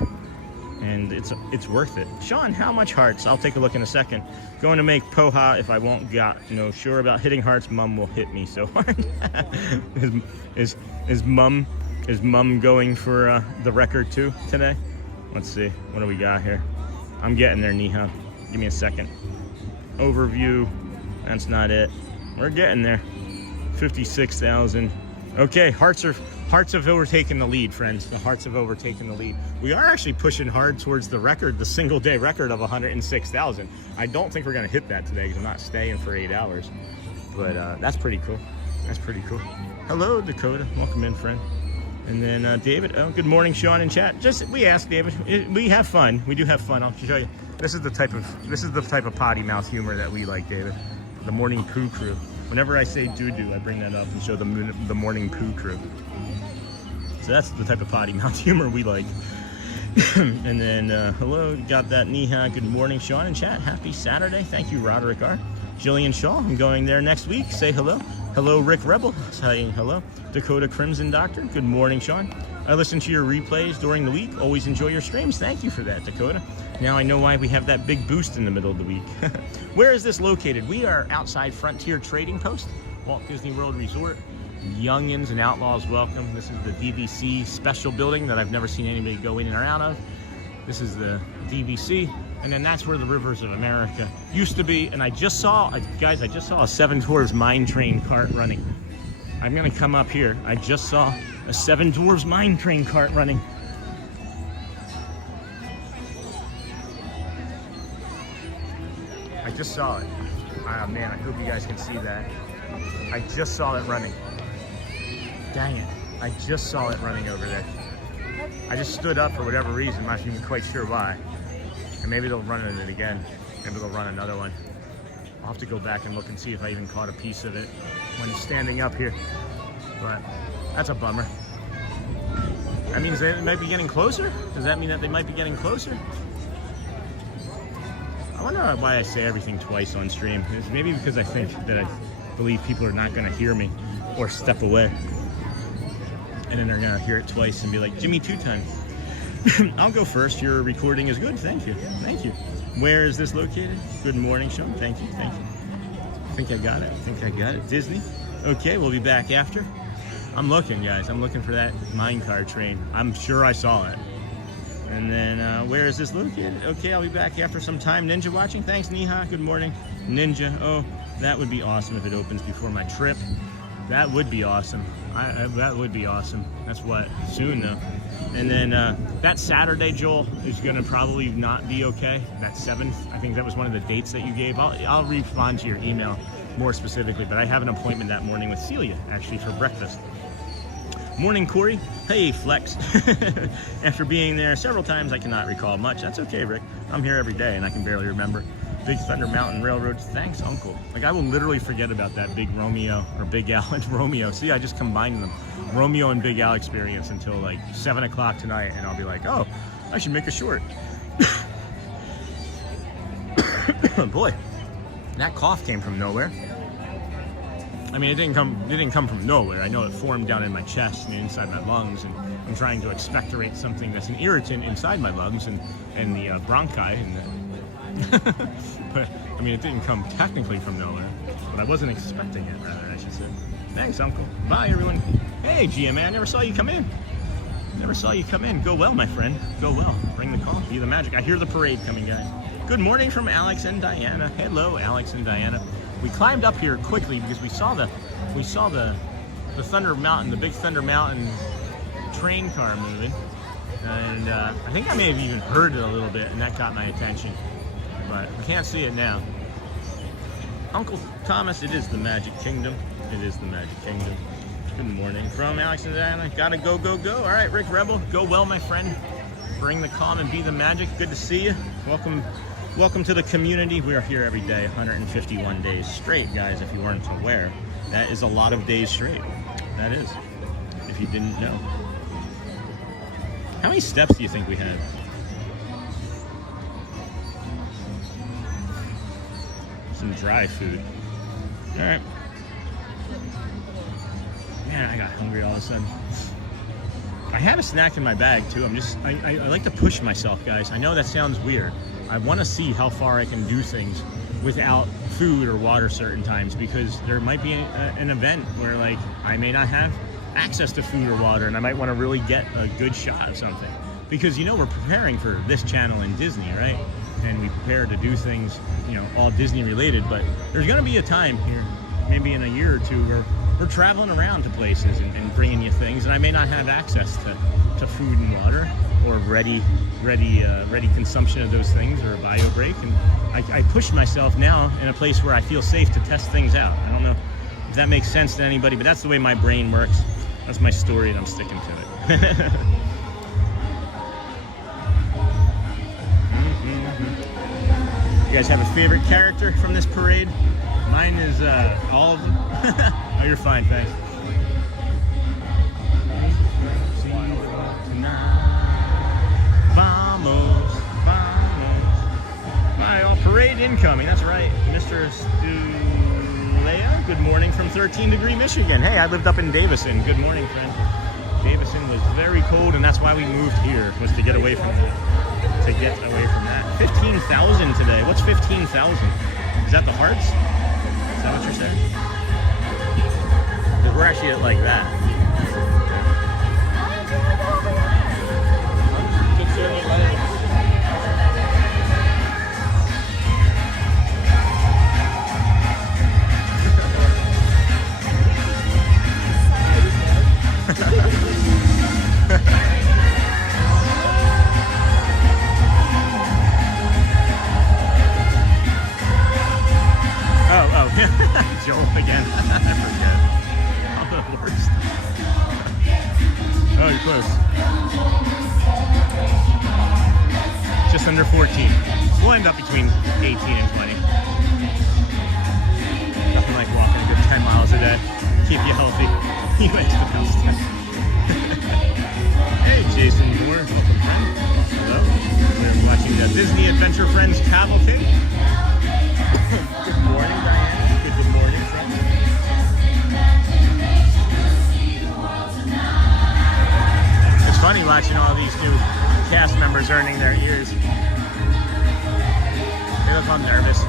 and it's worth it. Sean, how much hearts? I'll take a look in a second. Going to make poha if I won't got no sure about hitting hearts. Mum will hit me so hard. is mum going for the record too today? Let's see. What do we got here? I'm getting there, Neha. Give me a second. Overview. That's not it. We're getting there. 56,000. Okay, hearts have overtaken the lead, friends. The hearts have overtaken the lead. We are actually pushing hard towards the record, the single day record of 106,000. I don't think we're gonna hit that today because I'm not staying for 8 hours. But that's pretty cool. That's pretty cool. Hello, Dakota. Welcome in, friend. And then David. Oh, good morning, Sean in chat. We asked David. We have fun. We do have fun. I'll show you. This is the type of potty mouth humor that we like, David. The morning poo crew. Whenever I say doo-doo, I bring that up and show the morning poo crew. So that's the type of potty mouth humor we like. And then, hello, got that Neha. Good morning, Sean in chat. Happy Saturday. Thank you, Roderick R. Jillian Shaw, I'm going there next week. Say hello. Hello, Rick Rebel. Saying hello. Dakota Crimson Doctor. Good morning, Sean. I listen to your replays during the week. Always enjoy your streams. Thank you for that, Dakota. Now I know why we have that big boost in the middle of the week. Where is this located? We are outside Frontier Trading Post, Walt Disney World Resort. Youngins and outlaws welcome. This is the DVC special building that I've never seen anybody go in or out of. This is the DVC, and then that's where the Rivers of America used to be. And I just saw, guys, I just saw a Seven Dwarfs Mine Train cart running. I'm gonna come up here. I just saw a Seven Dwarfs Mine Train cart running. I just saw it. Ah, man, I hope you guys can see that. I just saw it running. Dang it. I just saw it running over there. I just stood up for whatever reason. I'm not even quite sure why. And maybe they'll run it again. Maybe they'll run another one. I'll have to go back and look and see if I even caught a piece of it when standing up here. But that's a bummer. That means they might be getting closer? Does that mean that they might be getting closer? I wonder why I say everything twice on stream. It's maybe because I think that I believe people are not going to hear me or step away. And then they're going to hear it twice and be like, Jimmy, 2 times. I'll go first. Your recording is good. Thank you. Thank you. Where is this located? Good morning, Sean. Thank you. Thank you. I think I got it. I think I got it. Disney. Okay, we'll be back after. I'm looking, guys. I'm looking for that minecart train. I'm sure I saw it. And then, where is this located? Okay, I'll be back after some time. Ninja watching. Thanks, Neha. Good morning. Ninja. Oh, that would be awesome if it opens before my trip. That would be awesome. That would be awesome. That's what? Soon, though. And then that Saturday, Joel, is going to probably not be okay. That 7th, I think that was one of the dates that you gave. I'll respond to your email more specifically, but I have an appointment that morning with Celia, actually, for breakfast. Morning, Corey. Hey, Flex. After being there several times, I cannot recall much. That's okay, Rick. I'm here every day, and I can barely remember. Big Thunder Mountain Railroad. Thanks, Uncle. Like, I will literally forget about that Big Romeo or Big Al and Romeo. See, I just combined them. Romeo and Big Al experience until like 7 o'clock tonight, and I'll be like, oh, I should make a short. Boy, that cough came from nowhere. I mean, it didn't come from nowhere. I know it formed down in my chest and inside my lungs, and I'm trying to expectorate something that's an irritant inside my lungs and the bronchi. But I mean, it didn't come technically from nowhere, but I wasn't expecting it, rather, I should say. Thanks, Uncle. Bye, everyone. Hey, GMA, I never saw you come in. Never saw you come in. Go well, my friend. Go well. Bring the call. Be the magic. I hear the parade coming, guys. Good morning from Alex and Diana. Hello, Alex and Diana. We climbed up here quickly because we saw the Thunder Mountain, the Big Thunder Mountain train car moving, and I think I may have even heard it a little bit, and that got my attention. But I can't see it now. Uncle Thomas, it is the Magic Kingdom. It is the Magic Kingdom. Good morning from Alex and Diana. Gotta go, go, go. All right, Rick Rebel, go well, my friend. Bring the calm and be the magic. Good to see you. Welcome to the community. We are here every day, 151 days straight, guys, if you weren't aware. That is a lot of days straight. That is, if you didn't know. How many steps do you think we had? Some dry food. All right. Man, I got hungry all of a sudden. I have a snack in my bag too. I like to push myself, guys. I know that sounds weird. I want to see how far I can do things without food or water certain times, because there might be an event where like I may not have access to food or water, and I might want to really get a good shot of something. Because, you know, we're preparing for this channel in Disney, right? And we prepare to do things, you know, all Disney related, but there's going to be a time here, maybe in a year or two, where we're traveling around to places and bringing you things, and I may not have access to food and water or ready consumption of those things, or a bio break. And I push myself now in a place where I feel safe to test things out. I don't know if that makes sense to anybody, but that's the way my brain works. That's my story, and I'm sticking to it. You guys have a favorite character from this parade? Mine is all of them. Oh, you're fine, thanks. Vamos, vamos. Hi, all, parade incoming, that's right. Mr. Stulea, good morning from 13 Degree, Michigan. Hey, I lived up in Davison. Good morning, friend. Davison was very cold, and that's why we moved here, was to get away from that. 15,000 today. What's 15,000? Is that the hearts? Is that what you're saying? Because we're actually at like that. Joel again. I forget. I'm the worst. Oh, you're close. Just under 14. We'll end up between 18 and 20. Nothing like walking a good 10 miles a day. Keep you healthy. You went to the house. Hey, Jason Moore. Welcome, friend. Hello. We're watching the Disney Adventure Friends Cavalcade. Good morning, Diane. Good morning, friend. It's funny watching all these new cast members earning their ears. They look all nervous.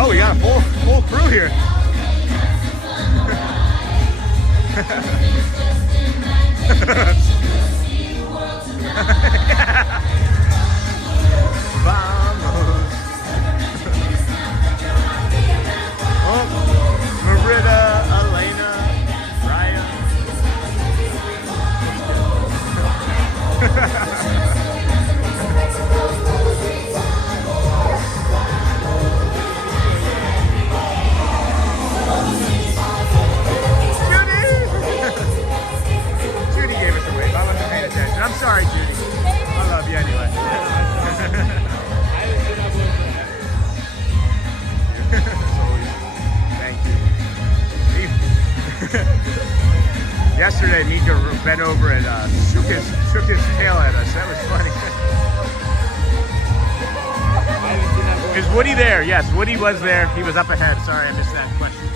Oh, we got a full crew here. Vamos. Oh, Marita, Elena, Ryan. Judy gave us a wave. I wasn't paying attention. I'm sorry, Judy. I love you anyway. Thank you. Yesterday, Mika bent over and shook his tail at us. That was funny. Is Woody there? Yes, Woody was there. He was up ahead. Sorry, I missed that question.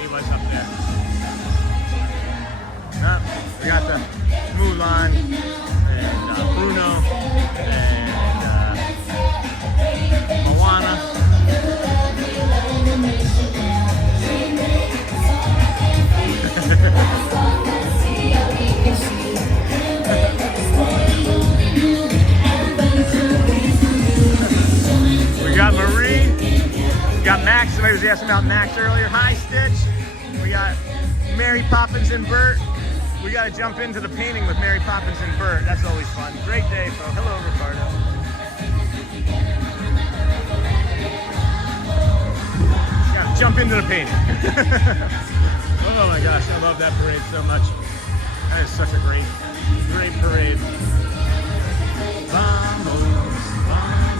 He was up there. We got the Mulan and Bruno and Moana. We got Marie. We got Max. Somebody was asking about Max earlier. Hi, Stitch. We got Mary Poppins and Bert. We got to jump into the painting with Mary Poppins and Bert. That's always fun. Great day, bro. Hello, Ricardo. Got to jump into the painting. Oh my gosh, I love that parade so much. That is such a great parade. Vamos, vamos.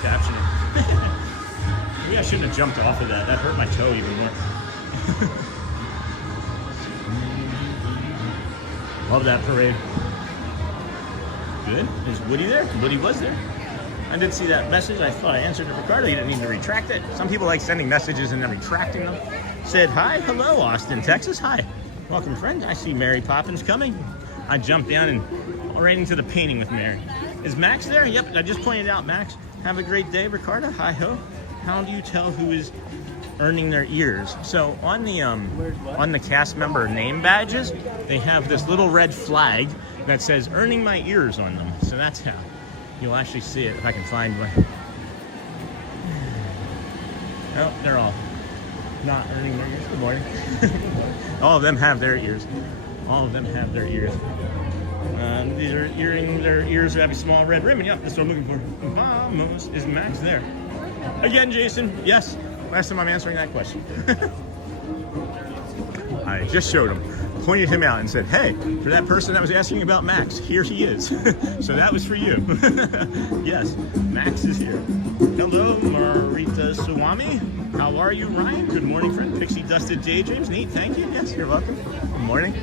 captioning. Maybe I shouldn't have jumped off of that. That hurt my toe even more. Love that parade. Good. Is Woody there? Woody was there. I did see that message. I thought I answered it. Ricardo, you didn't need to retract it. Some people like sending messages and then retracting them. Said, hi, hello, Austin, Texas. Hi. Welcome, friend. I see Mary Poppins coming. I jumped down and right into the painting with Mary. Is Max there? Yep, I just pointed out Max. Have a great day, Ricardo. Hi ho. How do you tell who is earning their ears? So on the cast member name badges, they have this little red flag that says earning my ears on them. So that's how you'll actually see it if I can find one. Oh, they're all not earning their ears. Good morning. All of them have their ears. All of them have their ears. These are earring their ears have a small red ribbon. Yep, that's what I'm looking for. Vamos. Is Max there? Again, Jason. Yes. Last time I'm answering that question. I just showed him, pointed him out and said, hey, for that person that was asking about Max, here he is. So that was for you. Yes, Max is here. Hello, Marita Swami. How are you, Ryan? Good morning, friend. Pixie Dusted Daydreams. Neat, thank you. Yes, you're welcome. Good morning.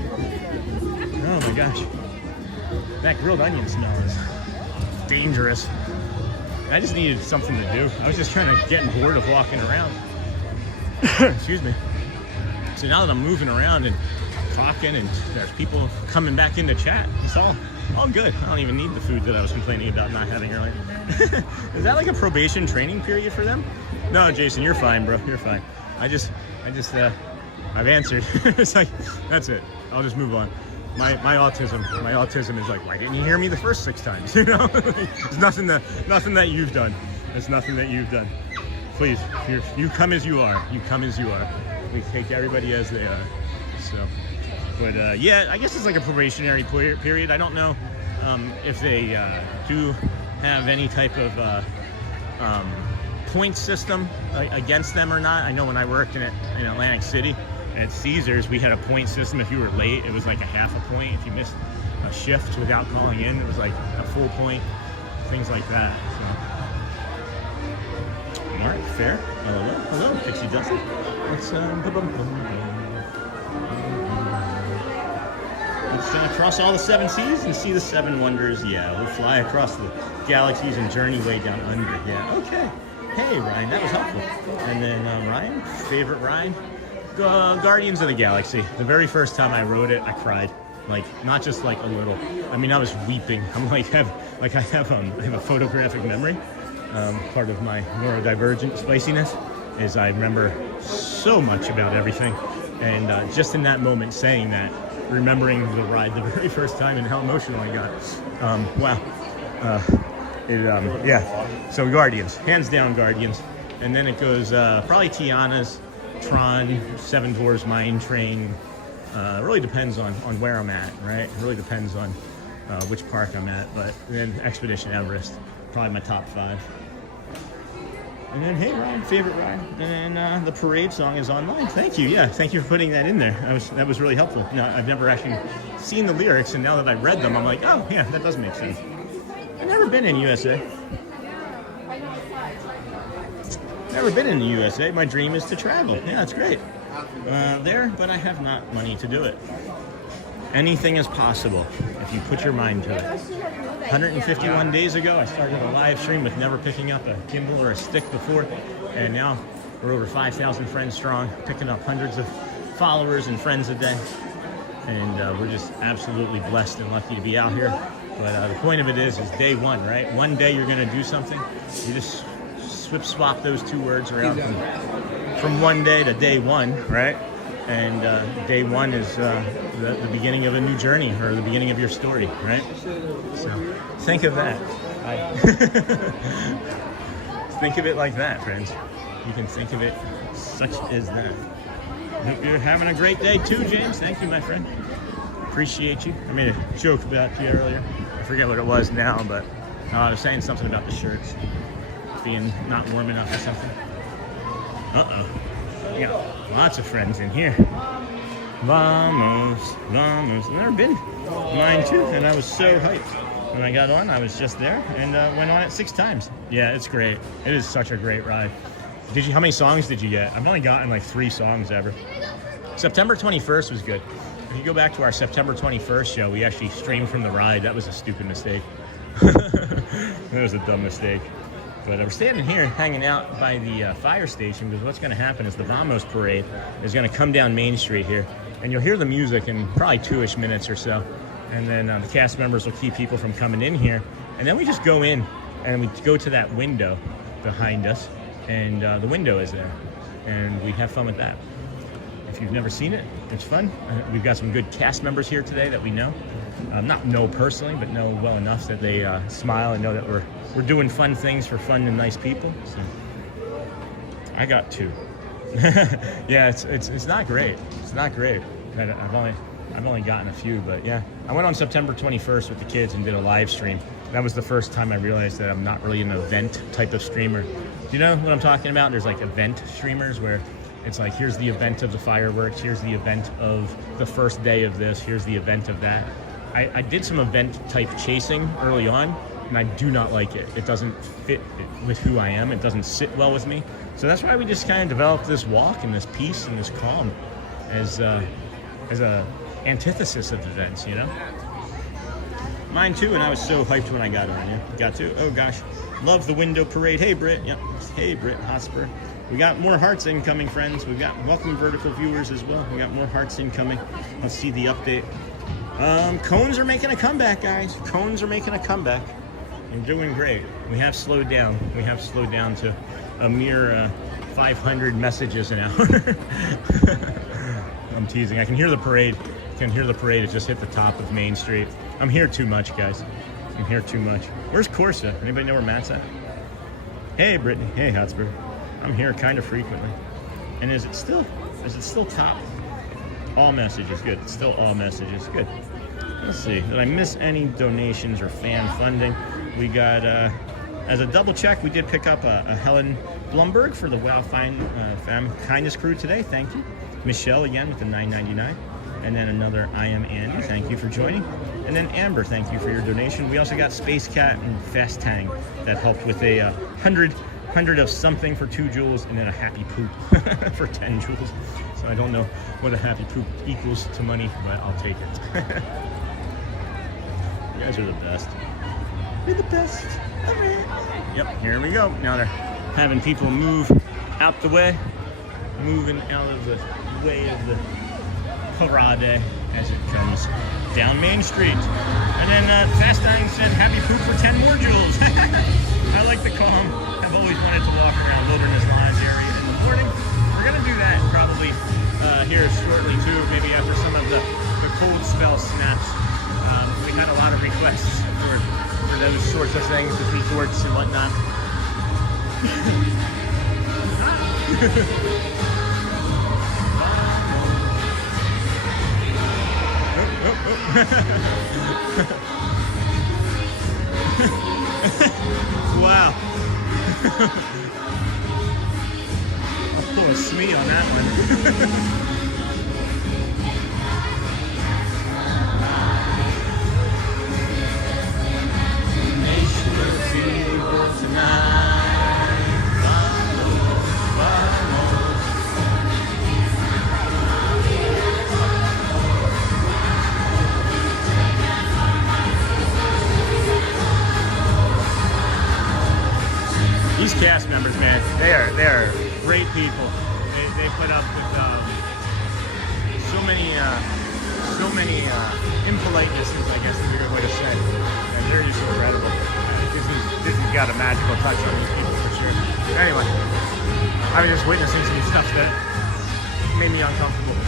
Oh my gosh. That grilled onion smell is dangerous. I just needed something to do. I was just kind of getting bored of walking around. Excuse me. So now that I'm moving around and talking and there's people coming back into chat, it's all good. I don't even need the food that I was complaining about not having earlier. Is that like a probation training period for them? No, Jason, you're fine, bro. You're fine. I've answered. It's like, that's it. I'll just move on. My autism is like, why didn't you hear me the first 6 times? You know, it's nothing that you've done. It's nothing that you've done. Please, you come as you are. You come as you are. We take everybody as they are. So, but yeah, I guess it's like a probationary period. I don't know if they do have any type of point system against them or not. I know when I worked in Atlantic City at Caesars, we had a point system. If you were late, it was like a half a point. If you missed a shift without calling in, it was like a full point. Things like that. So. All right, fair. Hello, Pixie Dusty. Let's cross all the 7 seas and see the 7 wonders. Yeah, we'll fly across the galaxies and journey way down under. Yeah, okay. Hey, Ryan, that was helpful. And then Ryan, favorite ride? Guardians of the Galaxy. The very first time I rode it, I cried. Like, not just like a little. I mean, I was weeping. I'm like, I have a photographic memory. Part of my neurodivergent spiciness is I remember so much about everything. And just in that moment saying that, remembering the ride the very first time and how emotional I got. Wow. Yeah. So Guardians, hands down Guardians. And then it goes probably Tiana's, Tron, Seven Dwarfs Mine Train. It really depends on where I'm at, right? It really depends on which park I'm at. But then Expedition Everest, probably my top 5. And then, hey, Ryan, favorite ride. And then the parade song is online. Thank you. Yeah, thank you for putting that in there. That was really helpful. You know, I've never actually seen the lyrics, and now that I read them, I'm like, oh, yeah, that does make sense. I've never been in USA. Never been in the USA. My dream is to travel. Yeah, that's great. There, but I have not money to do it. Anything is possible if you put your mind to it. 151 days ago, I started a live stream with never picking up a gimbal or a stick before, and now we're over 5,000 friends strong, picking up hundreds of followers and friends a day. And we're just absolutely blessed and lucky to be out here. But the point of it is day one, right? One day you're going to do something. You just swap those 2 words around from one day to day one, right? And day one is the beginning of a new journey, or the beginning of your story, right? So think of that. Think of it like that, friends. You can think of it such as that. Hope you're having a great day too, James. Thank you, my friend. Appreciate you. I made a joke about you earlier. I forget what it was now, but I was saying something about the shirts being not warm enough or something. I got lots of friends in here. Vamos. I've never been mine too, and I was so hyped When I got on, I was just there and went on it 6 times. Yeah, it's great. It is such a great ride. How many songs did you get? I've only gotten like 3 songs ever. September 21st was good. If you go back to our September 21st show, we actually streamed from the ride. That was a stupid mistake. That was a dumb mistake. But we're standing here hanging out by the fire station because what's going to happen is the Vamos parade is going to come down Main Street here. And you'll hear the music in probably 2-ish minutes or so. And then the cast members will keep people from coming in here. And then we just go in and we go to that window behind us. And the window is there. And we have fun with that. If you've never seen it, it's fun. We've got some good cast members here today that we know. Not know personally, but know well enough that they smile and know that we're doing fun things for fun and nice people. So I got 2. Yeah, it's not great. It's not great. I've only gotten a few, but yeah. I went on September 21st with the kids and did a live stream. That was the first time I realized that I'm not really an event type of streamer. Do you know what I'm talking about? There's like event streamers where it's like, here's the event of the fireworks, here's the event of the first day of this, here's the event of that. I did some event type chasing early on, and I do not like it. It doesn't fit with who I am. It doesn't sit well with me. So that's why we just kind of developed this walk and this peace and this calm as a antithesis of events, you know? Mine too, and I was so hyped when I got on. Yeah, got to. Oh gosh, love the window parade. Hey Britt, yep. Hey Britt Hotspur. We got more hearts incoming, friends. We've got welcome vertical viewers as well. We got more hearts incoming. Let's see the update. Cones are making a comeback, guys. Cones are making a comeback. They're doing great. We have slowed down. We have slowed down to a mere 500 messages an hour. I'm teasing. I can hear the parade. I can hear the parade. It just hit the top of Main Street. I'm here too much, guys. I'm here too much. Where's Corsa? Anybody know where Matt's at? Hey, Brittany. Hey, Hotspur. I'm here kind of frequently. And is it still top? All messages, good. It's still all messages, good. Let's see, did I miss any donations or fan funding? We got, as a double check, we did pick up a Helen Blumberg for the Wow Fine Fam Kindness crew today, thank you. Michelle again with the $9.99. And then another I Am Andy, thank you for joining. And then Amber, thank you for your donation. We also got Space Cat and Fast Tang that helped with a 100 of something for 2 joules and then a happy poop for 10 joules. So I don't know what a happy poop equals to money, but I'll take it. You guys are the best. You're the best. Yep, here we go. Now they're having people move out the way, moving out of the way of the parade as it comes down Main Street. And then Fast Dying said, happy poop for 10 more joules. I like the calm. I've always wanted to walk around Wilderness Lodge area in the morning. We're going to do that probably here shortly too, maybe after some of the cold spell snaps. We had a lot of requests for those sorts of things, the resorts and whatnot. Wow. I'll pull a smee on that one. These cast members, man, they are great people. They put up with so many impolitenesses, I guess is a good way to say it. And they're just incredible. Disney's got a magical touch on these people for sure. Anyway, I was just witnessing some stuff that made me uncomfortable.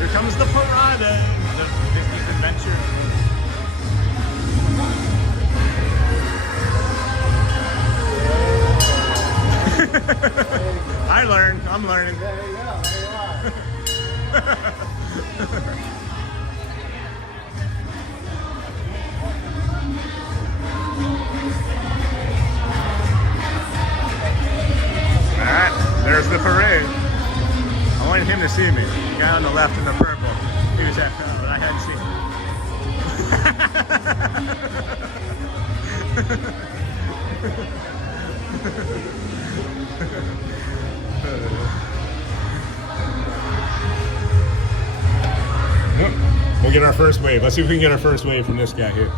Here comes the parade, the Disney's adventure. I learned. I'm learning. There you go. There you are. Alright, there's the parade. I wanted him to see me. The guy on the left in the purple. He was at, but I hadn't seen him. We'll get our first wave. Let's see if we can get our first wave from this guy here.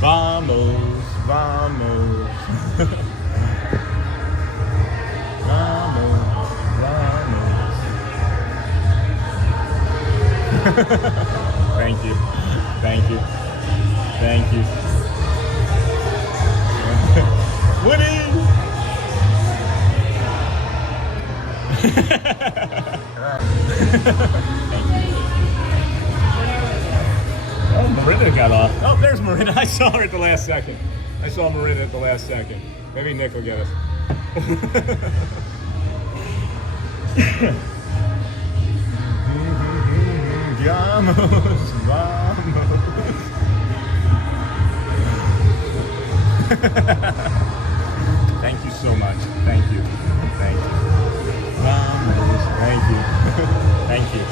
Vamos, vamos. Vamos, vamos. Thank you. Thank you. Thank you. Winning! Oh, Marina got off. Oh, there's Marina. I saw her at the last second. I saw Marina at the last second. Maybe Nick will get us. Vamos, vamos. Thank you so much. Thank you. Thank you. Vamos. Thank you. Thank you.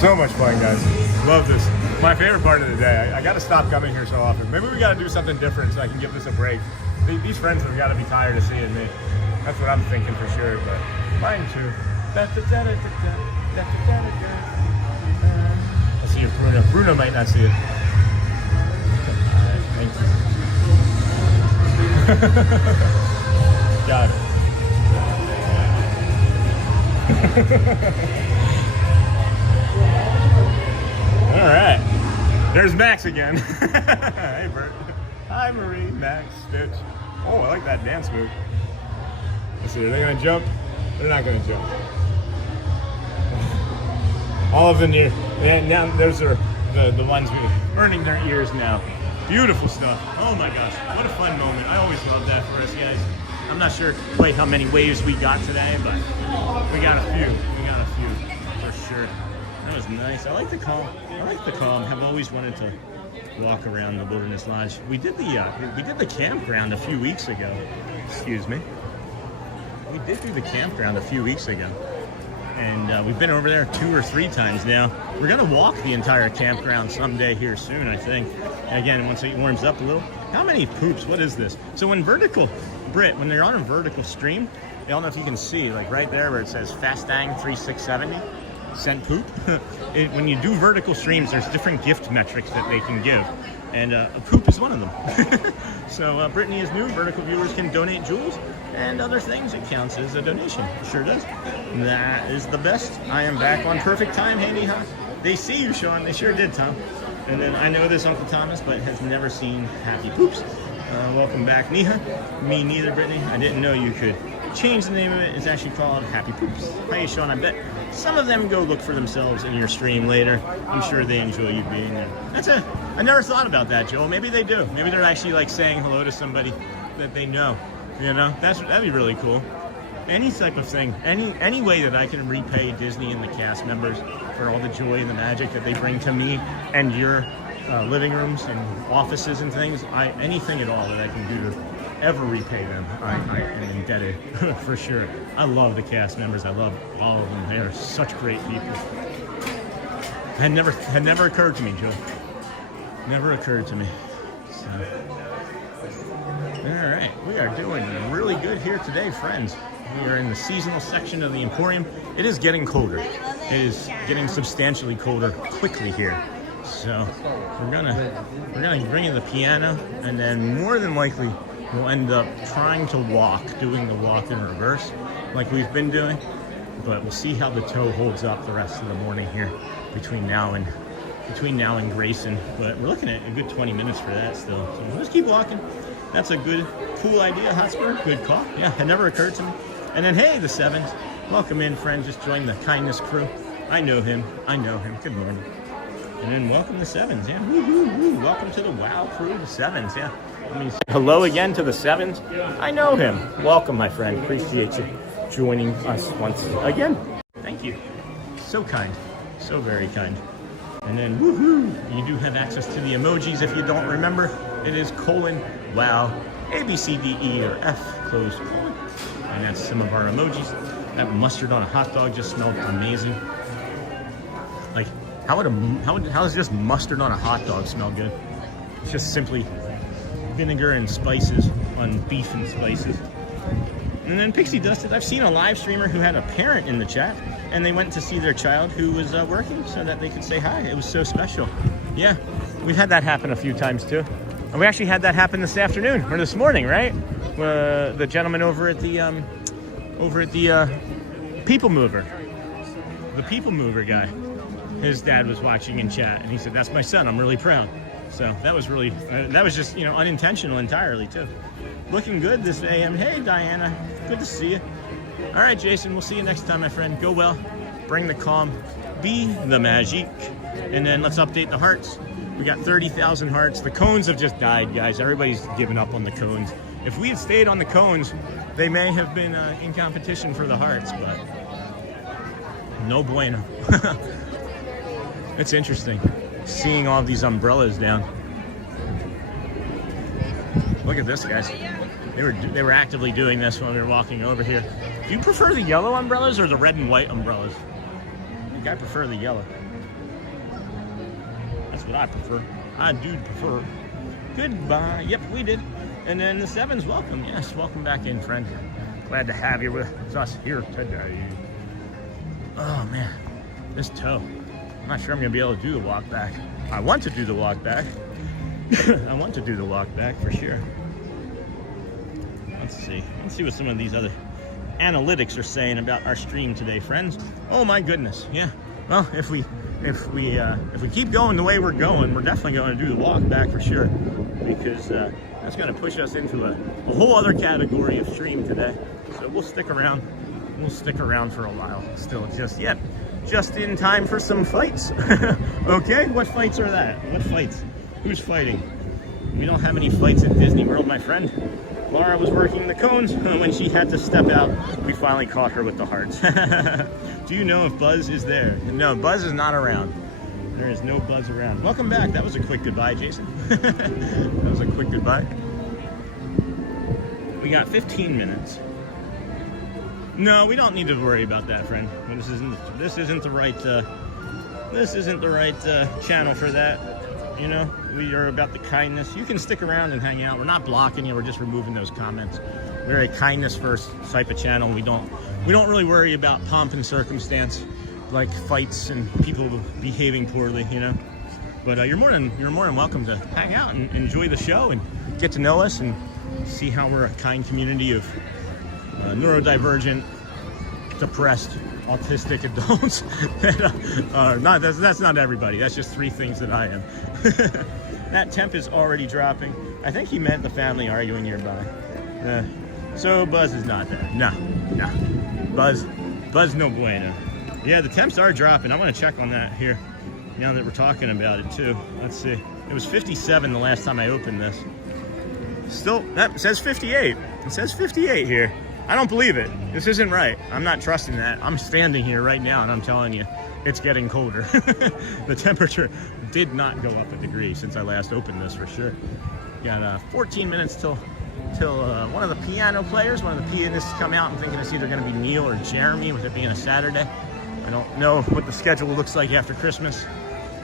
So much fun, guys. Love this. My favorite part of the day. I got to stop coming here so often. Maybe we got to do something different so I can give this a break. These friends have got to be tired of seeing me. That's what I'm thinking for sure, but mine too. Let's see if Bruno might not see it. Alright, thank you. Got it. All right, there's Max again. Hey, Bert. Hi, Marie, Max, Stitch. Oh, I like that dance move. Let's see, are they gonna jump? They're not gonna jump. All of them here. And now those are the ones burning their ears now. Beautiful stuff. Oh my gosh, what a fun moment. I always love that for us guys. I'm not sure quite how many waves we got today, but we got a few. We got a few for sure. That was nice. I like the calm. I like the calm. I've always wanted to walk around the Wilderness Lodge. We did the campground a few weeks ago. Excuse me. We did do the campground a few weeks ago, and we've been over there 2 or 3 times now. We're gonna walk the entire campground someday here soon, I think. And again, once it warms up a little. How many poops? What is this? So when when they're on a vertical stream, I don't know if you can see, like right there where it says Fastang 3670. Cent poop. When you do vertical streams, there's different gift metrics that they can give, and a poop is one of them. So Brittany is new. Vertical viewers can donate jewels and other things. It counts as a donation. It sure does. That is the best. I am back on perfect time, Handy Hawk. They see you, Sean. They sure did, Tom. And then I know this Uncle Thomas, but has never seen Happy Poops. Welcome back, Neha. Me neither, Brittany. I didn't know you could change the name of it. It's actually called Happy Poops. Hey, Sean, I bet some of them go look for themselves in your stream later. I'm sure they enjoy you being there. I never thought about that, Joel. Maybe they do. Maybe they're actually like saying hello to somebody that they know. You know, that'd be really cool. Any type of thing, any way that I can repay Disney and the cast members for all the joy and the magic that they bring to me and your living rooms and offices and things, anything at all that I can do to ever repay them, I am indebted for sure. I love the cast members. I love all of them. They are such great people. Had never occurred to me, Joe. Never occurred to me. So. All right, we are doing really good here today, friends. We are in the seasonal section of the Emporium. It is getting colder. It is getting substantially colder quickly here. So we're gonna bring in the piano, and then more than likely we'll end up trying to doing the walk in reverse like we've been doing. But we'll see how the toe holds up the rest of the morning here between now and Grayson. But we're looking at a good 20 minutes for that still. So we'll just keep walking. That's a good, cool idea, Hotspur. Good call. Yeah, it never occurred to me. And then, hey, the Sevens. Welcome in, friend. Just joined the kindness crew. I know him. Good morning. And then welcome the Sevens. Yeah, woo. Welcome to the WOW crew, the Sevens. Yeah. Hello again to the Sevens. I know him. Welcome, my friend. Appreciate you joining us once again. Thank you. So kind. So very kind. And then, woohoo! You do have access to the emojis if you don't remember. It is : wow, A, B, C, D, E, or F, close colon. And that's some of our emojis. That mustard on a hot dog just smelled amazing. Like, How does just mustard on a hot dog smell good? It's just simply vinegar and spices on beef and spices. And then Pixie Dusted, I've seen a live streamer who had a parent in the chat, and they went to see their child who was working so that they could say hi. It was so special. Yeah, we've had that happen a few times too. And we actually had that happen this afternoon, or this morning, right? The gentleman over at the People Mover. The People Mover guy. His dad was watching in chat, and he said, "That's my son. I'm really proud." So that was really, that was just, you know, unintentional entirely too. Looking good this AM. Hey, Diana. Good to see you. All right, Jason. We'll see you next time, my friend. Go well. Bring the calm. Be the magic. And then let's update the hearts. We got 30,000 hearts. The cones have just died, guys. Everybody's given up on the cones. If we had stayed on the cones, they may have been in competition for the hearts, but no bueno. It's interesting seeing all these umbrellas down. Look at this, guys. They were actively doing this when we were walking over here. Do you prefer the yellow umbrellas or the red and white umbrellas? I think I prefer the yellow. That's what I prefer. I do prefer. Goodbye. Yep, we did. And then the Sevens, welcome. Yes, welcome back in, friend. Glad to have you with us here today. Oh man, this toe. I'm not sure I'm gonna be able to do the walk back. I want to do the walk back. I want to do the walk back for sure. Let's see what some of these other analytics are saying about our stream today, friends. Oh my goodness, yeah. Well, if we keep going the way we're going, we're definitely going to do the walk back for sure, because that's going to push us into a whole other category of stream today. So we'll stick around. We'll stick around for a while. Still just in time for some fights. Okay, what fights are that? What fights? Who's fighting? We don't have any fights at Disney World, my friend. Laura was working the cones, and when she had to step out, we finally caught her with the hearts. Do you know if Buzz is there? No, Buzz is not around. There is no Buzz around. Welcome back. That was a quick goodbye, Jason. That was a quick goodbye. We got 15 minutes. No, we don't need to worry about that, friend. This isn't the right channel for that. You know, we are about the kindness. You can stick around and hang out. We're not blocking you. We're just removing those comments. We're a kindness first type of channel. We don't really worry about pomp and circumstance, like fights and people behaving poorly. You know, but you're more than welcome to hang out and enjoy the show and get to know us and see how we're a kind community of neurodivergent, depressed, autistic adults that are not. That's not everybody. That's just 3 things that I am. That temp is already dropping. I think he meant the family arguing nearby. So Buzz is not there. No. Buzz no bueno. Yeah, the temps are dropping. I want to check on that here now that we're talking about it too. Let's see. It was 57 the last time I opened this. Still, that says 58. It says 58 here. I don't believe it. This isn't right. I'm not trusting that. I'm standing here right now and I'm telling you, it's getting colder. The temperature did not go up a degree since I last opened this for sure. Got 14 minutes till one of the piano players, one of the pianists come out. I'm thinking it's either going to be Neil or Jeremy, with it being a Saturday. I don't know what the schedule looks like after Christmas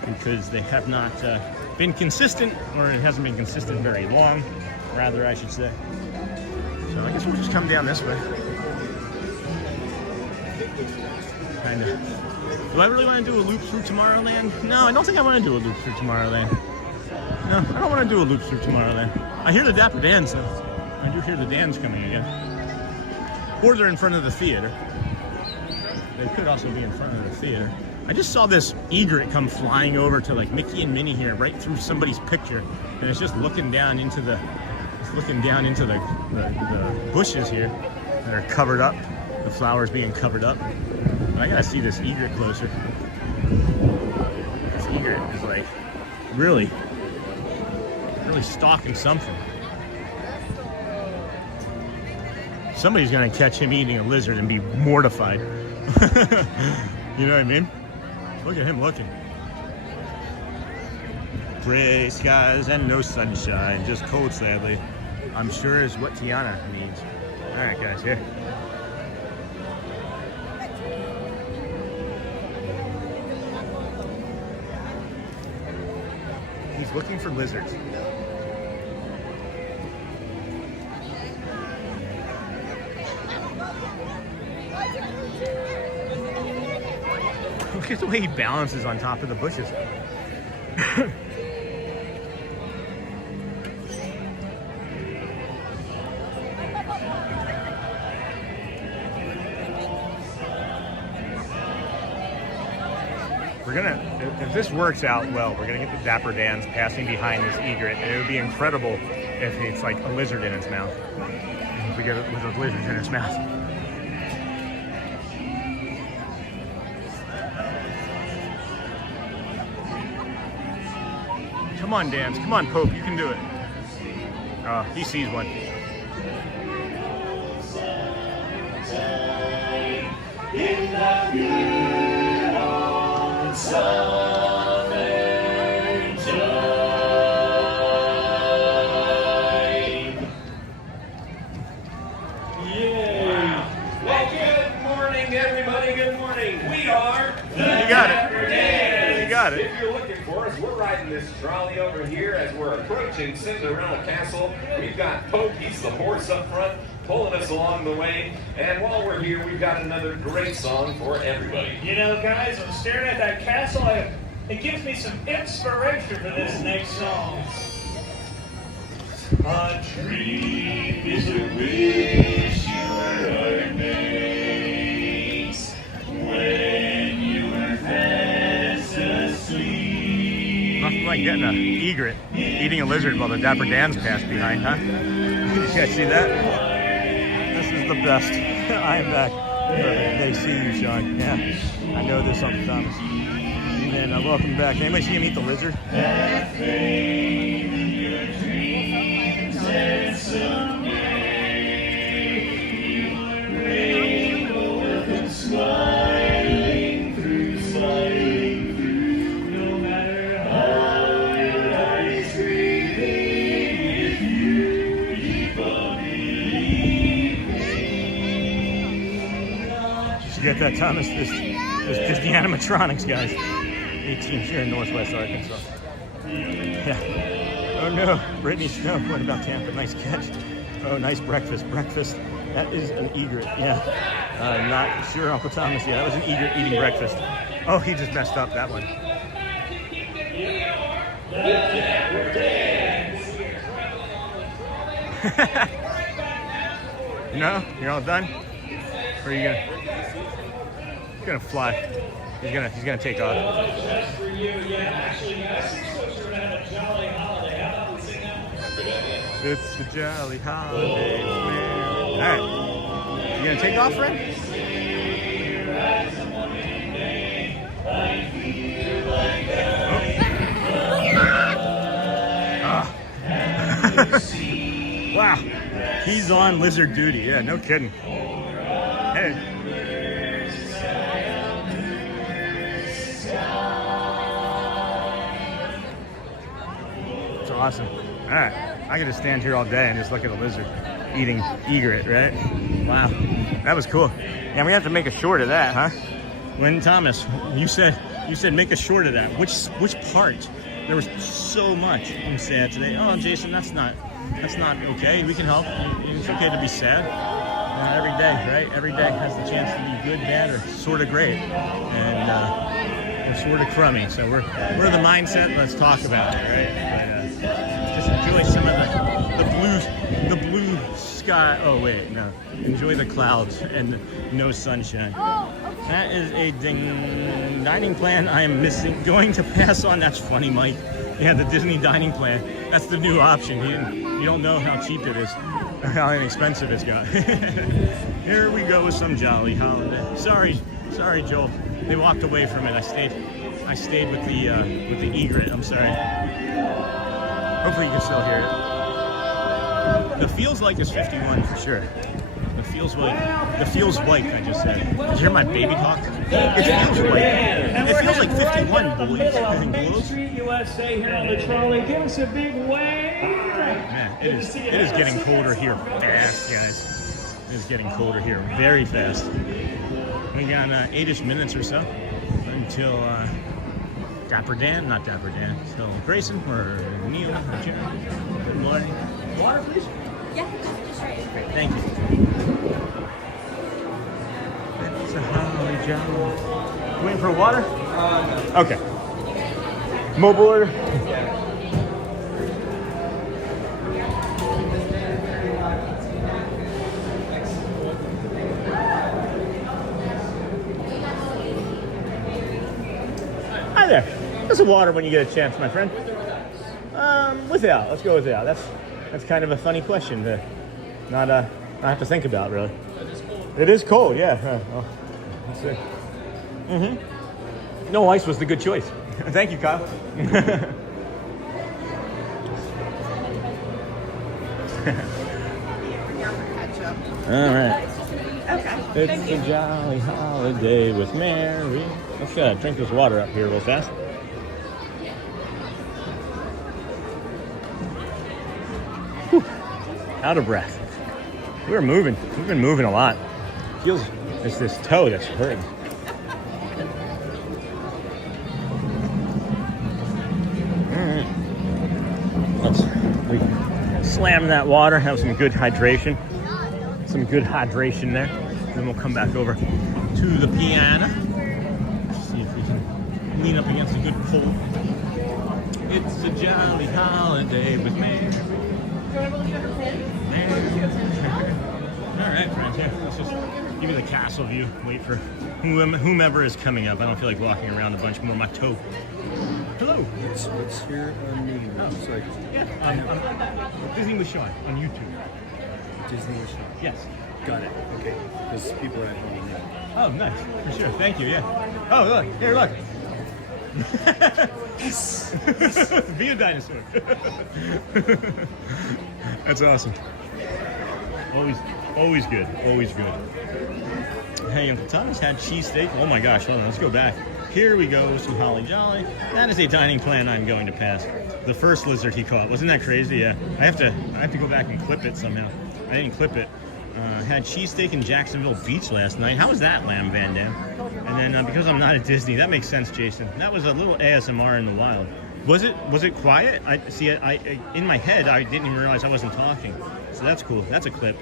because they have not been consistent, or it hasn't been consistent very long, rather I should say. So I guess we'll just come down this way. Kinda. Do I really want to do a loop through Tomorrowland? No, I don't think I want to do a loop through Tomorrowland. No, I don't want to do a loop through Tomorrowland. I hear the Dapper Dans though. I do hear the Dans coming again. Or they're in front of the theater. They could also be in front of the theater. I just saw this egret come flying over to like Mickey and Minnie here, right through somebody's picture, and it's just looking down into the bushes here that are covered up. The flowers being covered up. I gotta see this egret closer. This egret is like really stalking something. Somebody's gonna catch him eating a lizard and be mortified. You know what I mean? Look at him looking. Gray skies and no sunshine, just cold sadly. I'm sure is what Tiana means. All right, guys, here. looking for lizards. Look at the way he balances on top of the bushes. We're gonna, if this works out well, we're gonna get the Dapper Dans passing behind this egret, and it would be incredible if it's like a lizard in its mouth. If we get it with a lizard in its mouth. Come on, Dans. Come on, Pope. You can do it. Oh, he sees one. In the good old summertime. Yeah. Well, good morning, everybody. Good morning. We are the You got it. Dapper Dans. You got it. If you're looking for us, we're riding this trolley over here as we're approaching Cinderella Castle. We've got Pope, he's the horse up front, pulling us along the way. And while we're here, we've got another great song for everybody. You know, guys, I'm staring at that castle. It gives me some inspiration for this next song. A dream is a wish your heart makes when you are fast asleep. Nothing like getting an egret eating a lizard while the Dapper Dans pass behind, huh? You guys see that? This is the best. I am back. They see you, Sean. Yeah, I know this, Uncle Thomas. And welcome back. Anybody see him eat the lizard? Get that, Thomas? This Disney animatronics, guys. 18 here in Northwest Arkansas. Yeah. Oh no, Brittany Snow. What about Tampa? Nice catch. Oh, nice breakfast. Breakfast. That is an egret. Yeah. Not sure, Uncle Thomas. Yeah, that was an egret eating breakfast. Oh, he just messed up that one. No, you're all done. Or are you gonna? He's gonna fly. He's gonna take off. Just for you, yeah. Actually, guys, folks are gonna have a jolly holiday. How about we sing that one for you? It's the jolly holiday. All right. You gonna take off, friend? Oh. Wow. He's on lizard duty. Yeah, no kidding. Hey. It's awesome. All right. I could just stand here all day and just look at a lizard eating egret, right? Wow. That was cool. Yeah, we have to make a short of that, huh? Lynn Thomas, you said make a short of that. Which part? There was so much. I'm sad today. Oh, Jason, that's not okay. We can help. It's okay to be sad. Every day, right? Every day has the chance to be good, bad, or sort of great, and or sort of crummy. So we're the mindset. Let's talk about it, right? But, just enjoy some of the blue sky. Oh wait, no. Enjoy the clouds and no sunshine. That is a dining plan I am going to pass on. That's funny, Mike. Yeah, the Disney dining plan. That's the new option. You don't know how cheap it is, or how inexpensive it's got. Here we go with some jolly holiday. Sorry, Joel. They walked away from it. I stayed with the egret. I'm sorry. Hopefully you can still hear it. The feels like is 51 for sure. The feels like, I just said. Did you hear my baby talk? It feels like. It feels like 51, boys and girls. Street USA here on the trolley. Give us a big wave. Man, it is getting colder here fast, guys. It is getting colder here very fast. We got 8-ish minutes or so until Dapper Dan, not Dapper Dan. So Grayson or Neil or Jeremy. Good morning. Water, please? Yeah, just right. Thank you. It's a holly jolly. Waiting for water? No. Okay. Mobile order? Hi there. There's a water when you get a chance, my friend. Without. Let's go without. That's kind of a funny question to not have to think about, really. It is cold, yeah. Well, let's see. Mm-hmm. No ice was the good choice. Thank you, Kyle. All right. Okay. It's a jolly holiday with Mary. Let's drink this water up here real fast. Whew. Out of breath. We're moving. We've been moving a lot. Feels it's this toe that's hurting. We slam that water, have some good hydration. Some good hydration there. Then we'll come back over to the piano. See if we can lean up against a good pole. It's a jolly holiday with Mary. All right, friends, here. Let's just give you the castle view. Wait for whomever is coming up. I don't feel like walking around a bunch more. My toe. Hello. What's your name? Oh, sorry. Yeah, Disney with Sean on YouTube. Disney with Sean? Yes. Got it. Okay. Because people are at home now. Oh, nice. For sure. Thank you. Yeah. Oh, look. Here, look. Yes. Be a dinosaur. That's awesome. Always good. Always good. Hey, Uncle Thomas had cheesesteak. Oh my gosh, hold on, let's go back. Here we go, some holly jolly. That is a dining plan I'm going to pass. The first lizard he caught. Wasn't that crazy? Yeah. I have to go back and clip it somehow. I didn't clip it. Had cheesesteak in Jacksonville Beach last night. How was that, Lamb Van Dam? And then because I'm not at Disney, that makes sense, Jason. That was a little ASMR in the wild. Was it quiet? I in my head I didn't even realize I wasn't talking. So that's cool. That's a clip.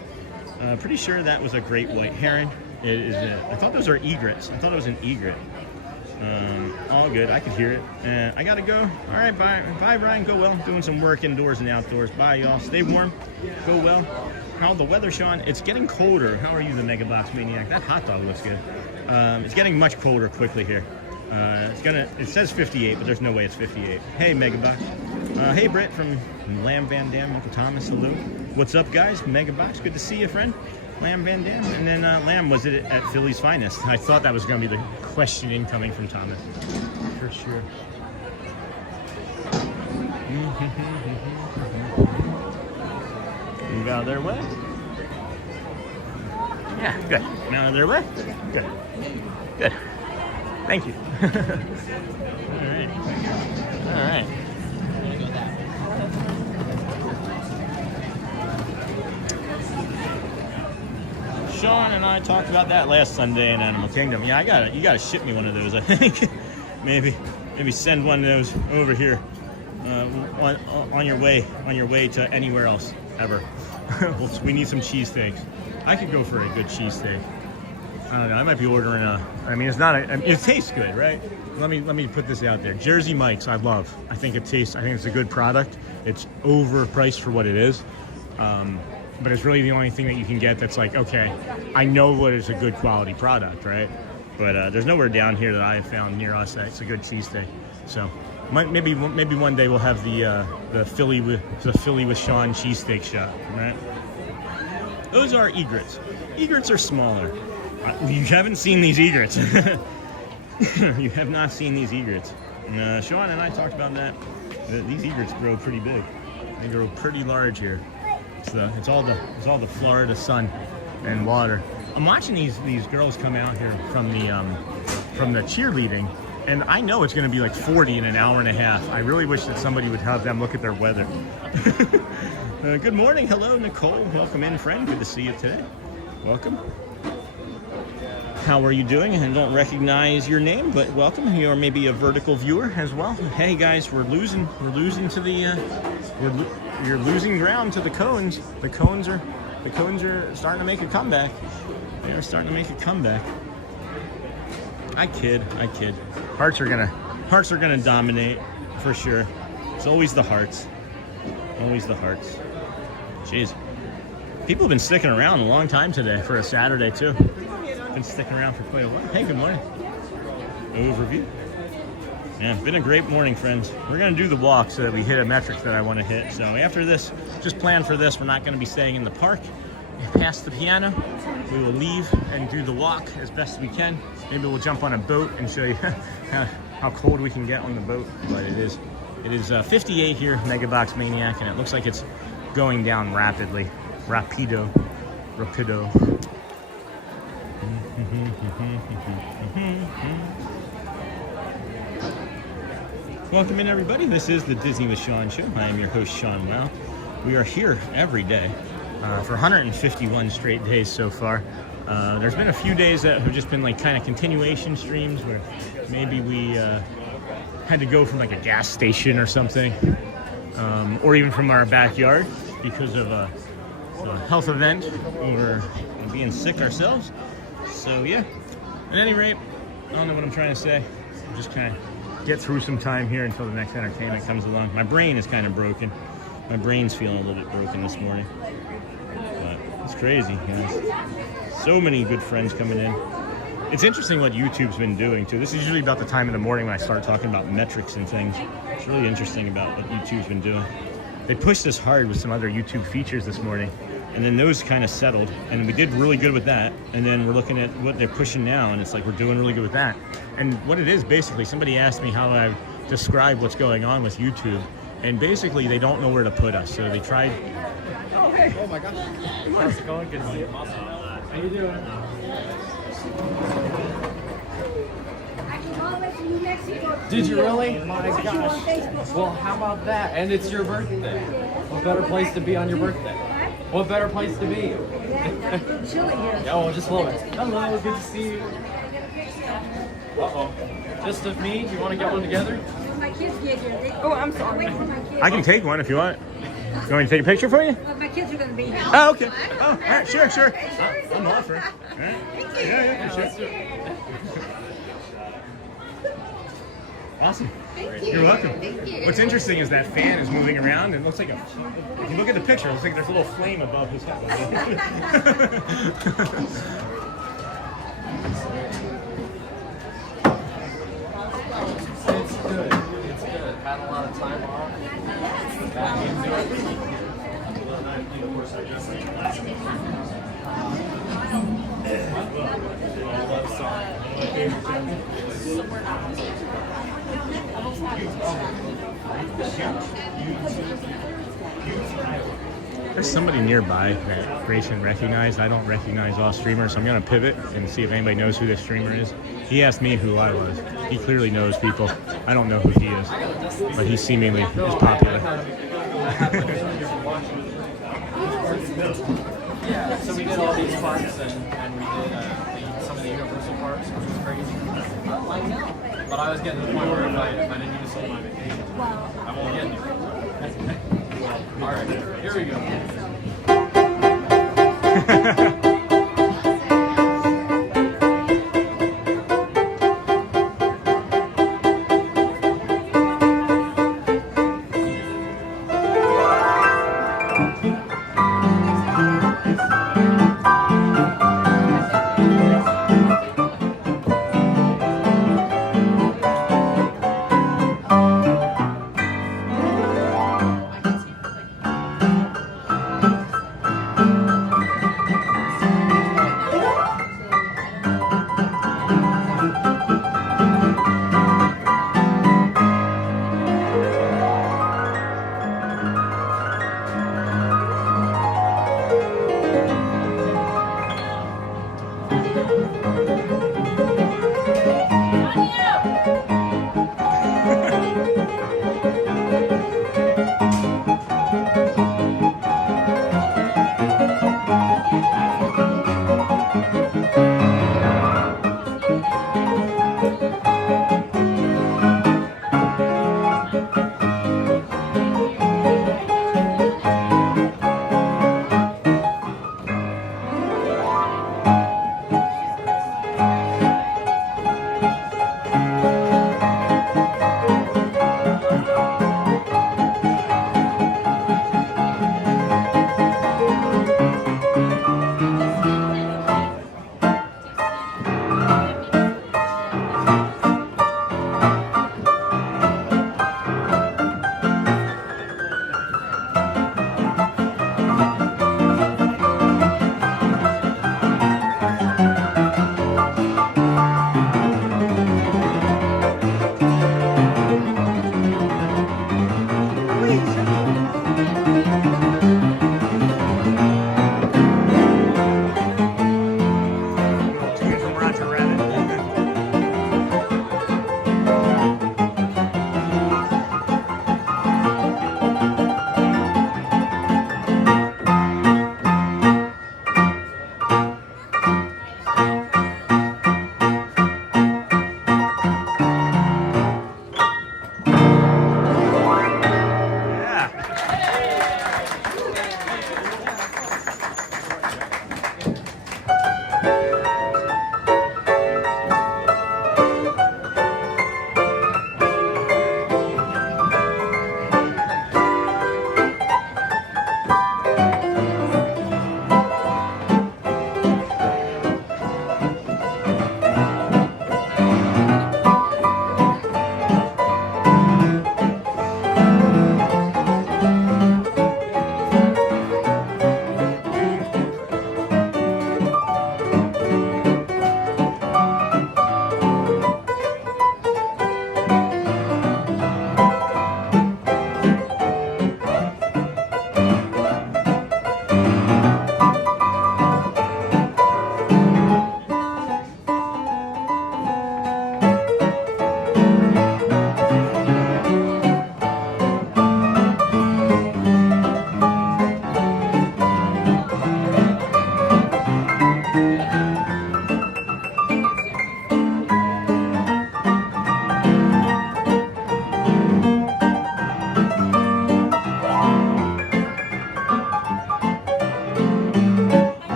Pretty sure that was a great white heron. I thought those were egrets. I thought it was an egret. All good. I could hear it. I gotta go. All right, bye, Brian. Go well. Doing some work indoors and outdoors. Bye, y'all. Stay warm. Go well. How's the weather, Sean? It's getting colder. How are you, the Mega Box Maniac? That hot dog looks good. It's getting much colder quickly here. It says 58, but there's no way it's 58. Hey, Mega Box. Hey, Britt from Lamb Van Dam, Uncle Thomas. Hello. What's up, guys? Mega Box. Good to see you, friend. Lamb Van Dam. And then Lamb, was it at Philly's Finest? I thought that was going to be the questioning coming from Thomas. For sure. Move out of their way. Yeah, good. Move out of their way. Good. Good. Thank you. All right. All right. Sean and I talked about that last Sunday in Animal Kingdom. Yeah, you gotta ship me one of those. I think maybe send one of those over here on your way to anywhere else ever. We need some cheesesteaks. I could go for a good cheesesteak. I don't know. I might be ordering it tastes good, right? Let me put this out there. Jersey Mike's, I love. I think it's a good product. It's overpriced for what it is. But it's really the only thing that you can get that's like, okay, I know what is a good quality product, right? But there's nowhere down here that I have found near us that's a good cheesesteak. So maybe one day we'll have the Philly with Sean cheesesteak shop, right? Those are egrets. Egrets are smaller. You haven't seen these egrets. You have not seen these egrets. And, Sean and I talked about that. These egrets grow pretty big. They grow pretty large here. It's all the Florida sun and water. I'm watching these girls come out here from the cheerleading, and I know it's going to be like 40 in an hour and a half. I really wish that somebody would have them look at their weather. Good morning. Hello, Nicole. Welcome in, friend. Good to see you today. Welcome. how are you doing? I don't recognize your name, but welcome. You are maybe a vertical viewer as well. Hey guys, we're losing to the you're losing ground to the cones. The cones are starting to make a comeback. They are starting to make a comeback. I kid. Hearts are gonna dominate for sure. It's always the hearts. Always the hearts. Jeez. People have been sticking around a long time today for a Saturday too. Been sticking around for quite a while. Hey, good morning. Overview. Yeah, been a great morning, friends. We're gonna do the walk so that we hit a metric that I want to hit. So after this, just plan for this. We're not gonna be staying in the park. Past the piano, we will leave and do the walk as best we can. Maybe we'll jump on a boat and show you how cold we can get on the boat. But it is 58 here, Megabox Maniac, and it looks like it's going down rapidly. Rapido. Welcome in, everybody. This is the Disney with Sean show. I am your host, Sean Wow. We are here every day for 151 straight days so far. There's been a few days that have just been like kind of continuation streams where maybe we had to go from like a gas station or something, or even from our backyard because of a health event or being sick ourselves. So yeah, at any rate, I don't know what I'm trying to say. I'm just kind of get through some time here until the next entertainment comes along. My brain is kind of broken. My brain's feeling a little bit broken this morning. But it's crazy, guys. So many good friends coming in. It's interesting what YouTube's been doing too. This is usually about the time of the morning when I start talking about metrics and things. It's really interesting about what YouTube's been doing. They pushed us hard with some other YouTube features this morning, and then those kind of settled, and we did really good with that. And then we're looking at what they're pushing now, and it's like we're doing really good with that. And what it is, basically, somebody asked me how I describe what's going on with YouTube, and basically they don't know where to put us. So they tried. Oh hey! Oh my gosh! How's it going? Good to see you. How you doing? Did you really? My gosh. Well, how about that? And it's your birthday. What better place to be on your birthday? What better place to be? Oh, just a little bit. Hello, good to see you. Uh-oh. Just of me? You want to get one together? My kids get here. Oh, I'm sorry. I can take one if you want. You want me to take a picture for you? My kids are going to be here. Oh, okay. Oh, all right, sure. I'm offering. All right. Yeah, sure. Awesome. Thank you. You're welcome. Thank you. What's interesting is that fan is moving around and it looks like if you look at the picture, it looks like there's a little flame above his head. It's good. Had a lot of time off. Back into it. There's somebody nearby that Grayson recognized. I don't recognize all streamers, so I'm going to pivot and see if anybody knows who this streamer is. He asked me who I was. He clearly knows people. I don't know who he is, but he seemingly is popular. Yeah, so we did all these parks and we did some of the Universal parks, which was crazy. But I was getting to the point where if I didn't use some of my vacation, I won't get there. All right, here we go.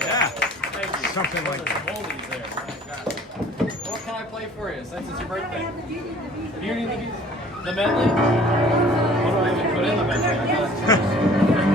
Yeah. Thank you. Something like that. Oldies there. My God. What can I play for you since it's your birthday? Beauty and the Beast. The medley? What do I even put in the medley? I gotta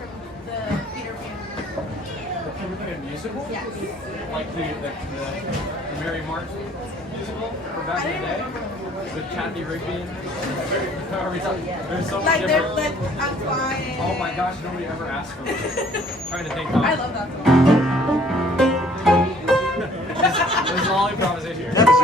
from the Peter Pan. The Peter Pan musical? Yes. Like the Mary Martin musical from back in the day? With Kathy Rigby and there's so many different... Like, I'm flying. Oh my gosh, nobody ever asked for it. Trying to think how... I love that song. There's all improvisation here. That's it.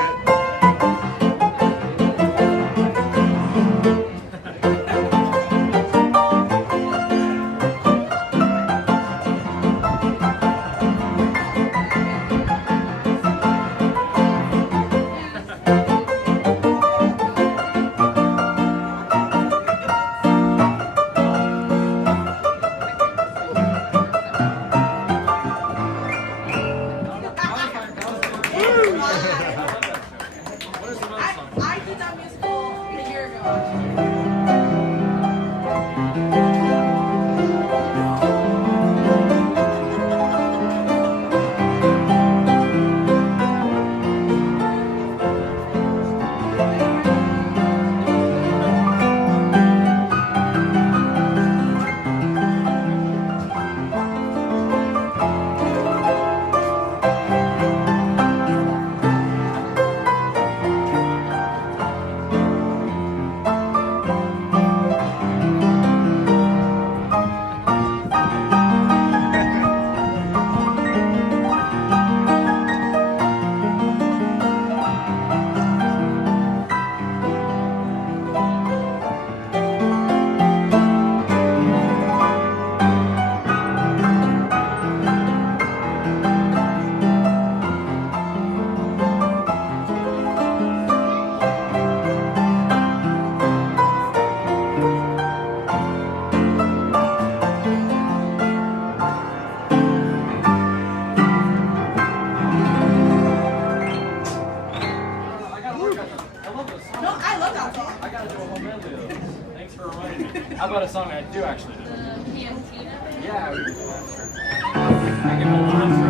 I did that musical a year ago. How about a song I do actually know? Piantina? Yeah. I can hold on for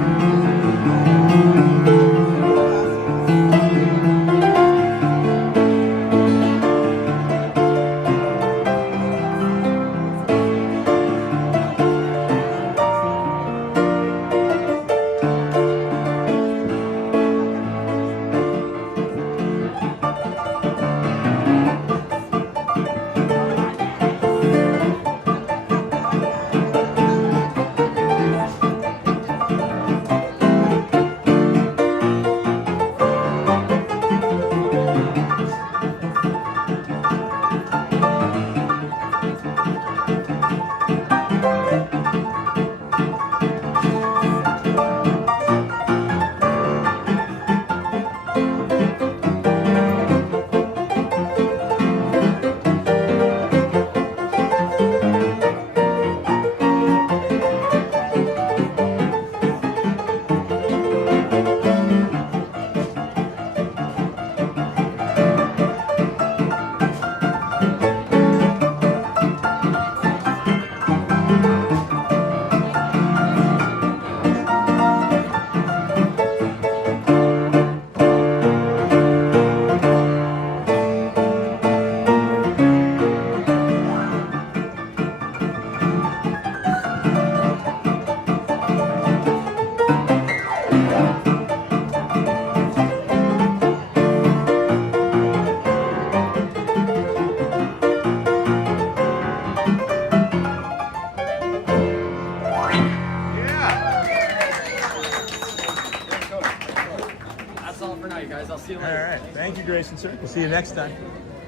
I'll see you later. All right. Thank you, Grayson, sir. We'll see you next time.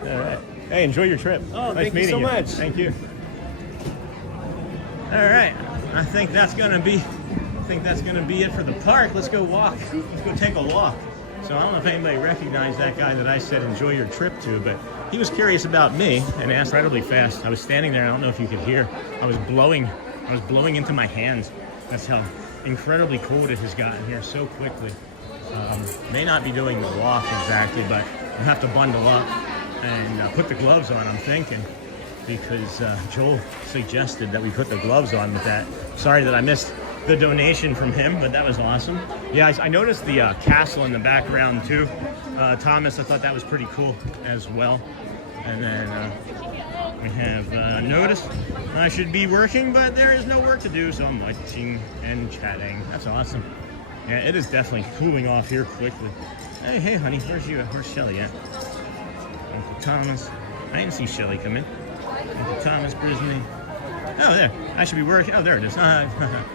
All right. Hey, enjoy your trip. Oh, nice thank you meeting so much. Thank you. All right. I think that's gonna be it for the park. Let's go walk. Let's go take a walk. So I don't know if anybody recognized that guy that I said enjoy your trip to, but he was curious about me and asked incredibly fast. I was standing there. I don't know if you could hear. I was blowing into my hands. That's how incredibly cold it has gotten here so quickly. May not be doing the walk exactly, but you have to bundle up and put the gloves on, I'm thinking, because Joel suggested that we put the gloves on with that. Sorry that I missed the donation from him, but that was awesome. Yeah, I noticed the castle in the background too. Thomas, I thought that was pretty cool as well. And then We have noticed I should be working, but there is no work to do, so I'm watching and chatting. That's awesome. Yeah, it is definitely cooling off here quickly. Hey, honey, where's Shelly at? Uncle Thomas. I didn't see Shelly come in. Uncle Thomas, Brisney. Oh, there. I should be working. Oh, there it is. I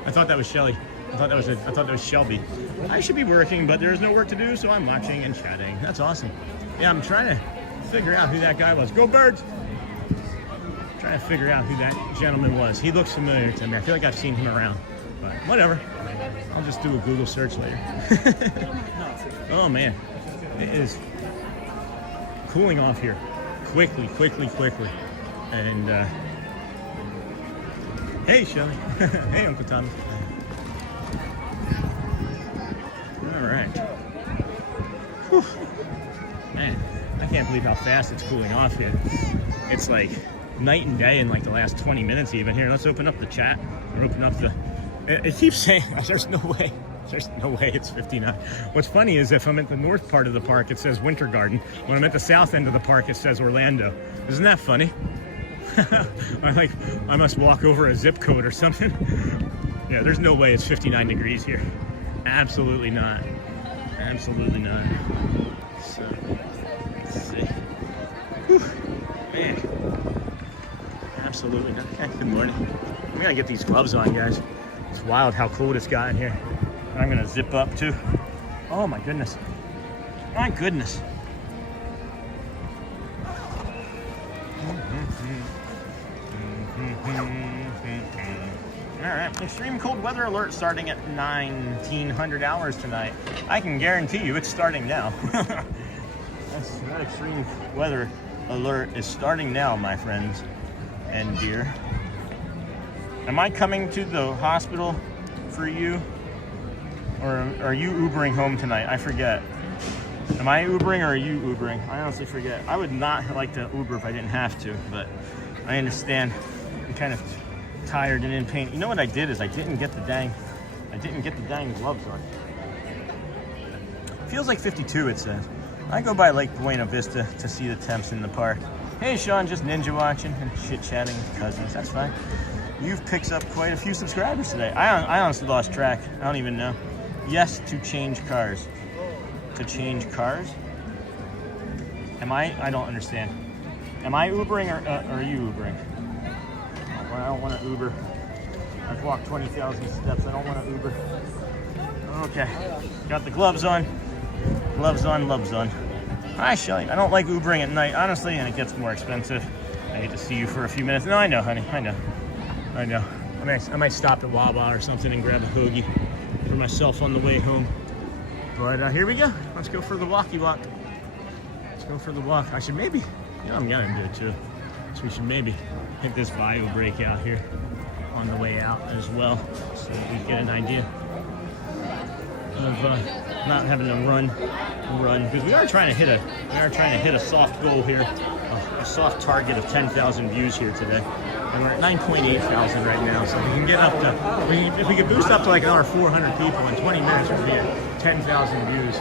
thought that was Shelly. I thought that was Shelby. I should be working, but there is no work to do, so I'm watching and chatting. That's awesome. Yeah, I'm trying to figure out who that guy was. Go Birds! Trying to figure out who that gentleman was. He looks familiar to me. I feel like I've seen him around, but whatever. I'll just do a Google search later. Oh man, it is cooling off here quickly. And hey, Shelly. Hey, Uncle Thomas. All right. Whew. Man, I can't believe how fast it's cooling off here. It's like night and day in like the last 20 minutes even. Here, let's open up the chat. Or open up the... It keeps saying, there's no way it's 59. What's funny is if I'm at the north part of the park, it says Winter Garden. When I'm at the south end of the park, it says Orlando. Isn't that funny? I must walk over a zip code or something. Yeah, there's no way it's 59 degrees here. Absolutely not. Absolutely not. So, let's see. Whew. Man. Absolutely not. Okay, good morning. I'm gonna get these gloves on, guys. It's wild how cold it's gotten here. I'm gonna zip up too. Oh my goodness. My goodness. All right, extreme cold weather alert starting at 1900 hours tonight. I can guarantee you it's starting now. That extreme weather alert is starting now, my friends and dear. Am I coming to the hospital for you? Or are you Ubering home tonight? I forget. Am I Ubering or are you Ubering? I honestly forget. I would not like to Uber if I didn't have to, but I understand. I'm kind of tired and in pain. You know what I did is I didn't get the dang gloves on. Feels like 52, it says. I go by Lake Buena Vista to see the temps in the park. Hey Sean, just ninja watching and chit-chatting with cousins. That's fine. You've picked up quite a few subscribers today. I honestly lost track. I don't even know. Yes, to change cars. To change cars? I don't understand. Am I Ubering or are you Ubering? I don't want to Uber. I've walked 20,000 steps. I don't want to Uber. Okay. Got the gloves on. Gloves on, loves on. Hi, Shelly. I don't like Ubering at night, honestly, and it gets more expensive. I hate to see you for a few minutes. No, I know, honey. I know. I might stop at Wawa or something and grab a hoagie for myself on the way home. But here we go. Let's go for the walkie walk. Let's go for the walk. I should maybe, I'm gonna do it too. So we should maybe hit this bio break out here on the way out as well, so that we get an idea of not having to run, because we are trying to hit a soft goal here, a soft target of 10,000 views here today. And we're at 9.8 thousand right now, so if we can get up to, if we could boost up to like another 400 people in 20 minutes, we'd be at 10,000 views.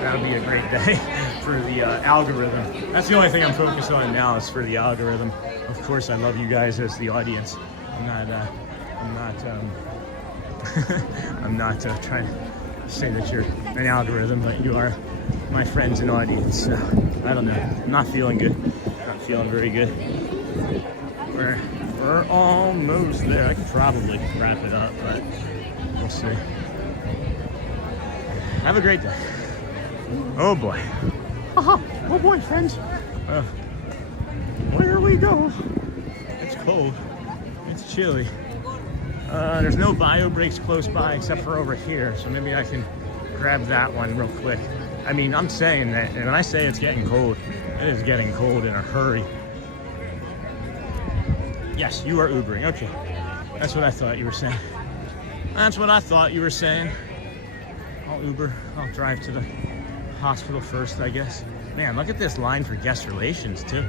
That would be a great day for the algorithm. That's the only thing I'm focused on now is for the algorithm. Of course, I love you guys as the audience. I'm not trying to say that you're an algorithm, but you are my friends and audience. So, I don't know. I'm not feeling good. Not feeling very good. We're almost there. I could probably wrap it up, but we'll see. Have a great day. Oh boy. Oh boy, friends. Where we go? It's cold. It's chilly. There's no bio breaks close by except for over here, so maybe I can grab that one real quick. I mean, I'm saying that, and when I say it's getting cold, it is getting cold in a hurry. Yes, you are Ubering. Okay. That's what I thought you were saying. That's what I thought you were saying. I'll Uber. I'll drive to the hospital first, I guess. Man, look at this line for guest relations, too.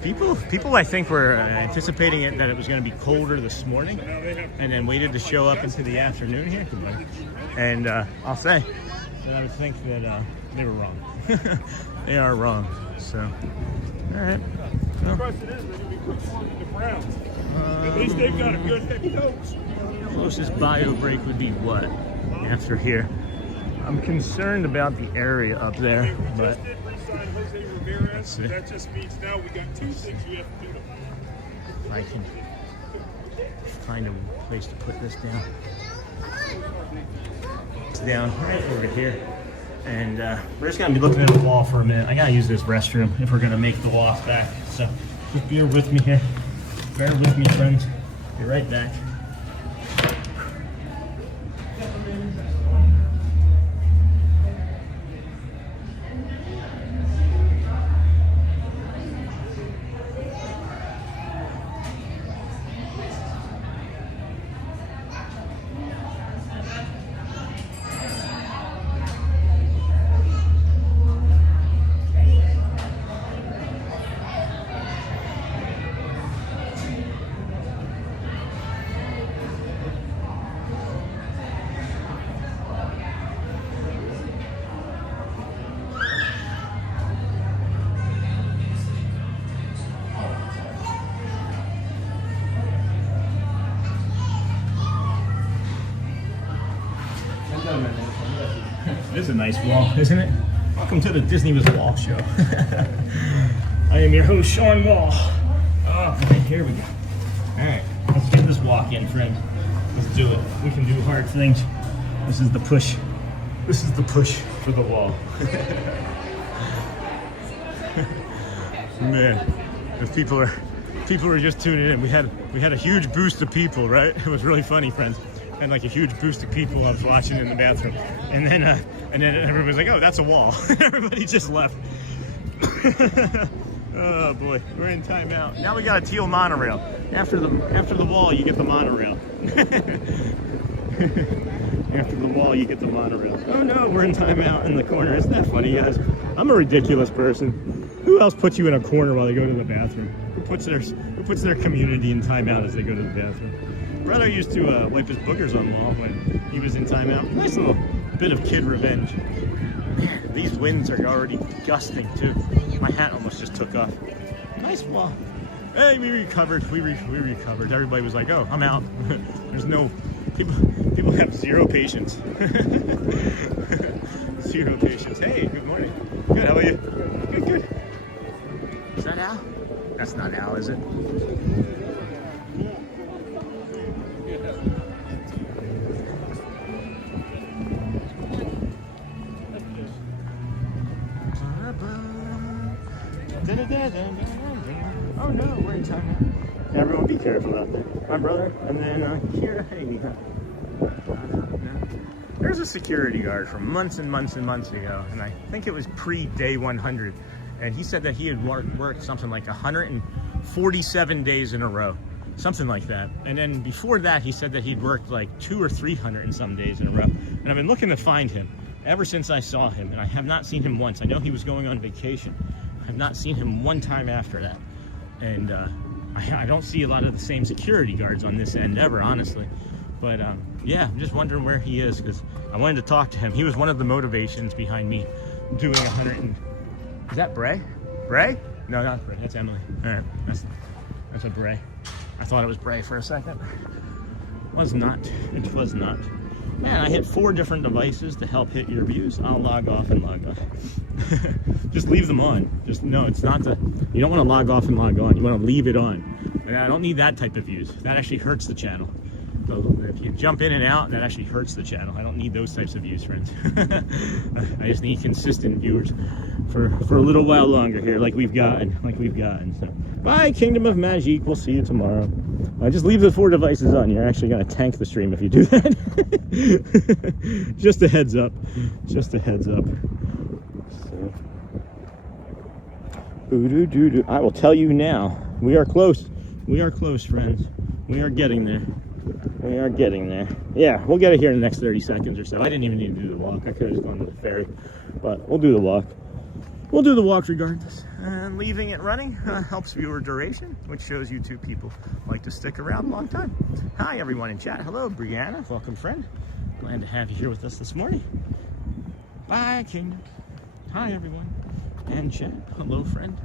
People I think were anticipating that it was going to be colder this morning and then waited to show up into the afternoon here. And I'll say that I would think that they were wrong. They are wrong. So, all right. The question is, they're going to be quick forming the Browns. At least they've got a good head coach. Closest bio break would be what? After here. I'm concerned about the area up there, but Jose Ramirez. That just means now we got 2 things we have to do. I can find a place to put this down. It's down right over here. And we're just gonna be looking at the wall for a minute. I gotta use this restroom if we're gonna make the walk back. So just bear with me here. Bear with me, friends. Be right back. This is a nice wall, isn't it? Welcome to the Disney Wall show. I am your host, Sean Wall. Oh, boy, here we go. All right, let's get this walk in, friend. Let's do it. We can do hard things. This is the push. This is the push for the wall. Man, if people are just tuning in. We had a huge boost of people, right? It was really funny, friends. And like a huge boost of people I was watching in the bathroom, and then everybody was like, "Oh, that's a wall." Everybody just left. Oh boy, we're in timeout. Now we got a teal monorail. After the wall, you get the monorail. After the wall, you get the monorail. Oh no, we're in timeout in the corner. Isn't that funny, guys? I'm a ridiculous person. Who else puts you in a corner while they go to the bathroom? Who puts their community in timeout as they go to the bathroom? Brother used to wipe his boogers on the wall when he was in timeout. Nice little bit of kid revenge. Man, these winds are already gusting too. My hat almost just took off. Nice wall. Hey, we recovered. We recovered. Everybody was like, "Oh, I'm out." There's no people have zero patience. Zero patience. Hey, good morning. Good. How are you? Good. Is that Al? That's not Al, is it? Oh no, we're in time now. Everyone be careful out there. My brother, and then here, hey, there's a security guard from months and months and months ago, and I think it was pre-day 100, and he said that he had worked something like 147 days in a row, something like that. And then before that, he said that he'd worked like 200 or 300 and some days in a row. And I've been looking to find him ever since I saw him, and I have not seen him once. I know he was going on vacation. I have not seen him one time after that. And I don't see a lot of the same security guards on this end ever, honestly. But yeah, I'm just wondering where he is, because I wanted to talk to him. He was one of the motivations behind me doing 100 and... Is that Bray? Bray? No, not Bray. That's Emily. All right, that's a Bray. I thought it was Bray for a second. It was not. It was not. Man, I hit 4 different devices to help hit your views. I'll log off and log on. Just leave them on. Just no, it's not the. You don't want to log off and log on. You want to leave it on. And I don't need that type of views. That actually hurts the channel. So if you jump in and out, that actually hurts the channel. I don't need those types of views, friends. I just need consistent viewers for a little while longer here, like we've gotten. So, bye, Kingdom of Magic. We'll see you tomorrow. Just leave the 4 devices on. You're actually going to tank the stream if you do that. Just a heads up. Just a heads up. So. I will tell you now. We are close. We are close, friends. We are getting there. We are getting there. Yeah, we'll get it here in the next 30 seconds or so. I didn't even need to do the walk. I could have just gone to the ferry. But we'll do the walk. We'll do the walk regardless. And leaving it running helps viewer duration, which shows YouTube people like to stick around a long time. Hi, everyone in chat. Hello, Brianna. Welcome, friend. Glad to have you here with us this morning. Bye, Kingdom. Hi, everyone. And chat. Hello, friend.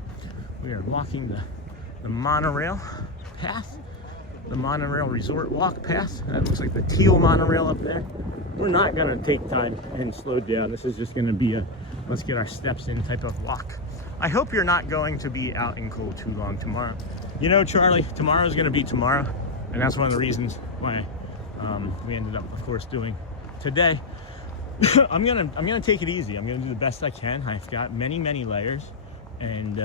We are walking the the monorail path, the monorail resort walk path. That looks like the teal monorail up there. We're not gonna take time and slow down. This is just gonna be a let's get our steps in type of walk. I hope you're not going to be out in cold too long tomorrow. You know, Charlie, tomorrow's gonna be tomorrow, and that's one of the reasons why we ended up, of course, doing today. I'm gonna take it easy. I'm gonna do the best I can. I've got many layers, and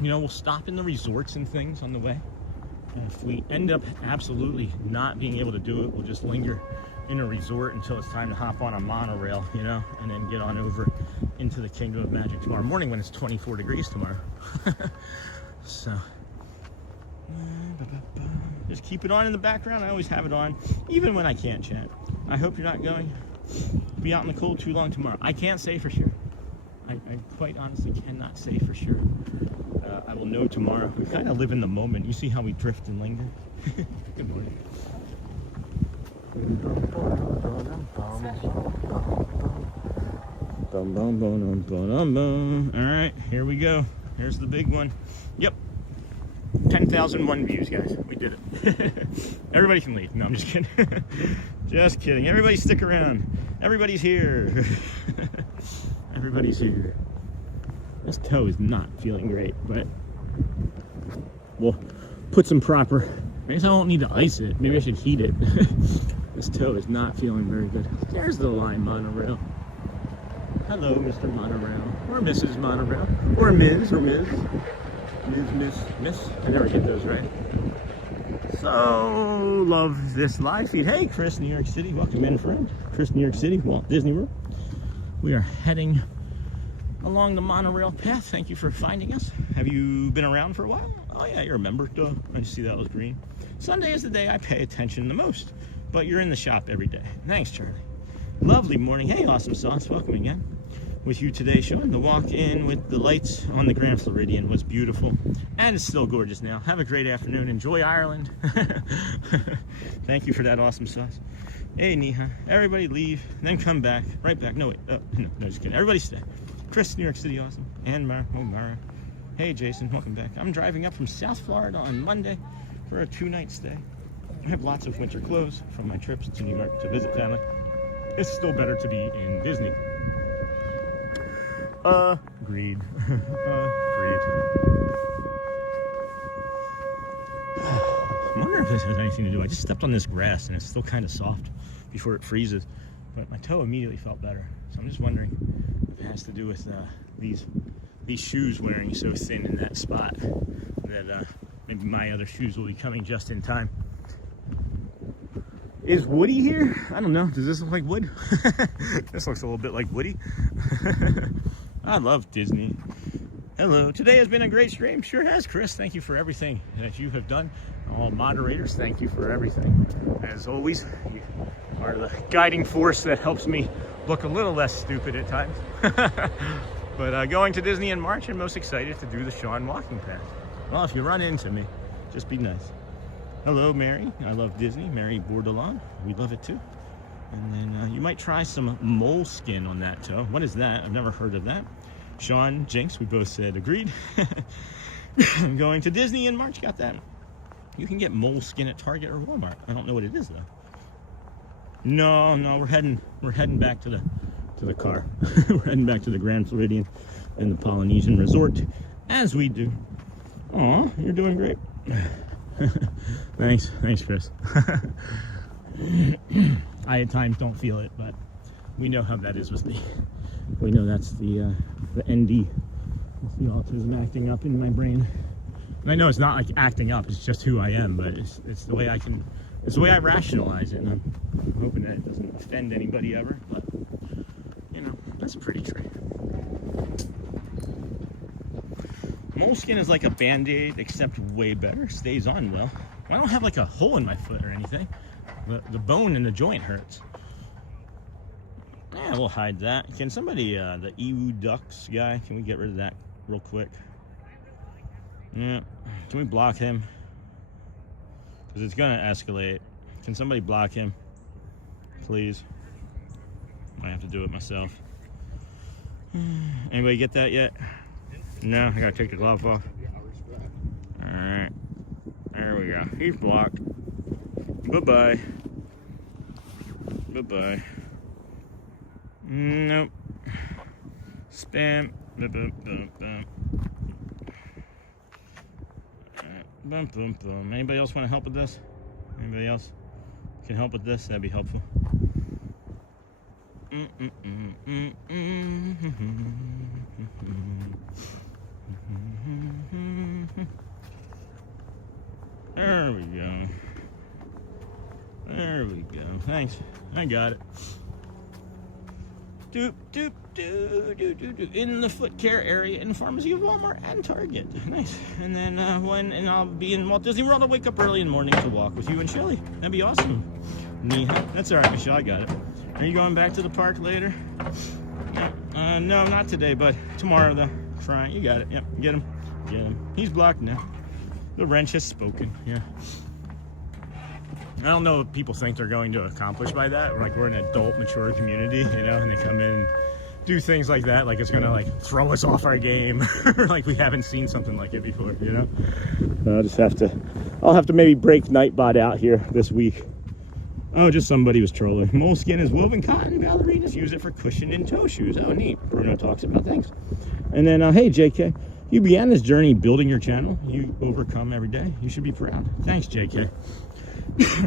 you know, we'll stop in the resorts and things on the way. And if we end up absolutely not being able to do it, we'll just linger in a resort until it's time to hop on a monorail, you know, and then get on over into the Kingdom of Magic tomorrow morning when it's 24 degrees tomorrow. So just keep it on in the background. I always have it on, even when I can't chat. I hope you're not going to be out in the cold too long tomorrow. I can't say for sure. I quite honestly cannot say for sure. I will know tomorrow. We kind of live in the moment. You see how we drift and linger? Good morning. All right, here we go. Here's the big one. Yep. 10,001 views, guys. We did it. Everybody can leave. No, I'm just kidding. Just kidding. Everybody stick around. Everybody's here. Everybody's here. This toe is not feeling great, but we'll put some proper. I guess I won't need to ice it. Maybe I should heat it. This toe is not feeling very good. There's the line monorail. Hello, Mr. Monorail. Or Mrs. Monorail. Or Ms. or Ms. Miss. I never get those right. So, love this live feed. Hey, Chris, New York City. Welcome in, friend. Chris, New York City, Walt Disney World. We are heading along the monorail path. Thank you for finding us. Have you been around for a while? Oh yeah, you remember. Duh. I just see that was green. Sunday is the day I pay attention the most, but you're in the shop every day. Thanks, Charlie. Lovely morning. Hey, Awesome Sauce. Welcome again. With you today, Sean. The walk in with the lights on the Grand Floridian was beautiful, and it's still gorgeous now. Have a great afternoon. Enjoy Ireland. Thank you for that, Awesome Sauce. Hey, Neha. Everybody leave, then come back. Right back. No, wait. No, just kidding. Everybody stay. Chris, New York City, awesome. And Mara. Hey, Jason. Welcome back. I'm driving up from South Florida on Monday for a 2-night stay. I have lots of winter clothes from my trips to New York to visit family. It's still better to be in Disney. Agreed. Agreed. I wonder if this has anything to do. I just stepped on this grass and it's still kind of soft before it freezes, but my toe immediately felt better. So I'm just wondering if it has to do with these shoes wearing so thin in that spot that maybe my other shoes will be coming just in time. Is Woody here? I don't know. Does this look like wood? This looks a little bit like Woody. I love Disney. Hello. Today has been a great stream. Sure has, Chris. Thank you for everything that you have done. All moderators, thank you for everything. As always, you are the guiding force that helps me look a little less stupid at times. But going to Disney in March, I'm most excited to do the Sean walking path. Well, if you run into me, just be nice. Hello, Mary. I love Disney. Mary Bordelon. We love it too. And then you might try some moleskin on that toe. What is that? I've never heard of that. Sean, Jinx, we both said agreed. Going to Disney in March, got that. You can get moleskin at Target or Walmart. I don't know what it is though. No, we're heading back to the car. We're heading back to the Grand Floridian and the Polynesian Resort, as we do. Aw, you're doing great. Thanks, Chris. I at times don't feel it, but we know how that is with me. We know that's the ND. It's the autism acting up in my brain. And I know it's not like acting up, it's just who I am, but it's the way it's the way I rationalize it, and I'm hoping that it doesn't offend anybody ever, but you know, that's a pretty tree. Moleskin is like a Band-Aid, except way better, stays on well. I don't have like a hole in my foot or anything, but the bone in the joint hurts. Yeah, we'll hide that. Can somebody, the EU Ducks guy, can we get rid of that real quick? Yeah, can we block him? Because it's gonna escalate. Can somebody block him? Please. I have to do it myself. Anybody get that yet? No, I gotta take the glove off. All He's blocked. Bye-bye. Bye-bye. Nope. Spam. Boom, boom, boom. Anybody else want to help with this? Anybody else can help with this? That'd be helpful. There we go. There we go. Thanks. I got it. Doop, doop, doo, doo, doo, doo. In the foot care area in pharmacy of Walmart and Target. Nice. And then I'll be in Walt Disney World. I'll wake up early in the morning to walk with you and Shelly. That'd be awesome. Neha. That's all right, Michelle. I got it. Are you going back to the park later? No, not today, but tomorrow though. Trying. You got it. Yep. Get him. Get him. He's blocked now. The wrench has spoken. Yeah. I don't know what people think they're going to accomplish by that. Like, we're an adult, mature community, you know, and they come in and do things like that, like it's gonna like throw us off our game, or like we haven't seen something like it before, you know. I'll have to maybe break Nightbot out here this week. Oh, just somebody was trolling. Moleskin is woven cotton. Ballerinas use it for cushion and toe shoes. Oh, neat. Bruno talks about things. And then, hey, JK, you began this journey building your channel. You overcome every day. You should be proud. Thanks, JK.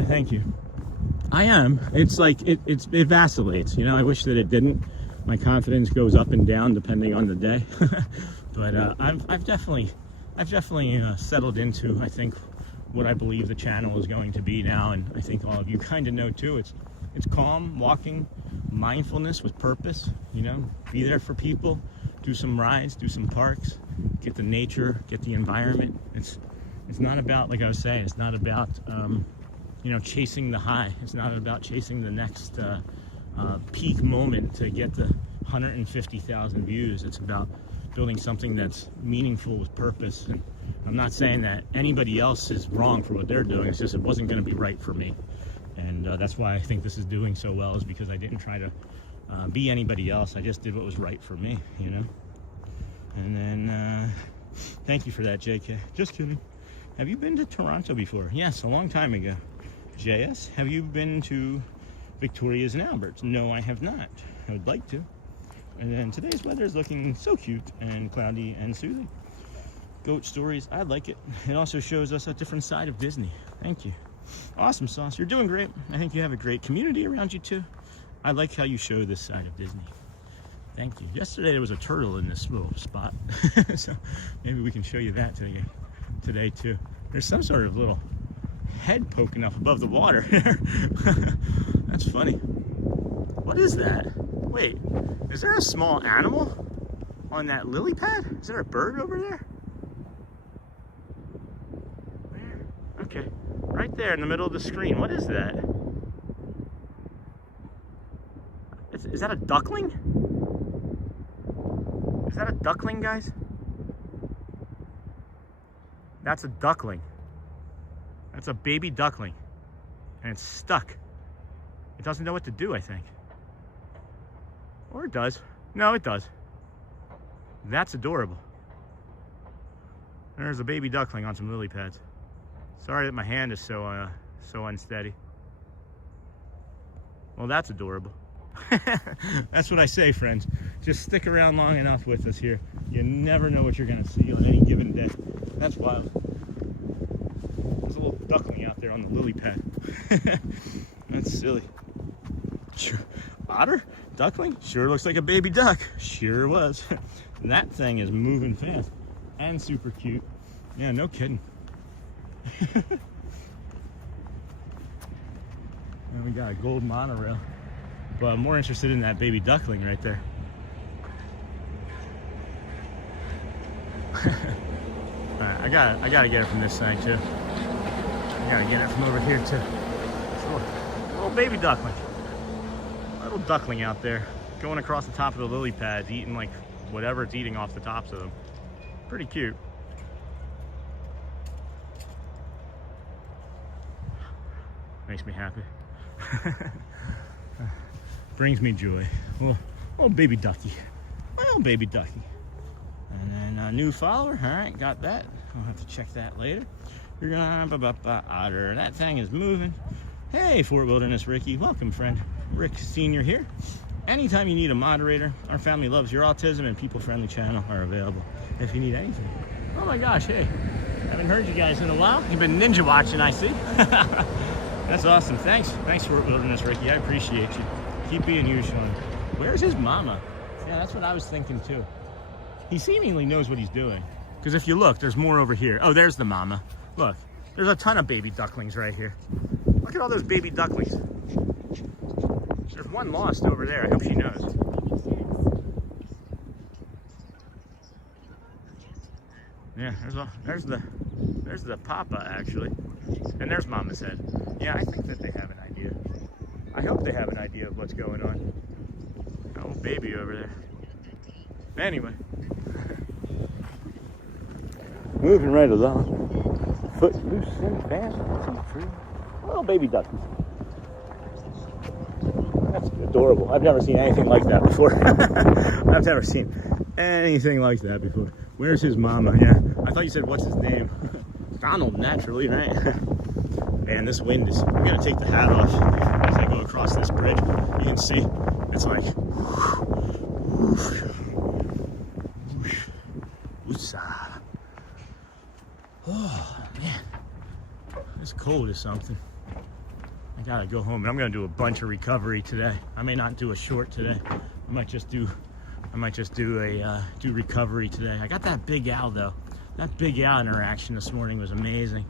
Thank you. I am. It's like it vacillates. You know, I wish that it didn't. My confidence goes up and down depending on the day. But I've definitely settled into, I think, what I believe the channel is going to be now, and I think all of you kind of know too. It's calm, walking, mindfulness with purpose. You know, be there for people, do some rides, do some parks, get the nature, get the environment. It's not about, like I was saying, it's not about you know, chasing the high. It's not about chasing the next peak moment to get the 150,000 views. It's about building something that's meaningful with purpose. And I'm not saying that anybody else is wrong for what they're doing. It's just it wasn't going to be right for me. And that's why I think this is doing so well, is because I didn't try to be anybody else. I just did what was right for me, you know. And then thank you for that, JK. Just kidding. Have you been to Toronto before? Yes, a long time ago. JS, have you been to Victoria's and Albert's? No, I have not. I would like to. And then today's weather is looking so cute and cloudy and soothing. Goat stories, I like it. It also shows us a different side of Disney. Thank you. Awesome, Sauce. You're doing great. I think you have a great community around you too. I like how you show this side of Disney. Thank you. Yesterday there was a turtle in this little spot. So maybe we can show you that today too. There's some sort of little head poking up above the water. That's funny. What is that? Wait, is there a small animal on that lily pad? Is there a bird over there? Where? Okay, right there in the middle of the screen. What is that? Is that a duckling? Is that a duckling, guys? That's a duckling. That's a baby duckling. And it's stuck. It doesn't know what to do, I think. Or it does. No, it does. That's adorable. There's a baby duckling on some lily pads. Sorry that my hand is so unsteady. Well, that's adorable. That's what I say, friends. Just stick around long enough with us here. You never know what you're gonna see on any given day. That's wild. There's a little duckling out there on the lily pad. That's silly. Sure. Otter? Duckling? Sure looks like a baby duck. Sure was. That thing is moving fast and super cute. Yeah, no kidding. And we got a gold monorail. But I'm more interested in that baby duckling right there. Alright, I gotta get it from this side too. I gotta get it from over here too. It's a little baby duckling. Little duckling out there, going across the top of the lily pads, eating like whatever it's eating off the tops of them. Pretty cute. Makes me happy. Brings me joy. Oh, baby ducky. Oh, baby ducky. And then a new follower. All right, got that. I'll have to check that later. Otter. That thing is moving. Hey, Fort Wilderness Ricky. Welcome, friend. Rick Sr. here. Anytime you need a moderator, our family loves your autism and people-friendly channel are available if you need anything. Oh my gosh, hey. Haven't heard you guys in a while. You've been ninja watching, I see. That's awesome. Thanks, Fort Wilderness Ricky. I appreciate you. Keep being you, Sean. Where's his mama? Yeah, that's what I was thinking too. He seemingly knows what he's doing. Because if you look, there's more over here. Oh, there's the mama. Look, there's a ton of baby ducklings right here. Look at all those baby ducklings. There's one lost over there. I hope she knows. Yeah, there's the papa actually, and there's mama's head. Yeah, I think that they have an idea. I hope they have an idea of what's going on. Oh, baby over there. Anyway, moving right along. Foot loose and fast. Little baby duckies. That's adorable. I've never seen anything like that before. I've never seen anything like that before. Where's his mama? Yeah, I thought you said what's his name? Donald, naturally, right? Man, this wind is. I'm gonna take the hat off as I go across this bridge. You can see it's like. Oh man, it's cold as something. I gotta go home, and I'm gonna do a bunch of recovery today. I may not do a short today. I might just do recovery today. I got that Big Al though. That Big Al interaction this morning was amazing.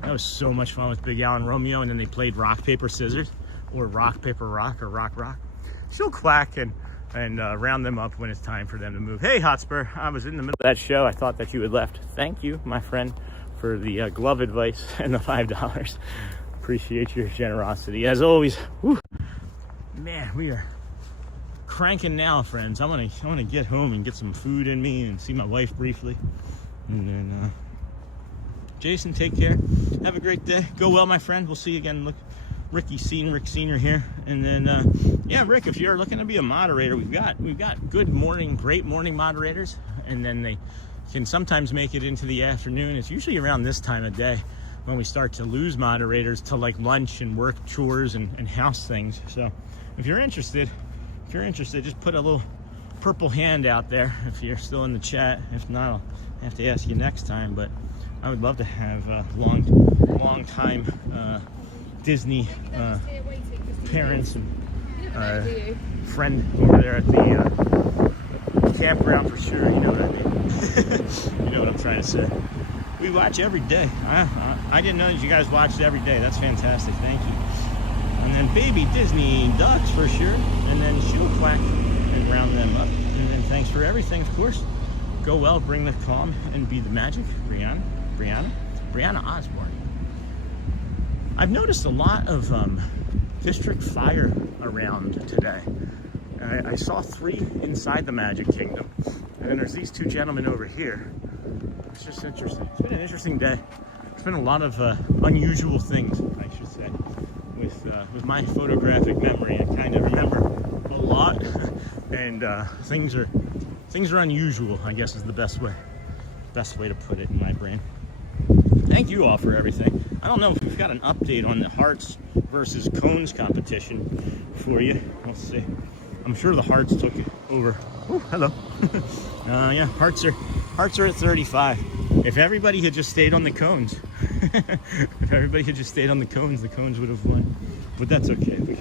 That was so much fun with Big Al and Romeo, and then they played rock paper scissors, or rock paper rock, or rock rock. She'll quack and round them up when it's time for them to move. Hey Hotspur, I was in the middle of that show. I thought that you had left. Thank you, my friend, for the glove advice and the $5. Appreciate your generosity as always. Whew. Man, we are cranking now, friends. I want to get home and get some food in me and see my wife briefly, and then Jason, take care. Have a great day. Go well, my friend. We'll see you again. Look, Rick Senior here, and then yeah, Rick, if you're looking to be a moderator, we've got great morning moderators, and then they can sometimes make it into the afternoon. It's usually around this time of day when we start to lose moderators to like lunch and work chores and house things. So if you're interested, just put a little purple hand out there if you're still in the chat. If not, I'll have to ask you next time. But I would love to have long time Disney parents and friend over there at the campground for sure. You know what I mean. You know what I'm trying to say. We watch every day. I didn't know that you guys watched every day. That's fantastic. Thank you. And then baby Disney ducks for sure. And then she'll quack and round them up. And then thanks for everything, of course. Go well, bring the calm, and be the magic. Brianna Osborne. I've noticed a lot of district fire around today. I saw 3 inside the Magic Kingdom. And then there's these 2 gentlemen over here. It's just interesting. It's been an interesting day. There's been a lot of unusual things, I should say. With my photographic memory, I kind of remember a lot, and things are unusual, I guess, is the best way to put it in my brain. Thank you all for everything. I don't know if we've got an update on the hearts versus cones competition for you. Let's see. I'm sure the hearts took it over. Oh, hello. Yeah, hearts are at 35. If everybody had just stayed on the cones, the cones would have won. But that's okay. We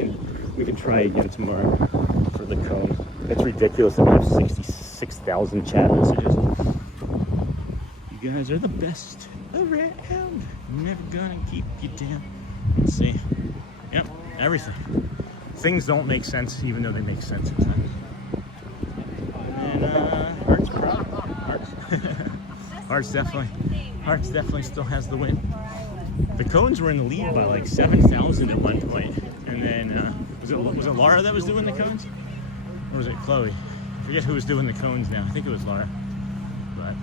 can try again tomorrow for the cone. It's ridiculous that we have 66,000 chat messages. You guys are the best around. Never gonna keep you down. Let's see. Yep, everything. Things don't make sense, even though they make sense sometimes. And Hearts definitely still has the win. The cones were in the lead by like 7,000 at one point, and then was it Laura that was doing the cones, or was it Chloe? I forget who was doing the cones now. I think it was Laura. But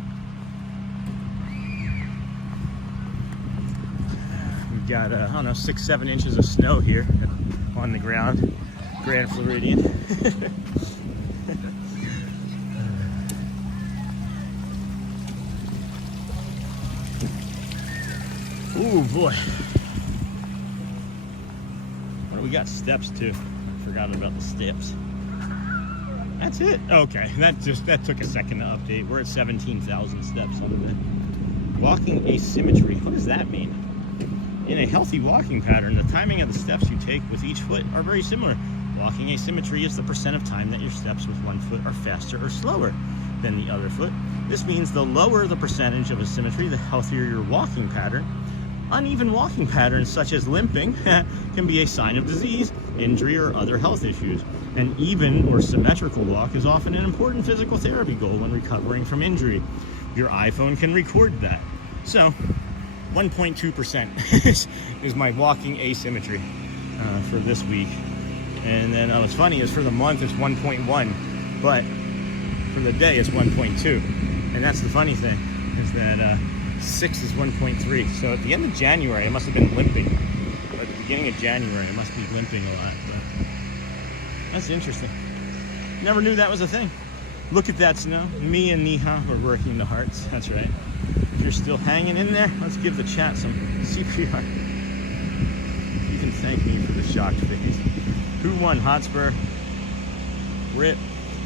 we've got I don't know, 6-7 inches of snow here on the ground, Grand Floridian. Oh boy. Well, we got steps too. I forgot about the steps. That's it. Okay, that took a second to update. We're at 17,000 steps on the walking asymmetry. What does that mean? In a healthy walking pattern, the timing of the steps you take with each foot are very similar. Walking asymmetry is the percent of time that your steps with one foot are faster or slower than the other foot. This means the lower the percentage of asymmetry, the healthier your walking pattern. Uneven walking patterns such as limping can be a sign of disease, injury, or other health issues. An even or symmetrical walk is often an important physical therapy goal when recovering from injury. Your iPhone can record that. So 1.2% is my walking asymmetry for this week. And then what's funny is for the month it's 1.1, but for the day it's 1.2. And that's the funny thing, is that 6 is 1.3. So at the end of January, I must have been limping. But at the beginning of January, I must be limping a lot. But that's interesting. Never knew that was a thing. Look at that snow. Me and Neha were working the hearts. That's right. If you're still hanging in there, let's give the chat some CPR. You can thank me for the shocked face. Who won? Hotspur? Rip.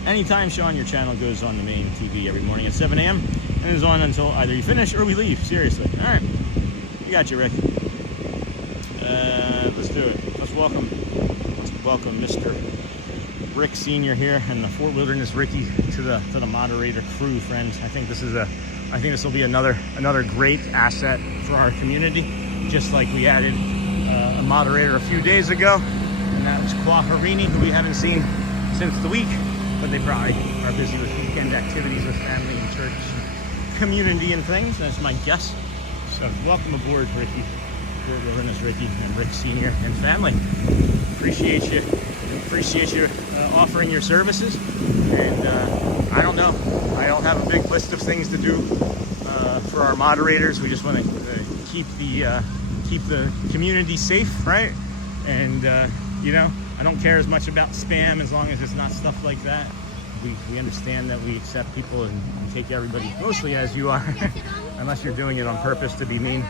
Anytime Sean, your channel goes on the main TV every morning at 7 a.m. and is on until either you finish or we leave. Seriously. All right. We got you, Rick. Let's do it. Let's welcome Mr. Rick Senior here and the Fort Wilderness Ricky to the moderator crew, friends. I think this will be another great asset for our community. Just like we added a moderator a few days ago, and that was Quaharini, who we haven't seen since the week. But they probably are busy with weekend activities with family and church, community and things. That's my guess. So welcome aboard, Ricky, Fort Wilderness Ricky, and Rick Senior and family. Appreciate you offering your services. And I don't know. I don't have a big list of things to do for our moderators. We just want to keep the community safe, right? And I don't care as much about spam as long as it's not stuff like that. We understand that we accept people and take everybody mostly as you are, unless you're doing it on purpose to be mean.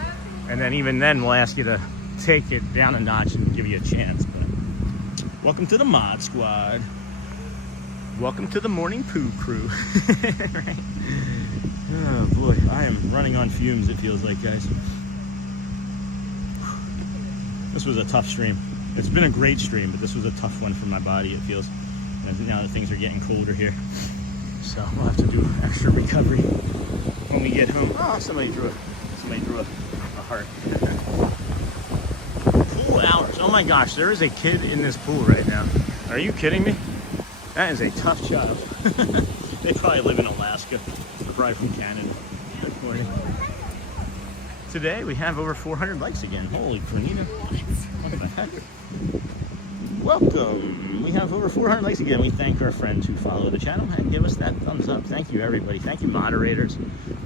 And then even then we'll ask you to take it down a notch and give you a chance. But welcome to the Mod Squad. Welcome to the Morning Poo Crew. Right? Oh boy, I am running on fumes, it feels like, guys. This was a tough stream. It's been a great stream, but this was a tough one for my body, it feels. And now that things are getting colder here. So we'll have to do extra recovery when we get home. Oh, somebody drew a heart. Pool hours. Oh my gosh, there is a kid in this pool right now. Are you kidding me? That is a tough job. They probably live in Alaska. They're probably from Canada. Good morning. Today we have over 400 likes again. Holy Cornita. What the heck? Welcome. We have over 400 likes again. We thank our friends who follow the channel and give us that thumbs up. Thank you, everybody. Thank you, moderators.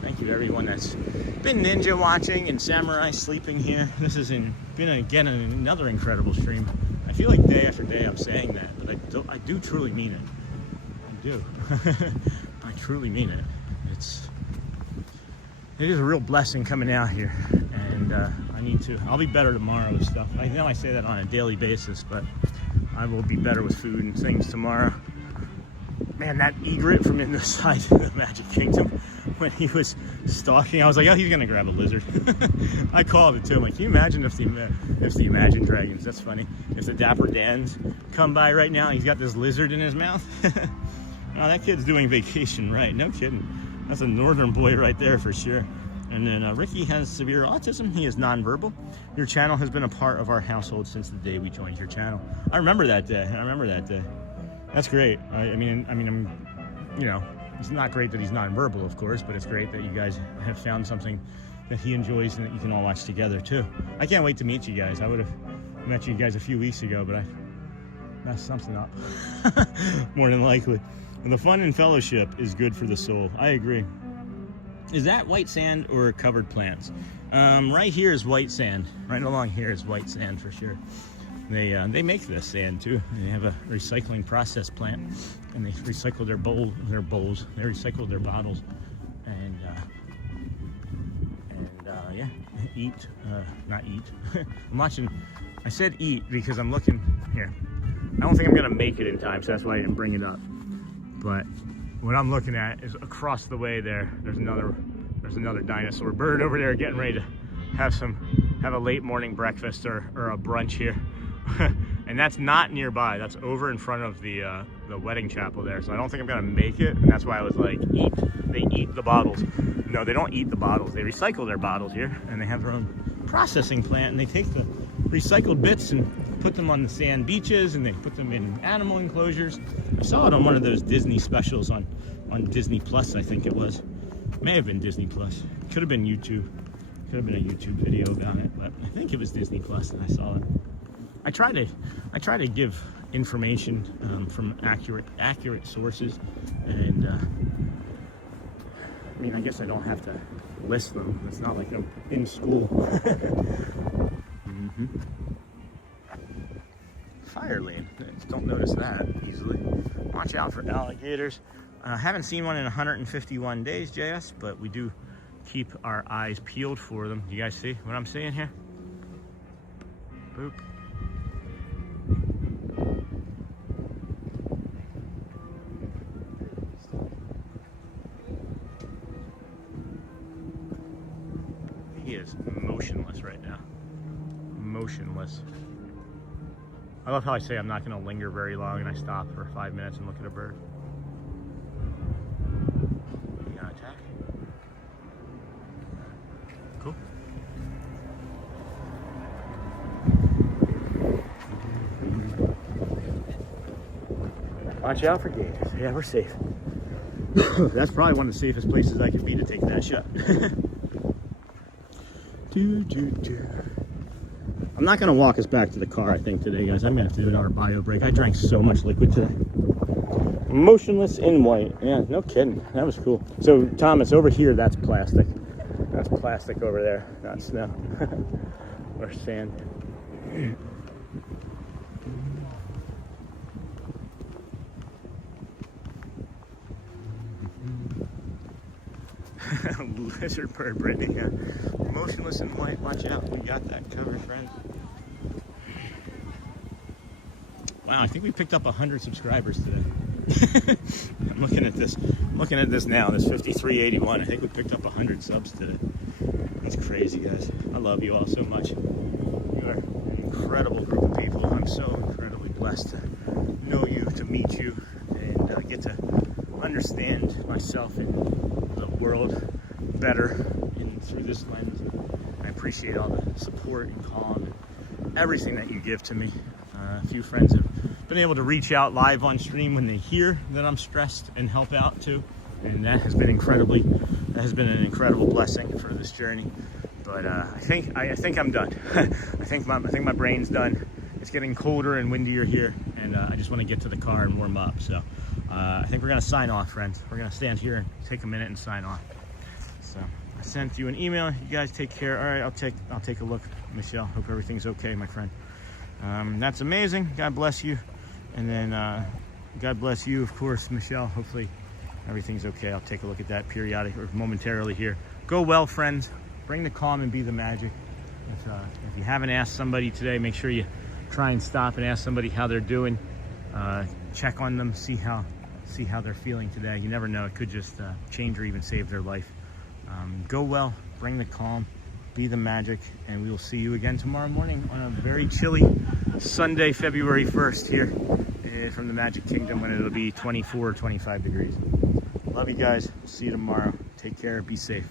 Thank you, everyone that's been ninja watching and samurai sleeping here. This has been, again, another incredible stream. I feel like day after day I'm saying that, but I do truly mean it. I do. I truly mean it. It is a real blessing coming out here, and I'll be better tomorrow with stuff. I know I say that on a daily basis, but I will be better with food and things tomorrow. Man, that egret from inside the Magic Kingdom, when he was stalking, I was like, oh, he's gonna grab a lizard. I called it too. I'm like, can you imagine if the Imagine Dragons, that's funny, if the Dapper Dans come by right now, he's got this lizard in his mouth. Oh, that kid's doing vacation right, no kidding. That's a northern boy right there for sure. And then Ricky has severe autism. He is nonverbal. Your channel has been a part of our household since the day we joined your channel. I remember that day. That's great. I mean, it's not great that he's nonverbal, of course, but it's great that you guys have found something that he enjoys and that you can all watch together too. I can't wait to meet you guys. I would have met you guys a few weeks ago, but I messed something up. More than likely. And the fun and fellowship is good for the soul. I agree. Is that white sand or covered plants? Right here is white sand. Right along here is white sand for sure. They make this sand too. They have a recycling process plant, and they recycle their bowls. They recycle their bottles, and yeah, not eat. I'm watching, I said eat because I'm looking here. I don't think I'm gonna make it in time, so that's why I didn't bring it up. But what I'm looking at is across the way there, there's another dinosaur bird over there getting ready to have a late morning breakfast or a brunch here. And that's not nearby, that's over in front of the wedding chapel there. So I don't think I'm gonna make it, and that's why I was like, they eat the bottles. No, they don't eat the bottles. They recycle their bottles here, and they have their own processing plant, and they take the recycled bits and put them on the sand beaches, and they put them in animal enclosures. I saw it on one of those Disney specials on Disney Plus, I think it was. May have been Disney Plus. Could have been YouTube. Could have been a YouTube video about it, but I think it was Disney Plus that I saw it. I try to give information from accurate sources, and I mean, I guess I don't have to list them. It's not like I'm in school. Fire lane. Don't notice that easily. Watch out for alligators. Haven't seen one in 151 days, JS, but we do keep our eyes peeled for them. You guys see what I'm seeing here? Boop. He is motionless right now. Motionless. I love how I say I'm not going to linger very long and I stop for 5 minutes and look at a bird. You gonna attack? Cool. Watch out for gators. Yeah, we're safe. That's probably one of the safest places I could be to take that shot. I'm not gonna walk us back to the car, I think, today, guys. I'm gonna have to do another bio break. I drank so much liquid today. Motionless in white. Yeah, no kidding. That was cool. So, Thomas, over here, that's plastic. That's plastic over there, not snow. Or sand. Lizard bird, Brittany. Yeah. Motionless in white. Watch out. We got that covered, friends. Wow, I think we picked up 100 subscribers today. I'm looking at this. Looking at this now. This 5381. I think we picked up 100 subs today. That's crazy, guys. I love you all so much. You are an incredible group of people. I'm so incredibly blessed to know you, to meet you, and get to understand myself and the world better through this lens. I appreciate all the support and calm and everything that you give to me. A few friends have been able to reach out live on stream when they hear that I'm stressed and help out too, and that has been an incredible blessing for this journey. But I think I'm done. I think my brain's done. It's getting colder and windier here, and I just want to get to the car and warm up. So I think we're gonna sign off, friends. We're gonna stand here and take a minute and sign off. So I sent you an email. You guys take care. All right, I'll take a look, Michelle. Hope everything's okay, my friend. That's amazing. God bless you. And then God bless you, of course, Michelle. Hopefully everything's okay. I'll take a look at that periodically or momentarily here. Go well, friends. Bring the calm and be the magic. If you haven't asked somebody today, make sure you try and stop and ask somebody how they're doing. Check on them, see how they're feeling today. You never know, it could just change or even save their life. Go well, bring the calm, be the magic, and we will see you again tomorrow morning on a very chilly Sunday, February 1st here from the Magic Kingdom, when it'll be 24 or 25 degrees. Love you guys. See you tomorrow. Take care. Be safe.